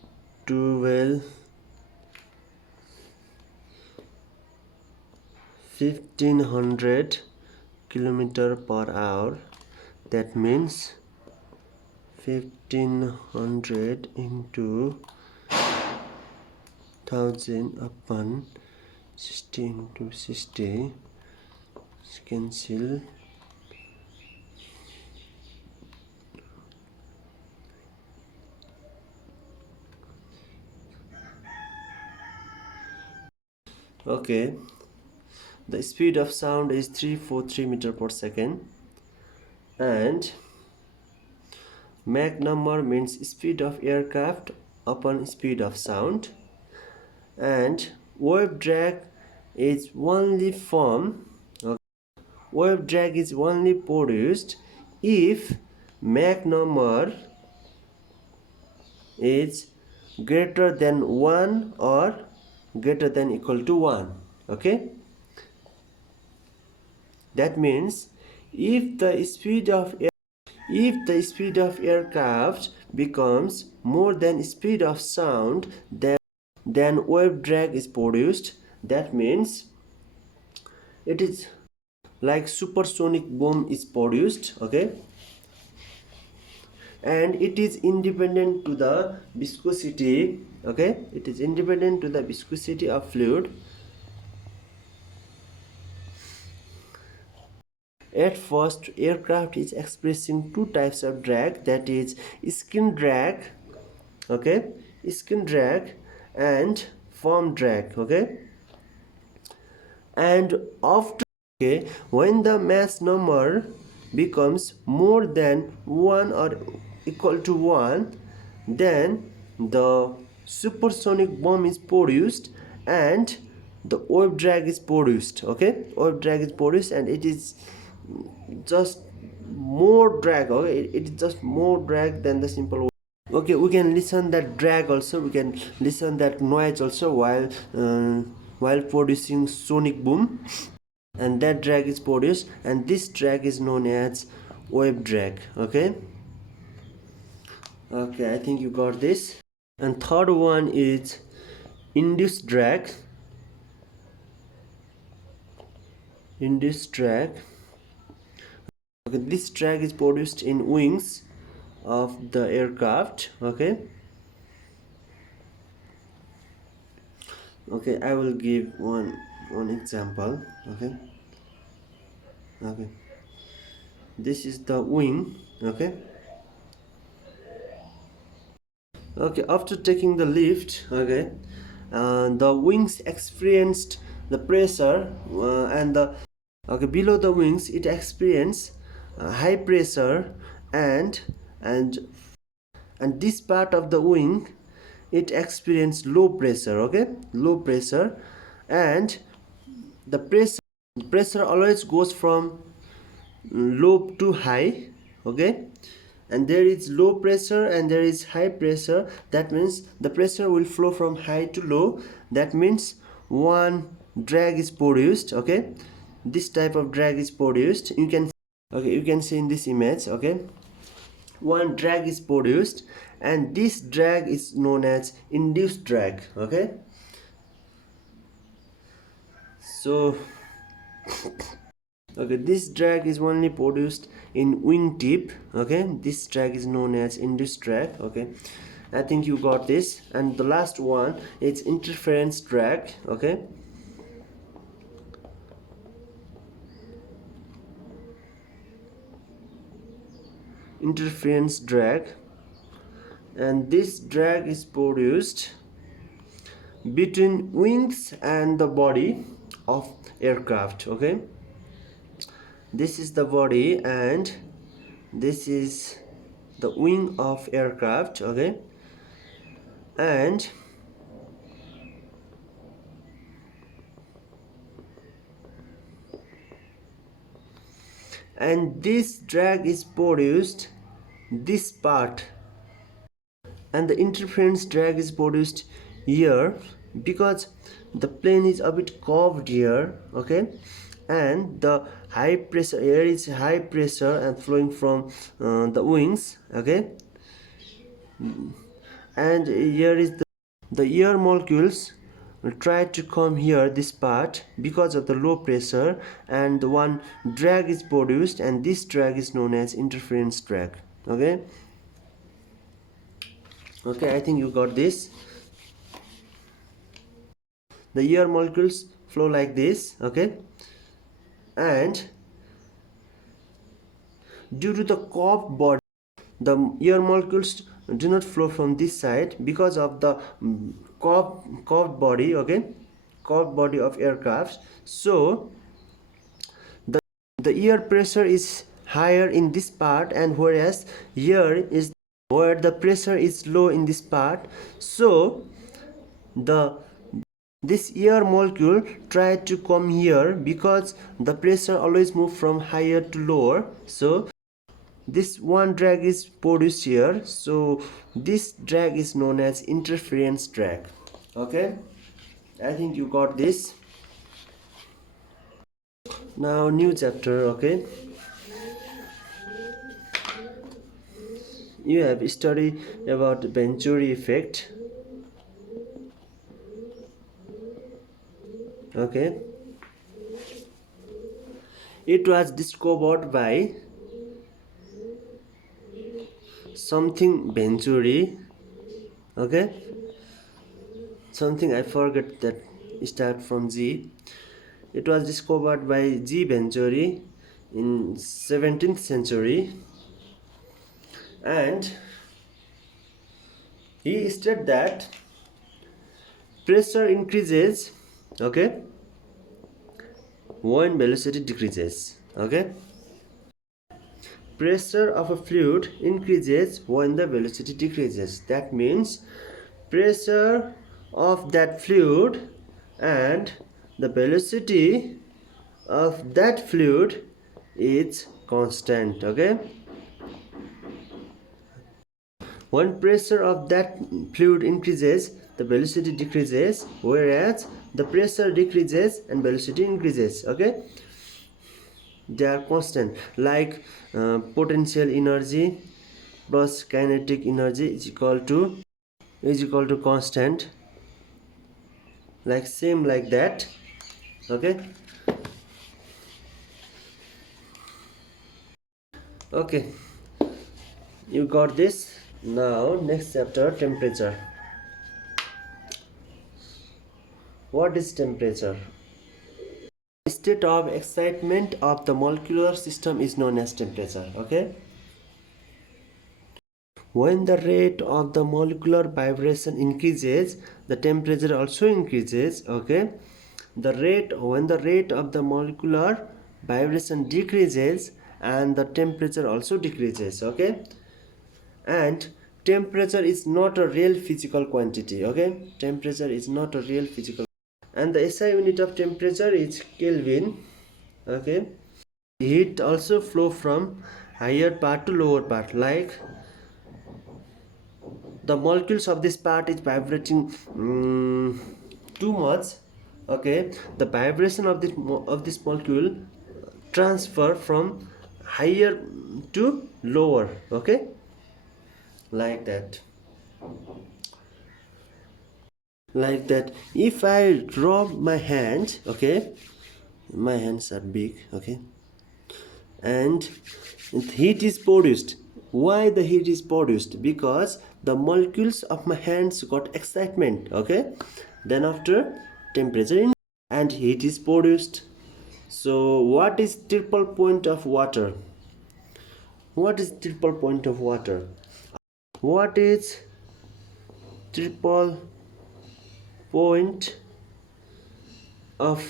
1500 kilometer per hour. That means 1500 into 1000 upon 60 into 60, cancel. Okay, the speed of sound is 343 meter per second, and Mach number means speed of aircraft upon speed of sound, and wave drag is only produced if Mach number is greater than 1 or greater than equal to 1. Okay, that means if the speed of aircraft becomes more than speed of sound, then wave drag is produced. That means it is like supersonic boom is produced, okay, and it is independent to the viscosity, okay, it is independent to the viscosity of fluid. At first, aircraft is expressing two types of drag, that is skin drag, okay, skin drag and form drag, okay, and after, okay, when the mass number becomes more than 1 or equal to 1, then the supersonic bomb is produced and the wave drag is produced, okay, wave drag is produced, and it is just more drag, okay, it is just more drag than the simple wave. Okay, we can listen that drag also, we can listen that noise also while producing sonic boom, and that drag is produced, and this drag is known as wave drag, okay. Okay, I think you got this. And third one is induced drag. Induced drag, okay, this drag is produced in wings of the aircraft, okay. Okay, I will give one example, okay. Okay, this is the wing, okay. Okay, after taking the lift, okay, the wings experienced the pressure, and the, okay, below the wings it experienced high pressure, and and and this part of the wing it experienced low pressure, okay, low pressure, and the pressure always goes from low to high, okay, and there is low pressure and there is high pressure. That means the pressure will flow from high to low. That means one drag is produced, okay, this type of drag is produced. You can, okay, you can see in this image, okay, one drag is produced, and this drag is known as induced drag, okay. So, okay, this drag is only produced in wingtip, okay, this drag is known as induced drag, okay. I think you got this. And the last one is interference drag, okay. Interference drag, and this drag is produced between wings and the body of aircraft, okay. This is the body and this is the wing of aircraft, okay, and this drag is produced this part, and the interference drag is produced here because the plane is a bit curved here, okay, and the high pressure, air is high pressure and flowing from the wings, okay, and here is the air molecules will try to come here this part because of the low pressure, and one drag is produced, and this drag is known as interference drag, okay. Okay, I think you got this. The air molecules flow like this, okay, and due to the curved body, the air molecules do not flow from this side because of the curved body, okay, curved body of aircraft. So the air pressure is higher in this part, and whereas here is where the pressure is low in this part. So the this air molecule try to come here because the pressure always move from higher to lower. So this one drag is produced here, so this drag is known as interference drag, okay. I think you got this. Now new chapter, okay. You have studied about Venturi effect, okay. It was discovered by something Venturi. Okay, something I forget that start from G. It was discovered by G. Venturi in 17th century, and he stated that pressure increases, okay, when velocity decreases. Okay, pressure of a fluid increases when the velocity decreases. That means pressure of that fluid and the velocity of that fluid is constant. Okay, when pressure of that fluid increases, the velocity decreases, whereas the pressure decreases and velocity increases. Okay, they are constant, like potential energy plus kinetic energy is equal to constant, like same like that. Okay, okay, you got this. Now next chapter, temperature. What is temperature? State of excitement of the molecular system is known as temperature. Okay, when the rate of the molecular vibration increases, the temperature also increases. Okay, when the rate of the molecular vibration decreases, and the temperature also decreases. Okay, and temperature is not a real physical quantity. Okay, temperature is not a real physical, and the SI unit of temperature is Kelvin. Okay, heat also flow from higher part to lower part, like the molecules of this part is vibrating too much. Okay, the vibration of this molecule transfer from higher to lower. Okay, like that, if I rub my hand, okay, my hands are big. Okay, and heat is produced. Why the heat is produced? Because the molecules of my hands got excitement. Okay, then after temperature and heat is produced. So what is triple point of water? What is triple point of water? What is triple point of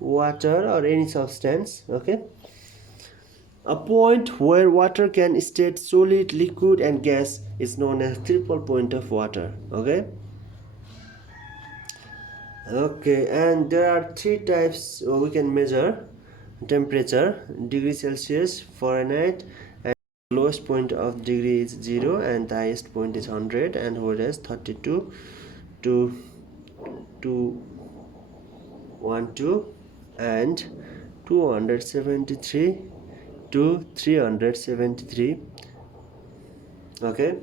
water or any substance? Okay, a point where water can state solid, liquid and gas is known as triple point of water. Okay, okay, and there are three types we can measure temperature: degree Celsius, Fahrenheit, and lowest point of degree is 0 and the highest point is 100, and whereas 32 to 212 and 273 to 373. Okay,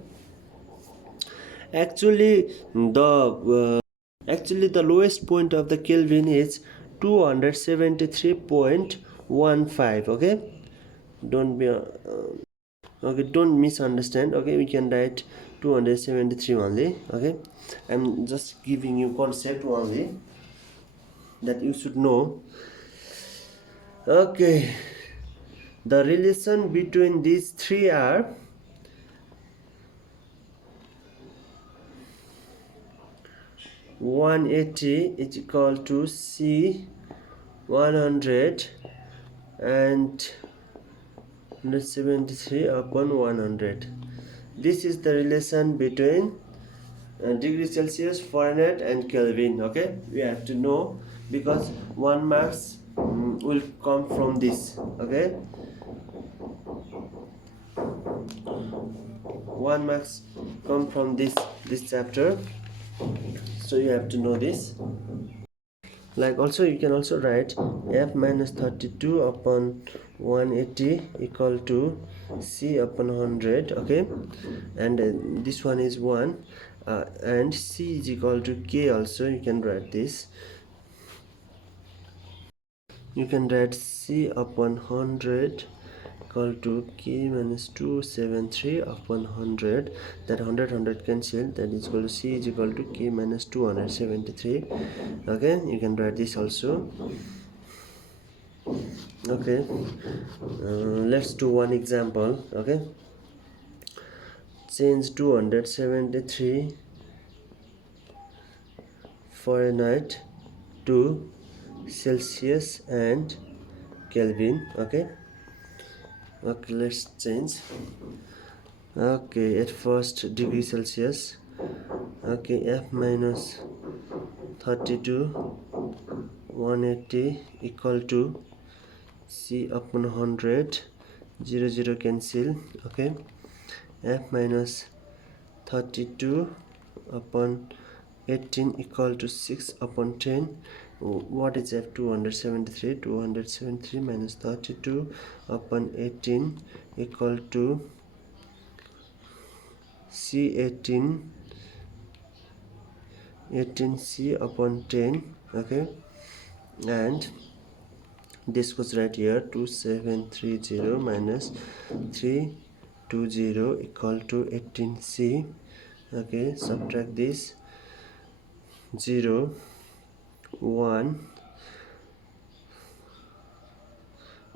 actually the lowest point of the Kelvin is 273.15. Okay, don't be okay, don't misunderstand. Okay, we can write 273 only. Okay, I'm just giving you concept only that you should know. Okay, the relation between these three are 180 is equal to C 100 and 173 upon 100. This is the relation between degree Celsius, Fahrenheit and Kelvin. Okay, we have to know, because 1 marks will come from this. Okay, 1 marks come from this chapter, so you have to know this. Like also you can also write f minus 32 upon 180 equal to c upon 100. Okay, and this one is 1 and c is equal to k. Also you can write this. you can write C upon 100 equal to K minus 273 upon 100. That 100 cancel, that is equal to C is equal to K minus 273. Okay, you can write this also. Okay, let's do one example. Okay, change 273 Fahrenheit to Celsius and Kelvin. Okay, let's change. Okay, at first degree Celsius. Okay, F minus 32 180 equal to C upon 100. 0 cancel. Okay, F minus 32 upon 18 equal to 6 upon 10. What is F? 273. 273 minus 32 upon 18 equal to C 18C upon 10. Okay, and this goes right here. 2730 minus 320 equal to 18C. Okay, subtract this. 0 1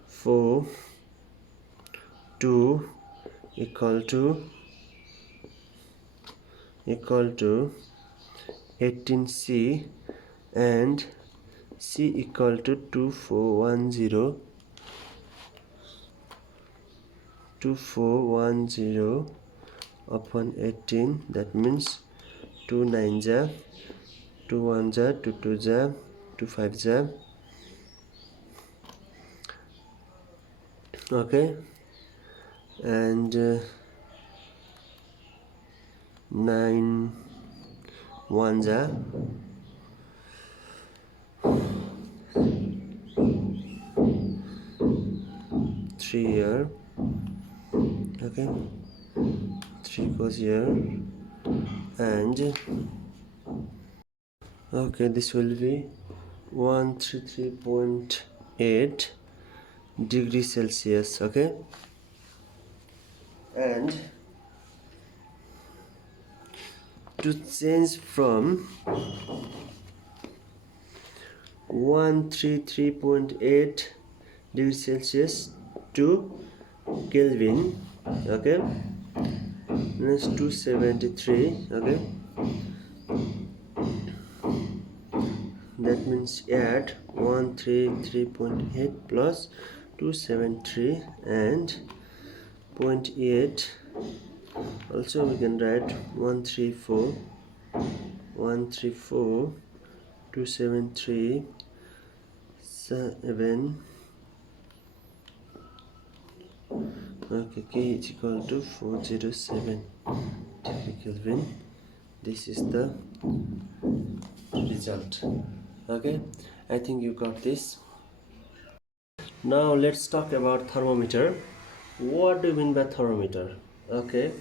4 2 equal to 18C, and C equal to 2410 upon 18. That means 2 9 ja, 2 1 ja, 2 2 ja, 2 5 ja. Okay, and 9 1 ja, 3 here. Okay, 3 goes here, and okay, this will be 133.8 degrees Celsius. Okay, and to change from 133.8 degrees Celsius to Kelvin. Okay, that's 273. Okay, that means add 133.8 plus 273 and 0.8. Also we can write 134 273 7. Okay, K is equal to 407 degree Kelvin. This is the result. Okay, I think you got this. Now let's talk about thermometer. What do you mean by thermometer? Okay,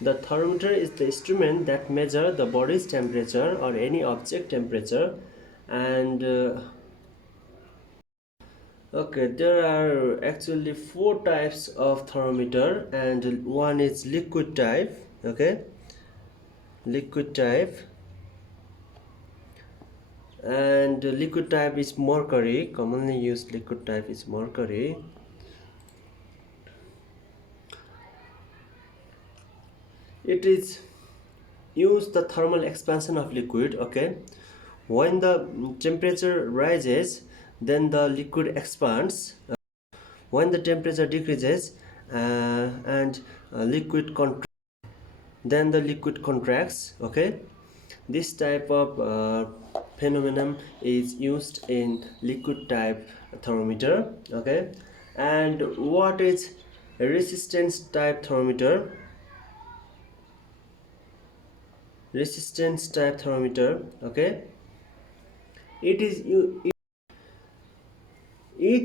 the thermometer is the instrument that measures the body's temperature or any object temperature. And okay, there are actually 4 types of thermometer, and one is liquid type. Okay, liquid type, and liquid type is mercury. Commonly used liquid type is mercury. It is used the thermal expansion of liquid. Okay, when the temperature rises, then the liquid expands. When the temperature decreases and liquid contracts, then the liquid contracts. Okay, this type of phenomenon is used in liquid type thermometer. Okay, and what is resistance type thermometer? Resistance type thermometer. Okay, it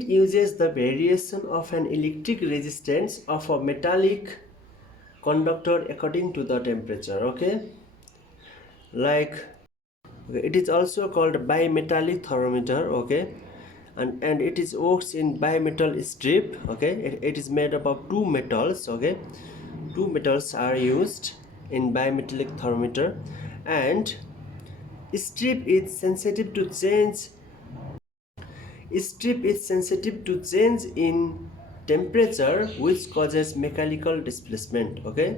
uses the variation of an electric resistance of a metallic conductor according to the temperature. Okay, like, okay, it is also called bimetallic thermometer. Okay, and it is works in bimetal strip. Okay, it is made up of two metals. Okay, two metals are used in bimetallic thermometer, and strip is sensitive to change. Strip is sensitive to change in temperature, which causes mechanical displacement. Okay,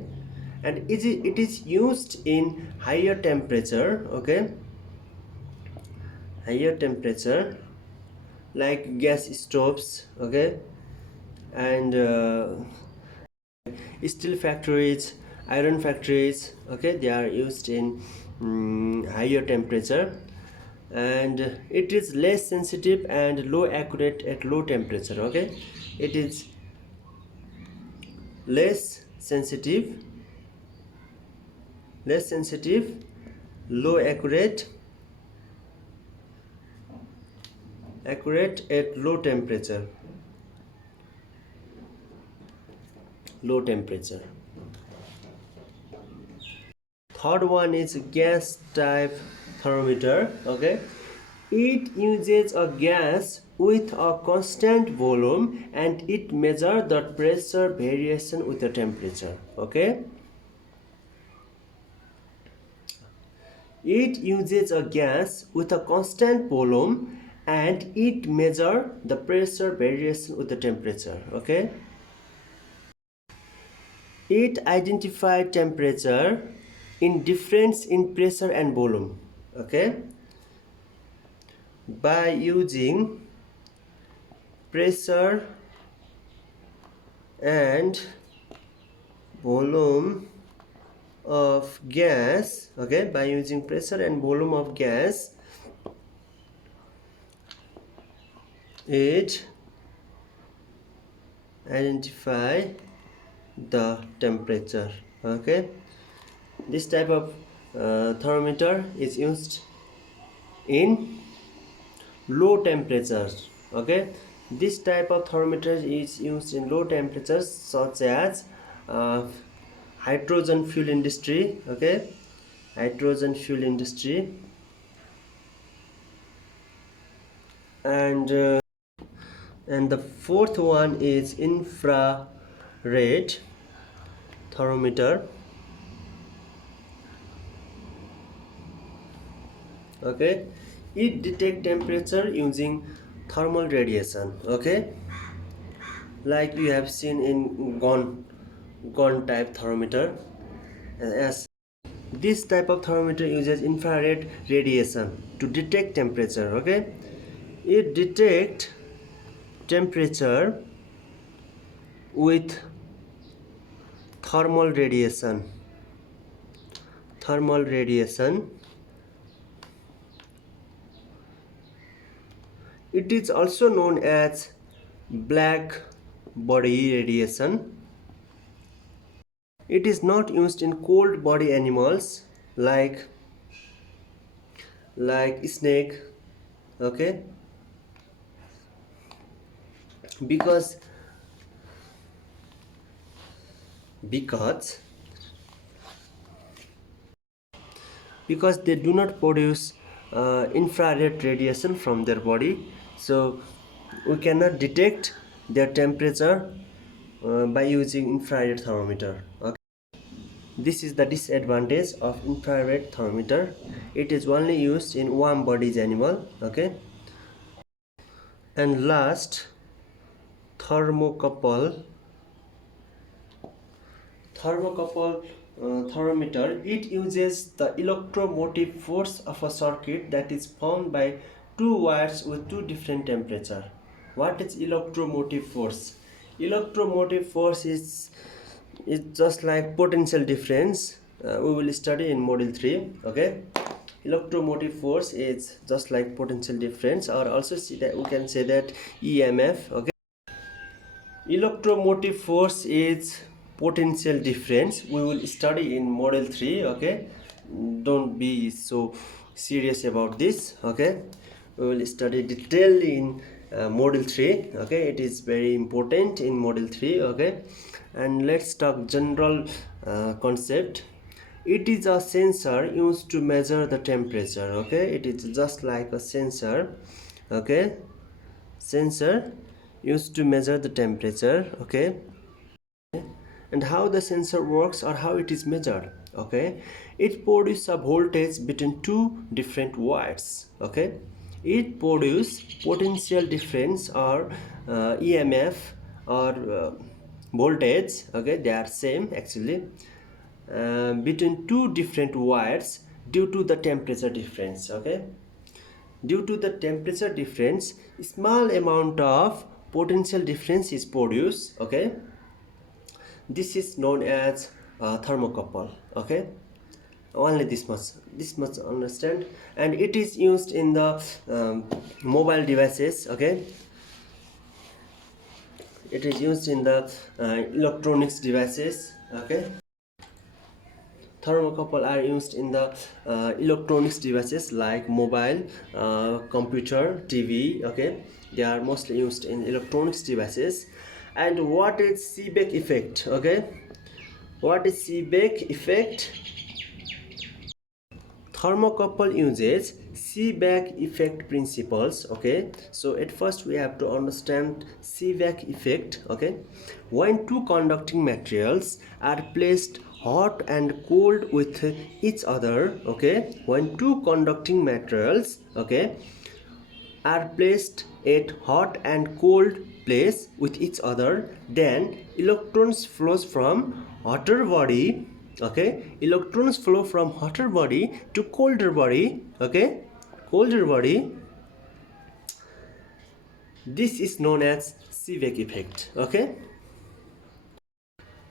and it is used in higher temperature. Okay, higher temperature like gas stoves. Okay, and steel factories, iron factories. Okay, they are used in higher temperature, and it is less sensitive and low accurate at low temperature. Okay, it is less sensitive, less sensitive, low accurate at low temperature. Low temperature. Third one is gas type thermometer. Okay, it uses a gas with a constant volume, and it measures the pressure variation with the temperature. Okay, it uses a gas with a constant volume, and it measures the pressure variation with the temperature. Okay, it identifies temperature in difference in pressure and volume. Okay, by using pressure and volume of gas. Okay, by using pressure and volume of gas, it identify the temperature. Okay, this type of thermometer is used in low temperatures. Okay, this type of thermometer is used in low temperatures such as uh, hydrogen fuel industry. Okay, hydrogen fuel industry, and the fourth one is infrared thermometer. Okay, it detect temperature using thermal radiation. Okay, like you have seen in gun type thermometer. As this type of thermometer uses infrared radiation to detect temperature. Okay, it detect temperature with thermal radiation. Thermal radiation. It is also known as black body radiation. It is not used in cold body animals like snake. Okay, because because because they do not produce infrared radiation from their body, so we cannot detect their temperature by using infrared thermometer. Okay, this is the disadvantage of infrared thermometer. It is only used in warm bodies animal. Okay, and last, thermocouple. Thermocouple thermometer, it uses the electromotive force of a circuit that is formed by two wires with two different temperature. What is electromotive force? Electromotive force is just like potential difference. We will study in module 3. Okay, electromotive force is just like potential difference, or also see that we can say that EMF. Okay, electromotive force is potential difference. We will study in model 3. Okay, don't be so serious about this. Okay, we will study detailed in model 3. Okay, it is very important in model 3. Okay, and let's talk general concept. It is a sensor used to measure the temperature. Okay, it is just like a sensor. Okay, Sensor used to measure the temperature, okay, and how the sensor works or how it is measured, okay. It produces a voltage between two different wires, okay. It produces potential difference or EMF or voltage, okay, they are same actually, between two different wires due to the temperature difference, okay. Due to the temperature difference, small amount of potential difference is produced, okay. This is known as thermocouple, okay. Only this much understand. And it is used in the mobile devices, okay. It is used in the electronics devices, okay. Thermocouple are used in the electronics devices like mobile, computer, TV, okay. They are mostly used in electronics devices. And what is Seebeck effect, okay. What is Seebeck effect? Thermocouple uses Seebeck effect principles, okay. So at first we have to understand Seebeck effect, okay. When two conducting materials are placed hot and cold with each other, okay. When two conducting materials, okay, are placed at hot and cold place with each other, then electrons flows from hotter body, okay. Electrons flow from hotter body to colder body, okay, colder body. This is known as Seebeck effect, okay.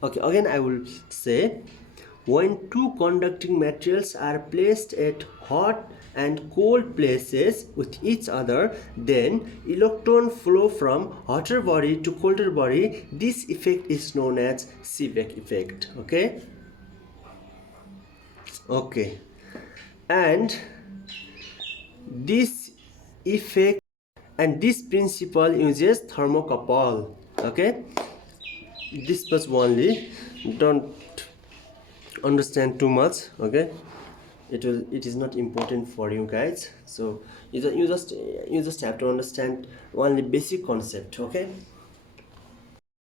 Okay, again I will say, when two conducting materials are placed at hot and cold places with each other, then electron flow from hotter body to colder body. This effect is known as Seebeck effect, okay. Okay, and this effect and this principle uses thermocouple, okay. This was only, don't understand too much, okay. It is not important for you guys, so you just have to understand only basic concept, okay.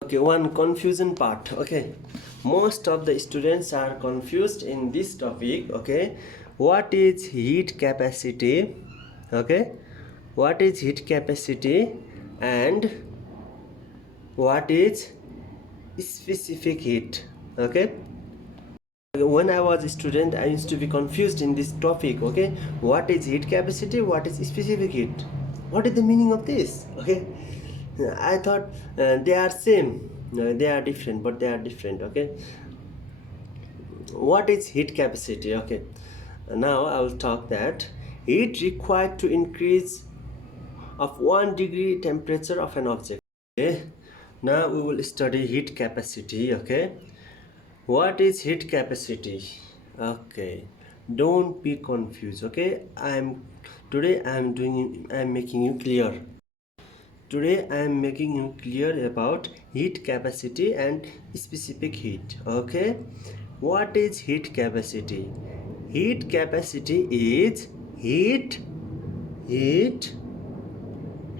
Okay, one confusion part, okay. Most of the students are confused in this topic, okay. What is heat capacity, okay. What is heat capacity and what is specific heat, okay. When I was a student, I used to be confused in this topic, okay. What is heat capacity, what is specific heat, what is the meaning of this, okay. I thought they are same, they are different, but they are different, okay. What is heat capacity, okay. Now I will talk that heat required to increase of 1 degree temperature of an object, okay. Now we will study heat capacity, okay. What is heat capacity, okay. Don't be confused, okay. Today I'm making you clear. Today I am making you clear about heat capacity and specific heat, okay. What is heat capacity? Heat capacity is heat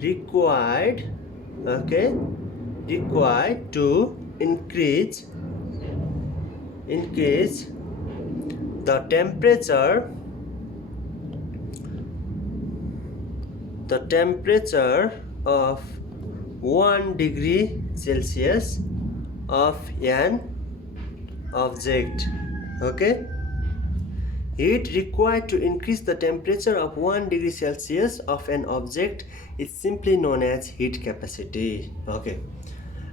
required, okay, required to increase the temperature of 1 degree Celsius of an object, okay. Heat required to increase the temperature of 1 degree Celsius of an object is simply known as heat capacity, okay.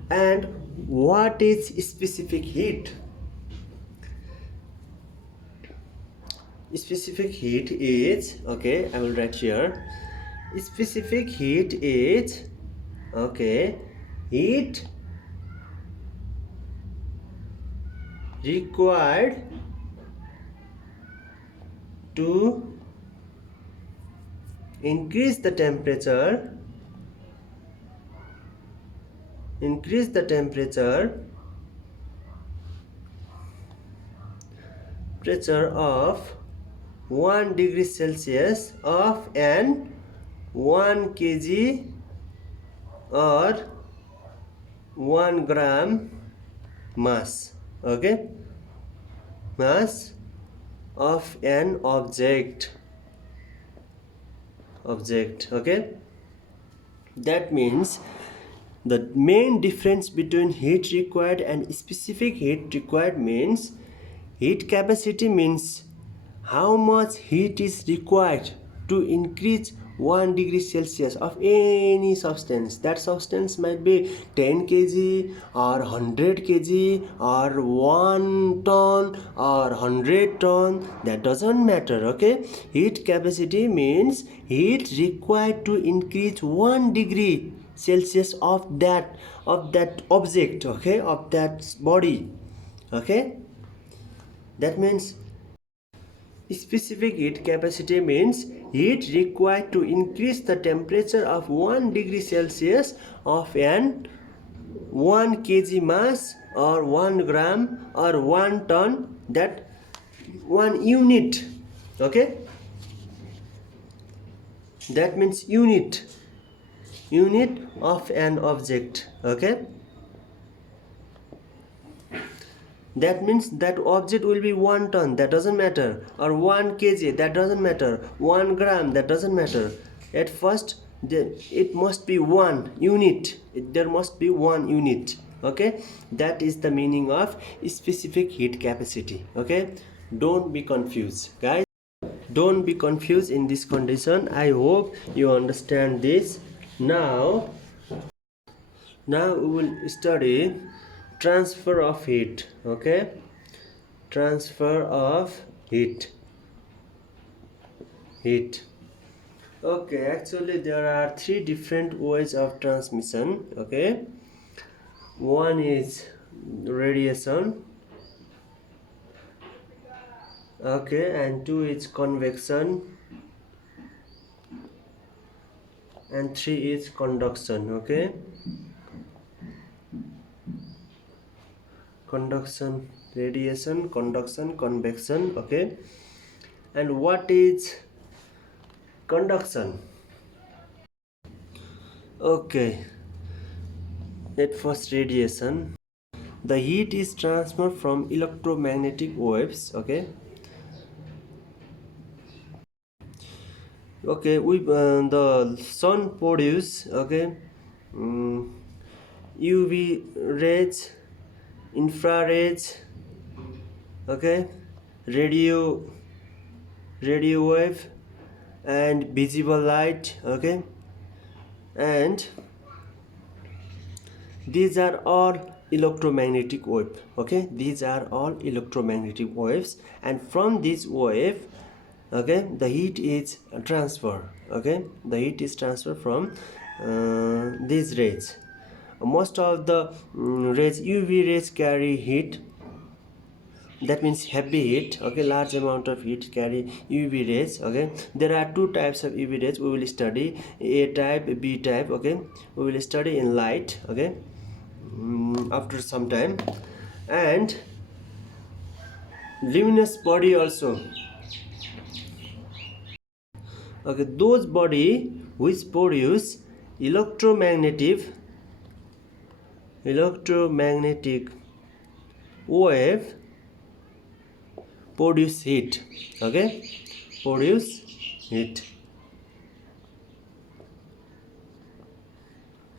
And what is specific heat? Specific heat is, okay, I will write here. Specific heat is, okay, heat required to increase the temperature of 1 degree Celsius of an 1 kg or 1 gram mass, okay, mass of an object, okay. That means the main difference between heat required and specific heat required means heat capacity means how much heat is required to increase 1 degree Celsius of any substance. That substance might be 10 kg or 100 kg or 1 ton or 100 ton. That doesn't matter, okay. Heat capacity means heat required to increase 1 degree Celsius of that object, okay, of that body, okay. That means specific heat capacity means heat required to increase the temperature of 1 degree Celsius of an 1 kg mass or 1 gram or 1 ton, that 1 unit, okay. That means unit of an object, okay. That means that object will be 1 ton, that doesn't matter, or 1 kg, that doesn't matter, 1 gram, that doesn't matter. At first it must be 1 unit, there must be 1 unit, okay. That is the meaning of specific heat capacity, okay. Don't be confused, guys, don't be confused in this condition. I hope you understand this. Now we will study transfer of heat, okay. Transfer of heat. Okay, actually there are 3 different ways of transmission, okay. One is radiation, okay, and 2 is convection, and 3 is conduction, okay. Conduction, radiation, conduction, convection, okay. And what is conduction? Okay, at first radiation. The heat is transferred from electromagnetic waves, okay. Okay, we the sun produce, okay, UV rays, infrared, okay, radio wave, and visible light, okay. And these are all electromagnetic wave, okay. These are all electromagnetic waves, and from this wave, okay, the heat is transferred, okay. The heat is transferred from these rays. Most of the rays, UV rays, carry heat. That means heavy heat, okay. Large amount of heat carry UV rays, okay. There are 2 types of UV rays. We will study A type, B type, okay. We will study in light, okay, after some time. And luminous body also, okay. Those body which produce electromagnetic wave produce heat, okay. Produce heat.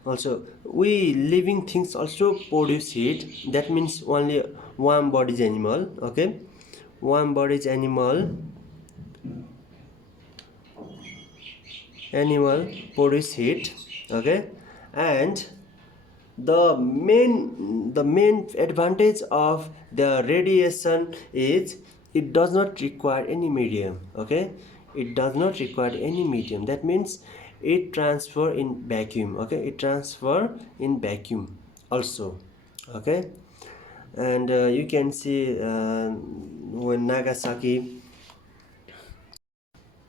Also we living things also produce heat. That means only warm bodies animal, okay. Warm bodies animal produce heat, okay. And the main advantage of the radiation is it does not require any medium, okay. It does not require any medium. That means it transfer in vacuum, okay. It transfer in vacuum also, okay. And you can see when Nagasaki,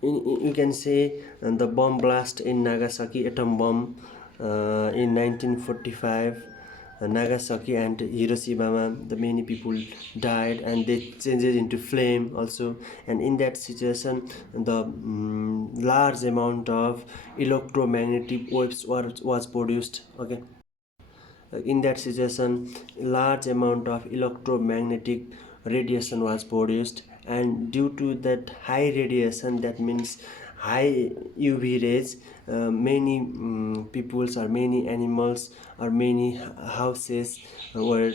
you can see the bomb blast in Nagasaki, atom bomb, in 1945, Nagasaki and Hiroshima, the many people died and they changed it into flame also. And in that situation, the large amount of electromagnetic waves was produced. Okay, in that situation, large amount of electromagnetic radiation was produced, and due to that high radiation, that means high UV rays, many peoples or many animals or many houses were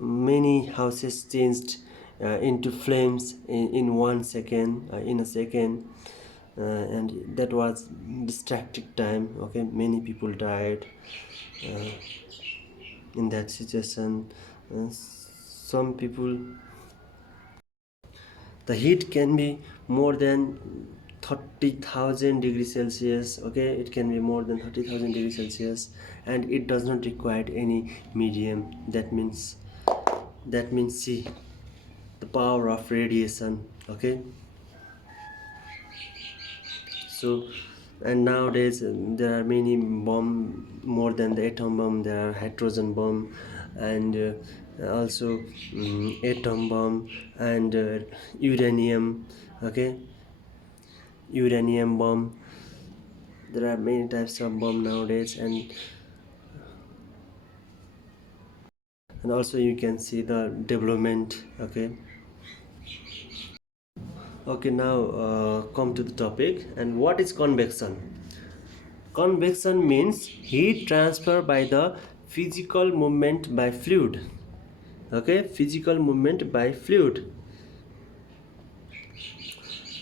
many houses changed into flames in 1 second, in a second, and that was distracting time. Okay, many people died uh, in that situation. Some people, the heat can be more than 30,000 degrees Celsius. Okay, it can be more than 30,000 degrees Celsius, and it does not require any medium. That means see the power of radiation. Okay, so, and nowadays there are many bomb, more than the atom bomb there are hydrogen bomb, and also atom bomb, and uranium. Okay, uranium bomb, there are many types of bomb nowadays. And also you can see the development. Okay, now come to the topic. And what is convection? Convection means heat transfer by the physical movement by fluid. Okay, physical movement by fluid.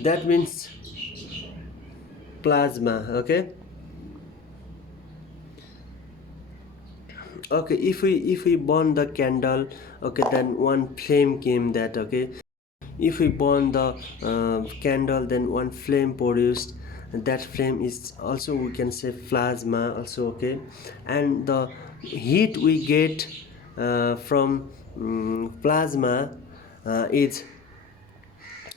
That means plasma. Okay, if we burn the candle, okay, then one flame came that. Okay, if we burn the candle, then one flame produced. That flame is also, we can say, plasma also. Okay, and the heat we get from plasma is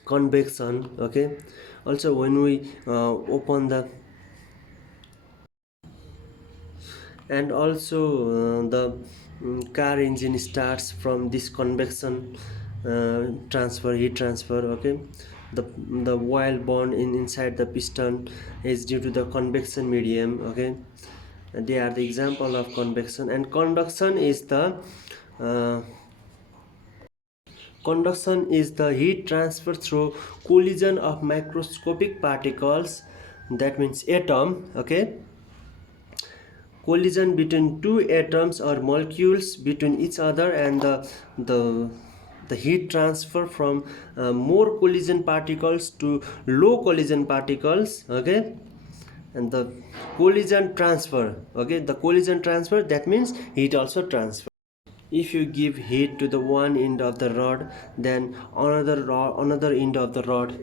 convection. Okay, also when we open the, and also the car engine starts from this convection transfer, heat transfer. Okay, the oil born inside the piston is due to the convection medium. Okay, and they are the example of convection. And uh, conduction is the heat transfer through collision of microscopic particles, that means atom. Okay, collision between two atoms or molecules between each other, and the the heat transfer from more collision particles to low collision particles. Okay, and the collision transfer. Okay, the collision transfer, that means heat also transfer. If you give heat to the one end of the rod, then another end of the rod,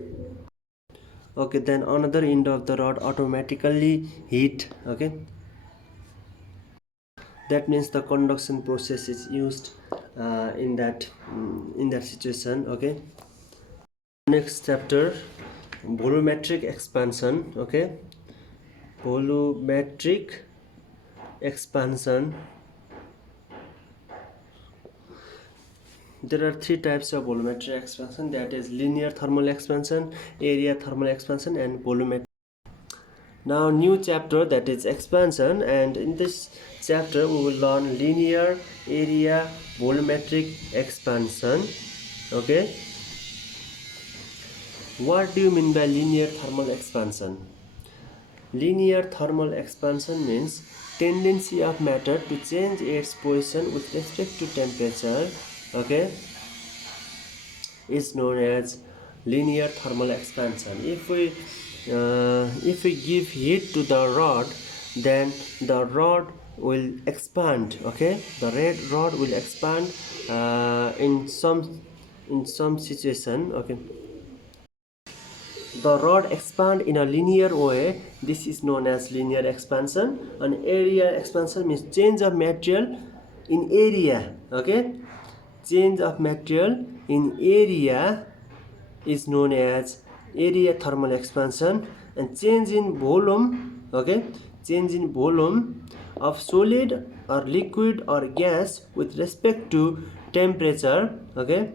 okay, then another end of the rod automatically heat. Okay, that means the conduction process is used in that situation. Okay, next chapter, volumetric expansion. Okay, volumetric expansion. There are three types of volumetric expansion, that is linear thermal expansion, area thermal expansion, and volumetric. Now new chapter, that is expansion, and in this chapter we will learn linear, area, volumetric expansion. Okay, what do you mean by linear thermal expansion? Linear thermal expansion means tendency of matter to change its position with respect to temperature. Okay, is known as linear thermal expansion. If we give heat to the rod, then the rod will expand. Okay, the red rod will expand in some situation. Okay, the rod expand in a linear way. This is known as linear expansion. And area expansion means change of material in area. Okay, change of material in area is known as area thermal expansion. And change in volume, okay, change in volume of solid or liquid or gas with respect to temperature. Okay,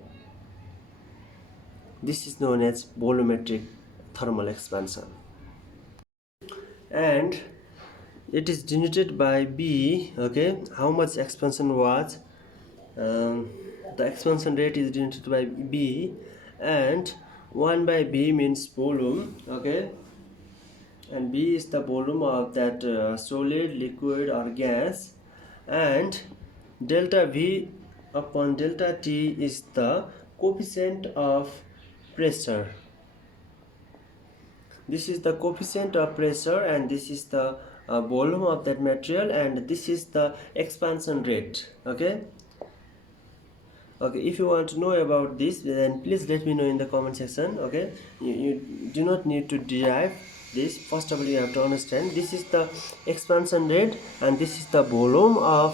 this is known as volumetric thermal expansion, and it is denoted by B. Okay, how much expansion was, the expansion rate is denoted by B, and 1 by B means volume. Okay, and B is the volume of that solid, liquid or gas, and delta V upon delta T is the coefficient of pressure. This is the coefficient of pressure, and this is the volume of that material, and this is the expansion rate. Okay, if you want to know about this, then please let me know in the comment section. Okay, you do not need to derive this. First of all, you have to understand this is the expansion rate and this is the volume of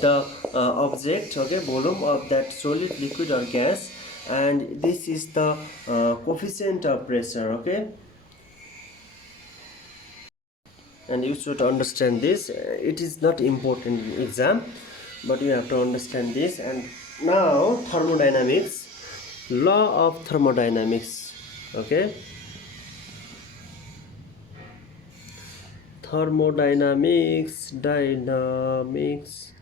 the object. Okay, volume of that solid, liquid or gas, and this is the coefficient of pressure. Okay, and you should understand this. It is not important in exam, but you have to understand this. And now thermodynamics, law of thermodynamics. Okay, thermodynamics, dynamics.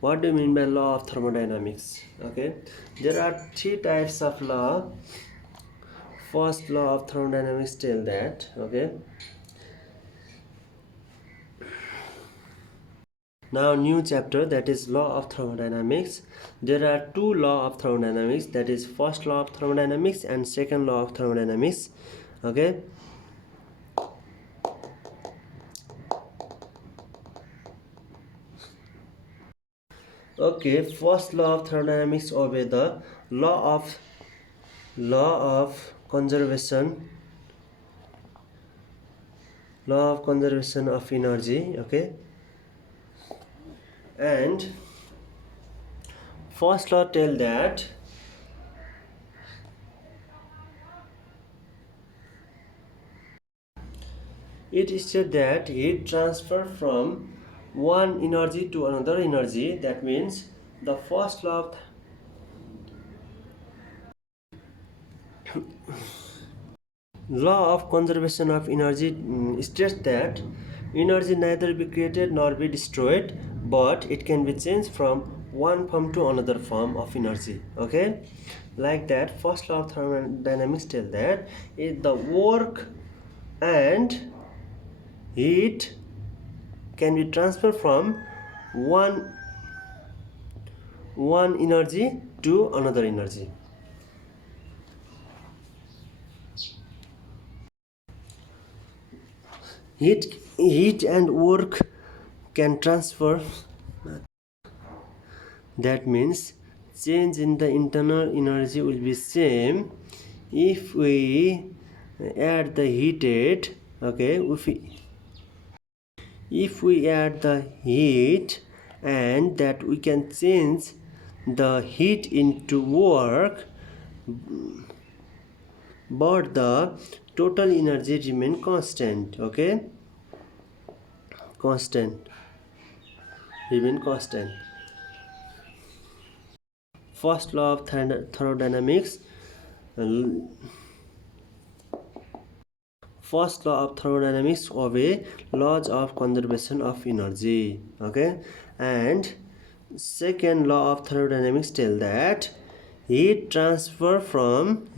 What do you mean by law of thermodynamics? Okay, there are three types of law. First law of thermodynamics tell that. Okay, now new chapter, that is law of thermodynamics. There are two law of thermodynamics, that is first law of thermodynamics and second law of thermodynamics. Okay, first law of thermodynamics obey the law of conservation, law of conservation of energy. Okay, and first law tell that it states that heat transfer from one energy to another energy. That means the first law of conservation of energy states that energy neither be created nor be destroyed, but it can be changed from one form to another form of energy. Okay, like that first law of thermodynamics tell that the work and heat can be transferred from one energy to another energy. Heat and work can transfer. That means change in the internal energy will be same if we add the heated. Okay, if we add the heat, and that we can change the heat into work, but the total energy remain constant. Okay, remain constant. First law of thermodynamics, first law of thermodynamics obey laws of conservation of energy. Okay, and second law of thermodynamics tell that heat transfer from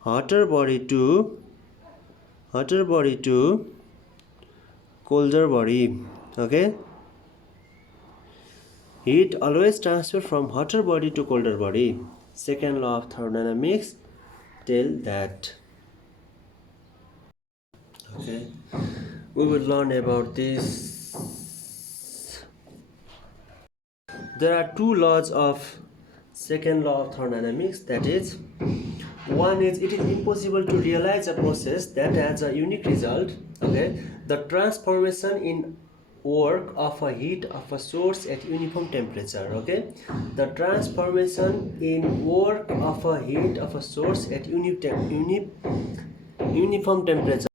hotter body to colder body. Okay, heat always transfer from hotter body to colder body. Second law of thermodynamics tell that. Okay, we will learn about this. There are two laws of second law of thermodynamics, that is, one is it is impossible to realize a process that has a unique result. Okay, the transformation in work of a heat of a source at uniform temperature. Okay, the transformation in work of a heat of a source at uniform temperature.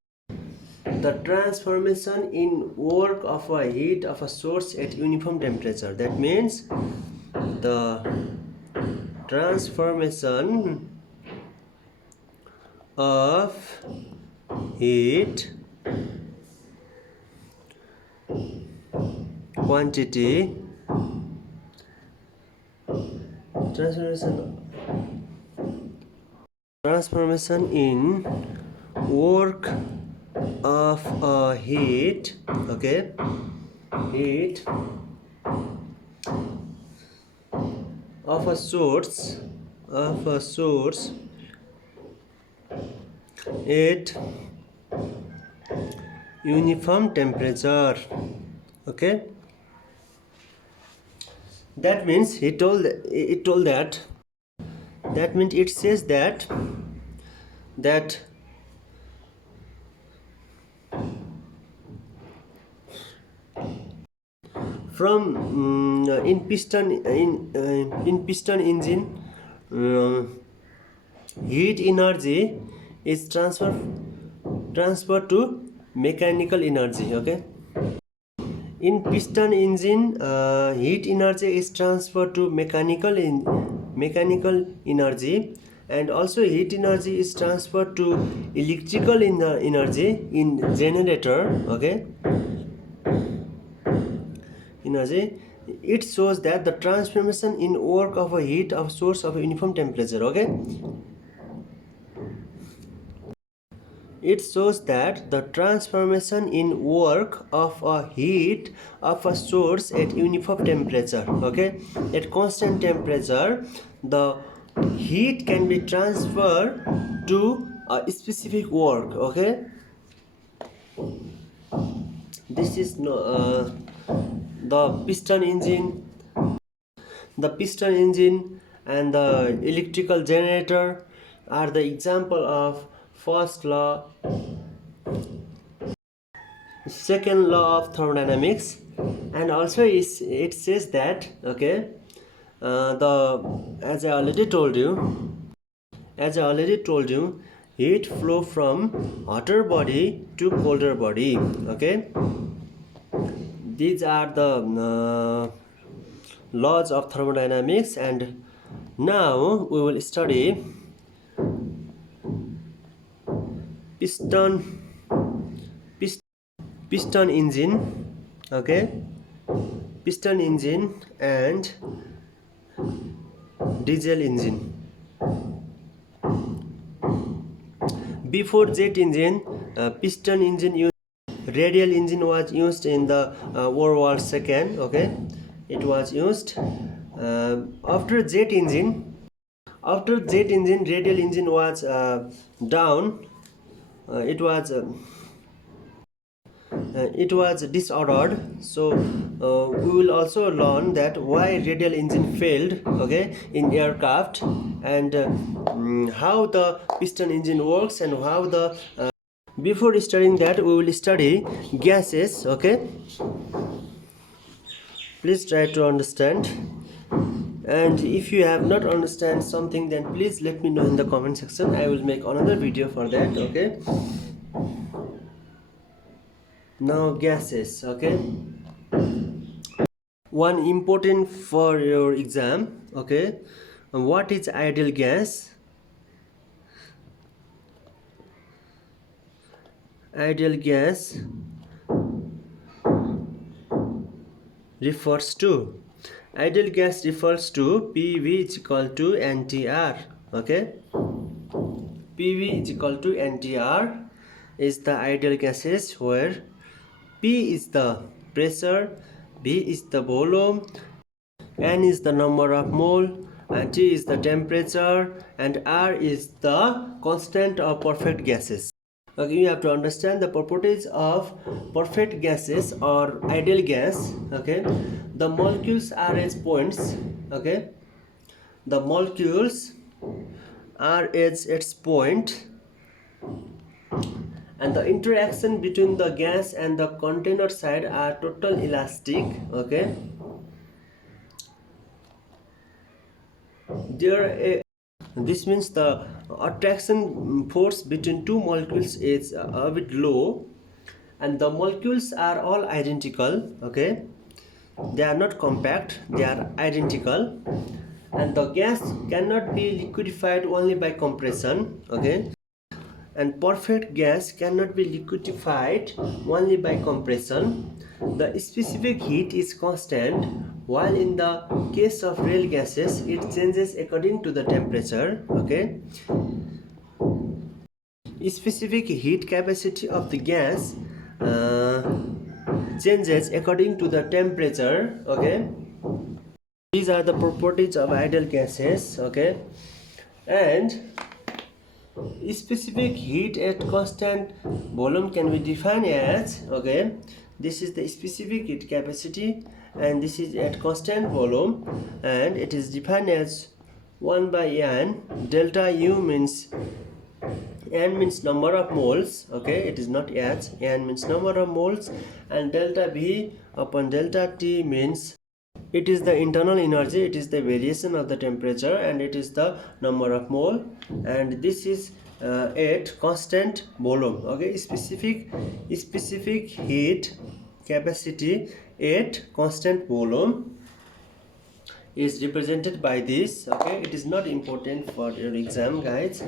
The transformation in work of a heat of a source at uniform temperature. That means the transformation of heat quantity transformation in work of a heat, okay, heat of a source at uniform temperature. Okay, that means it told that means it says that from in piston engine, heat energy is transferred to mechanical energy. Okay, in piston engine, heat energy is transferred to mechanical energy, and also heat energy is transferred to electrical energy in generator. Okay, energy. It shows that the transformation in work of a heat of source of a uniform temperature. Okay, it shows that the transformation in work of a heat of a source at uniform temperature. Okay, at constant temperature, the heat can be transferred to a specific work. Okay, this is the piston engine, and the electrical generator are the example of first law, second law of thermodynamics. And also it says that, okay, the as I already told you, heat flow from hotter body to colder body. Okay, these are the laws of thermodynamics. And now we will study piston engine. Okay, piston engine and diesel engine. Before jet engine, piston engine used, radial engine was used in the World War II. Okay, it was used. After jet engine, radial engine was down. It was disordered. So we will also learn that why radial engine failed, okay, in aircraft, and how the piston engine works, and how the before studying that, we will study gases. Okay, please try to understand. And if you have not understand something, then please let me know in the comment section. I will make another video for that. Okay, now gases. Okay, one important for your exam. Okay, what is ideal gas? Ideal gas refers to PV is equal to NTR. Okay, PV is equal to NTR is the ideal gases, where P is the pressure, V is the volume, N is the number of mole, and T is the temperature, and R is the constant of perfect gases. Okay, you have to understand the properties of perfect gases or ideal gas. Okay, the molecules are as points. Okay, the molecules are as its point, and the interaction between the gas and the container side are total elastic. Okay, this means the attraction force between two molecules is a bit low, and the molecules are all identical. Okay, they are not compact, they are identical, and the gas cannot be liquefied only by compression. Okay, and perfect gas cannot be liquefied only by compression. The specific heat is constant, while in the case of real gases it changes according to the temperature. Okay, specific heat capacity of the gas changes according to the temperature. Okay, these are the properties of ideal gases. Okay, and specific heat at constant volume can be defined as, okay, this is the specific heat capacity and this is at constant volume, and it is defined as 1 by n. Delta U means, n means number of moles. Okay, it is not H. N means number of moles, and delta V upon delta T means it is the internal energy, it is the variation of the temperature, and it is the number of mole, and this is at constant volume. Okay, specific heat capacity at constant volume is represented by this. Okay, it is not important for your exam, guys,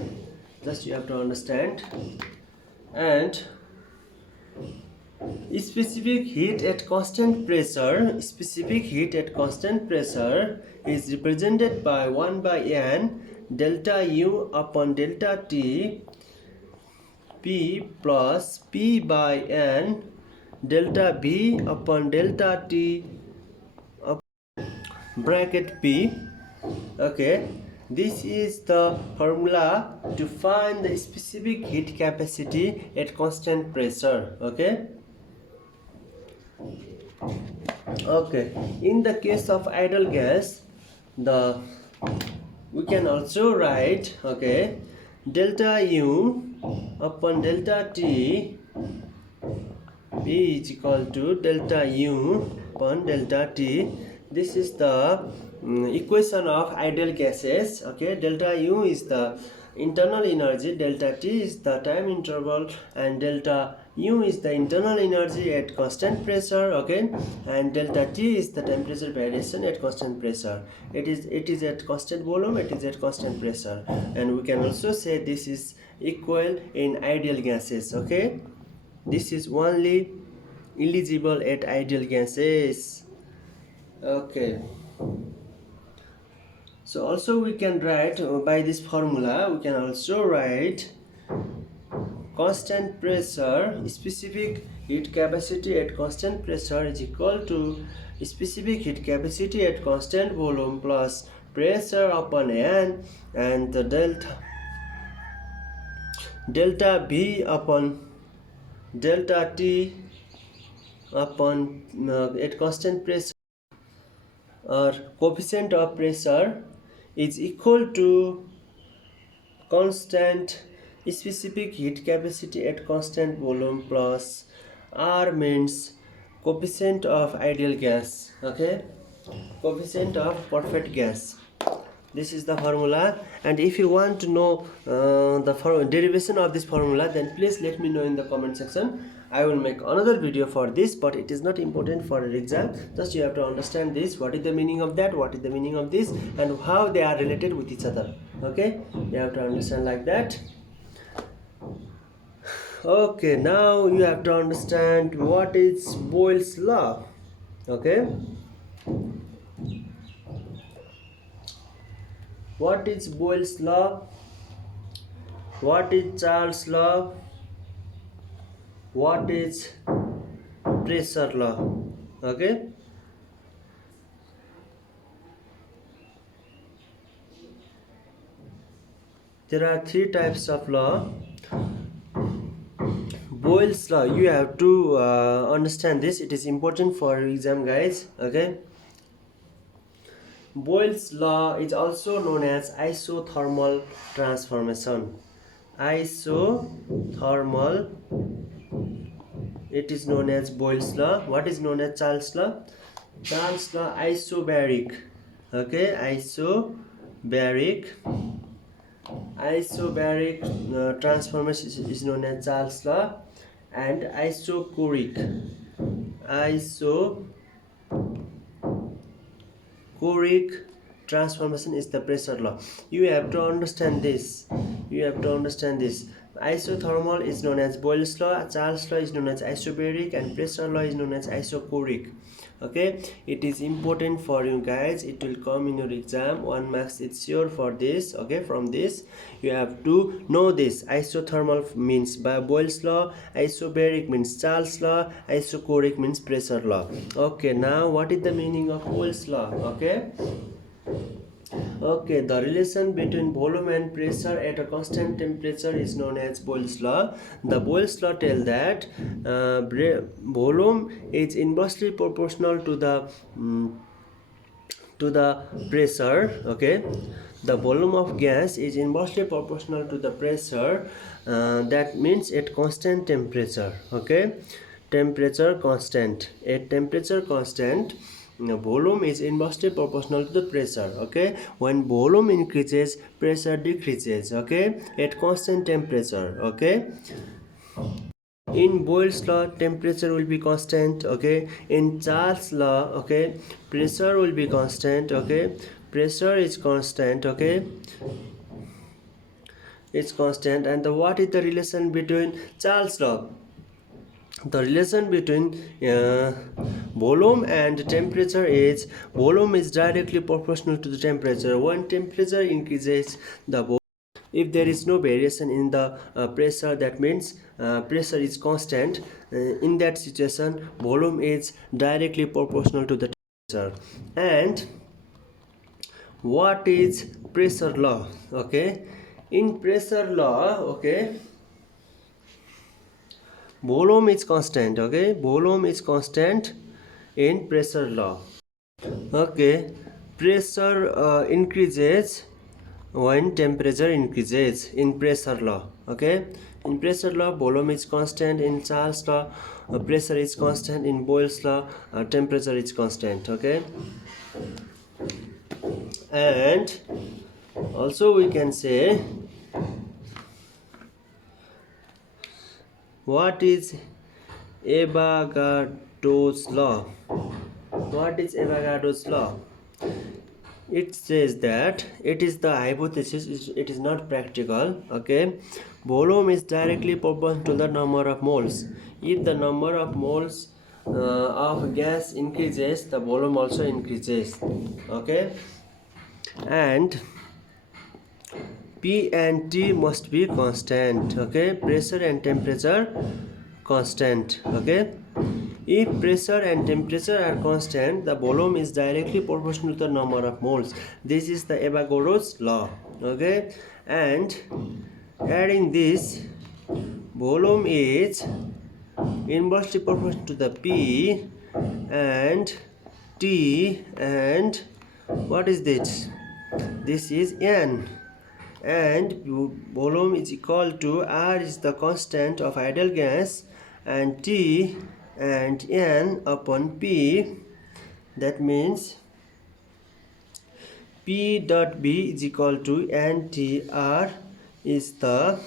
just you have to understand. And specific heat at constant pressure is represented by 1 by n delta U upon delta T P plus P by n delta V upon delta T bracket P. Okay, this is the formula to find the specific heat capacity at constant pressure. Okay, in the case of ideal gas, we can also write, okay, delta U upon delta T P is equal to delta U upon delta T. This is the equation of ideal gases. Okay, delta U is the internal energy, delta T is the time interval, and delta U is the internal energy at constant pressure. Okay, and delta T is the temperature variation at constant pressure. It is at constant volume, it is at constant pressure, and we can also say this is equal in ideal gases. Okay, this is only eligible at ideal gases. Okay, so also we can write by this formula, we can also write constant pressure, specific heat capacity at constant pressure is equal to specific heat capacity at constant volume plus pressure upon n, and the delta V upon delta T upon at constant pressure, or coefficient of pressure, is equal to constant specific heat capacity at constant volume plus R means coefficient of ideal gas. Okay, coefficient of perfect gas. This is the formula, and if you want to know the derivation of this formula, then please let me know in the comment section. I will make another video for this, but it is not important for an exam. Just you have to understand this, what is the meaning of that, what is the meaning of this, and how they are related with each other. Okay, you have to understand like that. Okay, now you have to understand what is Boyle's law. Okay, what is Boyle's law, what is Charles' law, what is pressure law. Okay, there are three types of law. Boyle's law, you have to understand this, it is important for exam, guys. Okay, Boyle's law is also known as isothermal transformation. isothermal, it is known as Boyle's law. What is known as Charles' law? Charles' law, isobaric. Okay, isobaric transformation is known as Charles' law, and isochoric transformation is the pressure law. You have to understand this. Isothermal is known as Boyle's law, Charles' law is known as isobaric, and pressure law is known as isochoric. Okay, it is important for you guys. It will come in your exam. 1 marks it's sure for this. Okay, from this you have to know this. Isothermal means by Boyle's law, isobaric means Charles' law, isochoric means pressure law. Okay, now what is the meaning of Boyle's law? Okay, the relation between volume and pressure at a constant temperature is known as Boyle's law. The Boyle's law tells that volume is inversely proportional to the pressure. Okay, the volume of gas is inversely proportional to the pressure. That means at constant temperature. Okay, temperature constant. At temperature constant, volume is inversely proportional to the pressure. Okay, when volume increases, pressure decreases. Okay, at constant temperature. Okay, in Boyle's law, temperature will be constant. Okay, in Charles' law, okay, pressure will be constant. Okay, pressure is constant. Okay, it's constant. And what is the relation between Charles' law? The relation between volume and temperature is volume is directly proportional to the temperature. When temperature increases, if there is no variation in the pressure, that means pressure is constant. In that situation, volume is directly proportional to the temperature. And what is pressure law? Okay, in pressure law, okay, volume is constant. Okay, volume is constant in pressure law. Okay, pressure increases when temperature increases in pressure law. Okay, in pressure law, volume is constant. In Charles' law, pressure is constant. In Boyle's law, temperature is constant. Okay, and also we can say, what is Avogadro's law? What is Avogadro's law? It says that it is the hypothesis, it is not practical. Okay, volume is directly proportional to the number of moles. If the number of moles of gas increases, the volume also increases. Okay, and P and T must be constant. Okay, pressure and temperature constant. Okay, if pressure and temperature are constant, the volume is directly proportional to the number of moles. This is the Avogadro's law. Okay, and adding this, volume is inversely proportional to the P and T, and what is this? This is N, and volume is equal to R is the constant of ideal gas, and T and N upon P. That means P dot B is equal to NTR is the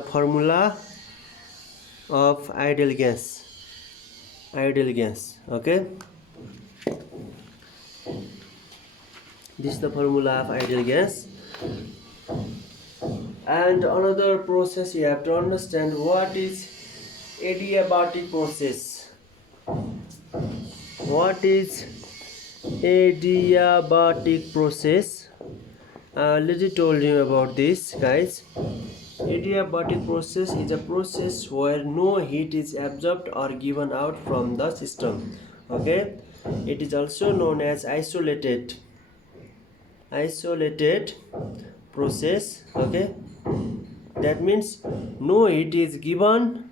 formula of ideal gas. Okay, this is the formula of ideal gas. And another process you have to understand, what is adiabatic process. What is adiabatic process? I already told you about this, guys. Adiabatic process is a process where no heat is absorbed or given out from the system. Okay, it is also known as isolated process. Okay, that means no heat is given,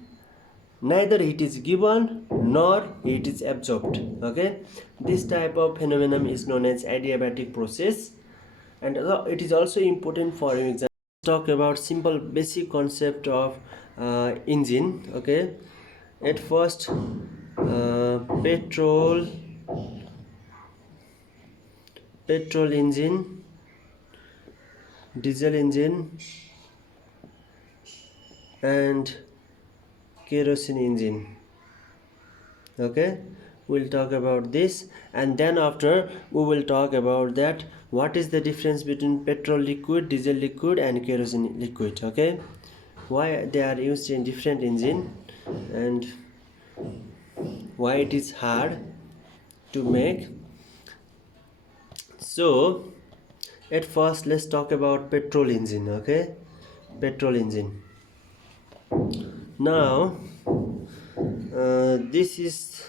neither heat is given nor heat is absorbed. Okay, this type of phenomenon is known as adiabatic process. And it is also important for an example. Talk about simple basic concept of engine. Okay, at first, petrol engine, diesel engine, and kerosene engine. Okay, we'll talk about this, and then after we will talk about that what is the difference between petrol liquid, diesel liquid, and kerosene liquid. Okay, why they are used in different engine, and why it is hard to make. So at first let's talk about petrol engine. Okay, petrol engine. Now this is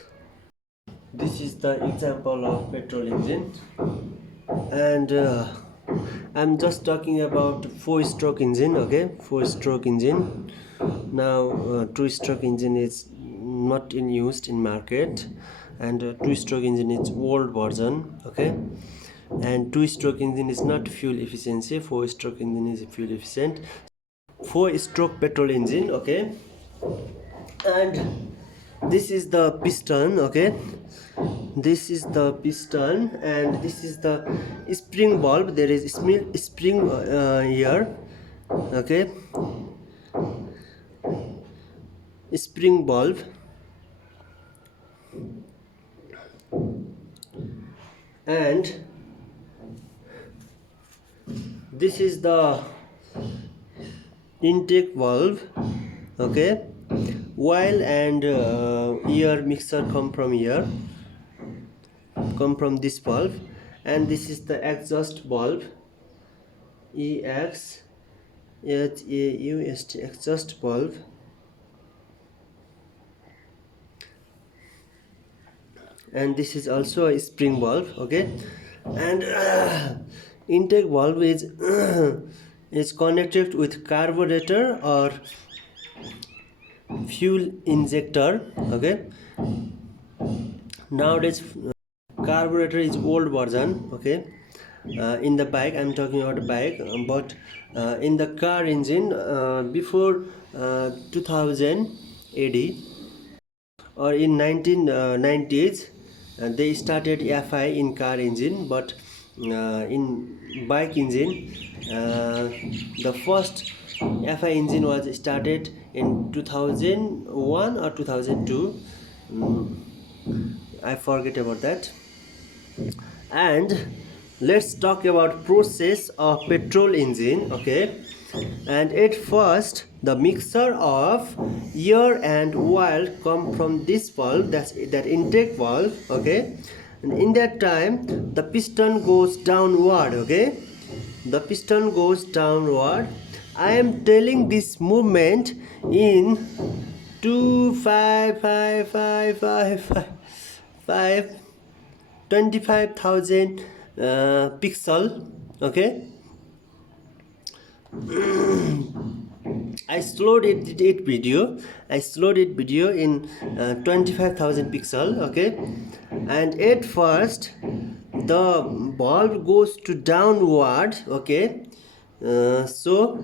the example of petrol engine, and I'm just talking about 4-stroke engine. Okay, 4-stroke engine. Now 2-stroke engine is not in used in market, and 2-stroke engine is old version. Okay, and 2-stroke engine is not fuel efficiency. 4-stroke engine is fuel efficient. 4-stroke petrol engine. Okay, and this is the piston. Okay, this is the piston, and this is the spring valve. There is spring here. Okay, spring valve, and this is the intake valve. Okay, oil and air mixer come from this valve, and this is the exhaust valve, exhaust valve, and this is also a spring valve. Okay, and intake valve is is connected with carburetor or fuel injector. Okay, nowadays carburetor is old version. Okay, in the bike, I'm talking about bike, but in the car engine, before 2000 AD or in 1990s, they started FI in car engine, but in bike engine, the first FI engine was started in 2001 or 2002. I forget about that. And let's talk about process of petrol engine. Okay, and at first the mixture of air and oil come from this valve, that intake valve. Okay, and in that time the piston goes downward. Okay, the piston goes downward. I am telling this movement in 2 5 5 5 5 5 5 25,000 pixel. Okay, I slowed it video. I slowed it video in 25,000 pixel. Okay, and at first the bulb goes to downward. Okay, so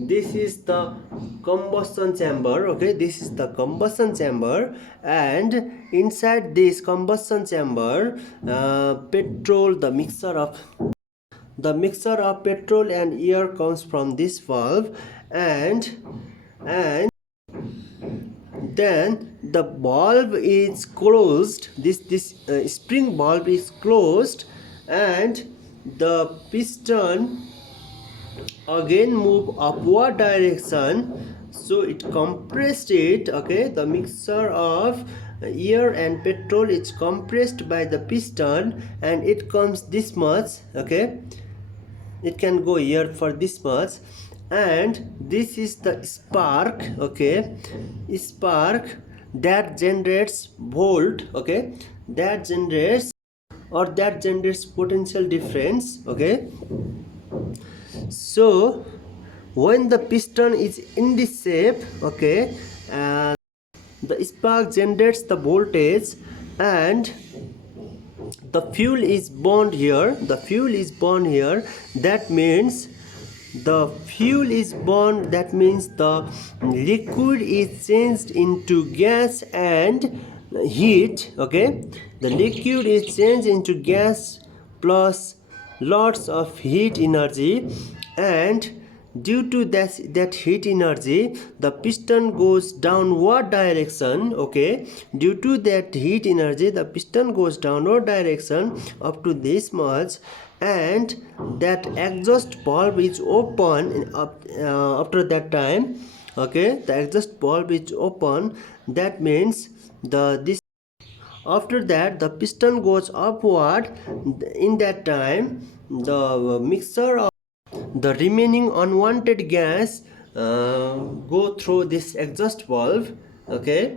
this is the combustion chamber. Okay, this is the combustion chamber, and inside this combustion chamber, petrol, the mixture of petrol and air comes from this valve, and then the valve is closed. This spring valve is closed, and the piston again move upward direction, so it compressed it. Okay, the mixture of air and petrol is compressed by the piston, and it comes this much. Okay, it can go here for this much, and this is the spark. Okay, spark that generates volt. Okay, that generates potential difference. Okay, so when the piston is in this shape, okay, the spark generates the voltage, and the fuel is burned here, that means the fuel is burned, that means the liquid is changed into gas and heat. Okay, the liquid is changed into gas plus lots of heat energy, and due to that heat energy the piston goes downward direction. Okay, due to that heat energy the piston goes downward direction up to this much, and that exhaust valve is open after that time. Okay, the exhaust valve is open, that means this after that the piston goes upward. In that time the mixture of the remaining unwanted gas go through this exhaust valve. Okay,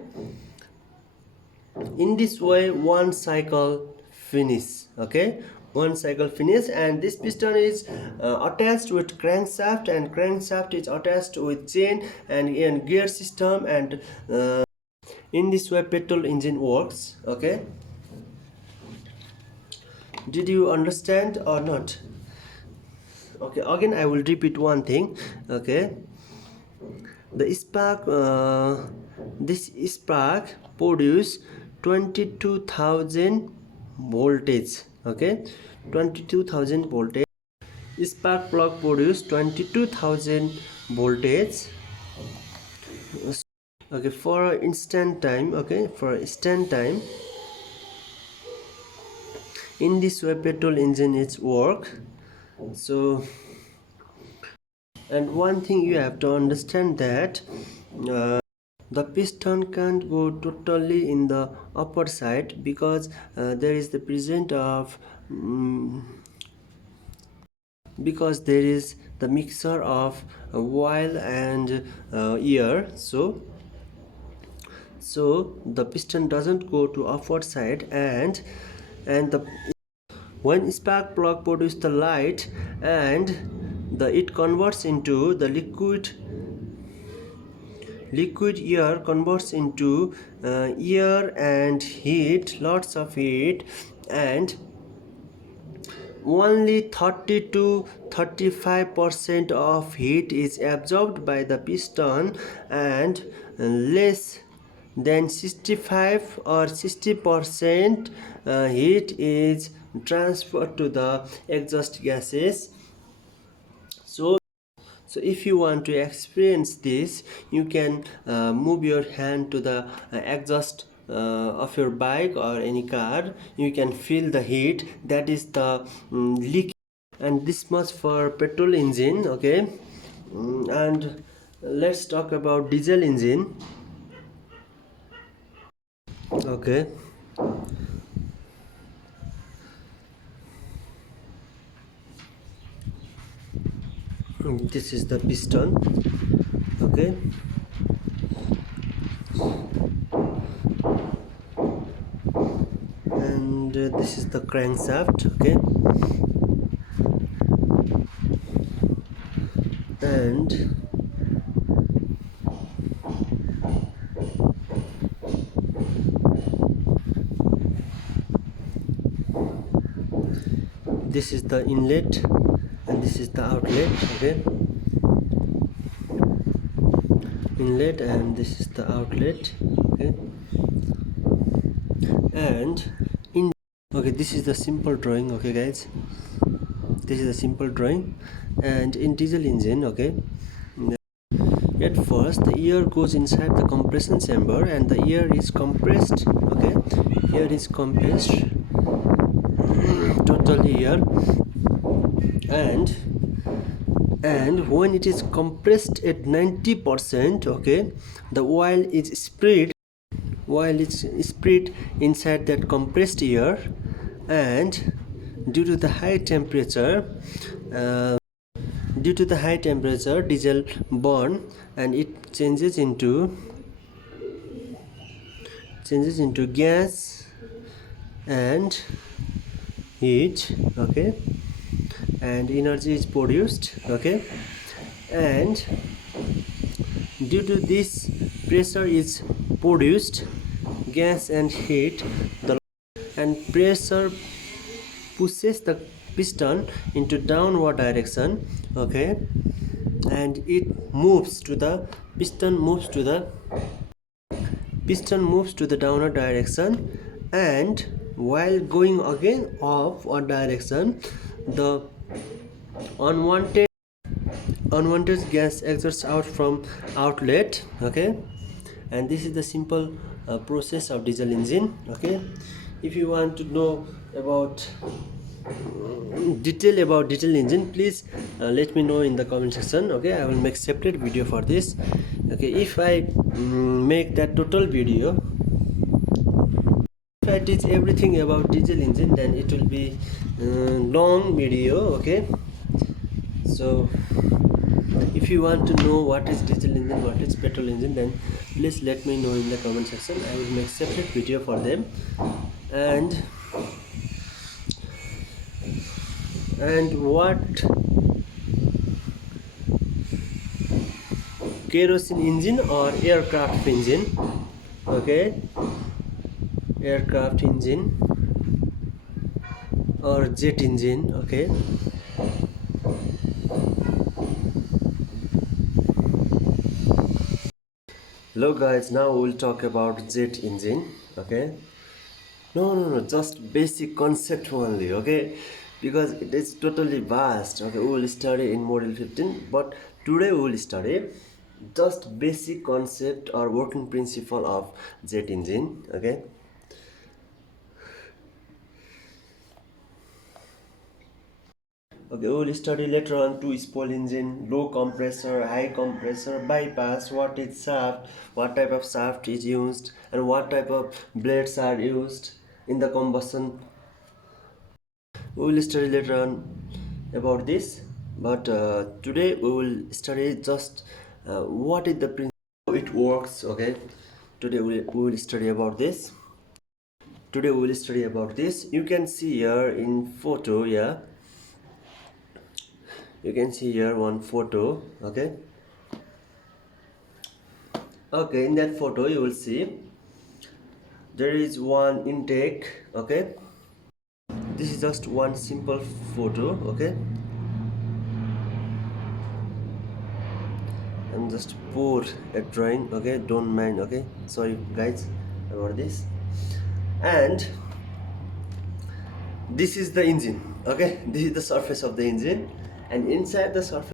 in this way one cycle finish. Okay, one cycle finish, and this piston is attached with crankshaft, and crankshaft is attached with chain and gear system, and in this way petrol engine works. Okay, did you understand or not? Okay, again I will repeat one thing. Okay, the spark this spark produce 22,000 voltage. Okay, 22,000 voltage. Spark plug produce 22,000 voltage. Okay, for instant time. Okay, for instant time, in this way petrol engine is work. So, and one thing you have to understand that the piston can't go totally in the upper side, because there is the present of because there is the mixture of oil and air. So the piston doesn't go to upward side, and the when spark plug produce the light, and it converts into the liquid air, converts into air and heat, lots of heat, and only 30 to 35% of heat is absorbed by the piston, and less than 65 or 60% heat is transferred to the exhaust gases. So if you want to experience this, you can move your hand to the exhaust of your bike or any car. You can feel the heat, that is the leak. And this much for petrol engine. Okay, and let's talk about diesel engine. Okay, this is the piston. Okay, and this is the crankshaft. Okay, and this is the inlet, and this is the outlet. Okay, inlet, and this is the outlet. Okay, and this is the simple drawing. Okay guys, this is a simple drawing. And in diesel engine, okay, at first the air goes inside the compression chamber, and the air is compressed. Okay, air is compressed, total air, and when it is compressed at 90%, okay, the oil is spread inside that compressed air, and due to the high temperature diesel burn, and it changes into gas and heat. Okay, and energy is produced. Okay, and due to this pressure is produced, gas and heat, and pressure pushes the piston into downward direction, okay, and it moves to the piston moves to the downward direction, and while going again upward direction, the unwanted gas exits out from outlet, okay. And this is the simple process of diesel engine, okay. If you want to know about detail about diesel engine, please let me know in the comment section, okay. I will make separate video for this, okay. If I make that total video, if I teach everything about diesel engine, then it will be long video, okay. So if you want to know what is diesel engine, what is petrol engine, then please let me know in the comment section. I will make separate video for them. And what kerosene engine or aircraft engine, okay, aircraft engine or jet engine, okay. Hello guys, now we'll talk about jet engine, okay. No, just basic concept only, okay, because it is totally vast, okay. We will study in module 15, but today we will study just basic concept or working principle of jet engine, okay. Okay, we will study later on two-spool engine, low compressor, high compressor, bypass, what is shaft, what type of shaft is used, and what type of blades are used in the combustion. We will study later on about this, but today we will study just what is the principle, how it works, okay. Today we will study about this. Today we will study about this. You can see here in photo, yeah. You can see here one photo, okay. Okay, in that photo you will see there is one intake, okay. This is just one simple photo, okay. I'm just pour a drawing, okay, don't mind, okay, sorry guys about this. And this is the engine, okay. This is the surface of the engine, and inside the surface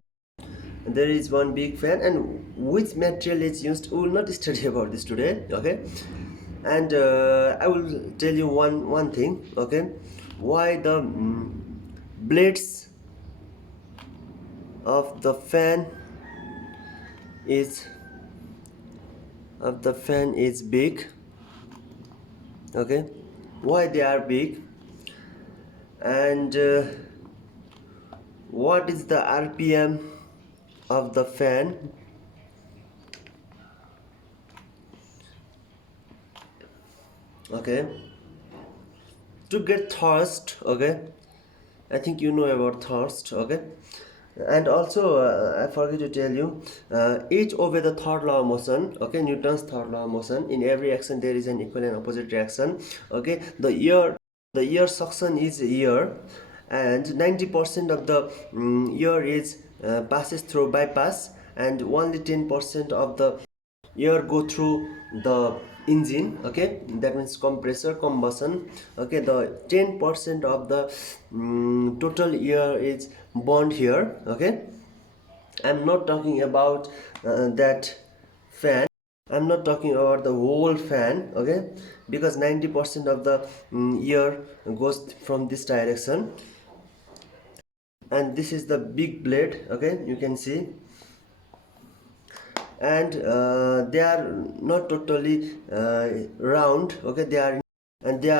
there is one big fan, and which material is used we will not study about this today, okay. And I will tell you one thing, okay, why the blades of the fan is big, okay, why they are big, and what is the RPM of the fan, okay, to get thrust, okay. I think you know about thrust, okay. And also I forget to tell you, each obey the third law of motion, okay, Newton's third law of motion. In every action there is an equal and opposite reaction, okay. The air suction is air, and 90% of the air is passes through bypass, and only 10% of the air go through the engine, okay. That means compressor combustion, okay. The 10% of the total air is burned here, okay. I'm not talking about that fan, I'm not talking about the whole fan, okay, because 90% of the air goes from this direction. And this is the big blade, okay, you can see. And they are not totally round, okay, they are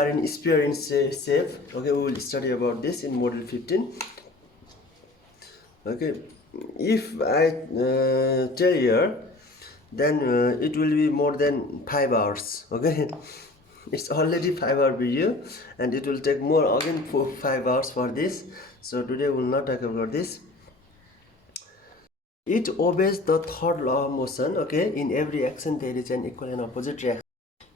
in sphere in shape, okay. We will study about this in module 15, okay. If I tell here, then it will be more than 5 hours, okay. It's already 5-hour video, and it will take more again for 5 hours for this, so today we will not talk about this. It obeys the third law of motion, okay. In every action there is an equal and opposite reaction.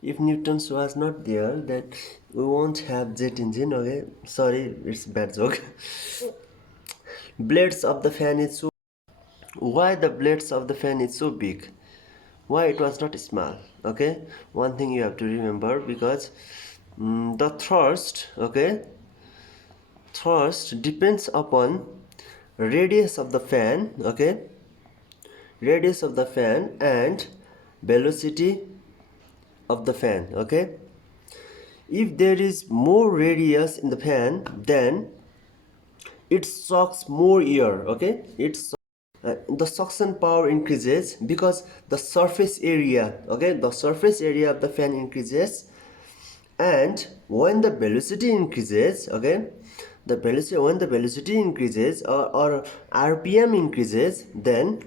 If neutrons was not there, then we won't have jet engine. Okay, sorry, it's bad joke. Blades of the fan is so, why the blades of the fan is so big, why it was not small? Okay, one thing you have to remember, because the thrust, okay, thrust depends upon radius of the fan, okay, radius of the fan and velocity of the fan. Okay, if there is more radius in the fan, then it sucks more air. Okay, the suction power increases because the surface area, okay, the surface area of the fan increases. And when the velocity increases, okay, the velocity, when the velocity increases, or rpm increases, then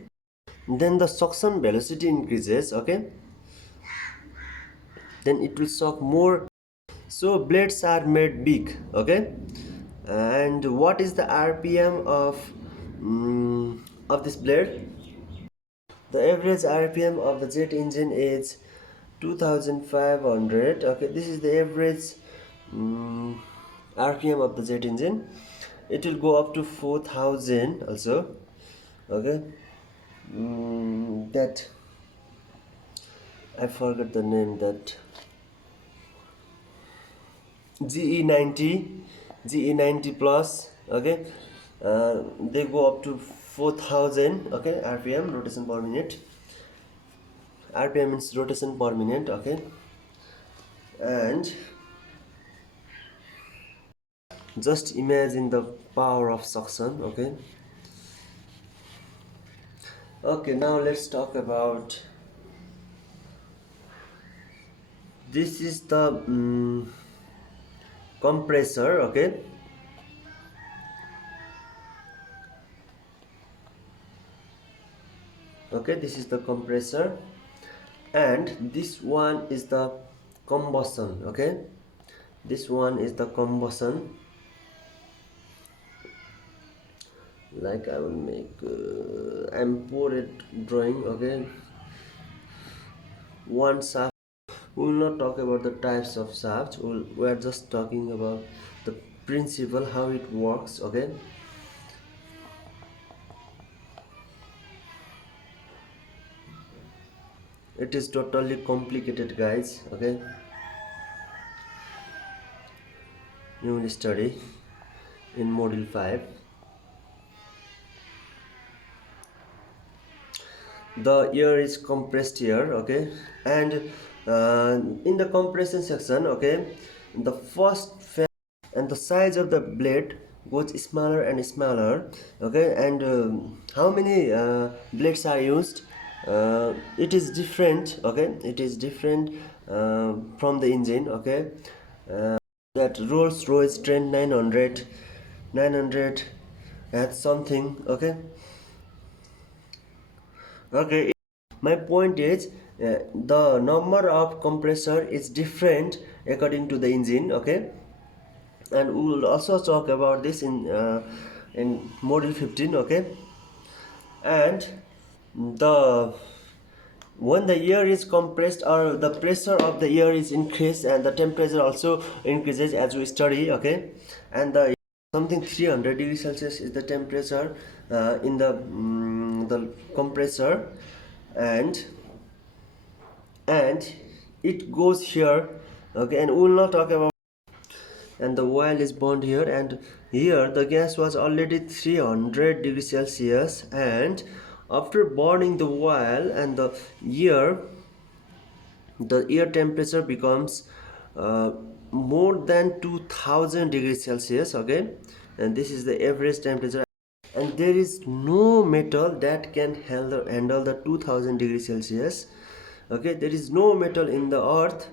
the suction velocity increases, okay, then it will suck more. So blades are made big, okay. And what is the rpm of this blade? The average rpm of the jet engine is 2500. Okay, this is the average rpm of the jet engine. It will go up to 4000 also. Okay, that I forgot the name, that GE90 plus. Okay, they go up to 4000, okay, rpm, rotation per minute. rpm means rotation per minute. Okay, and just imagine the power of suction. Okay, okay, now let's talk about, this is the compressor. Okay, okay, this is the compressor, and this one is the combustion. Okay, this one is the combustion. Like I will make I'm poor at drawing. Okay, one shaft. We will not talk about the types of shafts. We are just talking about the principle, how it works. Okay, it is totally complicated, guys. Okay, you will study in module 5. The air is compressed here. Okay, and in the compression section, okay, the first fan and the size of the blade goes smaller and smaller. Okay, and how many blades are used, it is different. Okay, it is different from the engine. Okay, that Rolls-Royce Trent 900 had something. Okay, okay, my point is, the number of compressor is different according to the engine. Okay, and we will also talk about this in module 15. Okay, and the when the air is compressed, or the pressure of the air is increased, and the temperature also increases as we study. Okay, and the something 300 degrees Celsius is the temperature in the compressor, and it goes here. Okay, and we will not talk about, and the oil is burned here, and here the gas was already 300 degrees Celsius, and after burning the oil and the air temperature becomes uh, more than 2000 degrees Celsius. Okay, and this is the average temperature, and there is no metal that can handle the 2000 degrees Celsius. Okay, there is no metal in the earth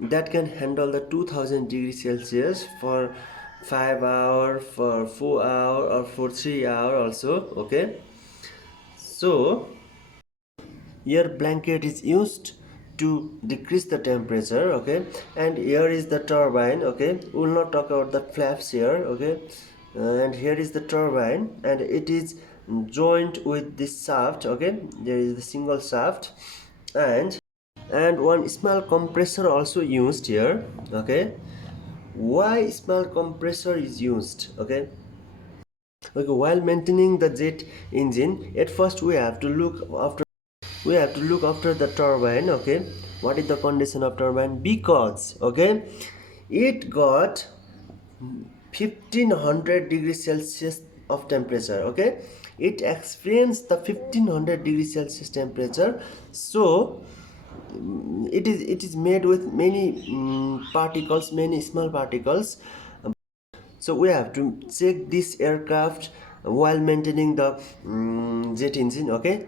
that can handle the 2000 degrees Celsius for 5 hour, for 4 hour, or for 3 hour also. Okay, so air blanket is used to decrease the temperature. Okay, and here is the turbine. Okay, we will not talk about the flaps here. Okay, and here is the turbine, and it is joined with this shaft. Okay, there is the single shaft, and and one small compressor also used here. Okay, why small compressor is used? Okay, while maintaining the jet engine, at first we have to look after the turbine. Okay, what is the condition of turbine? Because okay, it got 1500 degrees Celsius of temperature. Okay, it experienced the 1500 degrees Celsius temperature. So it is made with many particles, many small particles. So we have to check this aircraft while maintaining the jet engine. Okay,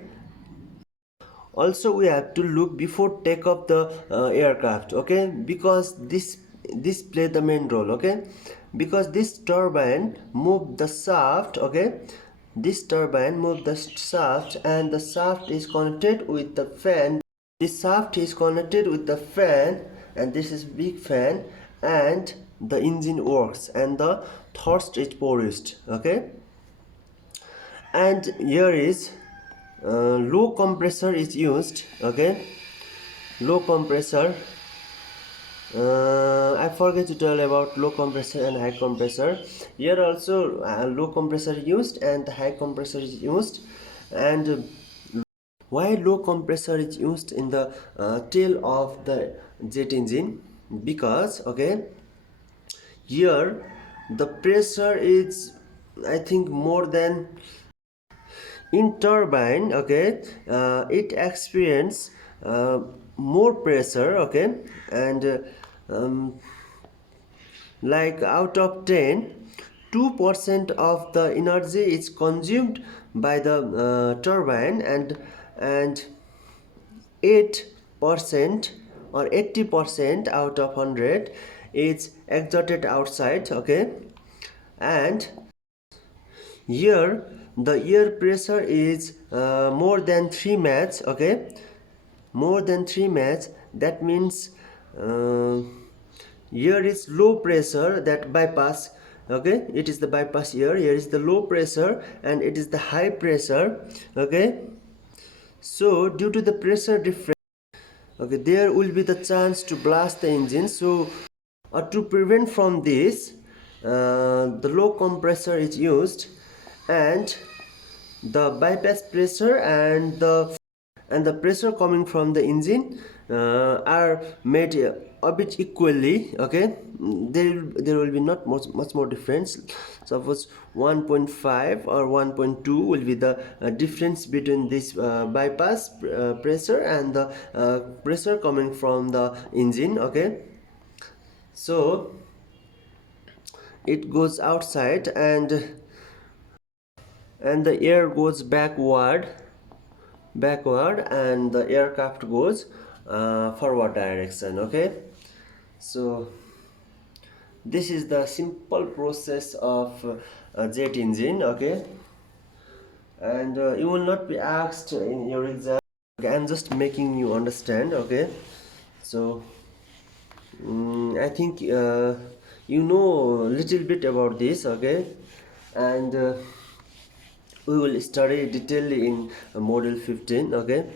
also we have to look before take off the aircraft. Okay, because this play the main role. Okay, because this turbine move the shaft. Okay, this turbine move the shaft, and the shaft is connected with the fan. This shaft is connected with the fan, and this is big fan, and the engine works and the thrust is produced. Okay, and here is low compressor is used. Okay, low compressor, I forget to tell about low compressor and high compressor. Here also low compressor used and high compressor is used. And why low compressor is used in the tail of the jet engine? Because okay, here the pressure is, I think, more than in turbine. Okay, it experience more pressure. Okay, and like out of 10, 2% of the energy is consumed by the turbine, and 8% or 80% out of 100 is exerted outside. Okay, and here the air pressure is more than 3 mats. Okay, more than 3 mats. That means uh, here is low pressure that bypass. Okay, it is the bypass here. Here is the low pressure and it is the high pressure. Okay, so due to the pressure difference, okay, there will be the chance to blast the engine. So to prevent from this, the low compressor is used, and the bypass pressure and the pressure coming from the engine are made a bit equally. Okay, there will be not much more difference. Suppose 1.5 or 1.2 will be the difference between this bypass pressure and the pressure coming from the engine. Okay, so it goes outside, and the air goes backward, and the aircraft goes forward direction. Okay, so this is the simple process of jet engine. Okay, and you will not be asked in your exam. Okay, I'm just making you understand. Okay, so I think you know a little bit about this. Okay, and we will study detail in module 15. Okay,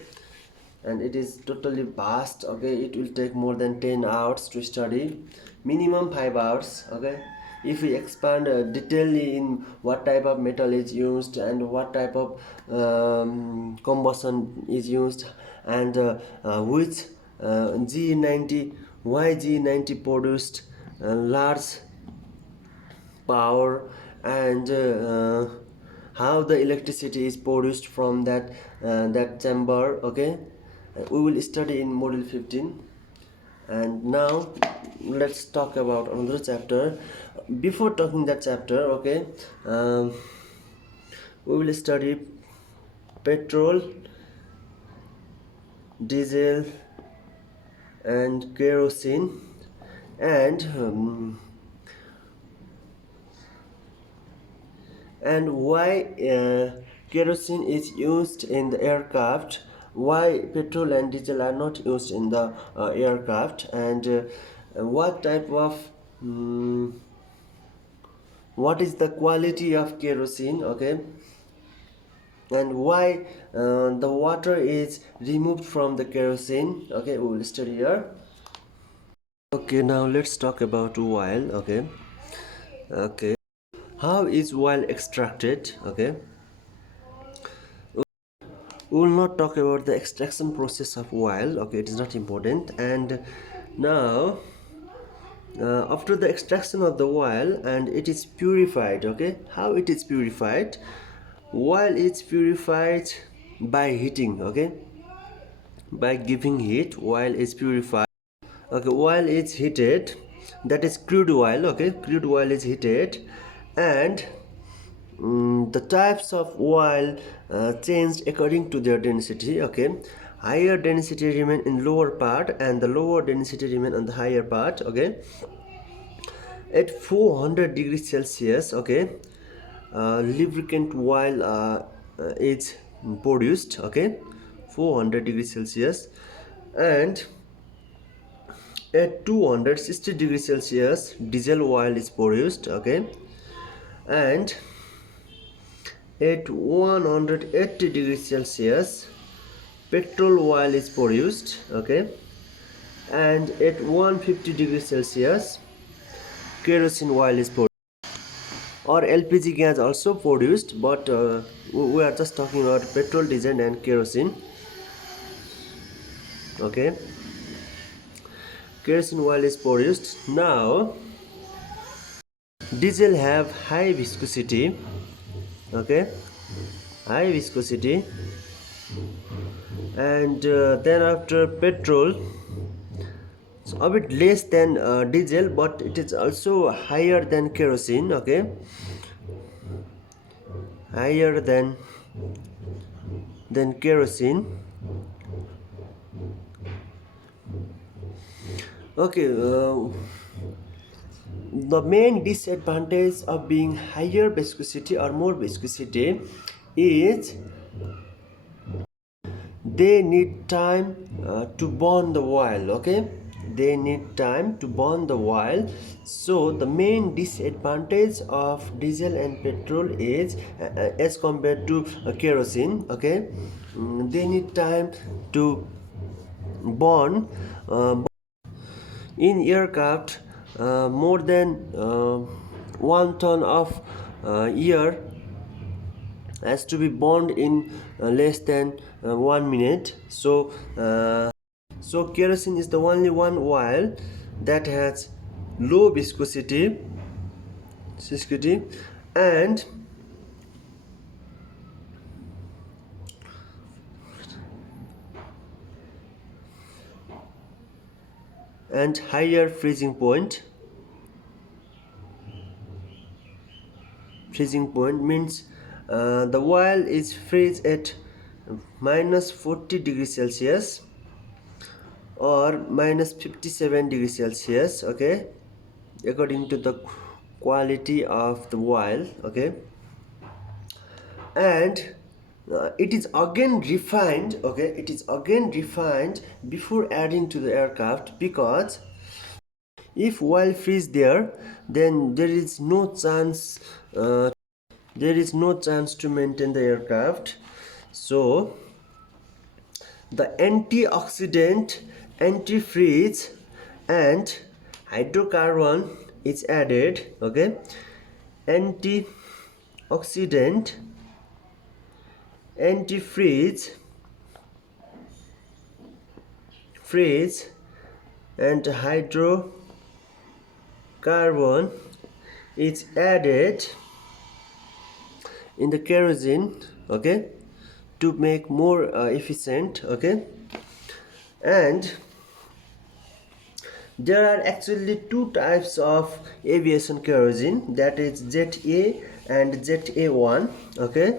and it is totally vast. Okay, it will take more than 10 hours to study, minimum 5 hours. Okay, if we expand detail in what type of metal is used and what type of combustion is used, and which G90, why G90 produced large power, and how the electricity is produced from that chamber. Okay, we will study in module 15. And now let's talk about another chapter. Before talking that chapter, okay, we will study petrol, diesel, and kerosene, and why kerosene is used in the aircraft, why petrol and diesel are not used in the aircraft, and what type of what is the quality of kerosene. Okay, and why the water is removed from the kerosene. Okay, we will study here. Okay, now let's talk about oil. Okay, how is oil extracted? Okay, we will not talk about the extraction process of oil. Okay, it is not important. And now after the extraction of the oil and it is purified. Okay, how it is purified? Oil is purified by heating. Okay, by giving heat, oil is purified. Okay, oil is heated, that is crude oil. Okay, crude oil is heated, and the types of oil changed according to their density. Okay, higher density remain in lower part and the lower density remain on the higher part. Okay, at 400 degrees Celsius. Okay, lubricant oil is produced. Okay, 400 degrees Celsius, and at 260 degrees Celsius diesel oil is produced. Okay, and at 180 degrees Celsius petrol oil is produced. Okay, and at 150 degrees Celsius kerosene oil is produced, or LPG gas also produced, but we are just talking about petrol, diesel and kerosene. Okay, kerosene oil is produced. Now diesel have high viscosity. Okay, high viscosity, and then after petrol, it's a bit less than diesel, but it is also higher than kerosene. Okay, higher than kerosene. Okay, the main disadvantage of being higher viscosity or more viscosity is they need time to burn the oil. Okay, they need time to burn the oil. So the main disadvantage of diesel and petrol is as compared to kerosene. Okay, they need time to burn. In aircraft, more than 1 ton of air has to be burned in less than 1 minute. So kerosene is the only one oil that has low viscosity and higher freezing point. Freezing point means the oil is freeze at minus 40 degrees Celsius or minus 57 degrees Celsius. Okay, according to the quality of the oil. Okay, and it is again refined. Okay, it is again refined before adding to the aircraft, because if oil freeze there, then there is no chance to maintain the aircraft. So the antioxidant, antifreeze and hydrocarbon is added. Okay, antioxidant, antifreeze, freeze and hydrocarbon is added in the kerosene. Okay, to make more efficient. Okay, and there are actually two types of aviation kerosene, that is ZA and ZA1. Okay,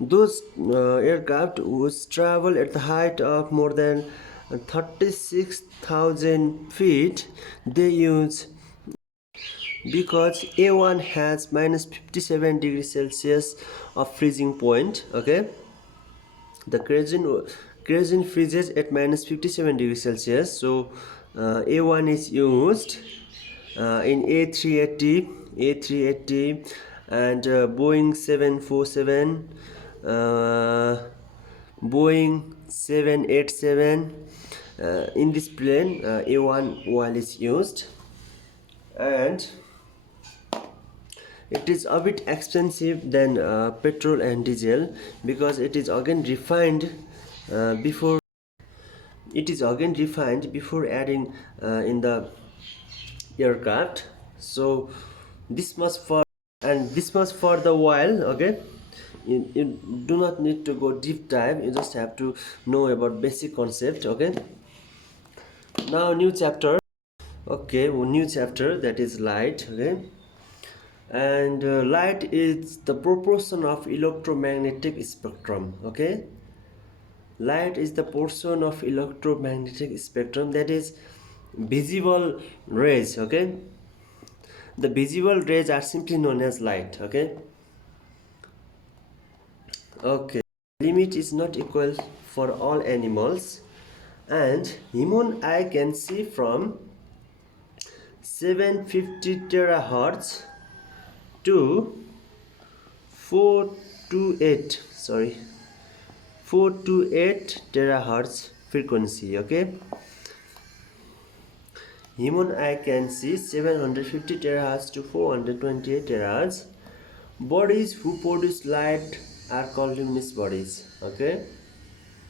those aircraft which travel at the height of more than 36,000 feet, they use, because A1 has minus 57 degrees Celsius of freezing point. Okay, the kerosene freezes at minus 57 degrees Celsius. So A1 is used in A380 and Boeing 747 Boeing 787. In this plane, A1 oil is used, and it is a bit expensive than petrol and diesel, because it is again refined before adding in the aircraft. So this much for the oil. Okay, you do not need to go deep dive, you just have to know about basic concept. Okay, now new chapter. Okay, new chapter, that is light. Okay, and light is the proportion of electromagnetic spectrum. Okay, light is the portion of electromagnetic spectrum that is visible rays. Okay, the visible rays are simply known as light. Okay, limit is not equal for all animals, and human eye can see from 750 terahertz to 4 to 8 terahertz frequency. Okay, human eye can see 750 terahertz to 428 terahertz. Bodies who produce light are called luminous bodies. Okay,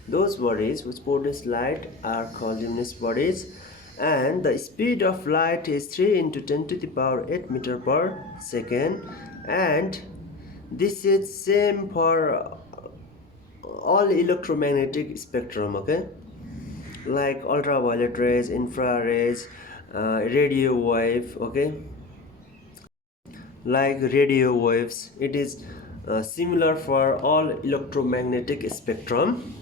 those bodies which produce light are called luminous bodies, and the speed of light is 3 into 10 to the power 8 meter per second, and this is same for all electromagnetic spectrum. Okay, like ultraviolet rays, infrared, radio wave. Okay, like radio waves, it is similar for all electromagnetic spectrum.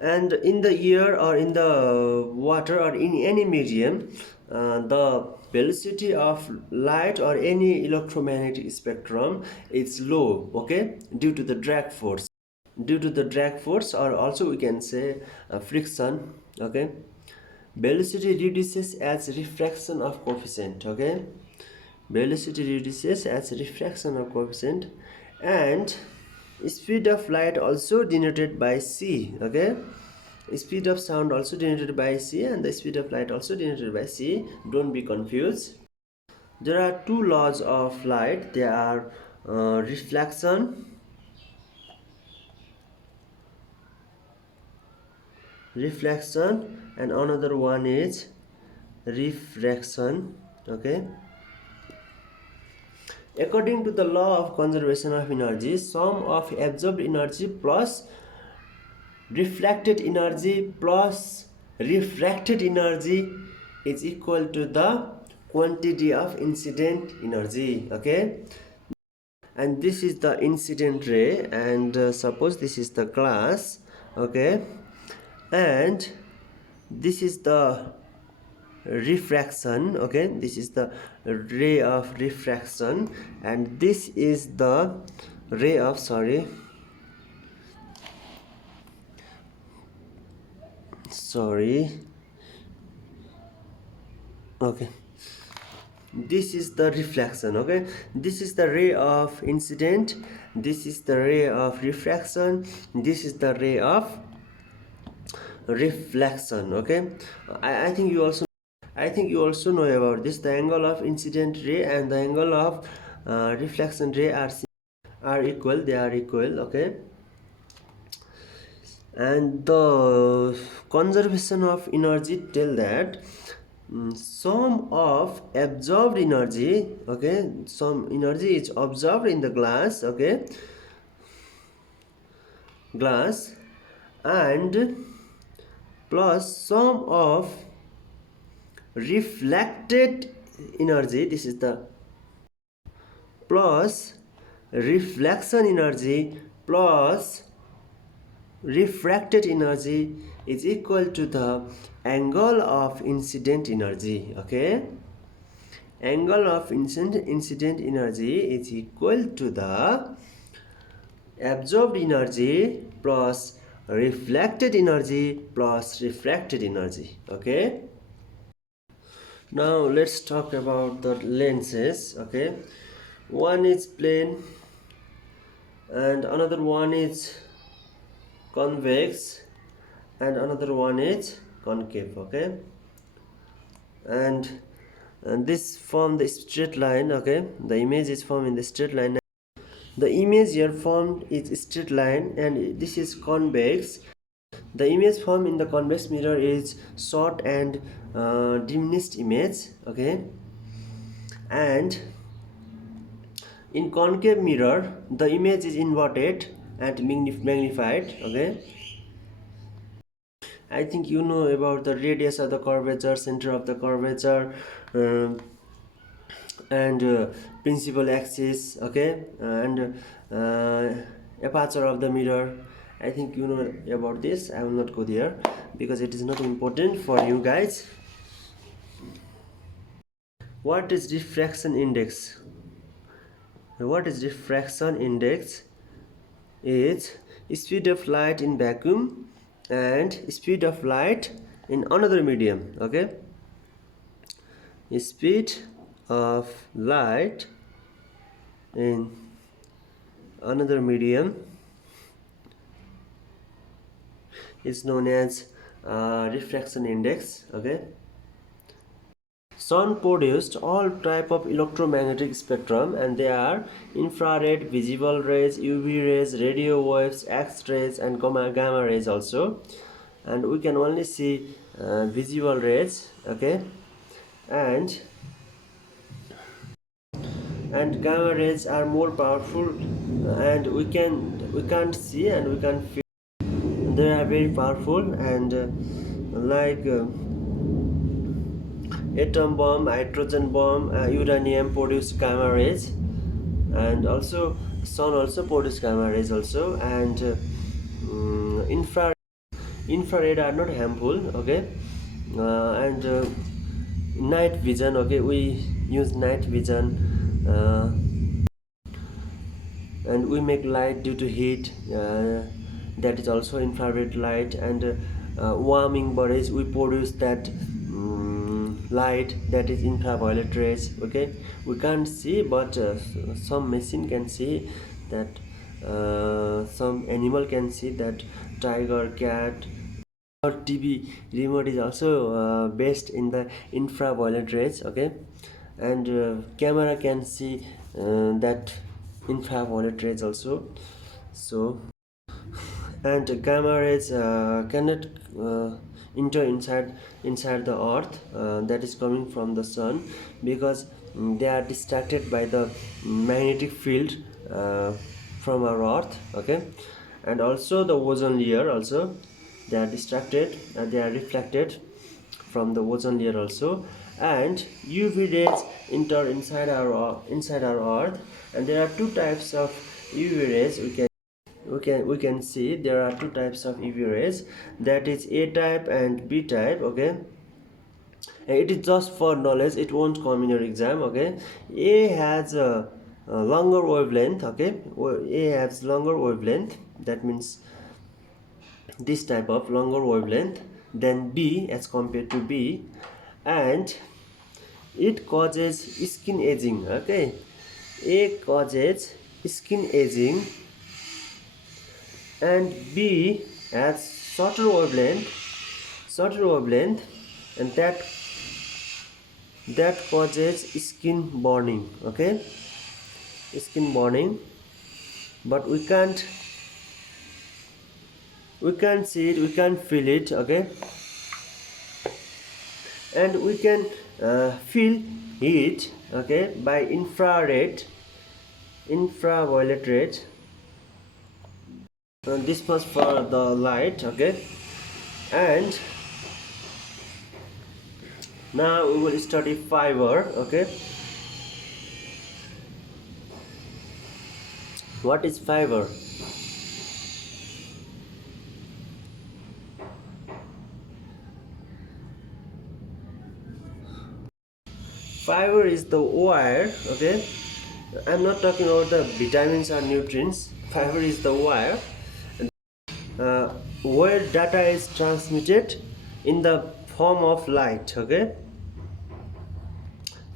And in the air or in the water or in any medium, the velocity of light or any electromagnetic spectrum is low. Okay, due to the drag force, or also we can say friction. Okay, velocity reduces as refraction of coefficient. Okay, velocity reduces as refraction of coefficient, and speed of light also denoted by c. Okay, speed of sound also denoted by c, and the speed of light also denoted by c. Don't be confused. There are two laws of light. They are reflection and another one is refraction. Okay, according to the law of conservation of energy, sum of absorbed energy plus reflected energy plus refracted energy is equal to the quantity of incident energy. Okay, and this is the incident ray, and suppose this is the glass. Okay, and this is the refraction. Okay, this is the ray of refraction, and this is the ray of okay, this is the reflection. Okay, this is the ray of incident, this is the ray of refraction, this is the ray of reflection. Okay, I think you also know about this. The angle of incident ray and the angle of reflection ray are equal. They are equal. Okay, and the conservation of energy tell that sum of absorbed energy. Okay, some energy is absorbed in the glass. Okay, glass, and plus sum of reflected energy, this is the plus reflection energy plus refracted energy is equal to the angle of incident energy. Okay, angle of incident energy is equal to the absorbed energy plus reflected energy plus refracted energy. Okay, now let's talk about the lenses. Okay, One is plane and another one is convex and another one is concave. Okay, and this form the straight line. Okay, the image is formed in the straight line. The image here formed is straight line and this is convex. The image formed in the convex mirror is short and diminished image. Okay, and in concave mirror the image is inverted and magnified. Okay, I think you know about the radius of the curvature, center of the curvature, uh, and principal axis. Okay, and aperture of the mirror. I think you know about this. I will not go there because it is not important for you guys. What is diffraction index? What is diffraction index? Is speed of light in vacuum and speed of light in another medium. Okay, speed of light in another medium is known as refraction index. Okay, sun produced all type of electromagnetic spectrum, and they are infrared, visible rays, UV rays, radio waves, X-rays, and gamma rays also. And we can only see visible rays. Okay, and gamma rays are more powerful, and we can't see and we can't feel. They are very powerful, and like atom bomb, hydrogen bomb, uranium produce gamma rays, and also sun also produce gamma rays also, and infrared are not harmful. Okay, and night vision. Okay, we use night vision, and we make light due to heat. That is also infrared light, and warming bodies we produce that light, that is infraviolet rays. Okay, we can't see, but some machine can see that, some animal can see that, tiger, cat, or TV remote is also based in the infraviolet rays. Okay, and camera can see that infraviolet rays also. So, and gamma rays cannot enter inside the earth, that is coming from the sun, because they are distracted by the magnetic field from our earth. Okay, and also the ozone layer also, they are distracted, they are reflected from the ozone layer also, and UV rays enter inside our earth, and there are two types of UV rays. We can see there are two types of UV rays, that is A type and B type. Okay, it is just for knowledge, it won't come in your exam. Okay, A has a longer wavelength. Okay, A has longer wavelength, that means this type of longer wavelength than B as compared to B, and it causes skin aging. Okay, A causes skin aging, and B has shorter wavelength, and that causes skin burning. Okay, skin burning, but we can't see it, we can't feel it. Okay, and we can feel heat. Okay, by infraviolet rays. And this was for the light. Okay, and now we will study fiber. Okay, what is fiber? Fiber is the wire. Okay, I'm not talking about the vitamins or nutrients. Fiber is the wire where data is transmitted in the form of light. Okay,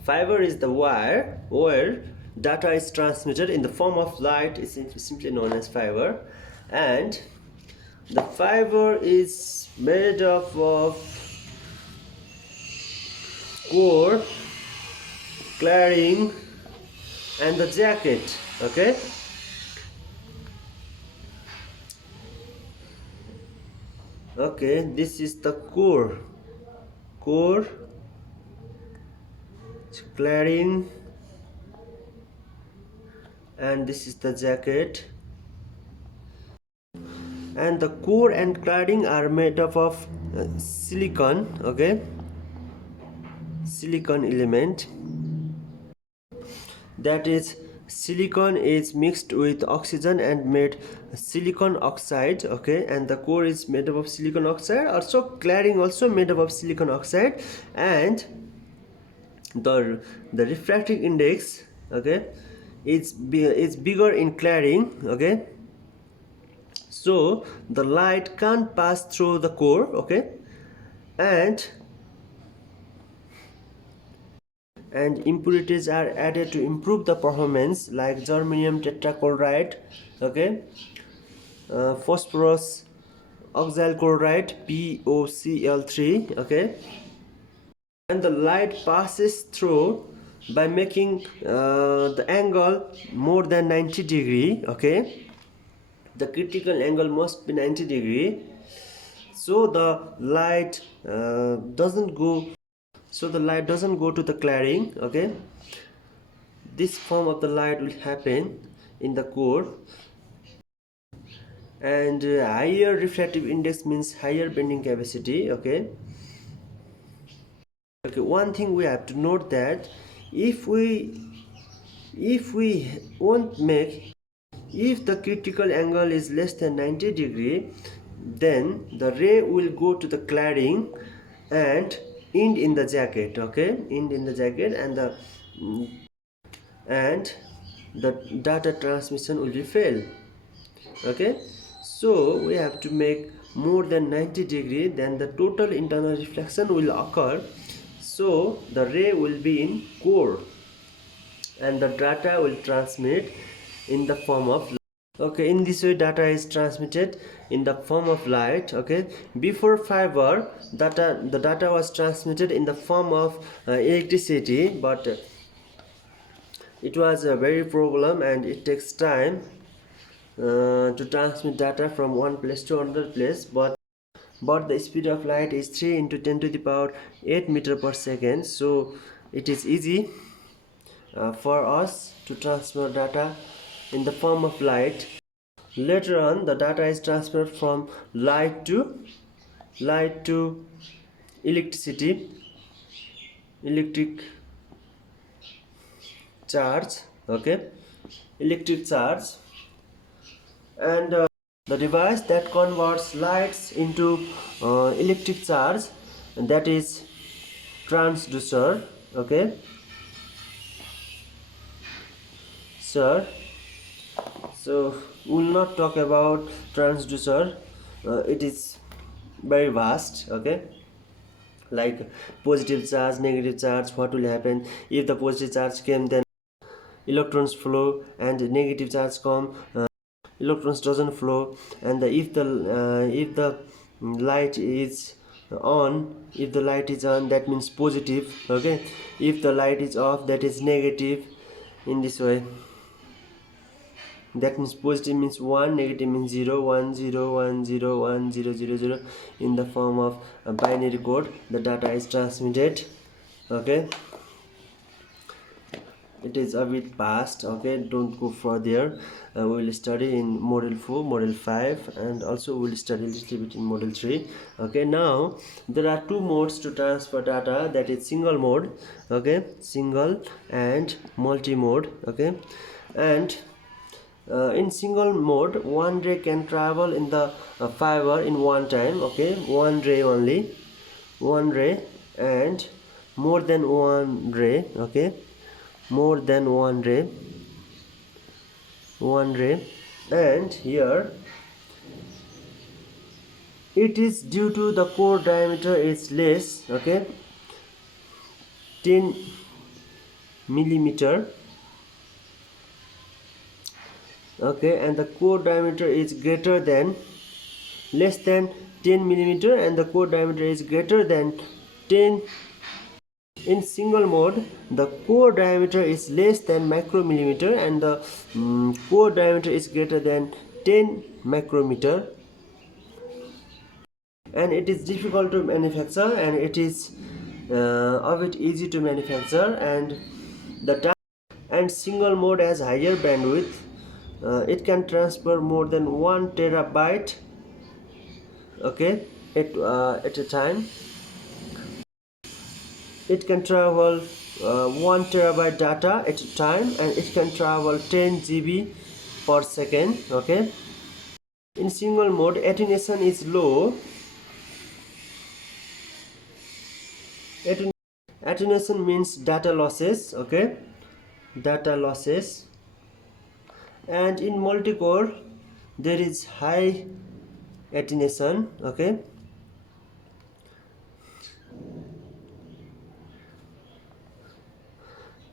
fiber is the wire where data is transmitted in the form of light is simply known as fiber, and the fiber is made up of core, cladding, and the jacket. Okay, this is the core, cladding, and this is the jacket. And the core and cladding are made up of silicon. Okay, silicon element, that is silicon is mixed with oxygen and made silicon oxide. Okay, and the core is made up of silicon oxide, also cladding also made up of silicon oxide, and the refractive index, okay, it's bigger in cladding. Okay, so the light can't pass through the core. Okay, and impurities are added to improve the performance, like germanium tetrachloride, okay, phosphorus oxyl chloride, POCl3, okay, and the light passes through by making the angle more than 90 degree. Okay, the critical angle must be 90 degree, so the light doesn't go to the cladding. Okay, this form of the light will happen in the core, and higher refractive index means higher bending capacity. Okay, one thing we have to note that if we won't make, if the critical angle is less than 90 degree, then the ray will go to the cladding and end in the jacket. Okay, end in the jacket, and the data transmission will be fail. Okay, so we have to make more than 90 degree, then the total internal reflection will occur, so the ray will be in core and the data will transmit in the form of light. Okay, in this way data is transmitted in the form of light. Okay, before fiber, the data was transmitted in the form of electricity, but it was a very problem and it takes time to transmit data from one place to another place, but the speed of light is 3 into 10 to the power 8 meter per second, so it is easy for us to transfer data in the form of light. Later on, the data is transferred from light to electricity, electric charge. Okay, electric charge, and the device that converts lights into electric charge, and that is transducer. Okay, sir, so we will not talk about transducer. It is very vast. Okay, like positive charge, negative charge, what will happen if the positive charge came, then electrons flow, and negative charge come, electrons doesn't flow. And if the light is on, that means positive. Okay, if the light is off, that is negative. In this way, that means positive means 1, negative means 0, 1 0 1 0 1 0 0 0. In the form of a binary code, the data is transmitted. Okay, it is a bit past. Okay, don't go further. We will study in model 4, model 5, and also we will study a little bit in model 3. Okay, now there are two modes to transfer data, that is single mode. Okay, single and multi mode. Okay, and in single mode, one ray can travel in the fiber in one time. Okay, one ray only, one ray, and more than one ray. Okay, more than one ray, and here it is due to the core diameter is less. Okay, 10 millimeter, okay, and the core diameter is greater than less than 10 millimeter, and the core diameter is greater than 10. In single mode, the core diameter is less than micromillimeter, and the core diameter is greater than 10 micrometer, and it is difficult to manufacture, and it is a bit easy to manufacture, and the and single mode has higher bandwidth. It can transfer more than 1 terabyte, okay, at a time. It can travel 1 terabyte data at a time, and it can travel 10 GB per second, okay. In single mode, attenuation is low. Attenuation means data losses, okay, data losses. And in multi-core, there is high attenuation, okay.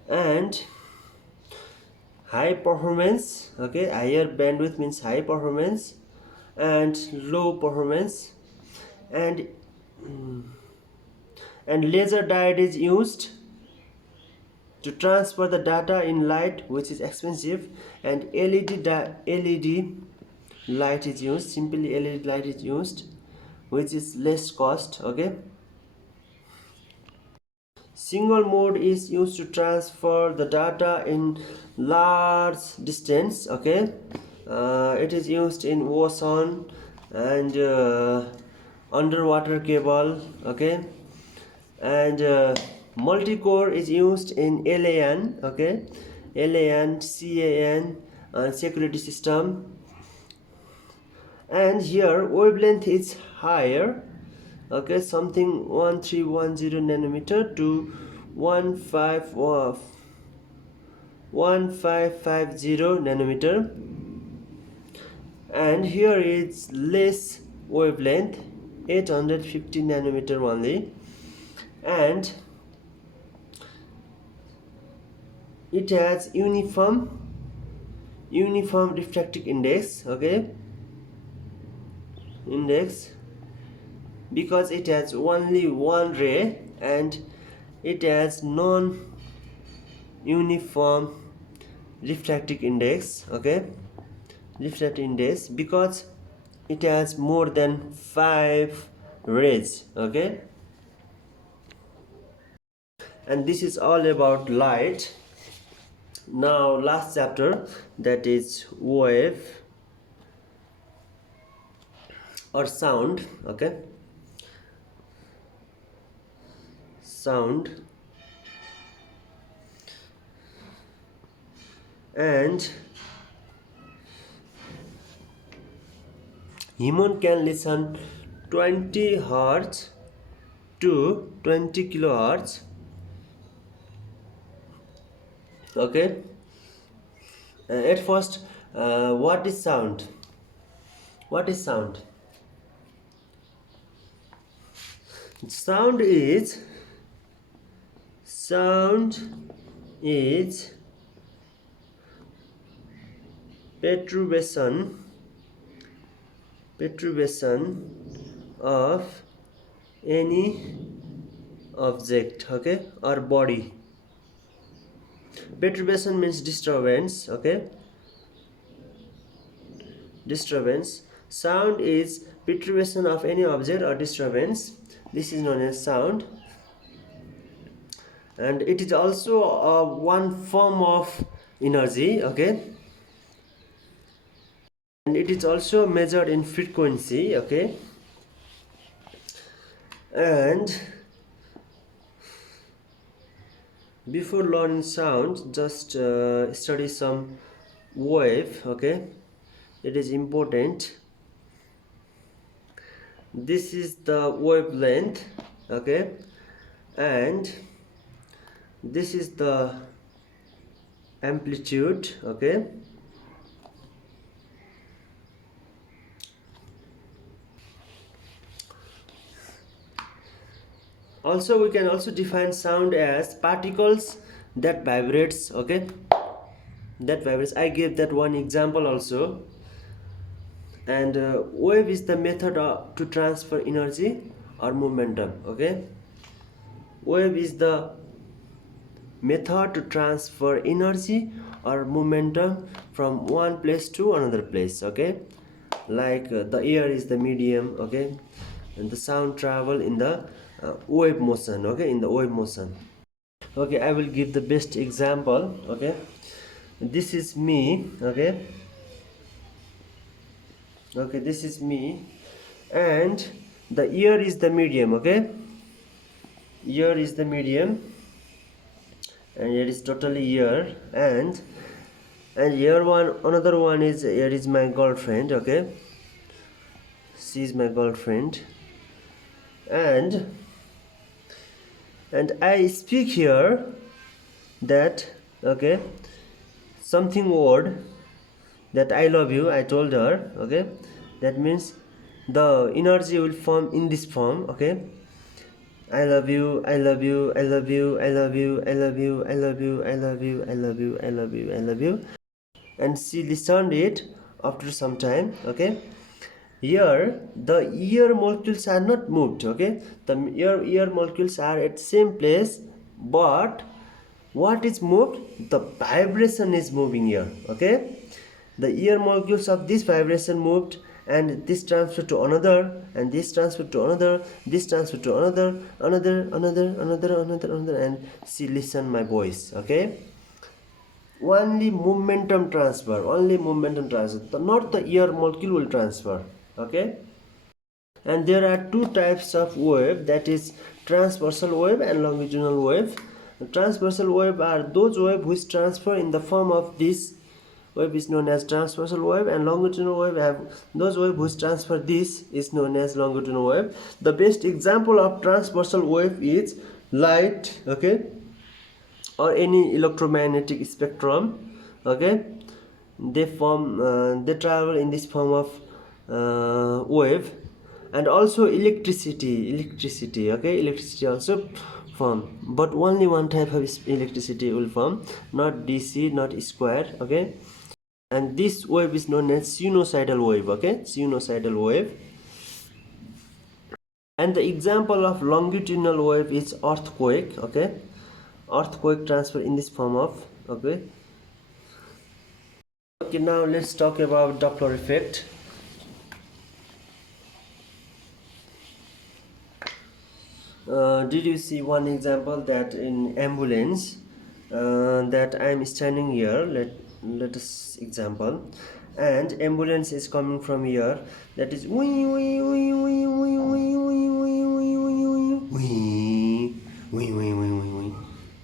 And high performance, okay, higher bandwidth means high performance, and low performance. And laser diode is used to transfer the data in light, which is expensive, and LED light is used, simply LED light is used, which is less cost, okay. Single mode is used to transfer the data in large distance, okay. It is used in ocean and underwater cable, okay. And multi-core is used in LAN, okay, LAN, CAN, security system. And here wavelength is higher, okay, something 1310 nanometer to 1550 nanometer. And here is less wavelength, 850 nanometer only, and it has uniform refractive index, okay, because it has only one ray, and it has non-uniform refractive index, okay, refractive index, because it has more than 5 rays, okay. And this is all about light. Now last chapter, that is wave or sound, okay, sound. And human can listen 20 hertz to 20 kilohertz, okay. At first, what is sound? Sound is perturbation of any object, okay, or body. Perturbation means disturbance, okay, disturbance. Sound is perturbation of any object or disturbance. This is known as sound, and it is also one form of energy, okay, and it is also measured in frequency, okay. And before learning sound, just study some wave, okay. It is important. This is the wavelength, okay, and this is the amplitude, okay. Also, we can also define sound as particles that vibrates, okay. that vibration. I gave that one example also. And wave is the method to transfer energy or momentum. Okay, wave is the method to transfer energy or momentum from one place to another place. Okay, like the air is the medium. Okay, and the sound travel in the wave motion. Okay, in the wave motion. Okay, I will give the best example. Okay, this is me. Okay, this is me, and the ear is the medium. Okay, ear is the medium, and it is totally ear. And here one another one is, here is my girlfriend. Okay, she is my girlfriend, and I speak here that, okay, something word, that I love you, I told her. Okay, that means the energy will form in this form. Okay, I love you, I love you, I love you, I love you, I love you, I love you, I love you, I love you, I love you, I love you. And she listened it after some time. Okay, here the air molecules are not moved. Okay, the air molecules are at same place, but what is moved? The vibration is moving here. Okay, the air molecules of this vibration moved, and this transfer to another, and this transfer to another, this transfer to another, and she listen my voice. Okay, only momentum transfer, not the air molecule will transfer. Okay, and there are two types of wave, that is transversal wave and longitudinal wave. Transversal wave are those wave which transfer in the form of this wave is known as transversal wave, and longitudinal wave have those wave which transfer this is known as longitudinal wave. The best example of transversal wave is light. Okay, or any electromagnetic spectrum. Okay, they travel in this form of wave. And also electricity. Okay, electricity also form, but only one type of electricity will form, not DC, not square. Okay, and this wave is known as sinusoidal wave. Okay, sinusoidal wave. And the example of longitudinal wave is earthquake. Okay, earthquake transfer in this form of. Okay, now let's talk about Doppler effect. Did you see one example that in ambulance, that I am standing here, let us example, and ambulance is coming from here, that is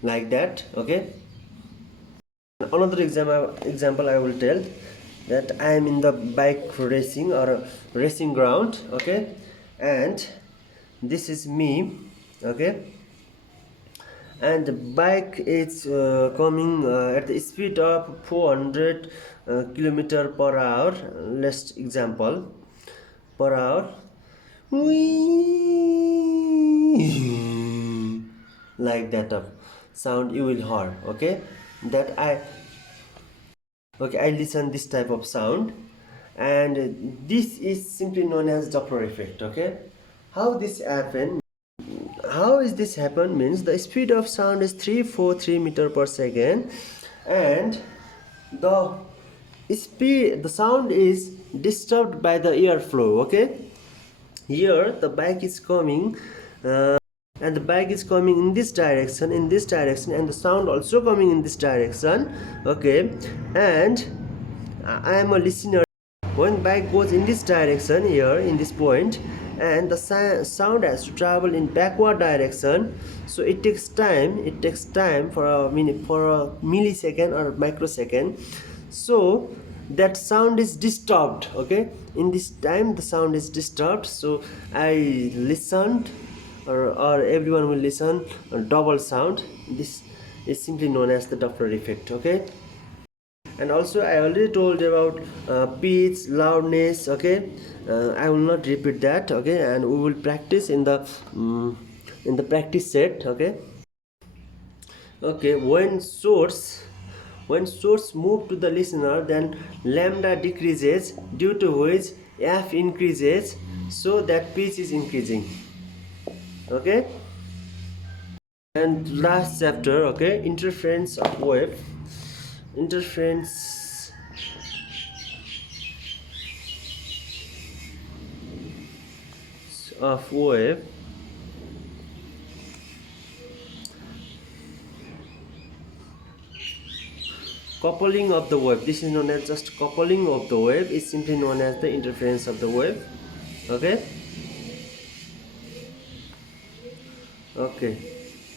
like that. Okay, another example I will tell, that I am in the bike racing or racing ground. Okay, and this is me. Okay, and the bike is coming at the speed of 400 kilometer per hour. Let's example, per hour. Like that of sound you will hear. Okay, that I listen this type of sound, and this is simply known as Doppler effect. Okay, how this happen? How is this happen means, the speed of sound is 343 meter per second, and the sound is disturbed by the airflow. Okay, here the bike is coming, and the bike is coming in this direction, and the sound also coming in this direction. Okay, and I am a listener. When bike goes in this direction, here in this point, and the sound has to travel in backward direction, so it takes time for a millisecond or microsecond, so that sound is disturbed. Okay, in this time the sound is disturbed, so I listened, or everyone will listen a double sound. This is simply known as the Doppler effect. Okay, and also I already told about pitch, loudness. Okay, I will not repeat that. Okay, and we will practice in the practice set. Okay, when source When source move to the listener, then lambda decreases, due to which f increases, so that pitch is increasing. Okay, and last chapter, okay, interference of wave. Interference of wave. Coupling of the wave, this is known as just coupling of the wave, is simply known as the interference of the wave. Okay, okay,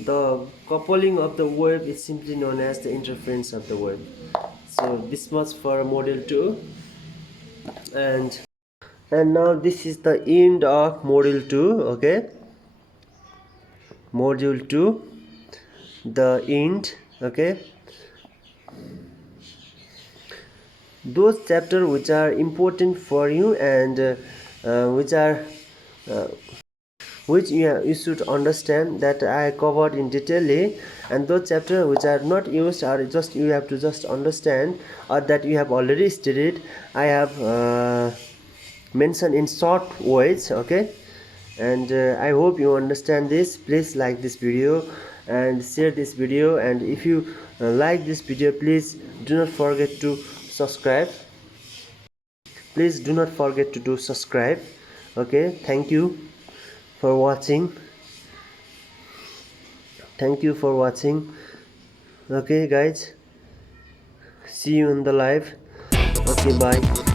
the coupling of the wave is simply known as the interference of the wave. So this much for module 2, and now this is the end of module 2. Okay, module 2, the end. Okay, those chapters which are important for you, and which you should understand, that I covered in detail, and those chapters which are not used, or just you have to just understand, or that you have already studied, I have mentioned in short words. Okay, and I hope you understand this. Please like this video and share this video, and if you like this video, please do not forget to subscribe. Please do not forget to do subscribe. Okay, thank you for watching. Thank you for watching. Okay guys, see you in the live. Okay, bye.